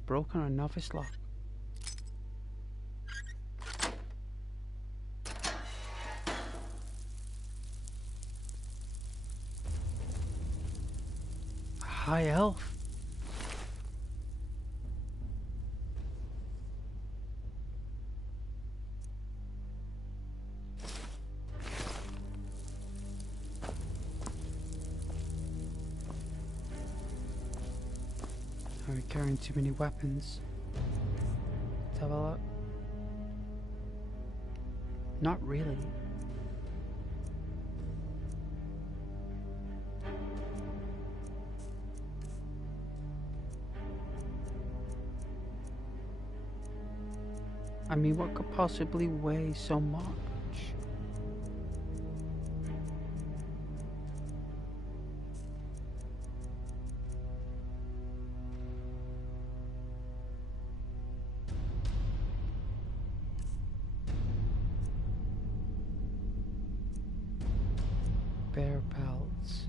Broken a novice lock. A high elf. Are we carrying too many weapons? Let's have a look. Not really. I mean, what could possibly weigh so much? Bear pelts.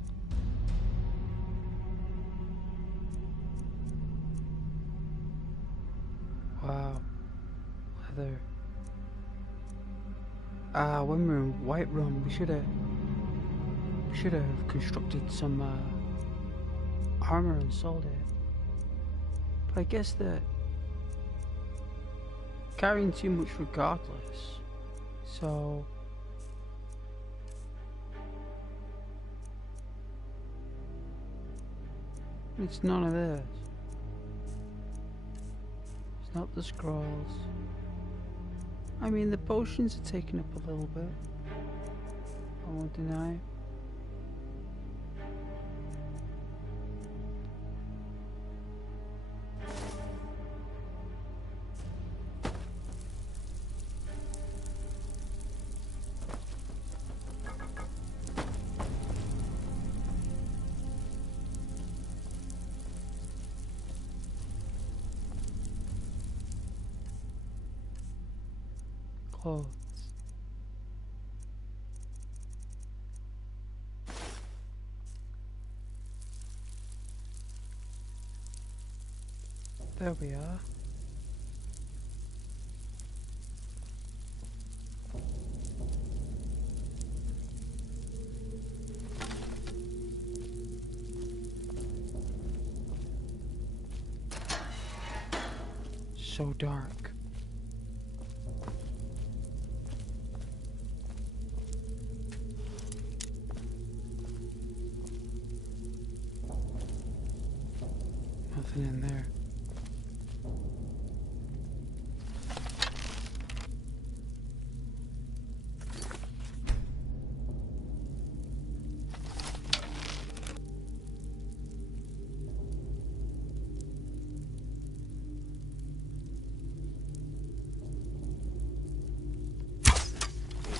Wow. Leather. When we were in Whiterun, we should have constructed some armor and sold it. But I guess that carrying too much regardless. So it's none of this. It's not the scrolls. I mean, the potions are taking up a little bit. I won't deny it. Clothes. There we are. So dark. Nothing in there.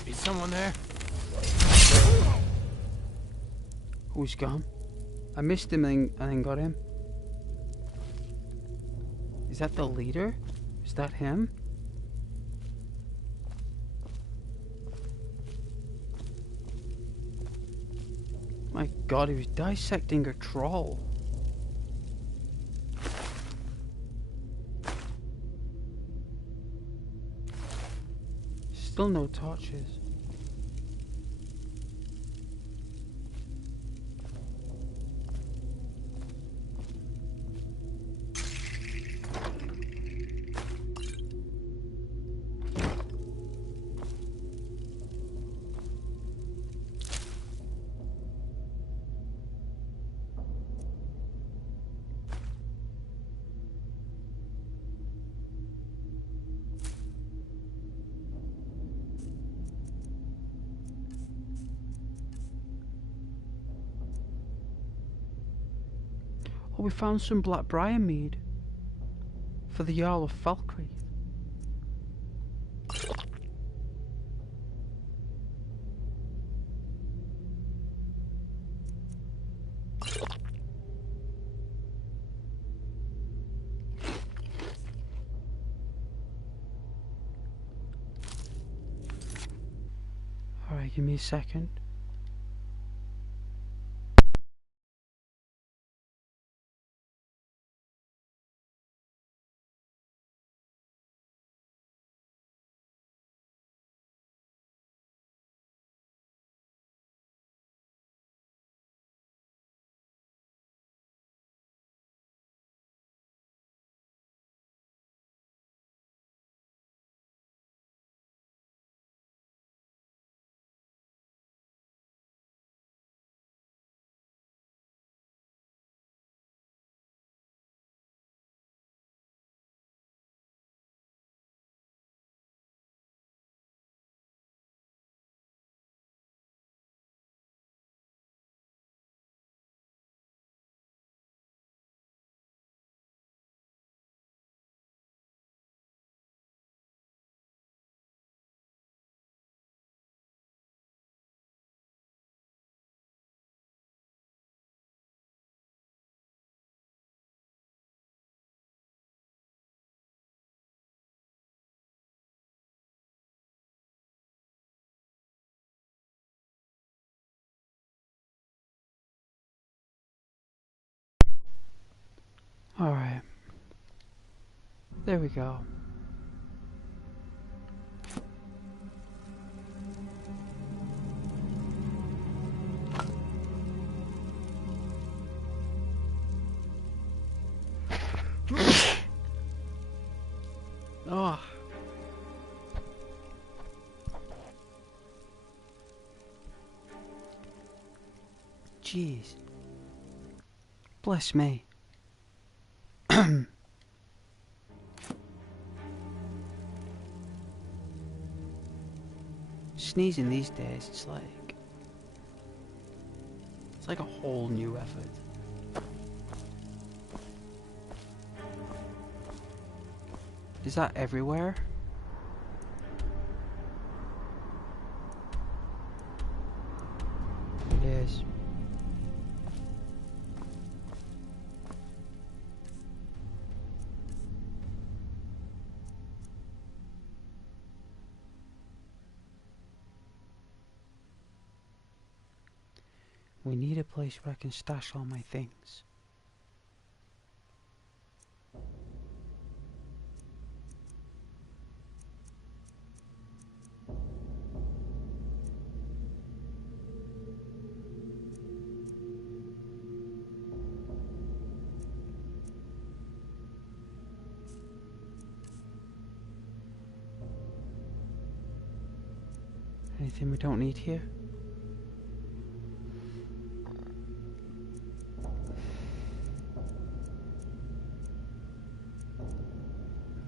Is someone there? Who's gone? I missed him and then got him. Is that the leader? Is that him? My god, he was dissecting a troll. Still no torches. Oh, we found some black briar mead for the Jarl of Falkreath. Alright, give me a second. Alright. There we go. Oh. Jeez. Bless me. Sneezing these days, it's like a whole new effort. Is that everywhere? It is. We need a place where I can stash all my things. Anything we don't need here?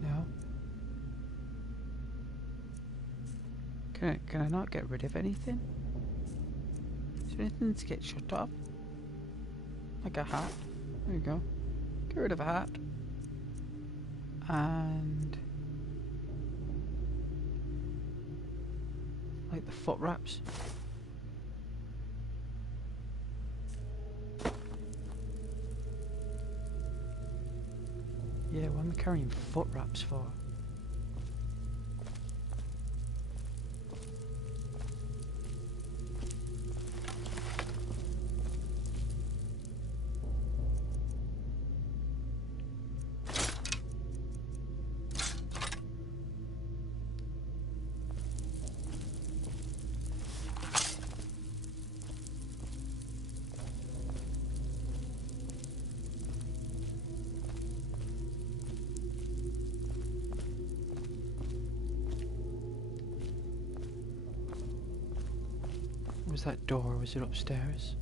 No? Can I not get rid of anything? Is there anything to get shut off? Like a hat? There you go. Get rid of a hat. And like the foot wraps. Yeah, what am I carrying foot wraps for? Was that door, was it upstairs?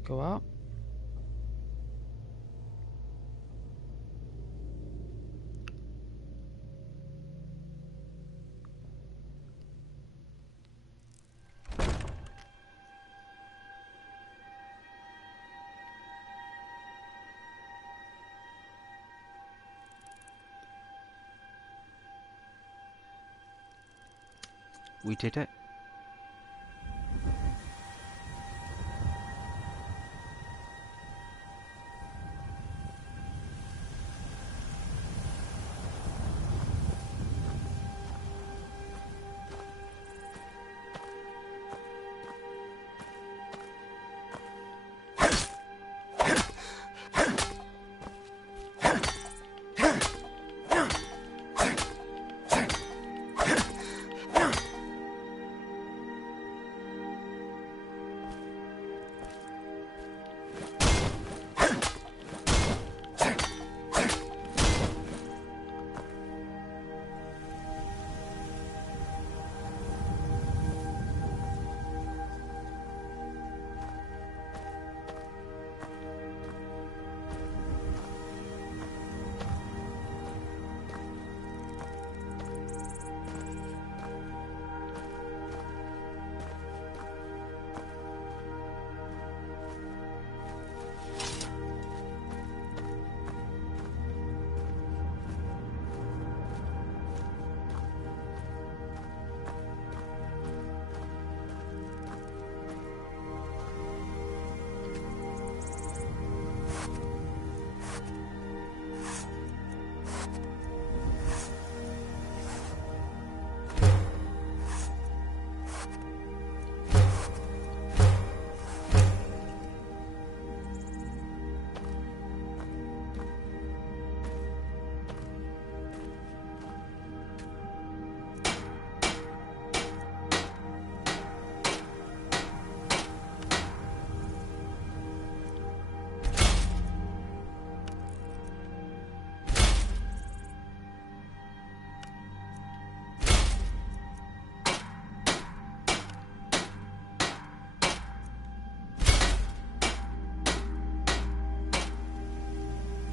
Let's go up. We did it.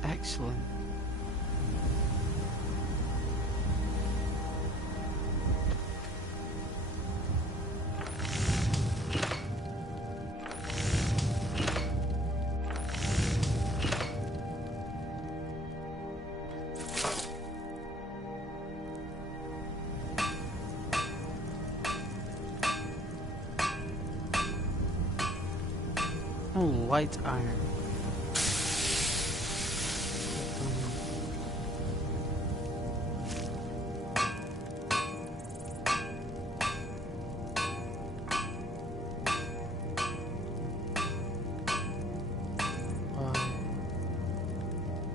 Excellent. Oh, light iron.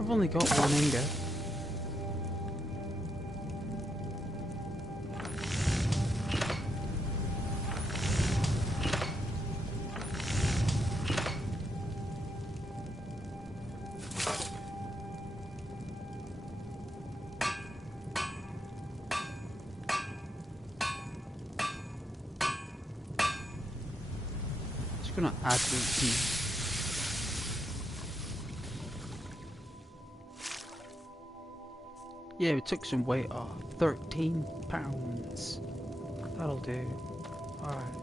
I've only got one ingot. Just gonna add routine. Yeah, we took some weight off. 13 pounds. That'll do. Alright.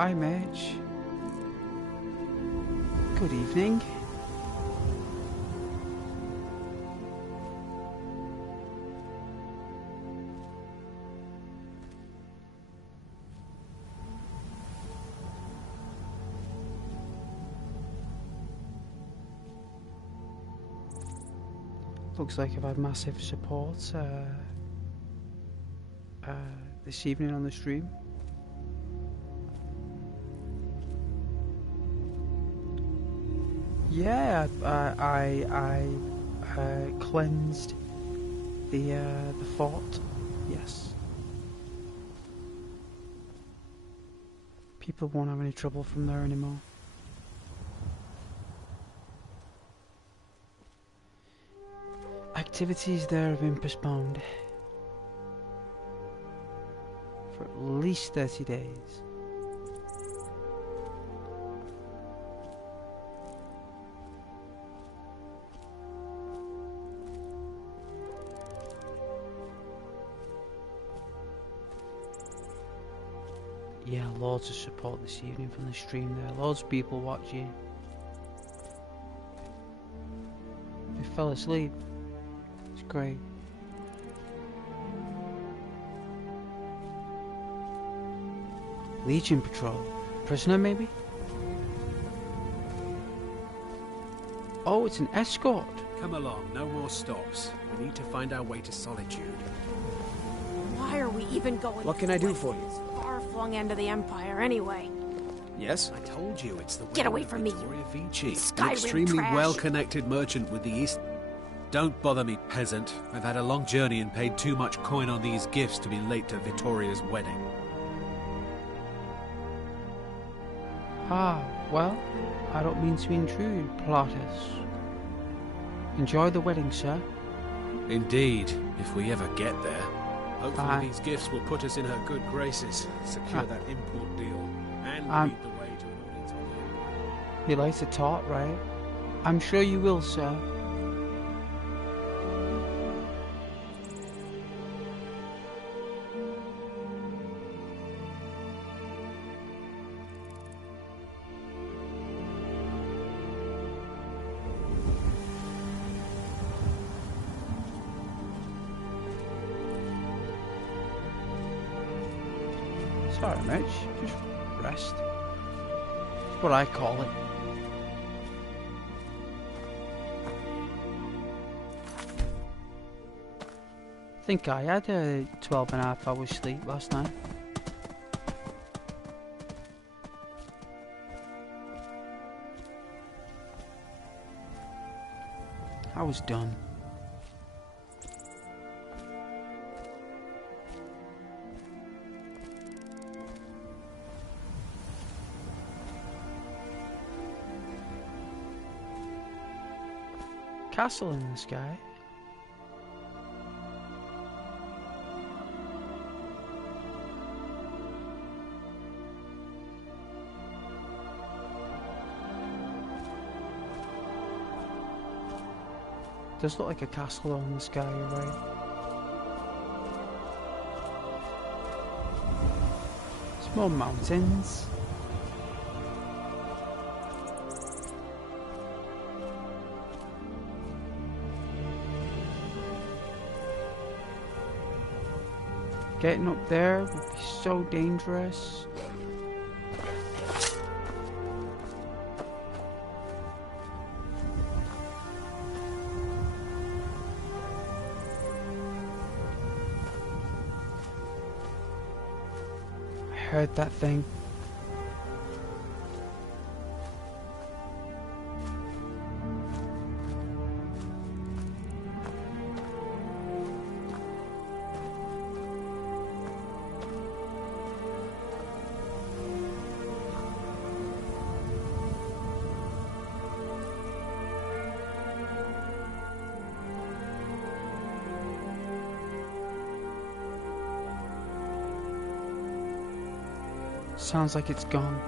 Hi, Mitch. Good evening. Looks like I've had massive support this evening on the stream. Yeah, I cleansed the fort. Yes. People won't have any trouble from there anymore. Activities there have been postponed for at least 30 days. Yeah, loads of support this evening from the stream there. Loads of people watching. They fell asleep. It's great. Legion patrol. Prisoner, maybe? Oh, it's an escort. Come along, no more stops. We need to find our way to Solitude. Why are we even going? What can I do for you? This far-flung end of the Empire, anyway. Yes? I told you, it's the Get away from me, Victoria Vici, Skyrim an extremely trash. well-connected merchant with the East. Don't bother me, peasant. I've had a long journey and paid too much coin on these gifts to be late to Vittoria's wedding. Ah, well, I don't mean to intrude, Plautus. Enjoy the wedding, sir. Indeed, if we ever get there. Hopefully Fine. these gifts will put us in her good graces, secure that import deal, and lead the way to an audience on the Empire. You like to talk, right? I'm sure you will, sir. Sorry, Mitch. Just rest. That's what I call it. I think I had a 12.5 hours sleep last night. I was done. Castle in the sky. Does look like a castle in the sky, you're right. Small mountains. Getting up there would be so dangerous. I heard that thing. Sounds like it's gone.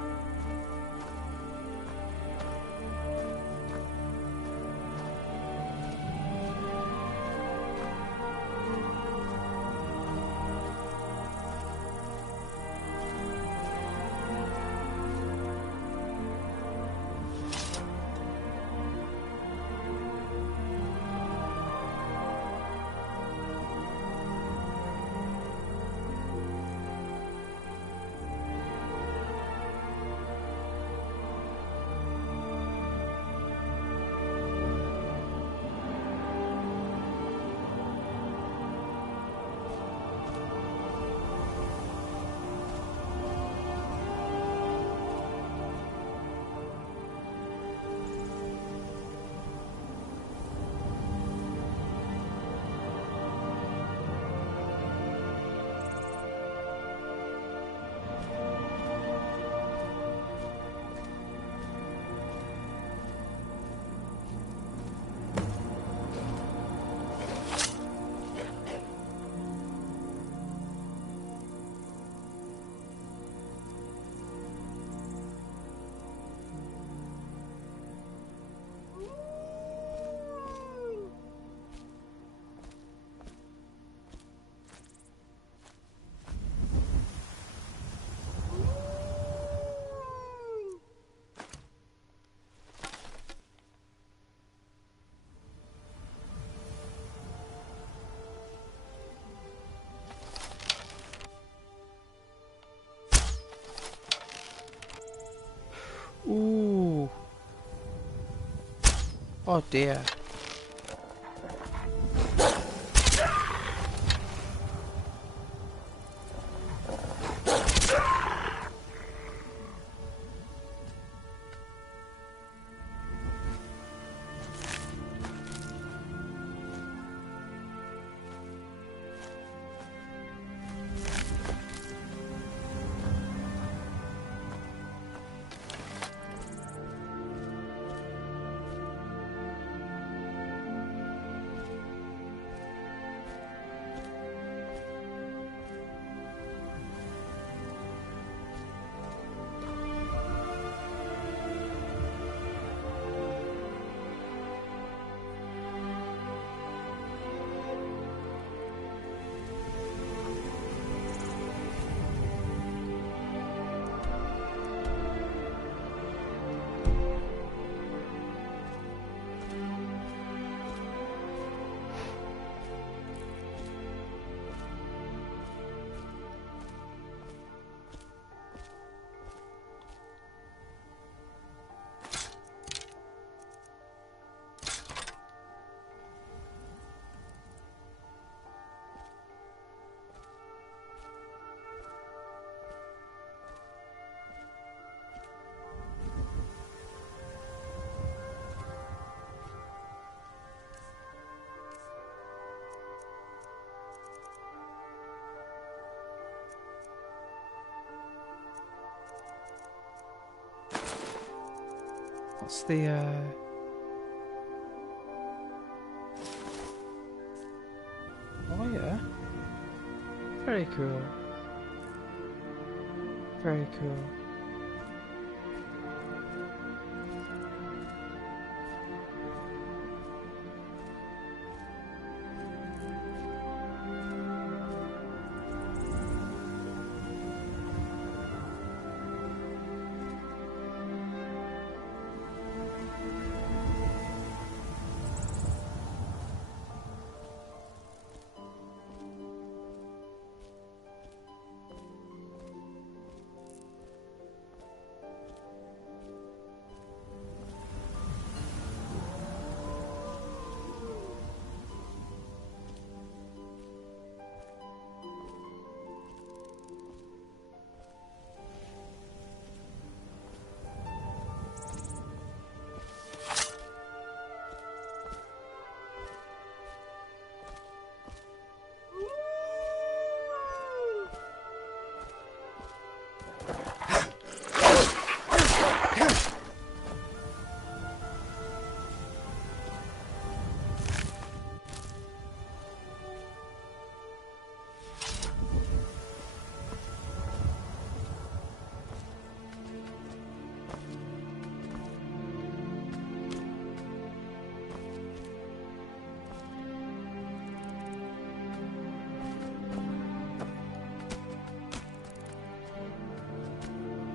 Oh dear. What's the oh yeah. Very cool. Very cool.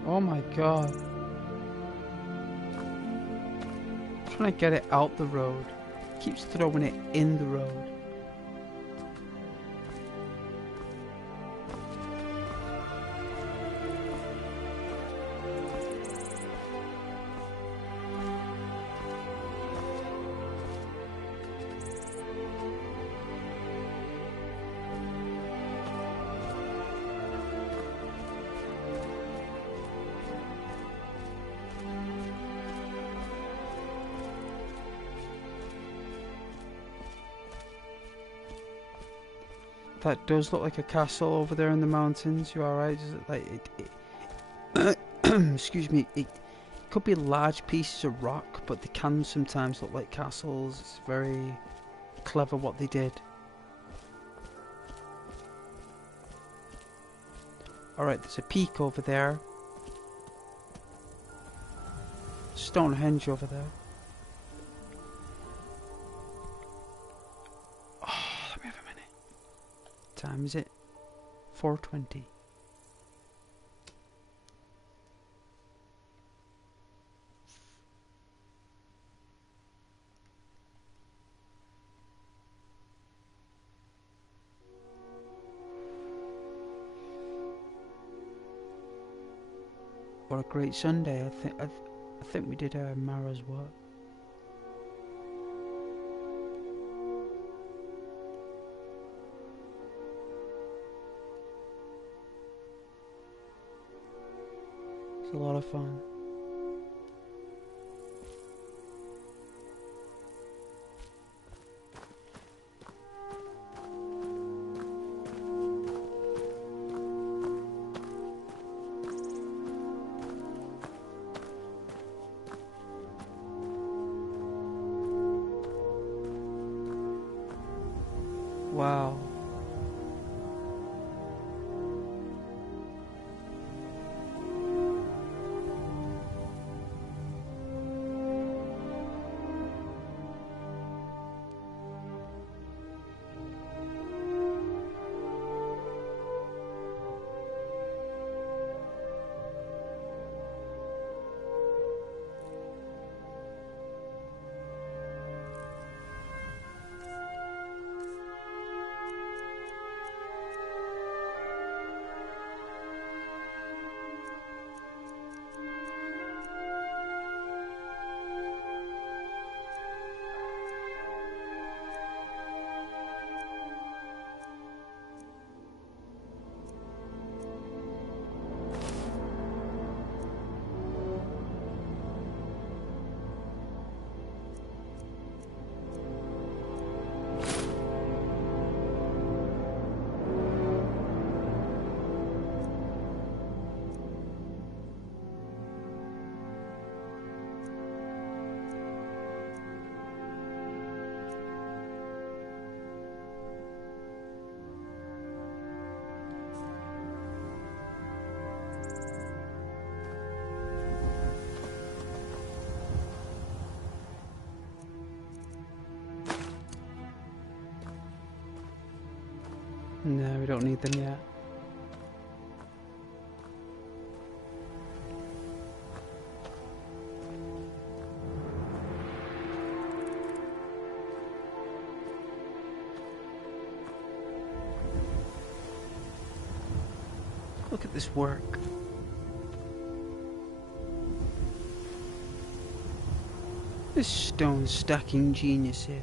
Oh my god. I'm trying to get it out the road. Keeps throwing it in the road. That does look like a castle over there in the mountains. You alright? Does it like it excuse me, it could be large pieces of rock, but they can sometimes look like castles. It's very clever what they did. Alright, there's a peak over there. Stonehenge over there. Time is it? 4:20. What a great Sunday! I think we did Mara's work. It's a lot of fun. Wow. No, we don't need them yet. Look at this work. This stone stacking genius here.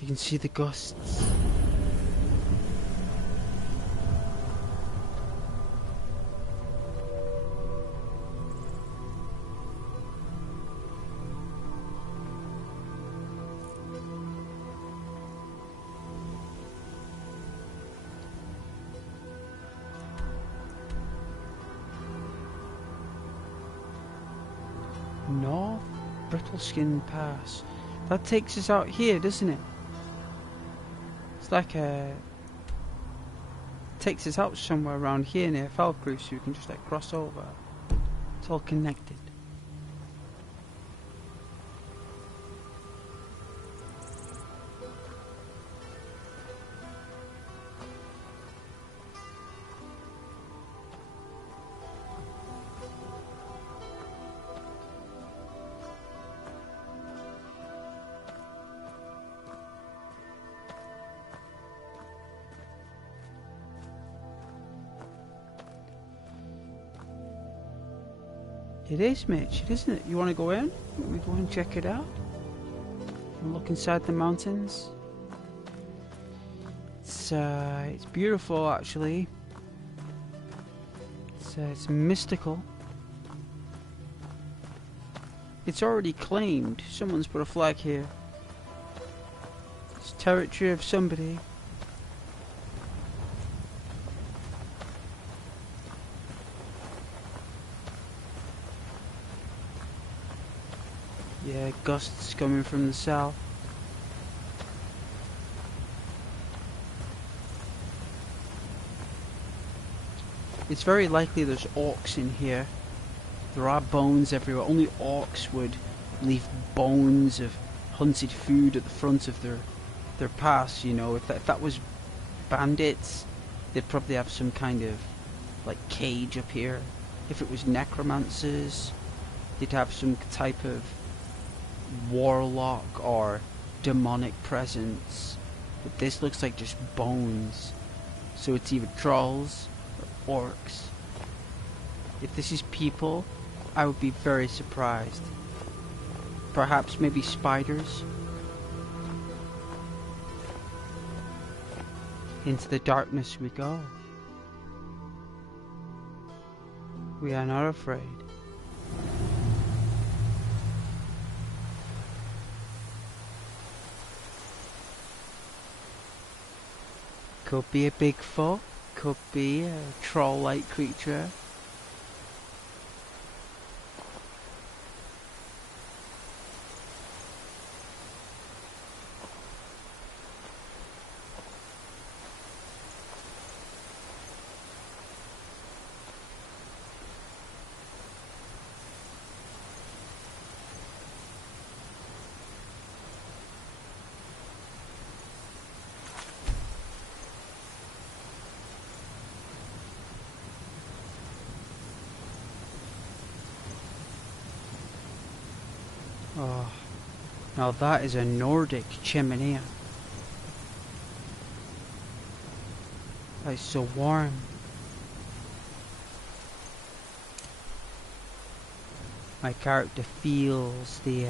You can see the gusts. North Brittleskin Pass. That takes us out here, doesn't it? It's like takes us out somewhere around here near Falkrew, so we can just like cross over. It's all connected. It is, Mitch, isn't it? You want to go in? We go and check it out? And look inside the mountains? It's beautiful, actually. It's mystical. It's already claimed. Someone's put a flag here. It's territory of somebody. gusts coming from the south. It's very likely there's orcs in here. There are bones everywhere. Only orcs would leave bones of hunted food at the front of their pass, you know. If that was bandits, they'd probably have some kind of like cage up here. If it was necromancers, they'd have some type of warlock or demonic presence. But this looks like just bones. So it's either trolls or orcs. If this is people, I would be very surprised. Perhaps maybe spiders. Into the darkness we go. We are not afraid. Could be a Bigfoot, could be a troll-like creature. Oh, now that is a Nordic chimney. It's so warm. My character feels the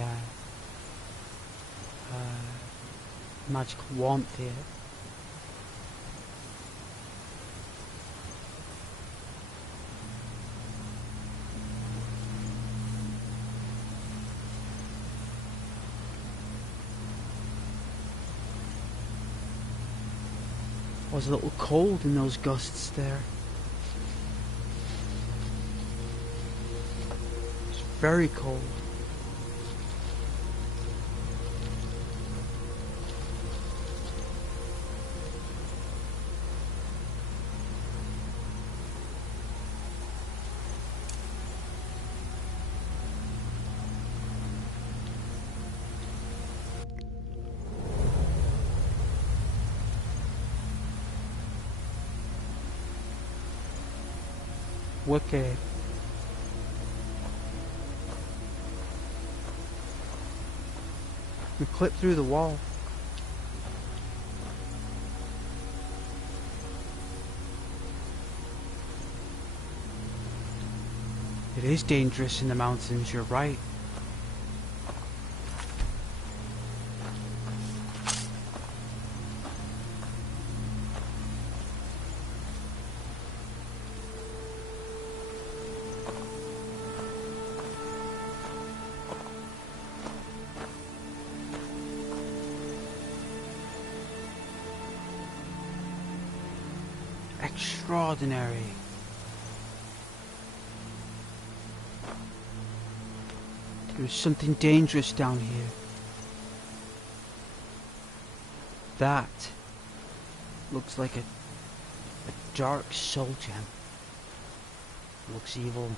magical warmth here. I was a little cold in those gusts there. It's very cold. Wicked. We clip through the wall. It is dangerous in the mountains, you're right. Extraordinary. There's something dangerous down here. That looks like a dark soul gem. Looks evil.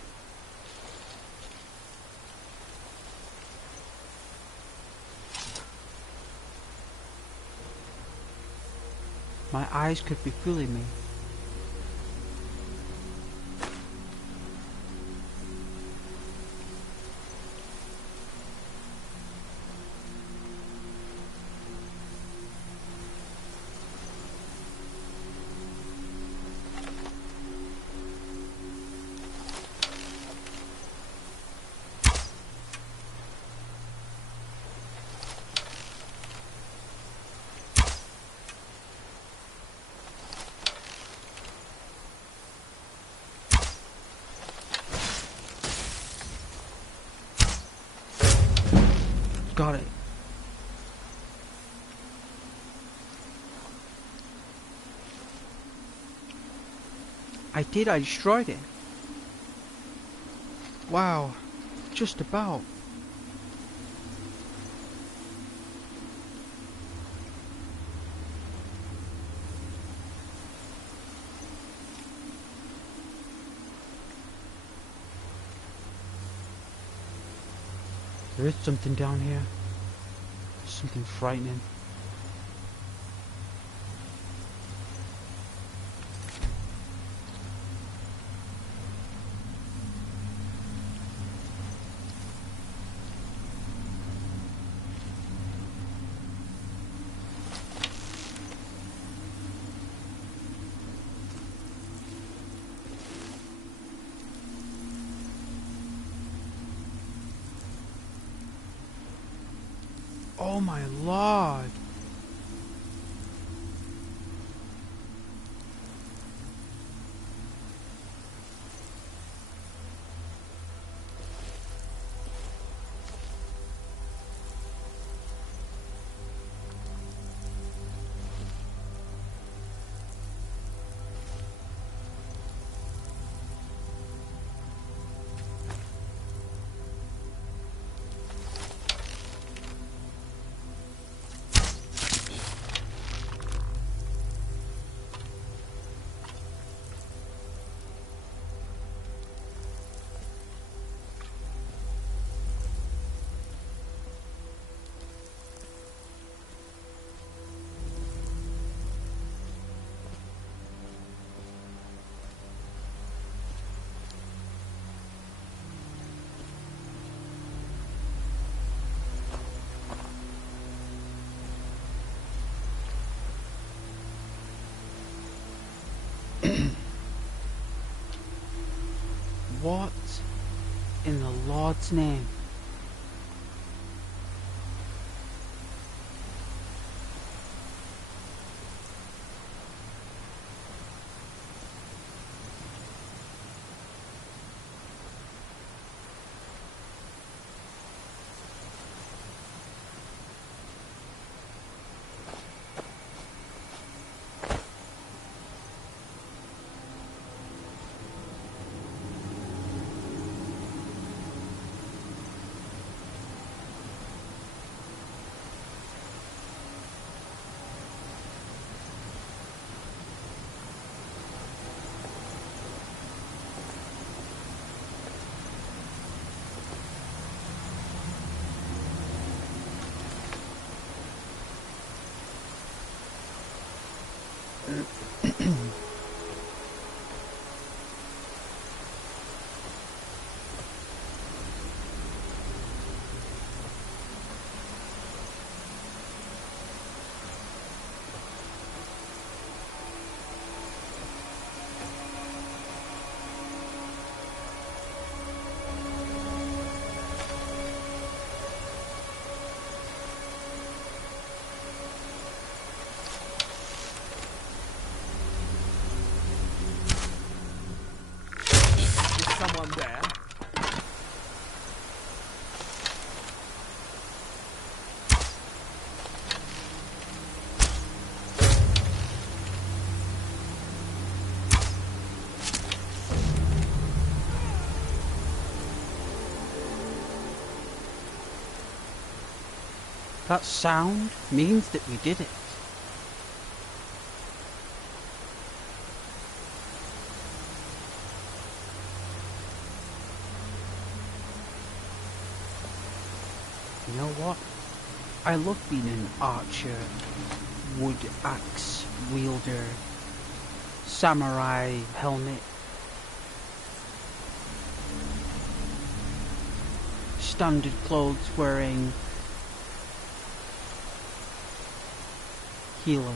My eyes could be fooling me. Got it. I destroyed it. Wow, just about. There is something down here. Something frightening. Oh my lord! What in the Lord's name? Someone there? That sound means that we did it. You know what? I love being an archer, wood axe wielder, samurai helmet, standard clothes wearing healer.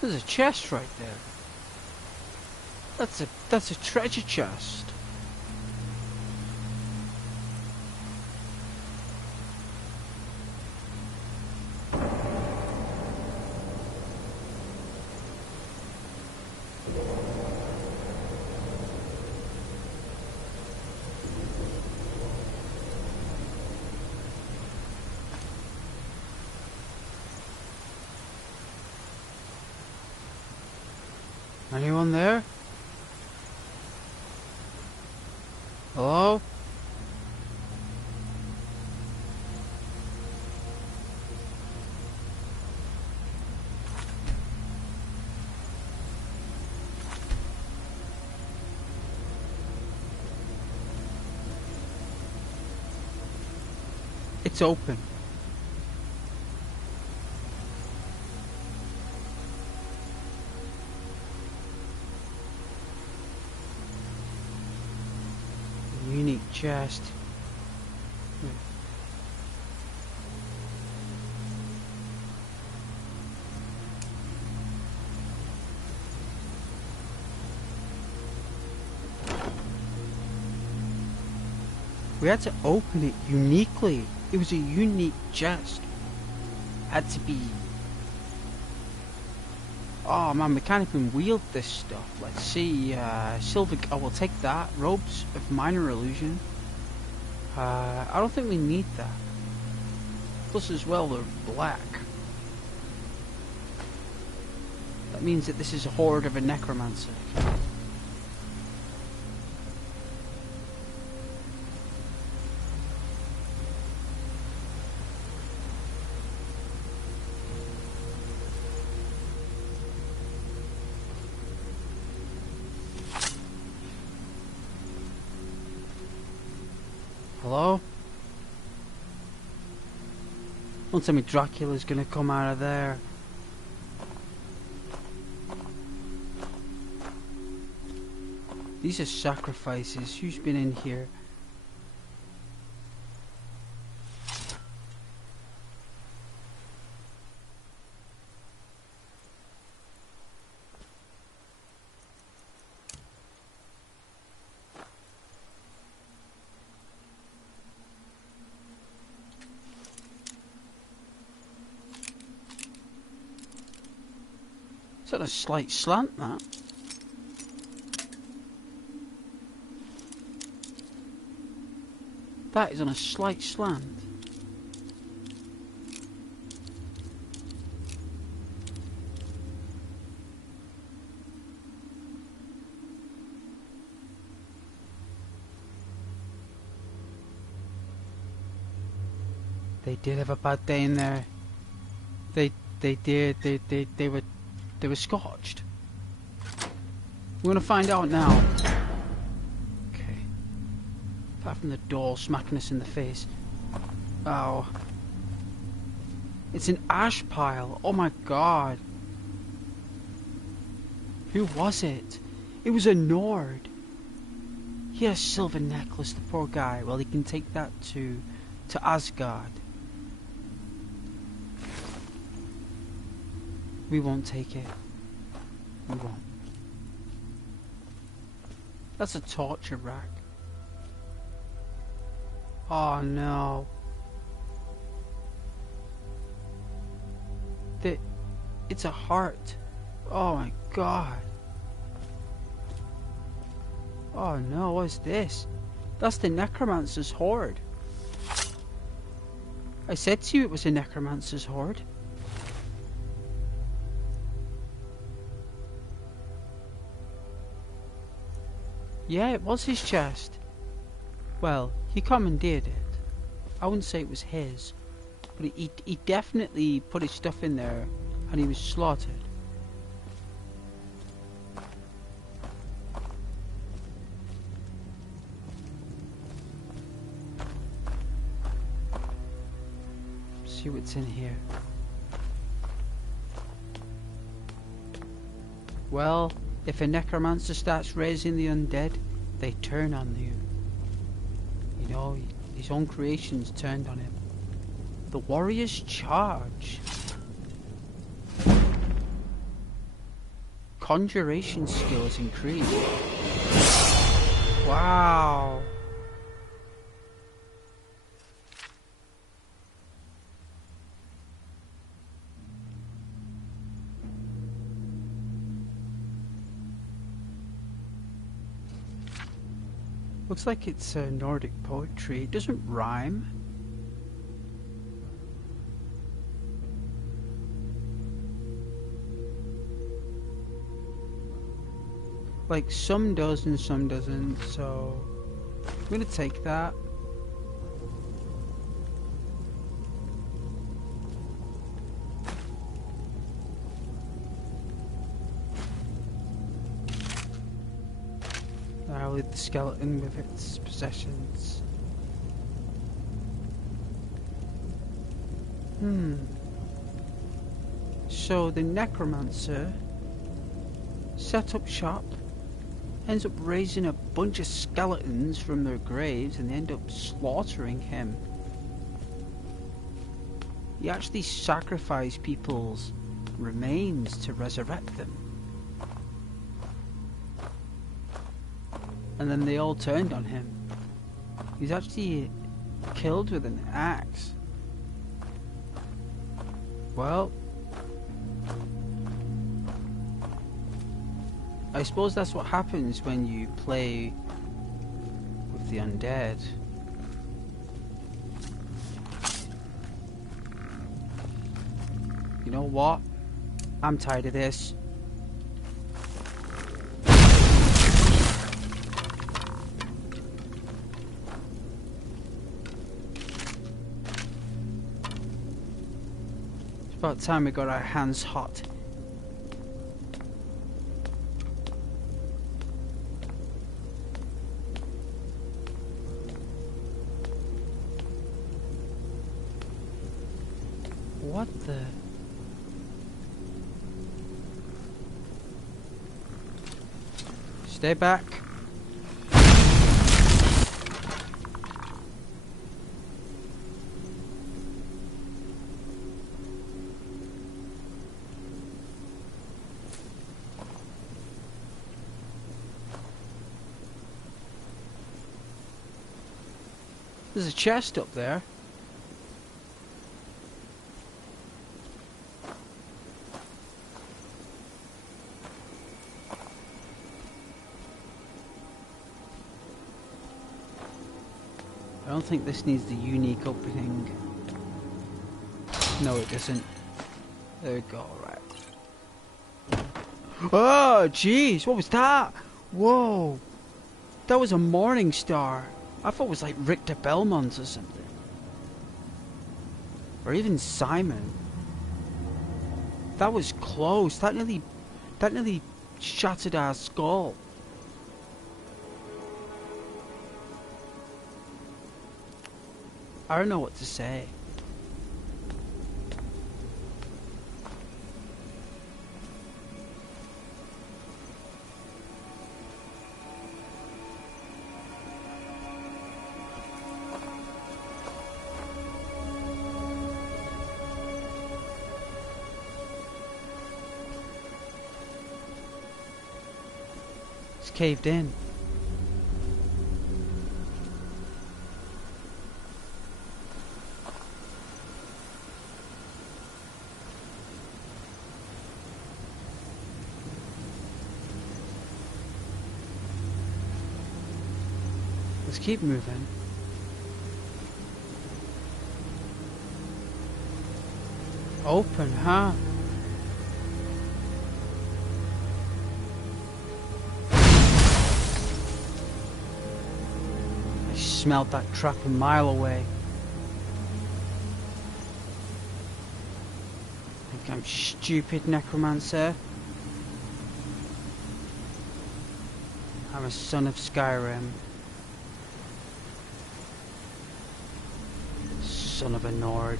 There's a chest right there. That's a treasure chest. Anyone there? Hello? It's open. Unique chest. We had to open it uniquely. It was a unique chest. Had to be... Oh man, we can't even wield this stuff. Let's see, silver... Oh, we'll take that. Robes of minor illusion. I don't think we need that. Plus as well, they're black. That means that this is a horde of a necromancer. Hello? Don't tell me Dracula's gonna come out of there. These are sacrifices. Who's been in here? Is that a slight slant, that? That is on a slight slant. They did have a bad day in there. They were scorched. We're gonna find out now. Okay. Apart from the door smacking us in the face. Oh. It's an ash pile. Oh my god. Who was it? It was a Nord. He had a silver necklace, the poor guy. Well, he can take that to Asgard. We won't take it. We won't. That's a torture rack. Oh no. It's a heart. Oh my god. Oh no, what's this? That's the Necromancer's Horde. I said to you it was a Necromancer's Horde. Yeah, it was his chest. Well, he commandeered it. I wouldn't say it was his, but he definitely put his stuff in there and he was slaughtered. See what's in here. Well, if a necromancer starts raising the undead, they turn on you. You know, his own creations turned on him. The warrior's charge. Conjuration skills increased. Wow. Looks like it's Nordic poetry. It doesn't rhyme. Like some does and some doesn't, so I'm gonna take that. I'll leave the skeleton with its possessions. So the necromancer set up shop, ends up raising a bunch of skeletons from their graves, and they end up slaughtering him. He actually sacrificed people's remains to resurrect them. And then they all turned on him. He's actually killed with an axe. Well, I suppose that's what happens when you play with the undead. You know what? I'm tired of this. It's about time we got our hands hot. What the? Stay back. There's a chest up there. I don't think this needs the unique opening. No, it doesn't. There we go, right. Oh, jeez, what was that? Whoa. That was a morning star. I thought it was like Richter Belmont or something. Or even Simon. That was close. That nearly shattered our skull. I don't know what to say. It's caved in. Let's keep moving. Open, huh? I smelled that trap a mile away. Think I'm stupid, necromancer? I'm a son of Skyrim. Son of a Nord.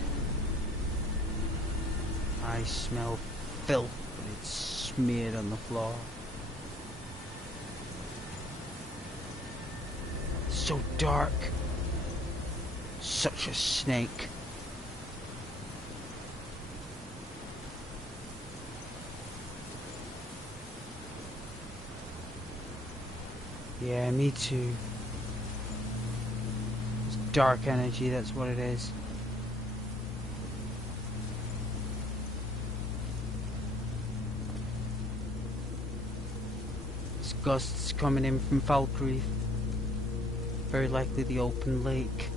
I smell filth, but it's smeared on the floor. So dark. Such a snake. Yeah, me too. It's dark energy, that's what it is. Gusts coming in from Falkreath. Very likely the open lake.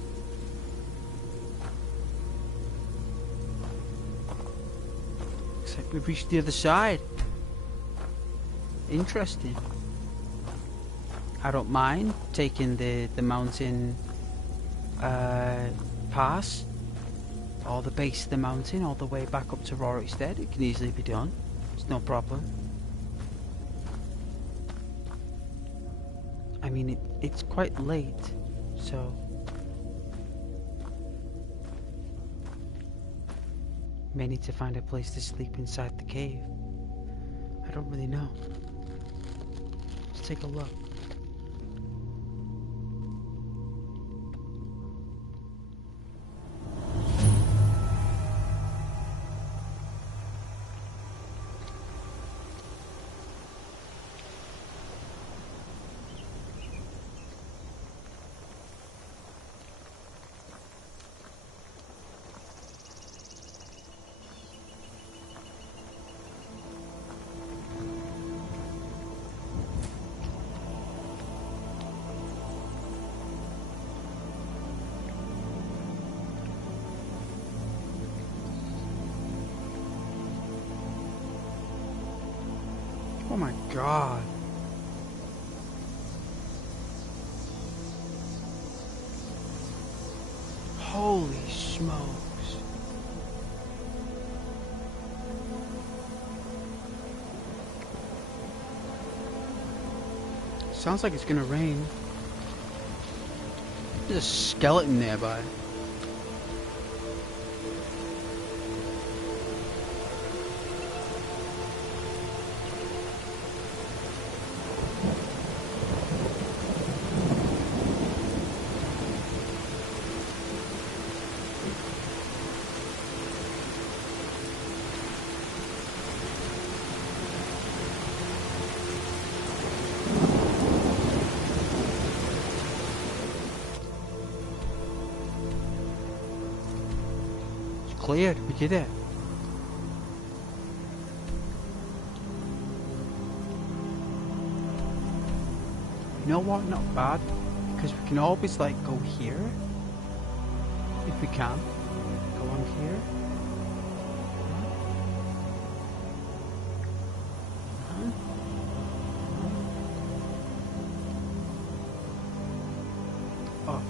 Looks like we've reached the other side. Interesting. I don't mind taking the mountain pass, or the base of the mountain, all the way back up to Rorikstead. It can easily be done. It's no problem. I mean, it's quite late, so... may need to find a place to sleep inside the cave. I don't really know. Let's take a look. Oh my god. Holy smokes. Sounds like it's gonna rain. There's a skeleton nearby. Cleared, we did it. You know what? Not bad, because we can always like go here if we can. Go on here. Oh.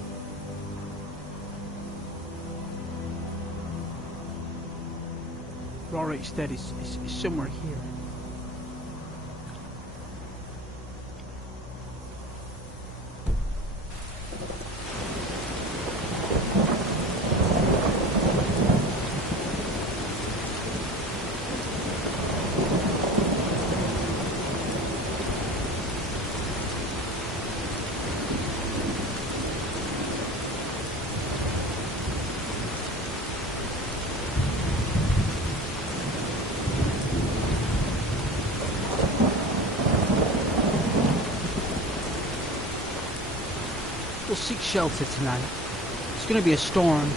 Alright, steady. It's somewhere here. We'll seek shelter tonight. It's going to be a storm.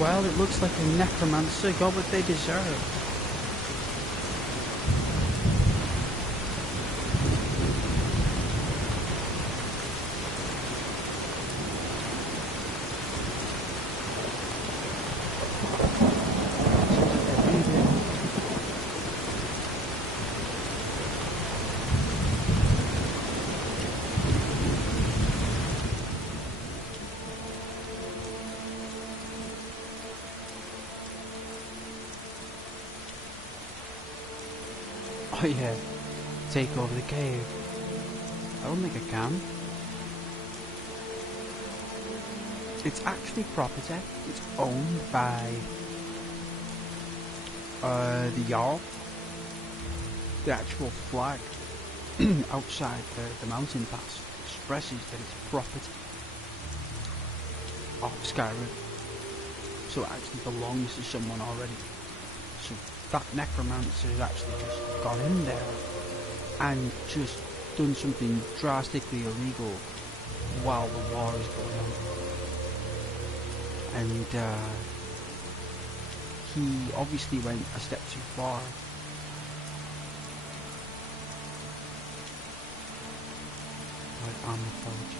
Well, it looks like the necromancer got what they deserved. Oh yeah, take over the cave. I don't think I can. It's actually property. It's owned by the Jarl. The actual flag outside the mountain pass expresses that it's property of Skyrim. So it actually belongs to someone already. So that necromancer has actually just gone in there and just done something drastically illegal while the war is going on. And he obviously went a step too far. Like armorology.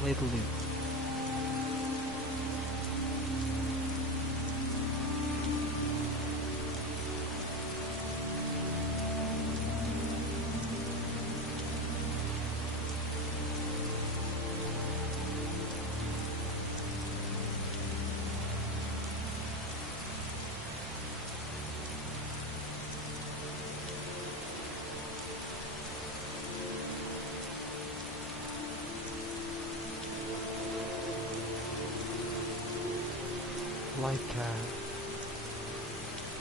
Play the loop.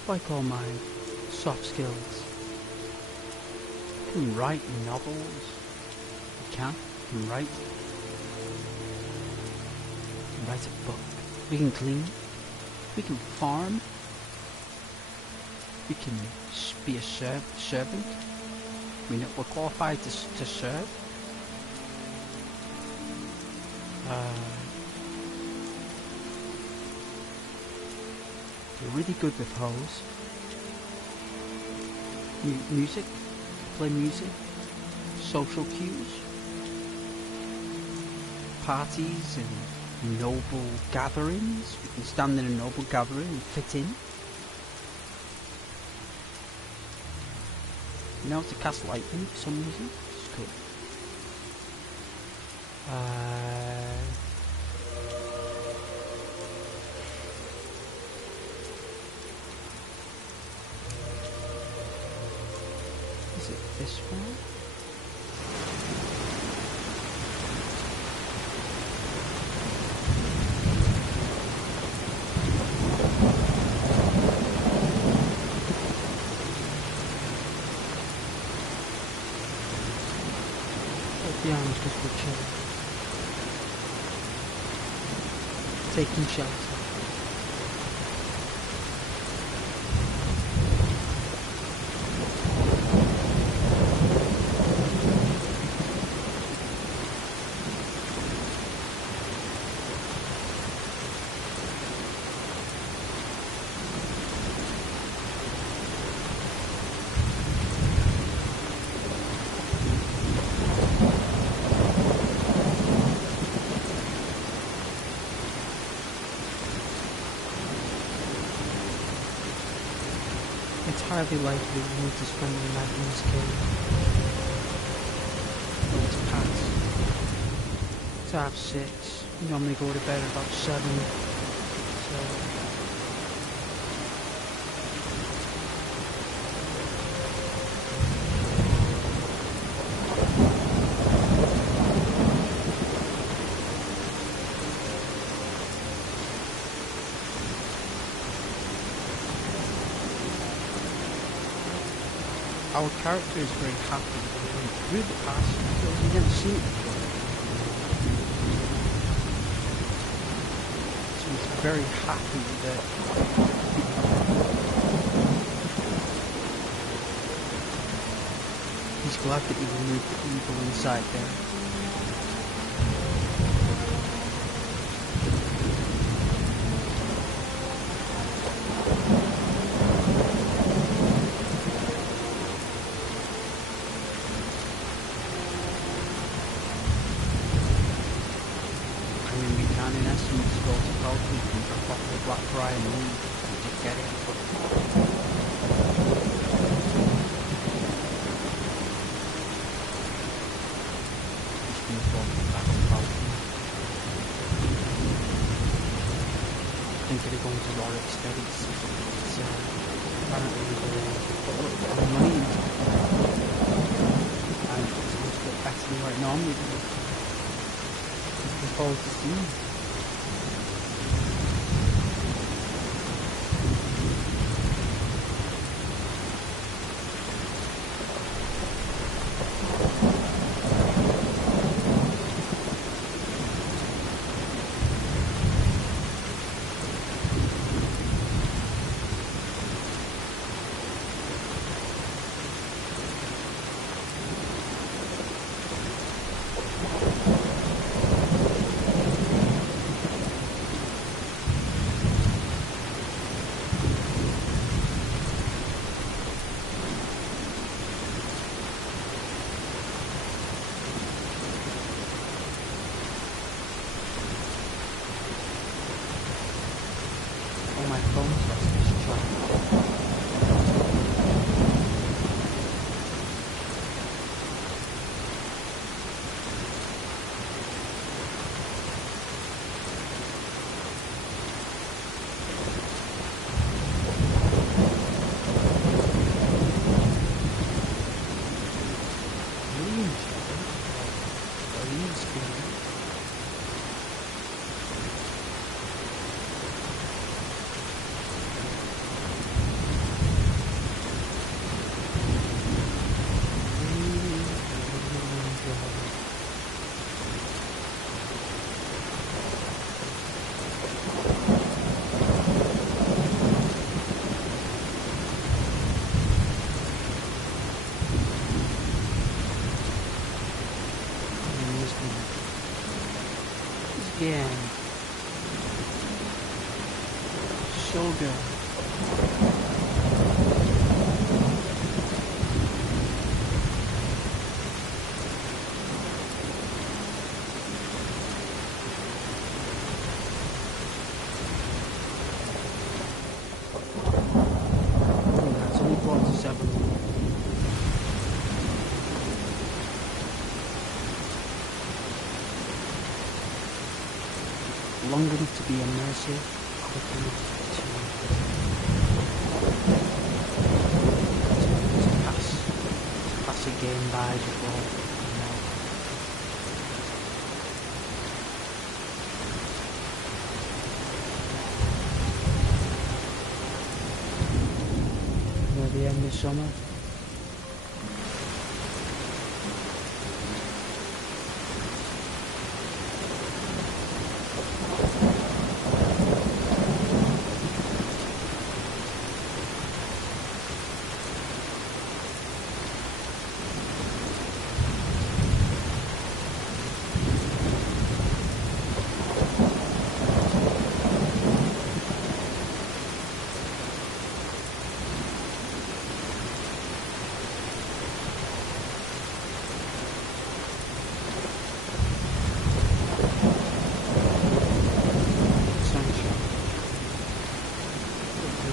Like all my soft skills. You can write novels. You can write. You can write a book. We can clean. We can farm. We can be a servant. We're qualified to serve. We're really good with hoes. Music, play music, social cues, parties and noble gatherings. We can stand in a noble gathering and fit in. You know how to cast lightning for some reason, which is cool. Is it this one? Let's be honest, just for chill. Taking shelter. It's highly likely you need to spend the night in this cave. When it's past. It's 6:30. You normally go to bed about 7. So our character is very happy going through the past because he's never seen it before. So he's very happy that he's glad that he removed the evil inside there. game. So good. That's only 47. Long enough to be immersive, quick enough to pass a game by before, near the end of summer.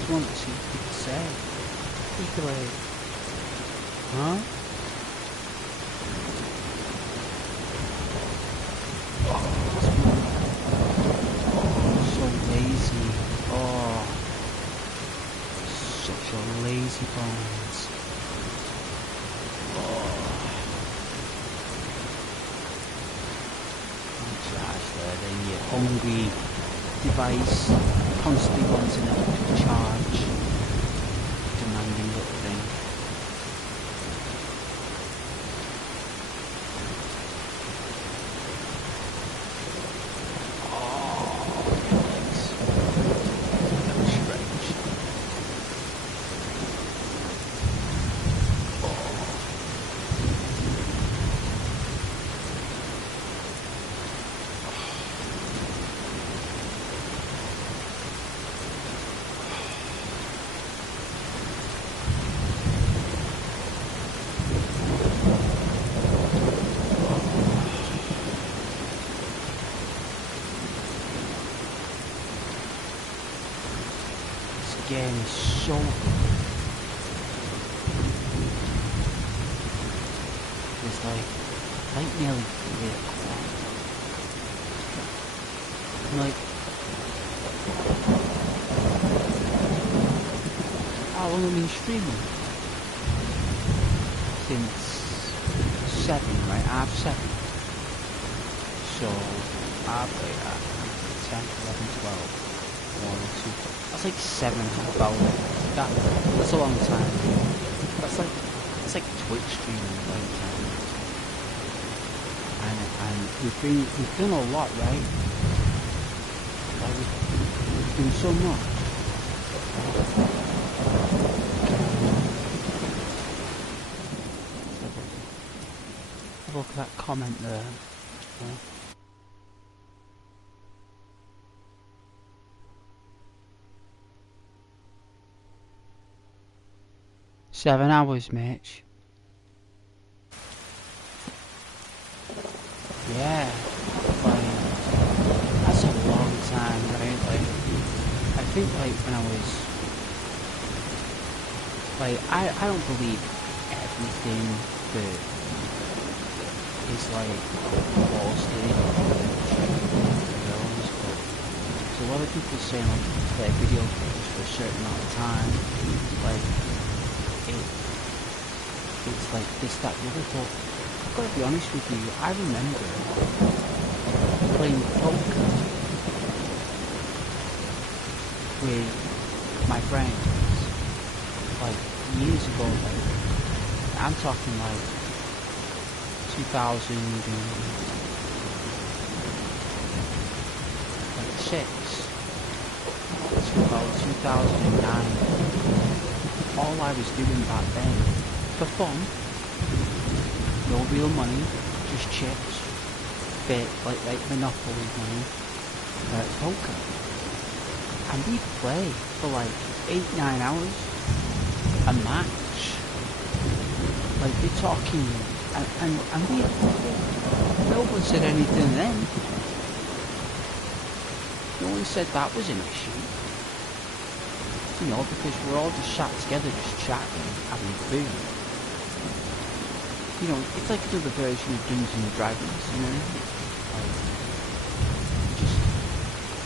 Want to see what people say. People like, huh? So lazy. Oh, such a lazy bones. Gosh, then your hungry device constantly wanting an electric charge, demanding little thing. Game is so good. It's like nearly 3 o'clock. Like, how long have I been streaming? Since 7, right? Half 7. So, I've played at 10, 11, 12. 1, 2, that's like 7.5 hours. That's a long time. That's like Twitch streaming a long time. And we've done a lot, right? Like we've done so much. Have a look at that comment there. Yeah. 7 hours, Mitch. Yeah. Like, that's a long time, right? Like, I think, like, when I was... Like, I don't believe everything that is, like, posted on videos, but there's a lot of people saying, like, you play video games for a certain amount of time. Like, it's like this, that, the other, but I've got to be honest with you, I remember playing poker with my friends, like, years ago, like, I'm talking like 2006, about 2009. All I was doing back then, for fun, no real money, just chips, bit like Monopoly money, poker, and we play for like 8-9 hours a match. Like we're talking, and we no one said anything then. No one said that was an issue. You know, because we're all just sat together, just chatting, having food. You know, it's like another version of Dungeons and Dragons, you know? Like,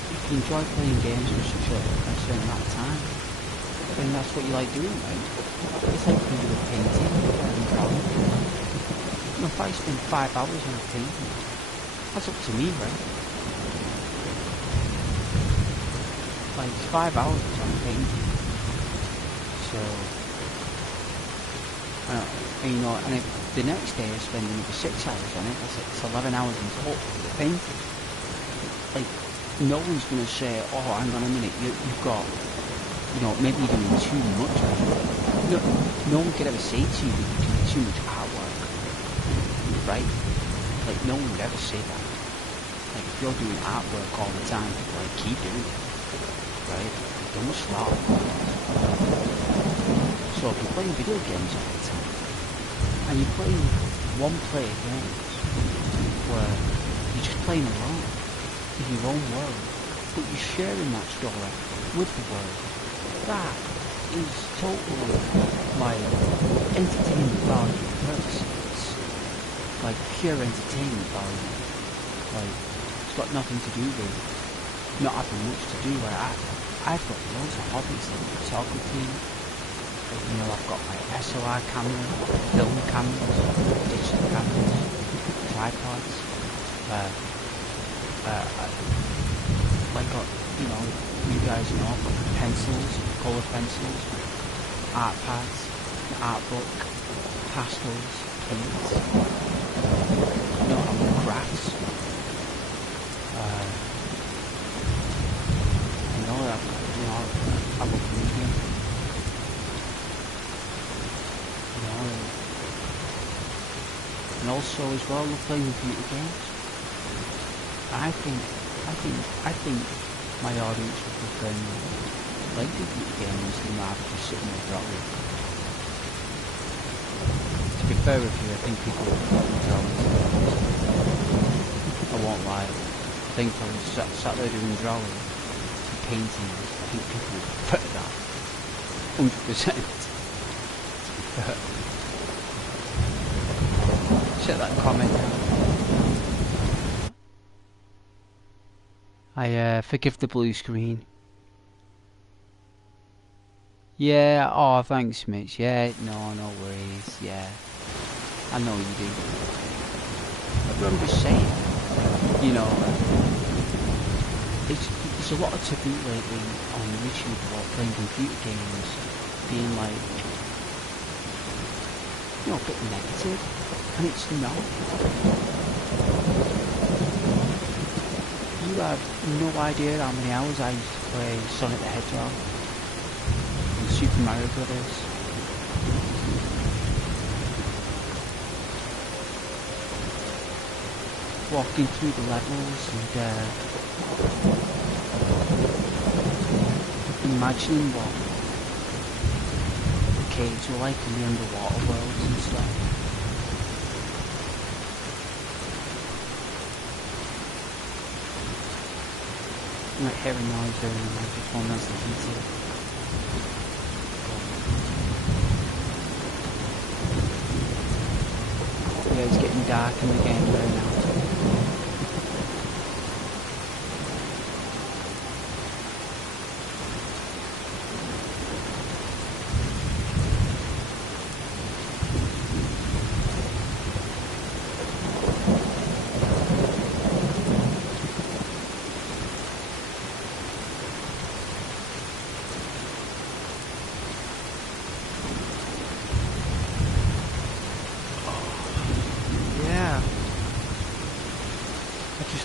you can enjoy playing games for such a certain amount of time. I mean, that's what you like doing, right? It's like when you do a painting and drawing. You know, if I spend 5 hours on a painting, that's up to me, right? Like, it's 5 hours on a painting. So, and, you know, and if the next day I spend another 6 hours on it, it's 11 hours in total for the painting. Like, no one's going to say, oh, hang on a minute, you've got, you know, maybe you're doing too much. No one could ever say to you that you're doing too much artwork, right? Like, no one would ever say that. Like, if you're doing artwork all the time, like, keep doing it, right? Don't stop. So if you're playing video games all the time, and you're playing one-player games, where you're just playing alone, in your own world, but you're sharing that story with the world, that is totally, like, entertainment value purposes. Like, pure entertainment value. Like, it's got nothing to do with not having much to do. Like, I've got loads of hobbies, like photography. Like, you know, I've got my SLR camera, film cameras, digital cameras, tripods. Like, you know, you guys know, I've got pencils, colour pencils, art pads, an art book, pastels, paints. You know, I love crafts. I love reading. You know, and also as well, I love playing computer games. I think my audience would prefer me playing computer games than rather just sitting there drawing. To be fair with you, I think people would prefer me drawing. I won't lie. I think if I was sat there doing drawing, painting, I think people would prefer that. 100%. To be fair. Check that comment out. I forgive the blue screen. Yeah, oh thanks Mitch. Yeah, no worries, yeah. I know you do. But I'm just saying, you know, there's a lot of taboo lately on YouTube about playing computer games being like, you know, a bit negative, and it's not. You have no idea how many hours I used to play Sonic the Hedgehog and Super Mario Brothers. Walking through the levels and imagining what the caves were like in the underwater worlds and stuff. You might hear a noise during the microphone, that's the heater. Yeah, it's getting dark in the game right now.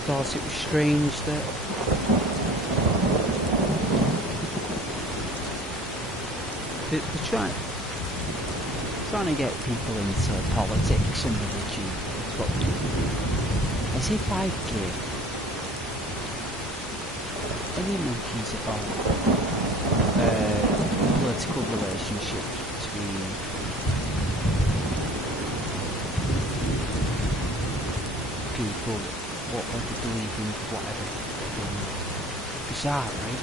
It was strange that they're trying to get people into politics and religion. That's what they're doing. I say 5k. Any monkeys about political relationships between people, what they believe in, whatever. Bizarre, right?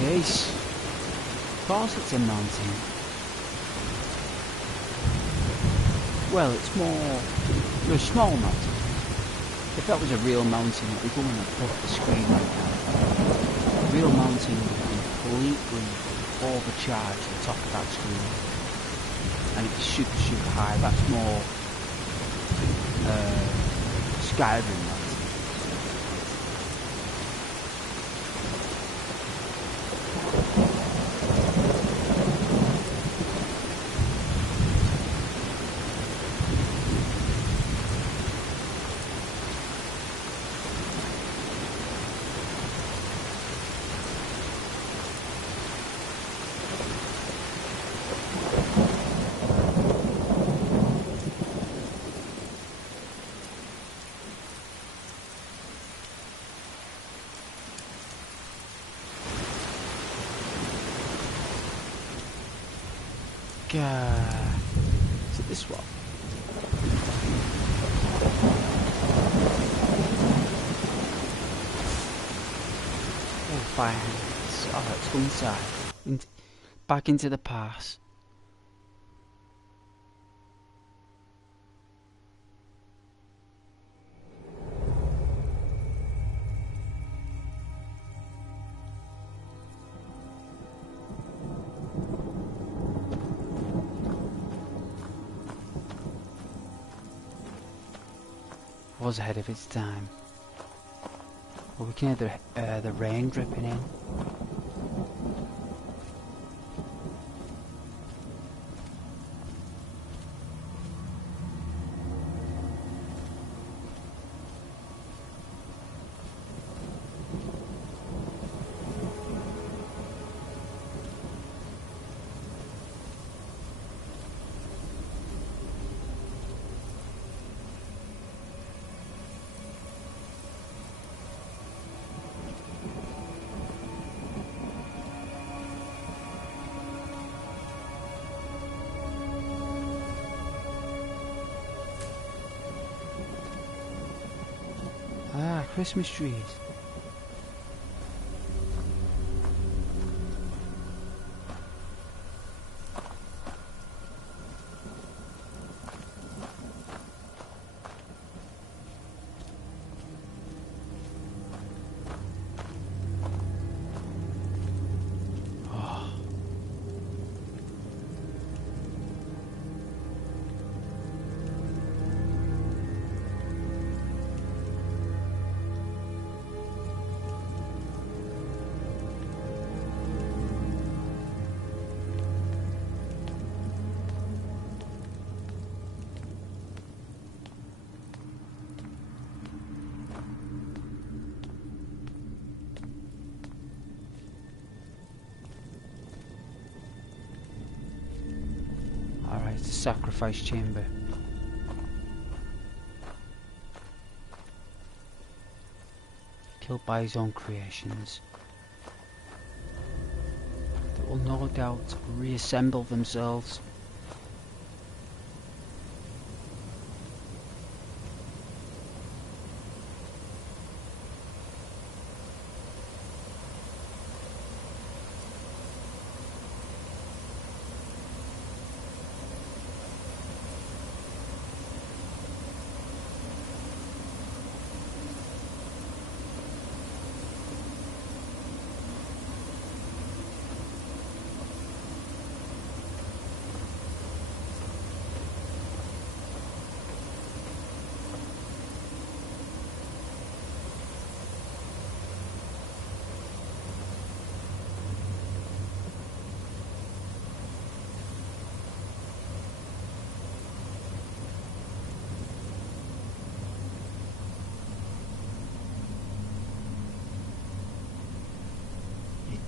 Yes. Of course it's a mountain. Well, it's more... You're a small mountain. If that was a real mountain, it would be going above the screen right now. A real mountain would completely overcharge the top of that screen. And it's super, super high. That's more... Skyrim mountain. Is it this one? Oh, fine. Alright, let's go inside. Back into the pass. Was ahead of its time. Well, we can hear the rain dripping in. Ah, Christmas trees. Alright, it's a sacrifice chamber. Killed by his own creations. That will no doubt reassemble themselves.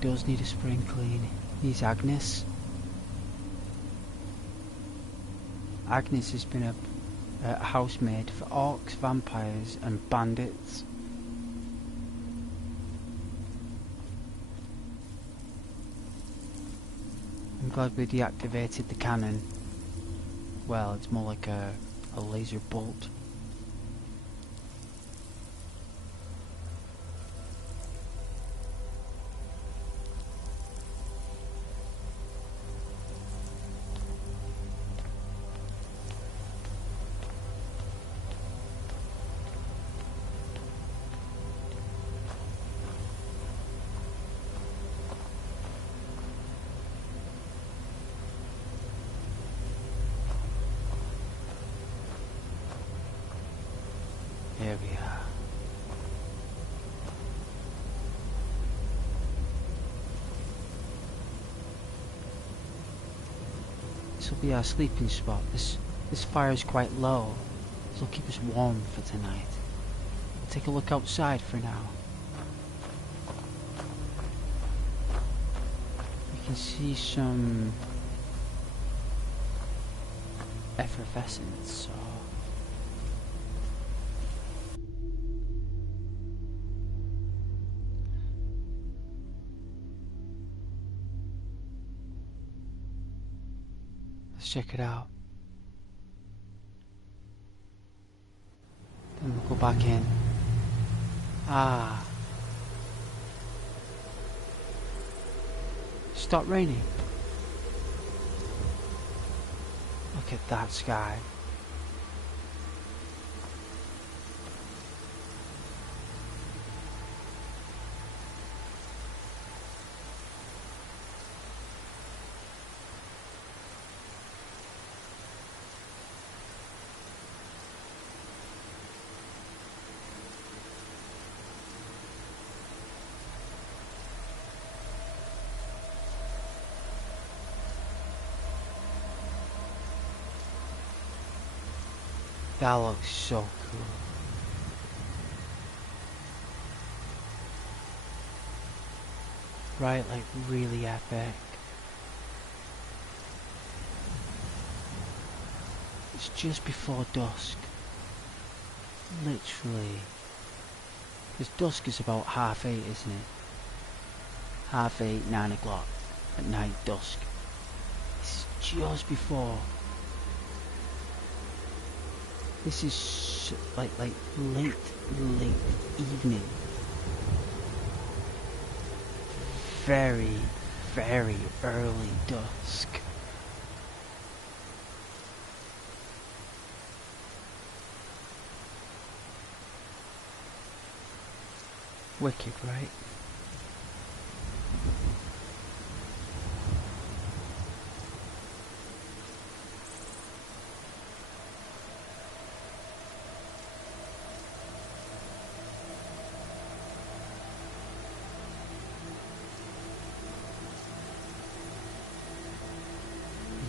Does need a spring clean. He's Agnes. Agnes has been a housemaid for orcs, vampires and bandits. I'm glad we deactivated the cannon. Well, it's more like a laser bolt. Here we are. This will be our sleeping spot. This fire is quite low, so it'll keep us warm for tonight. We'll take a look outside for now. We can see some effervescence. Let's check it out. Then we'll go back in. Ah. Stop raining. Look at that sky. That looks so cool. Right, like really epic. It's just before dusk. Literally. Because dusk is about 8:30, isn't it? 8:30, 9 o'clock at night, dusk. It's just before. This is like late evening. Very, very early dusk. Wicked, right?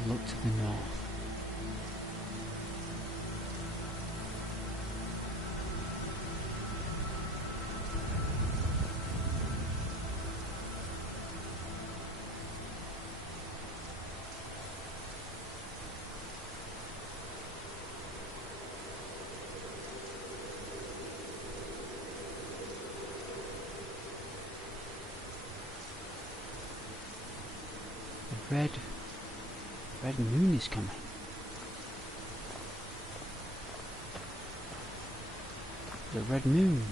Look to the north. The red moon is coming. The red moon.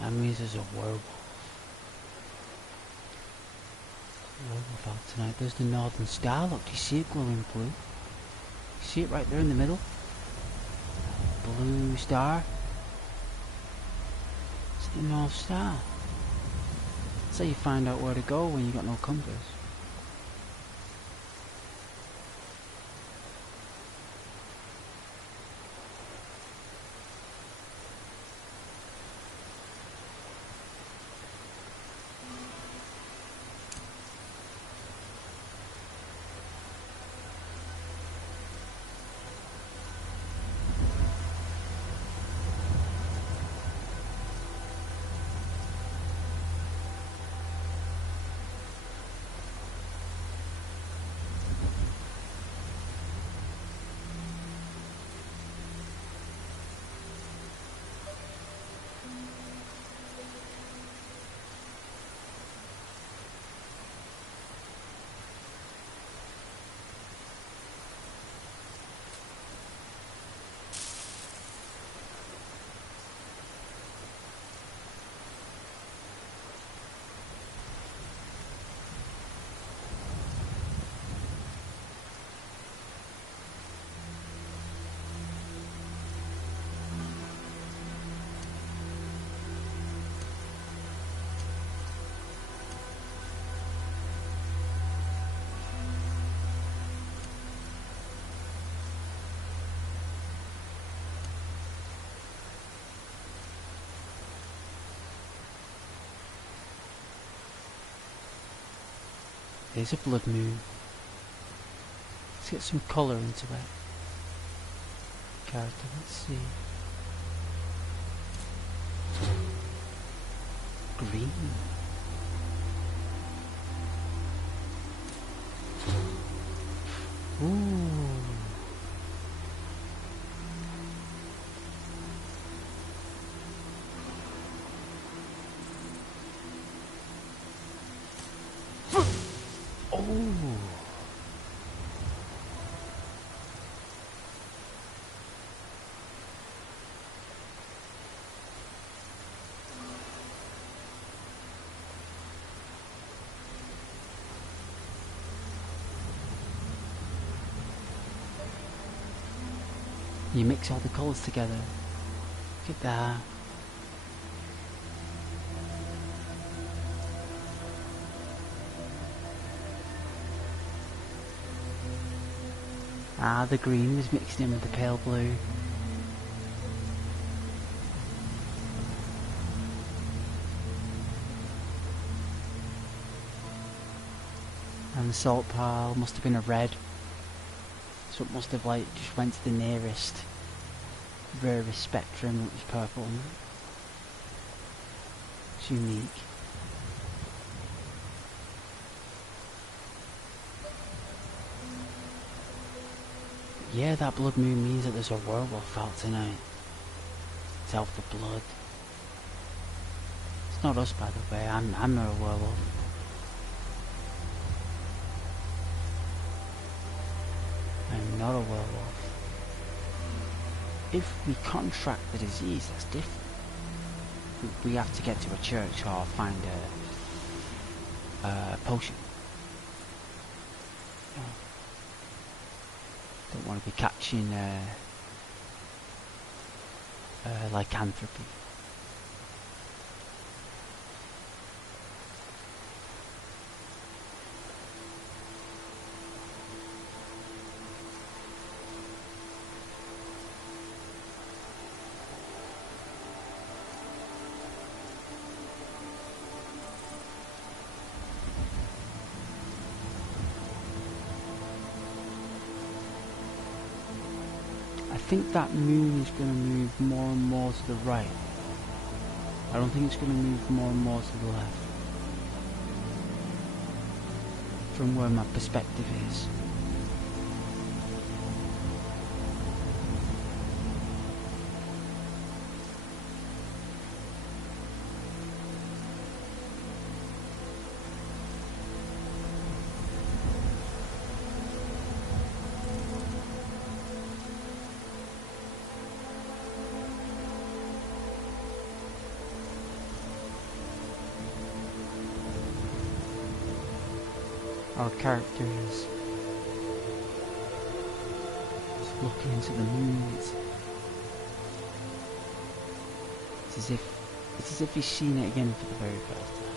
That means there's a werewolf. Werewolf out tonight. There's the northern star. Look, do you see it glowing blue? You see it right there in the middle? Blue star. It's the North Star. That's how you find out where to go when you got no compass. It is a blood moon. Let's get some colour into it. Character, let's see. Green. Ooh. Oh. You mix all the colours together. Look at that. Ah, the green was mixed in with the pale blue. And the salt pile must have been a red. So it must have like just went to the nearest rarest spectrum, which was purple. It's unique. Yeah, that blood moon means that there's a werewolf out tonight. It's out for blood. It's not us, by the way. I'm not a werewolf. I'm not a werewolf. If we contract the disease, that's different. We have to get to a church or find a potion. Don't want to be catching lycanthropy. I think that moon is going to move more and more to the right. I don't think it's going to move more and more to the left. From where my perspective is. Our character is just looking into the moon. It's as if he's seen it again for the very first time.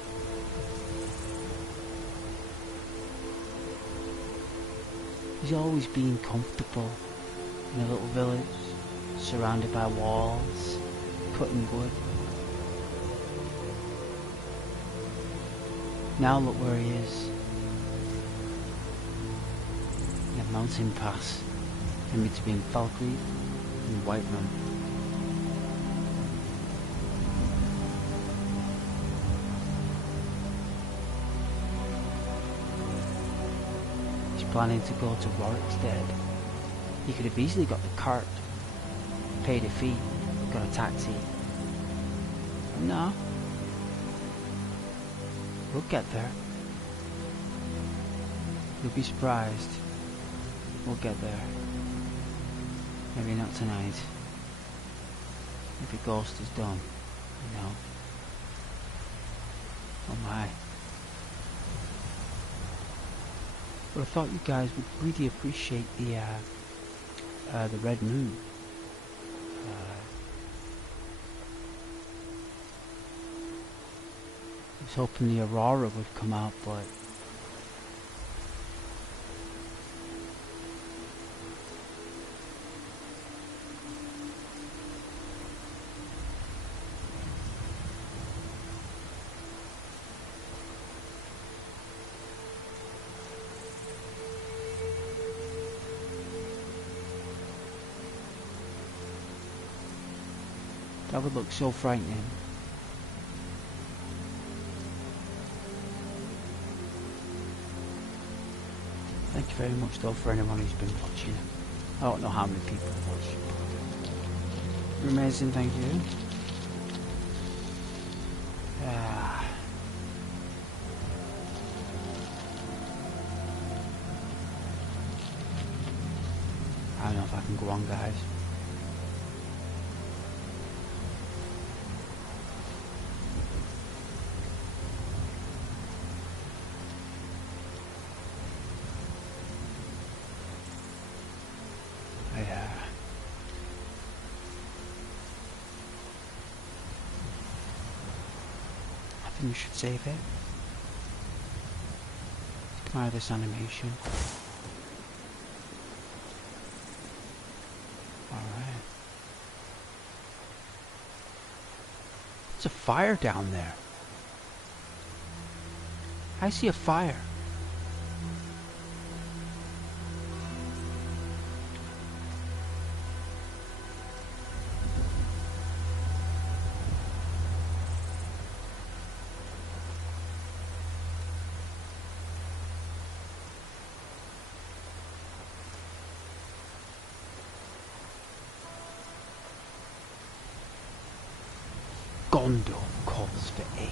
He's always been comfortable in a little village, surrounded by walls, cutting wood. Now look where he is. A mountain pass in between Valkyrie and Whiterun. He's planning to go to Rorikstead. He could have easily got the cart, paid a fee, got a taxi. But no. We'll get there. You'll be surprised. We'll get there. Maybe not tonight. Maybe Ghost is done, you know. Oh my. But I thought you guys would really appreciate the red moon. I was hoping the aurora would come out, but That would look so frightening. Thank you very much though for anyone who's been watching. I don't know how many people have watched. You're amazing, thank you. I don't know if I can go on, guys. I think you should save it. Come out of this animation. Alright. It's a fire down there. I see a fire. Gondor calls for aid.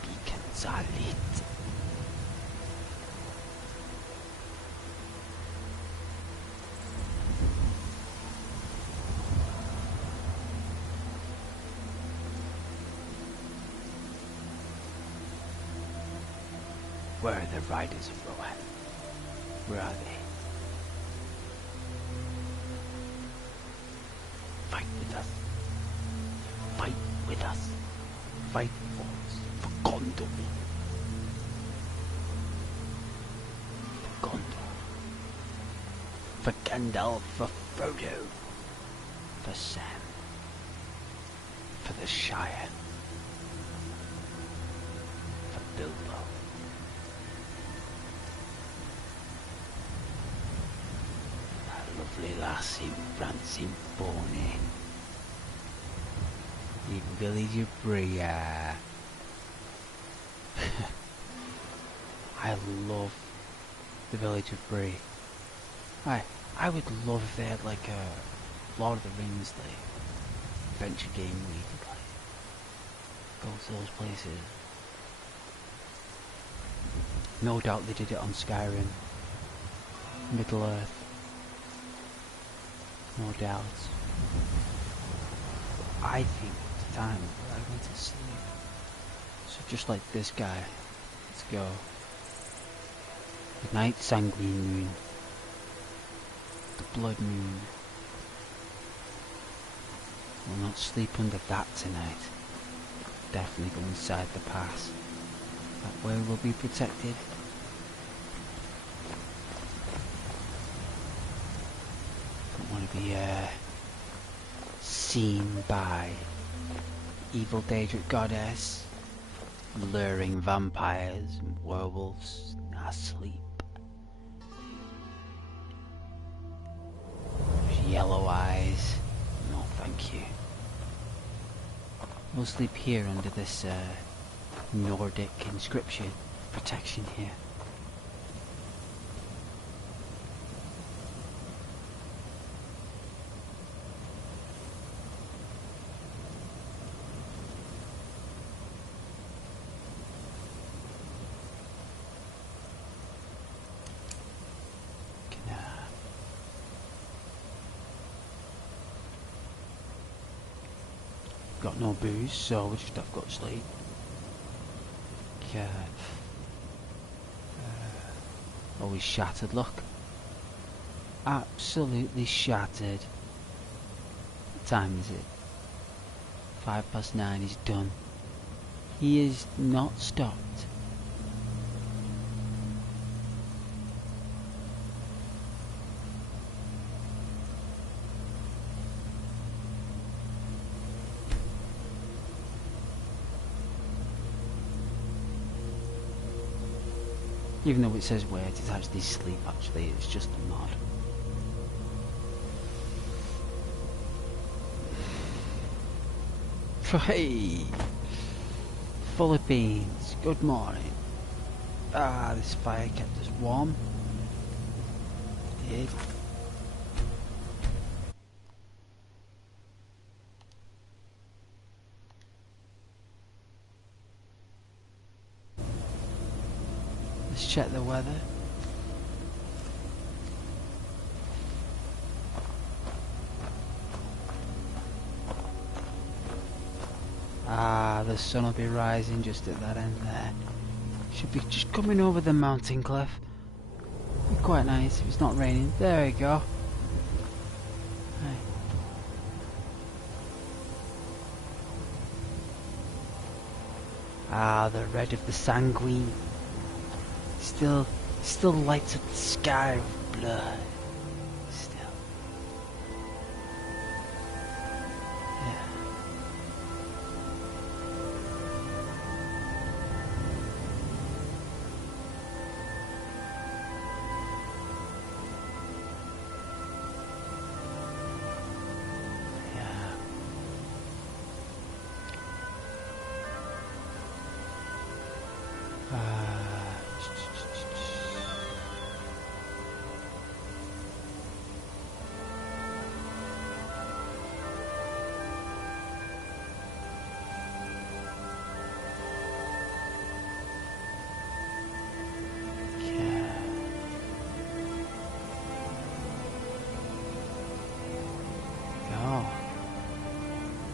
Beacons are lit. Where are the riders of Rohan? Where are they? Fight with us. Fight with us. Fight for us. For Gondor. For Gondor. For Gandalf. For Frodo. For Sam. For the Shire. For Bilbo. That lovely lassie prancing pony. The village of Bria. I love the village of Bria. I would love if they had like a Lord of the Rings like adventure game where you could like go to those places. No doubt they did it on Skyrim, Middle Earth. No doubt. I think it's time where I went to sleep. So just like this guy, let's go. Good night, sanguine moon. The blood moon. We'll not sleep under that tonight. Definitely go inside the pass. That way we'll be protected. Don't want to be seen by evil Daedric goddess, luring vampires and werewolves in our sleep. Yellow eyes. No, thank you. We'll sleep here under this Nordic inscription protection here. Got no booze, so we just have got to sleep. Yeah. Oh, he's shattered, look. Absolutely shattered. What time is it? 9:05, he's done. He is not stopped. Even though it says where it's actually sleep, actually, it's just a mod. Hey, full of beans. Good morning. Ah, this fire kept us warm. It did. Let's check the weather. Ah, the sun will be rising just at that end there. Should be just coming over the mountain cliff. Be quite nice if it's not raining. There we go. Right. Ah, the red of the sanguine still lights up the sky with blood. Still. Yeah.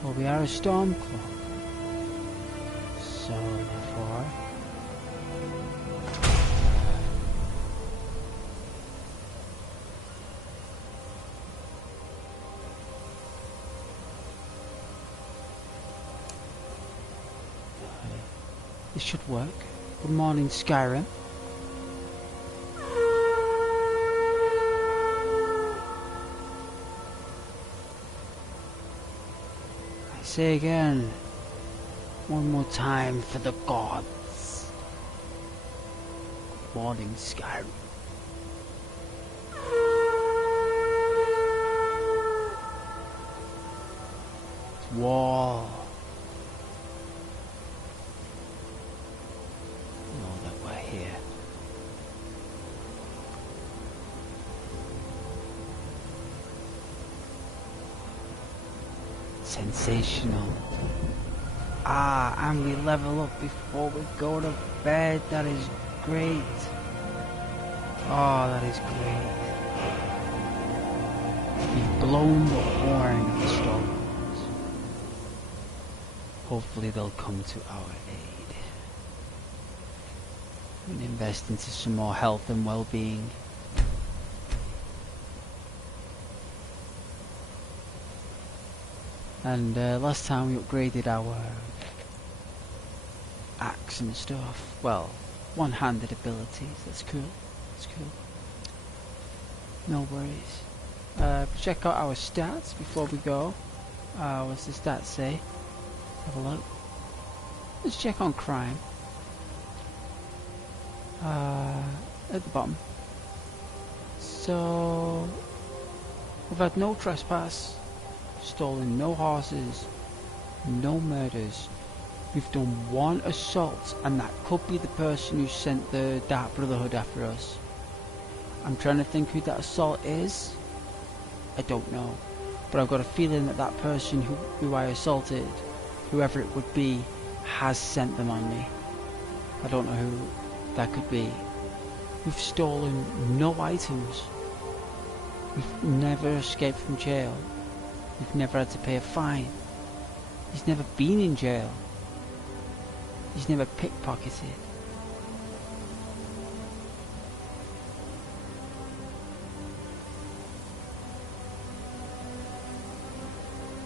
Well, we are a storm clock. So therefore this should work. Good morning, Skyrim. Say again, one more time for the gods. Morning, Skyrim. It's war. Know that we're here. Sensational. Ah, and we level up before we go to bed. That is great. Oh, that is great. We've blown the horn of the storms. Hopefully they'll come to our aid. And invest into some more health and well-being. And last time we upgraded our axe and stuff. Well, one-handed abilities. That's cool. That's cool. No worries. Check out our stats before we go. What's the stats say? Have a look. Let's check on crime. At the bottom. So we've had no trespass. Stolen no horses, no murders. We've done one assault, and that could be the person who sent the Dark Brotherhood after us. I'm trying to think who that assault is. I don't know, but I've got a feeling that that person who I assaulted, whoever it would be, has sent them on me. I don't know who that could be. We've stolen no items. We've never escaped from jail. We've never had to pay a fine. He's never been in jail. He's never pickpocketed.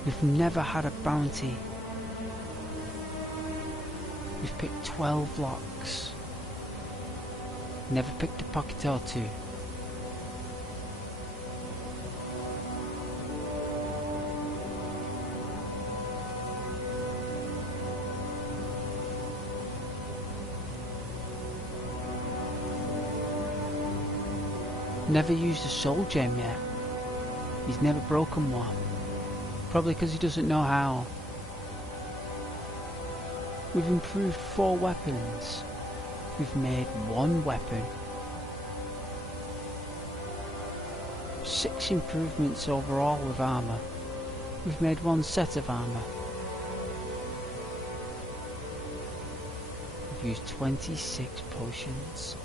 We've never had a bounty. We've picked 12 locks. Never picked a pocket or two. Never used a soul gem yet. He's never broken one. Probably because he doesn't know how. We've improved 4 weapons. We've made 1 weapon. 6 improvements overall with armor. We've made 1 set of armor. We've used 26 potions.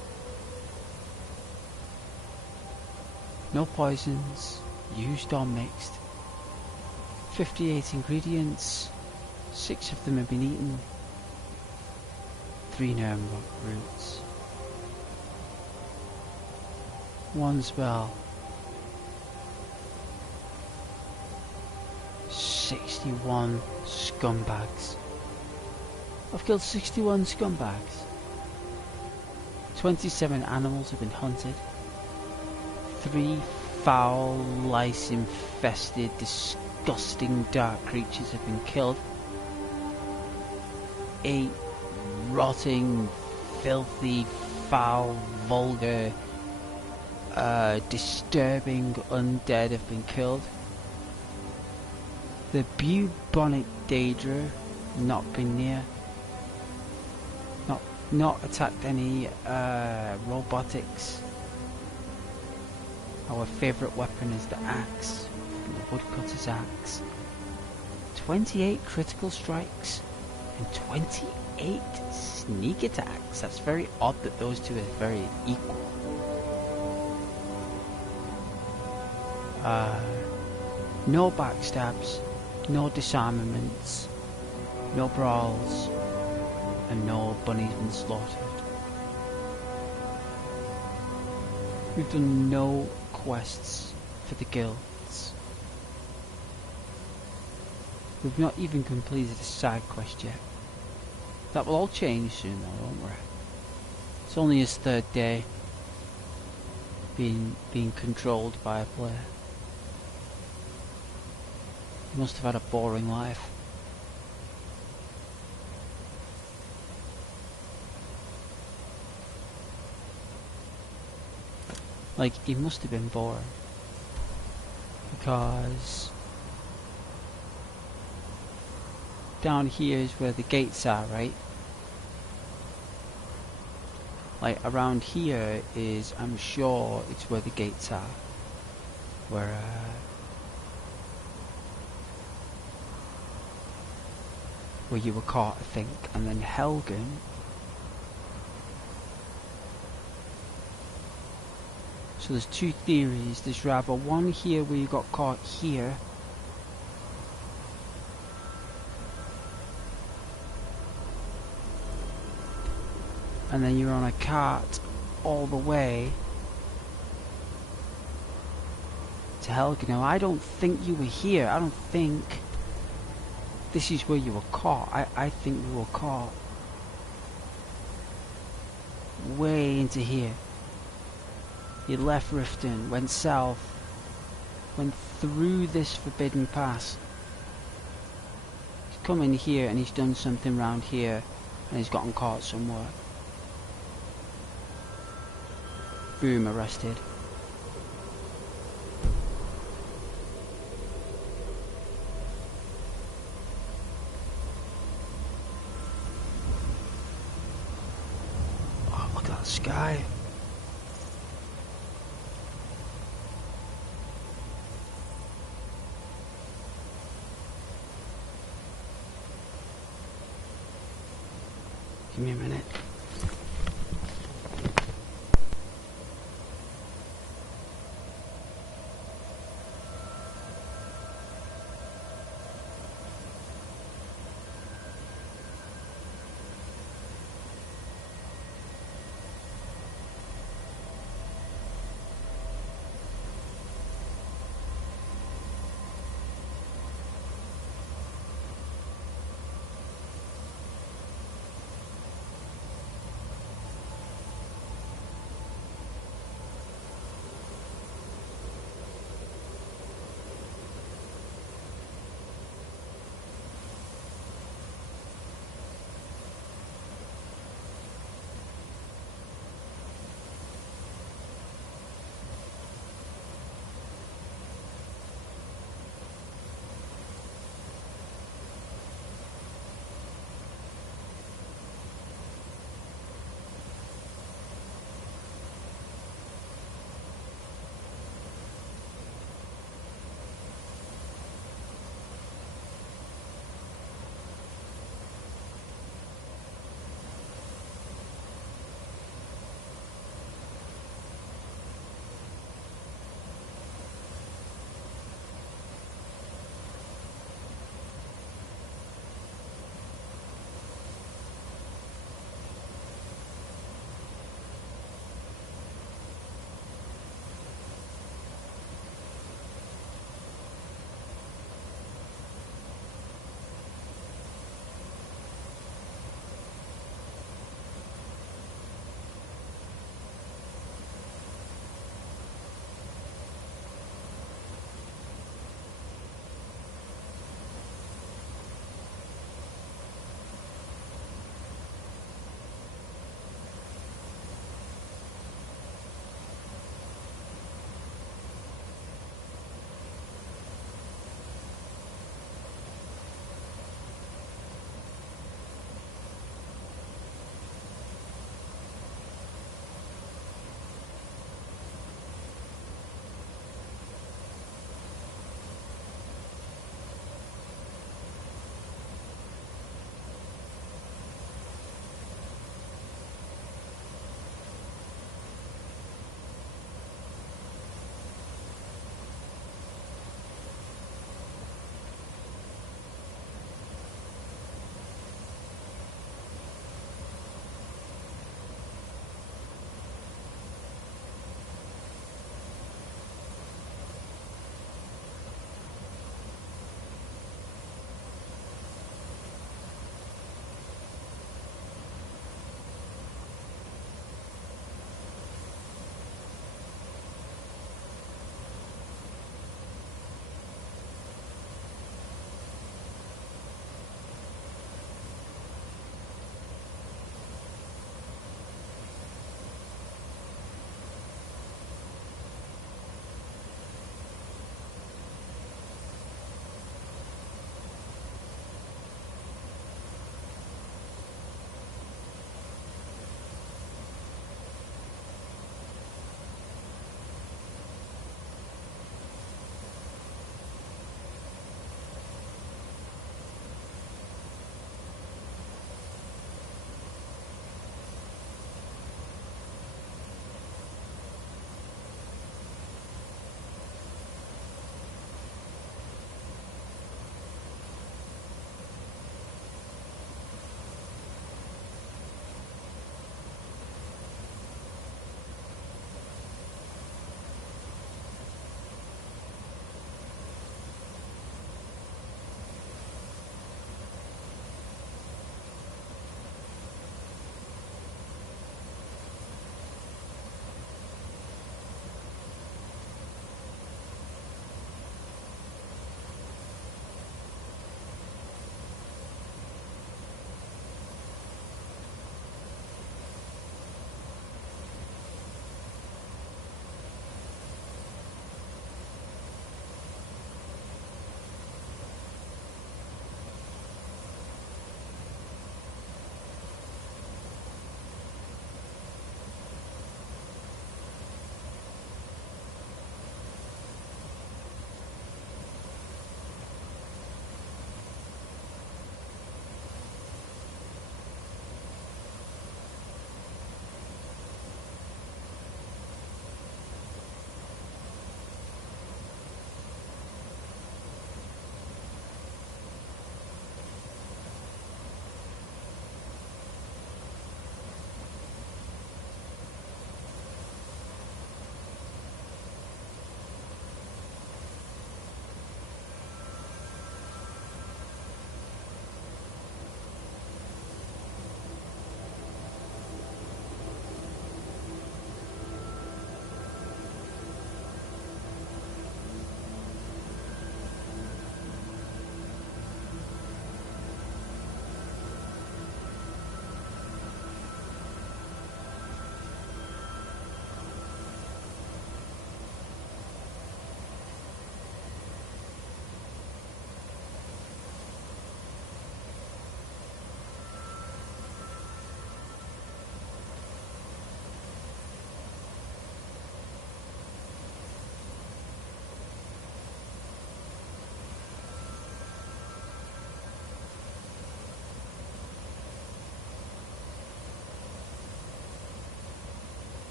No poisons, used or mixed. 58 ingredients. 6 of them have been eaten. 3 gnome roots. 1 spell. 61 scumbags. I've killed 61 scumbags. 27 animals have been hunted. 3 foul, lice-infested, disgusting dark creatures have been killed. 8 rotting, filthy, foul, vulgar, disturbing undead have been killed. The bubonic daedra not been near. Not attacked any robotics. Our favourite weapon is the axe, the woodcutter's axe. 28 critical strikes and 28 sneak attacks. That's very odd that those two are very equal. No backstabs, no disarmaments, no brawls, and no bunnies been slaughtered. We've done no quests for the guilds. We've not even completed a side quest yet. That will all change soon though, don't worry. It's only his 3rd day being controlled by a player. He must have had a boring life. Like, he must have been bored. Because down here is where the gates are, right? Like, around here is, I'm sure it's where the gates are. Where you were caught, I think. And then Helgen. So there's 2 theories. There's rather one here where you got caught here. And then you're on a cart all the way to Helgen. Now I don't think you were here. I don't think this is where you were caught. I think you were caught way into here. You left Riften, went south, went through this forbidden pass. He's come in here and he's done something round here and he's gotten caught somewhere. Boom, arrested. Oh, look at that sky. Give me a minute.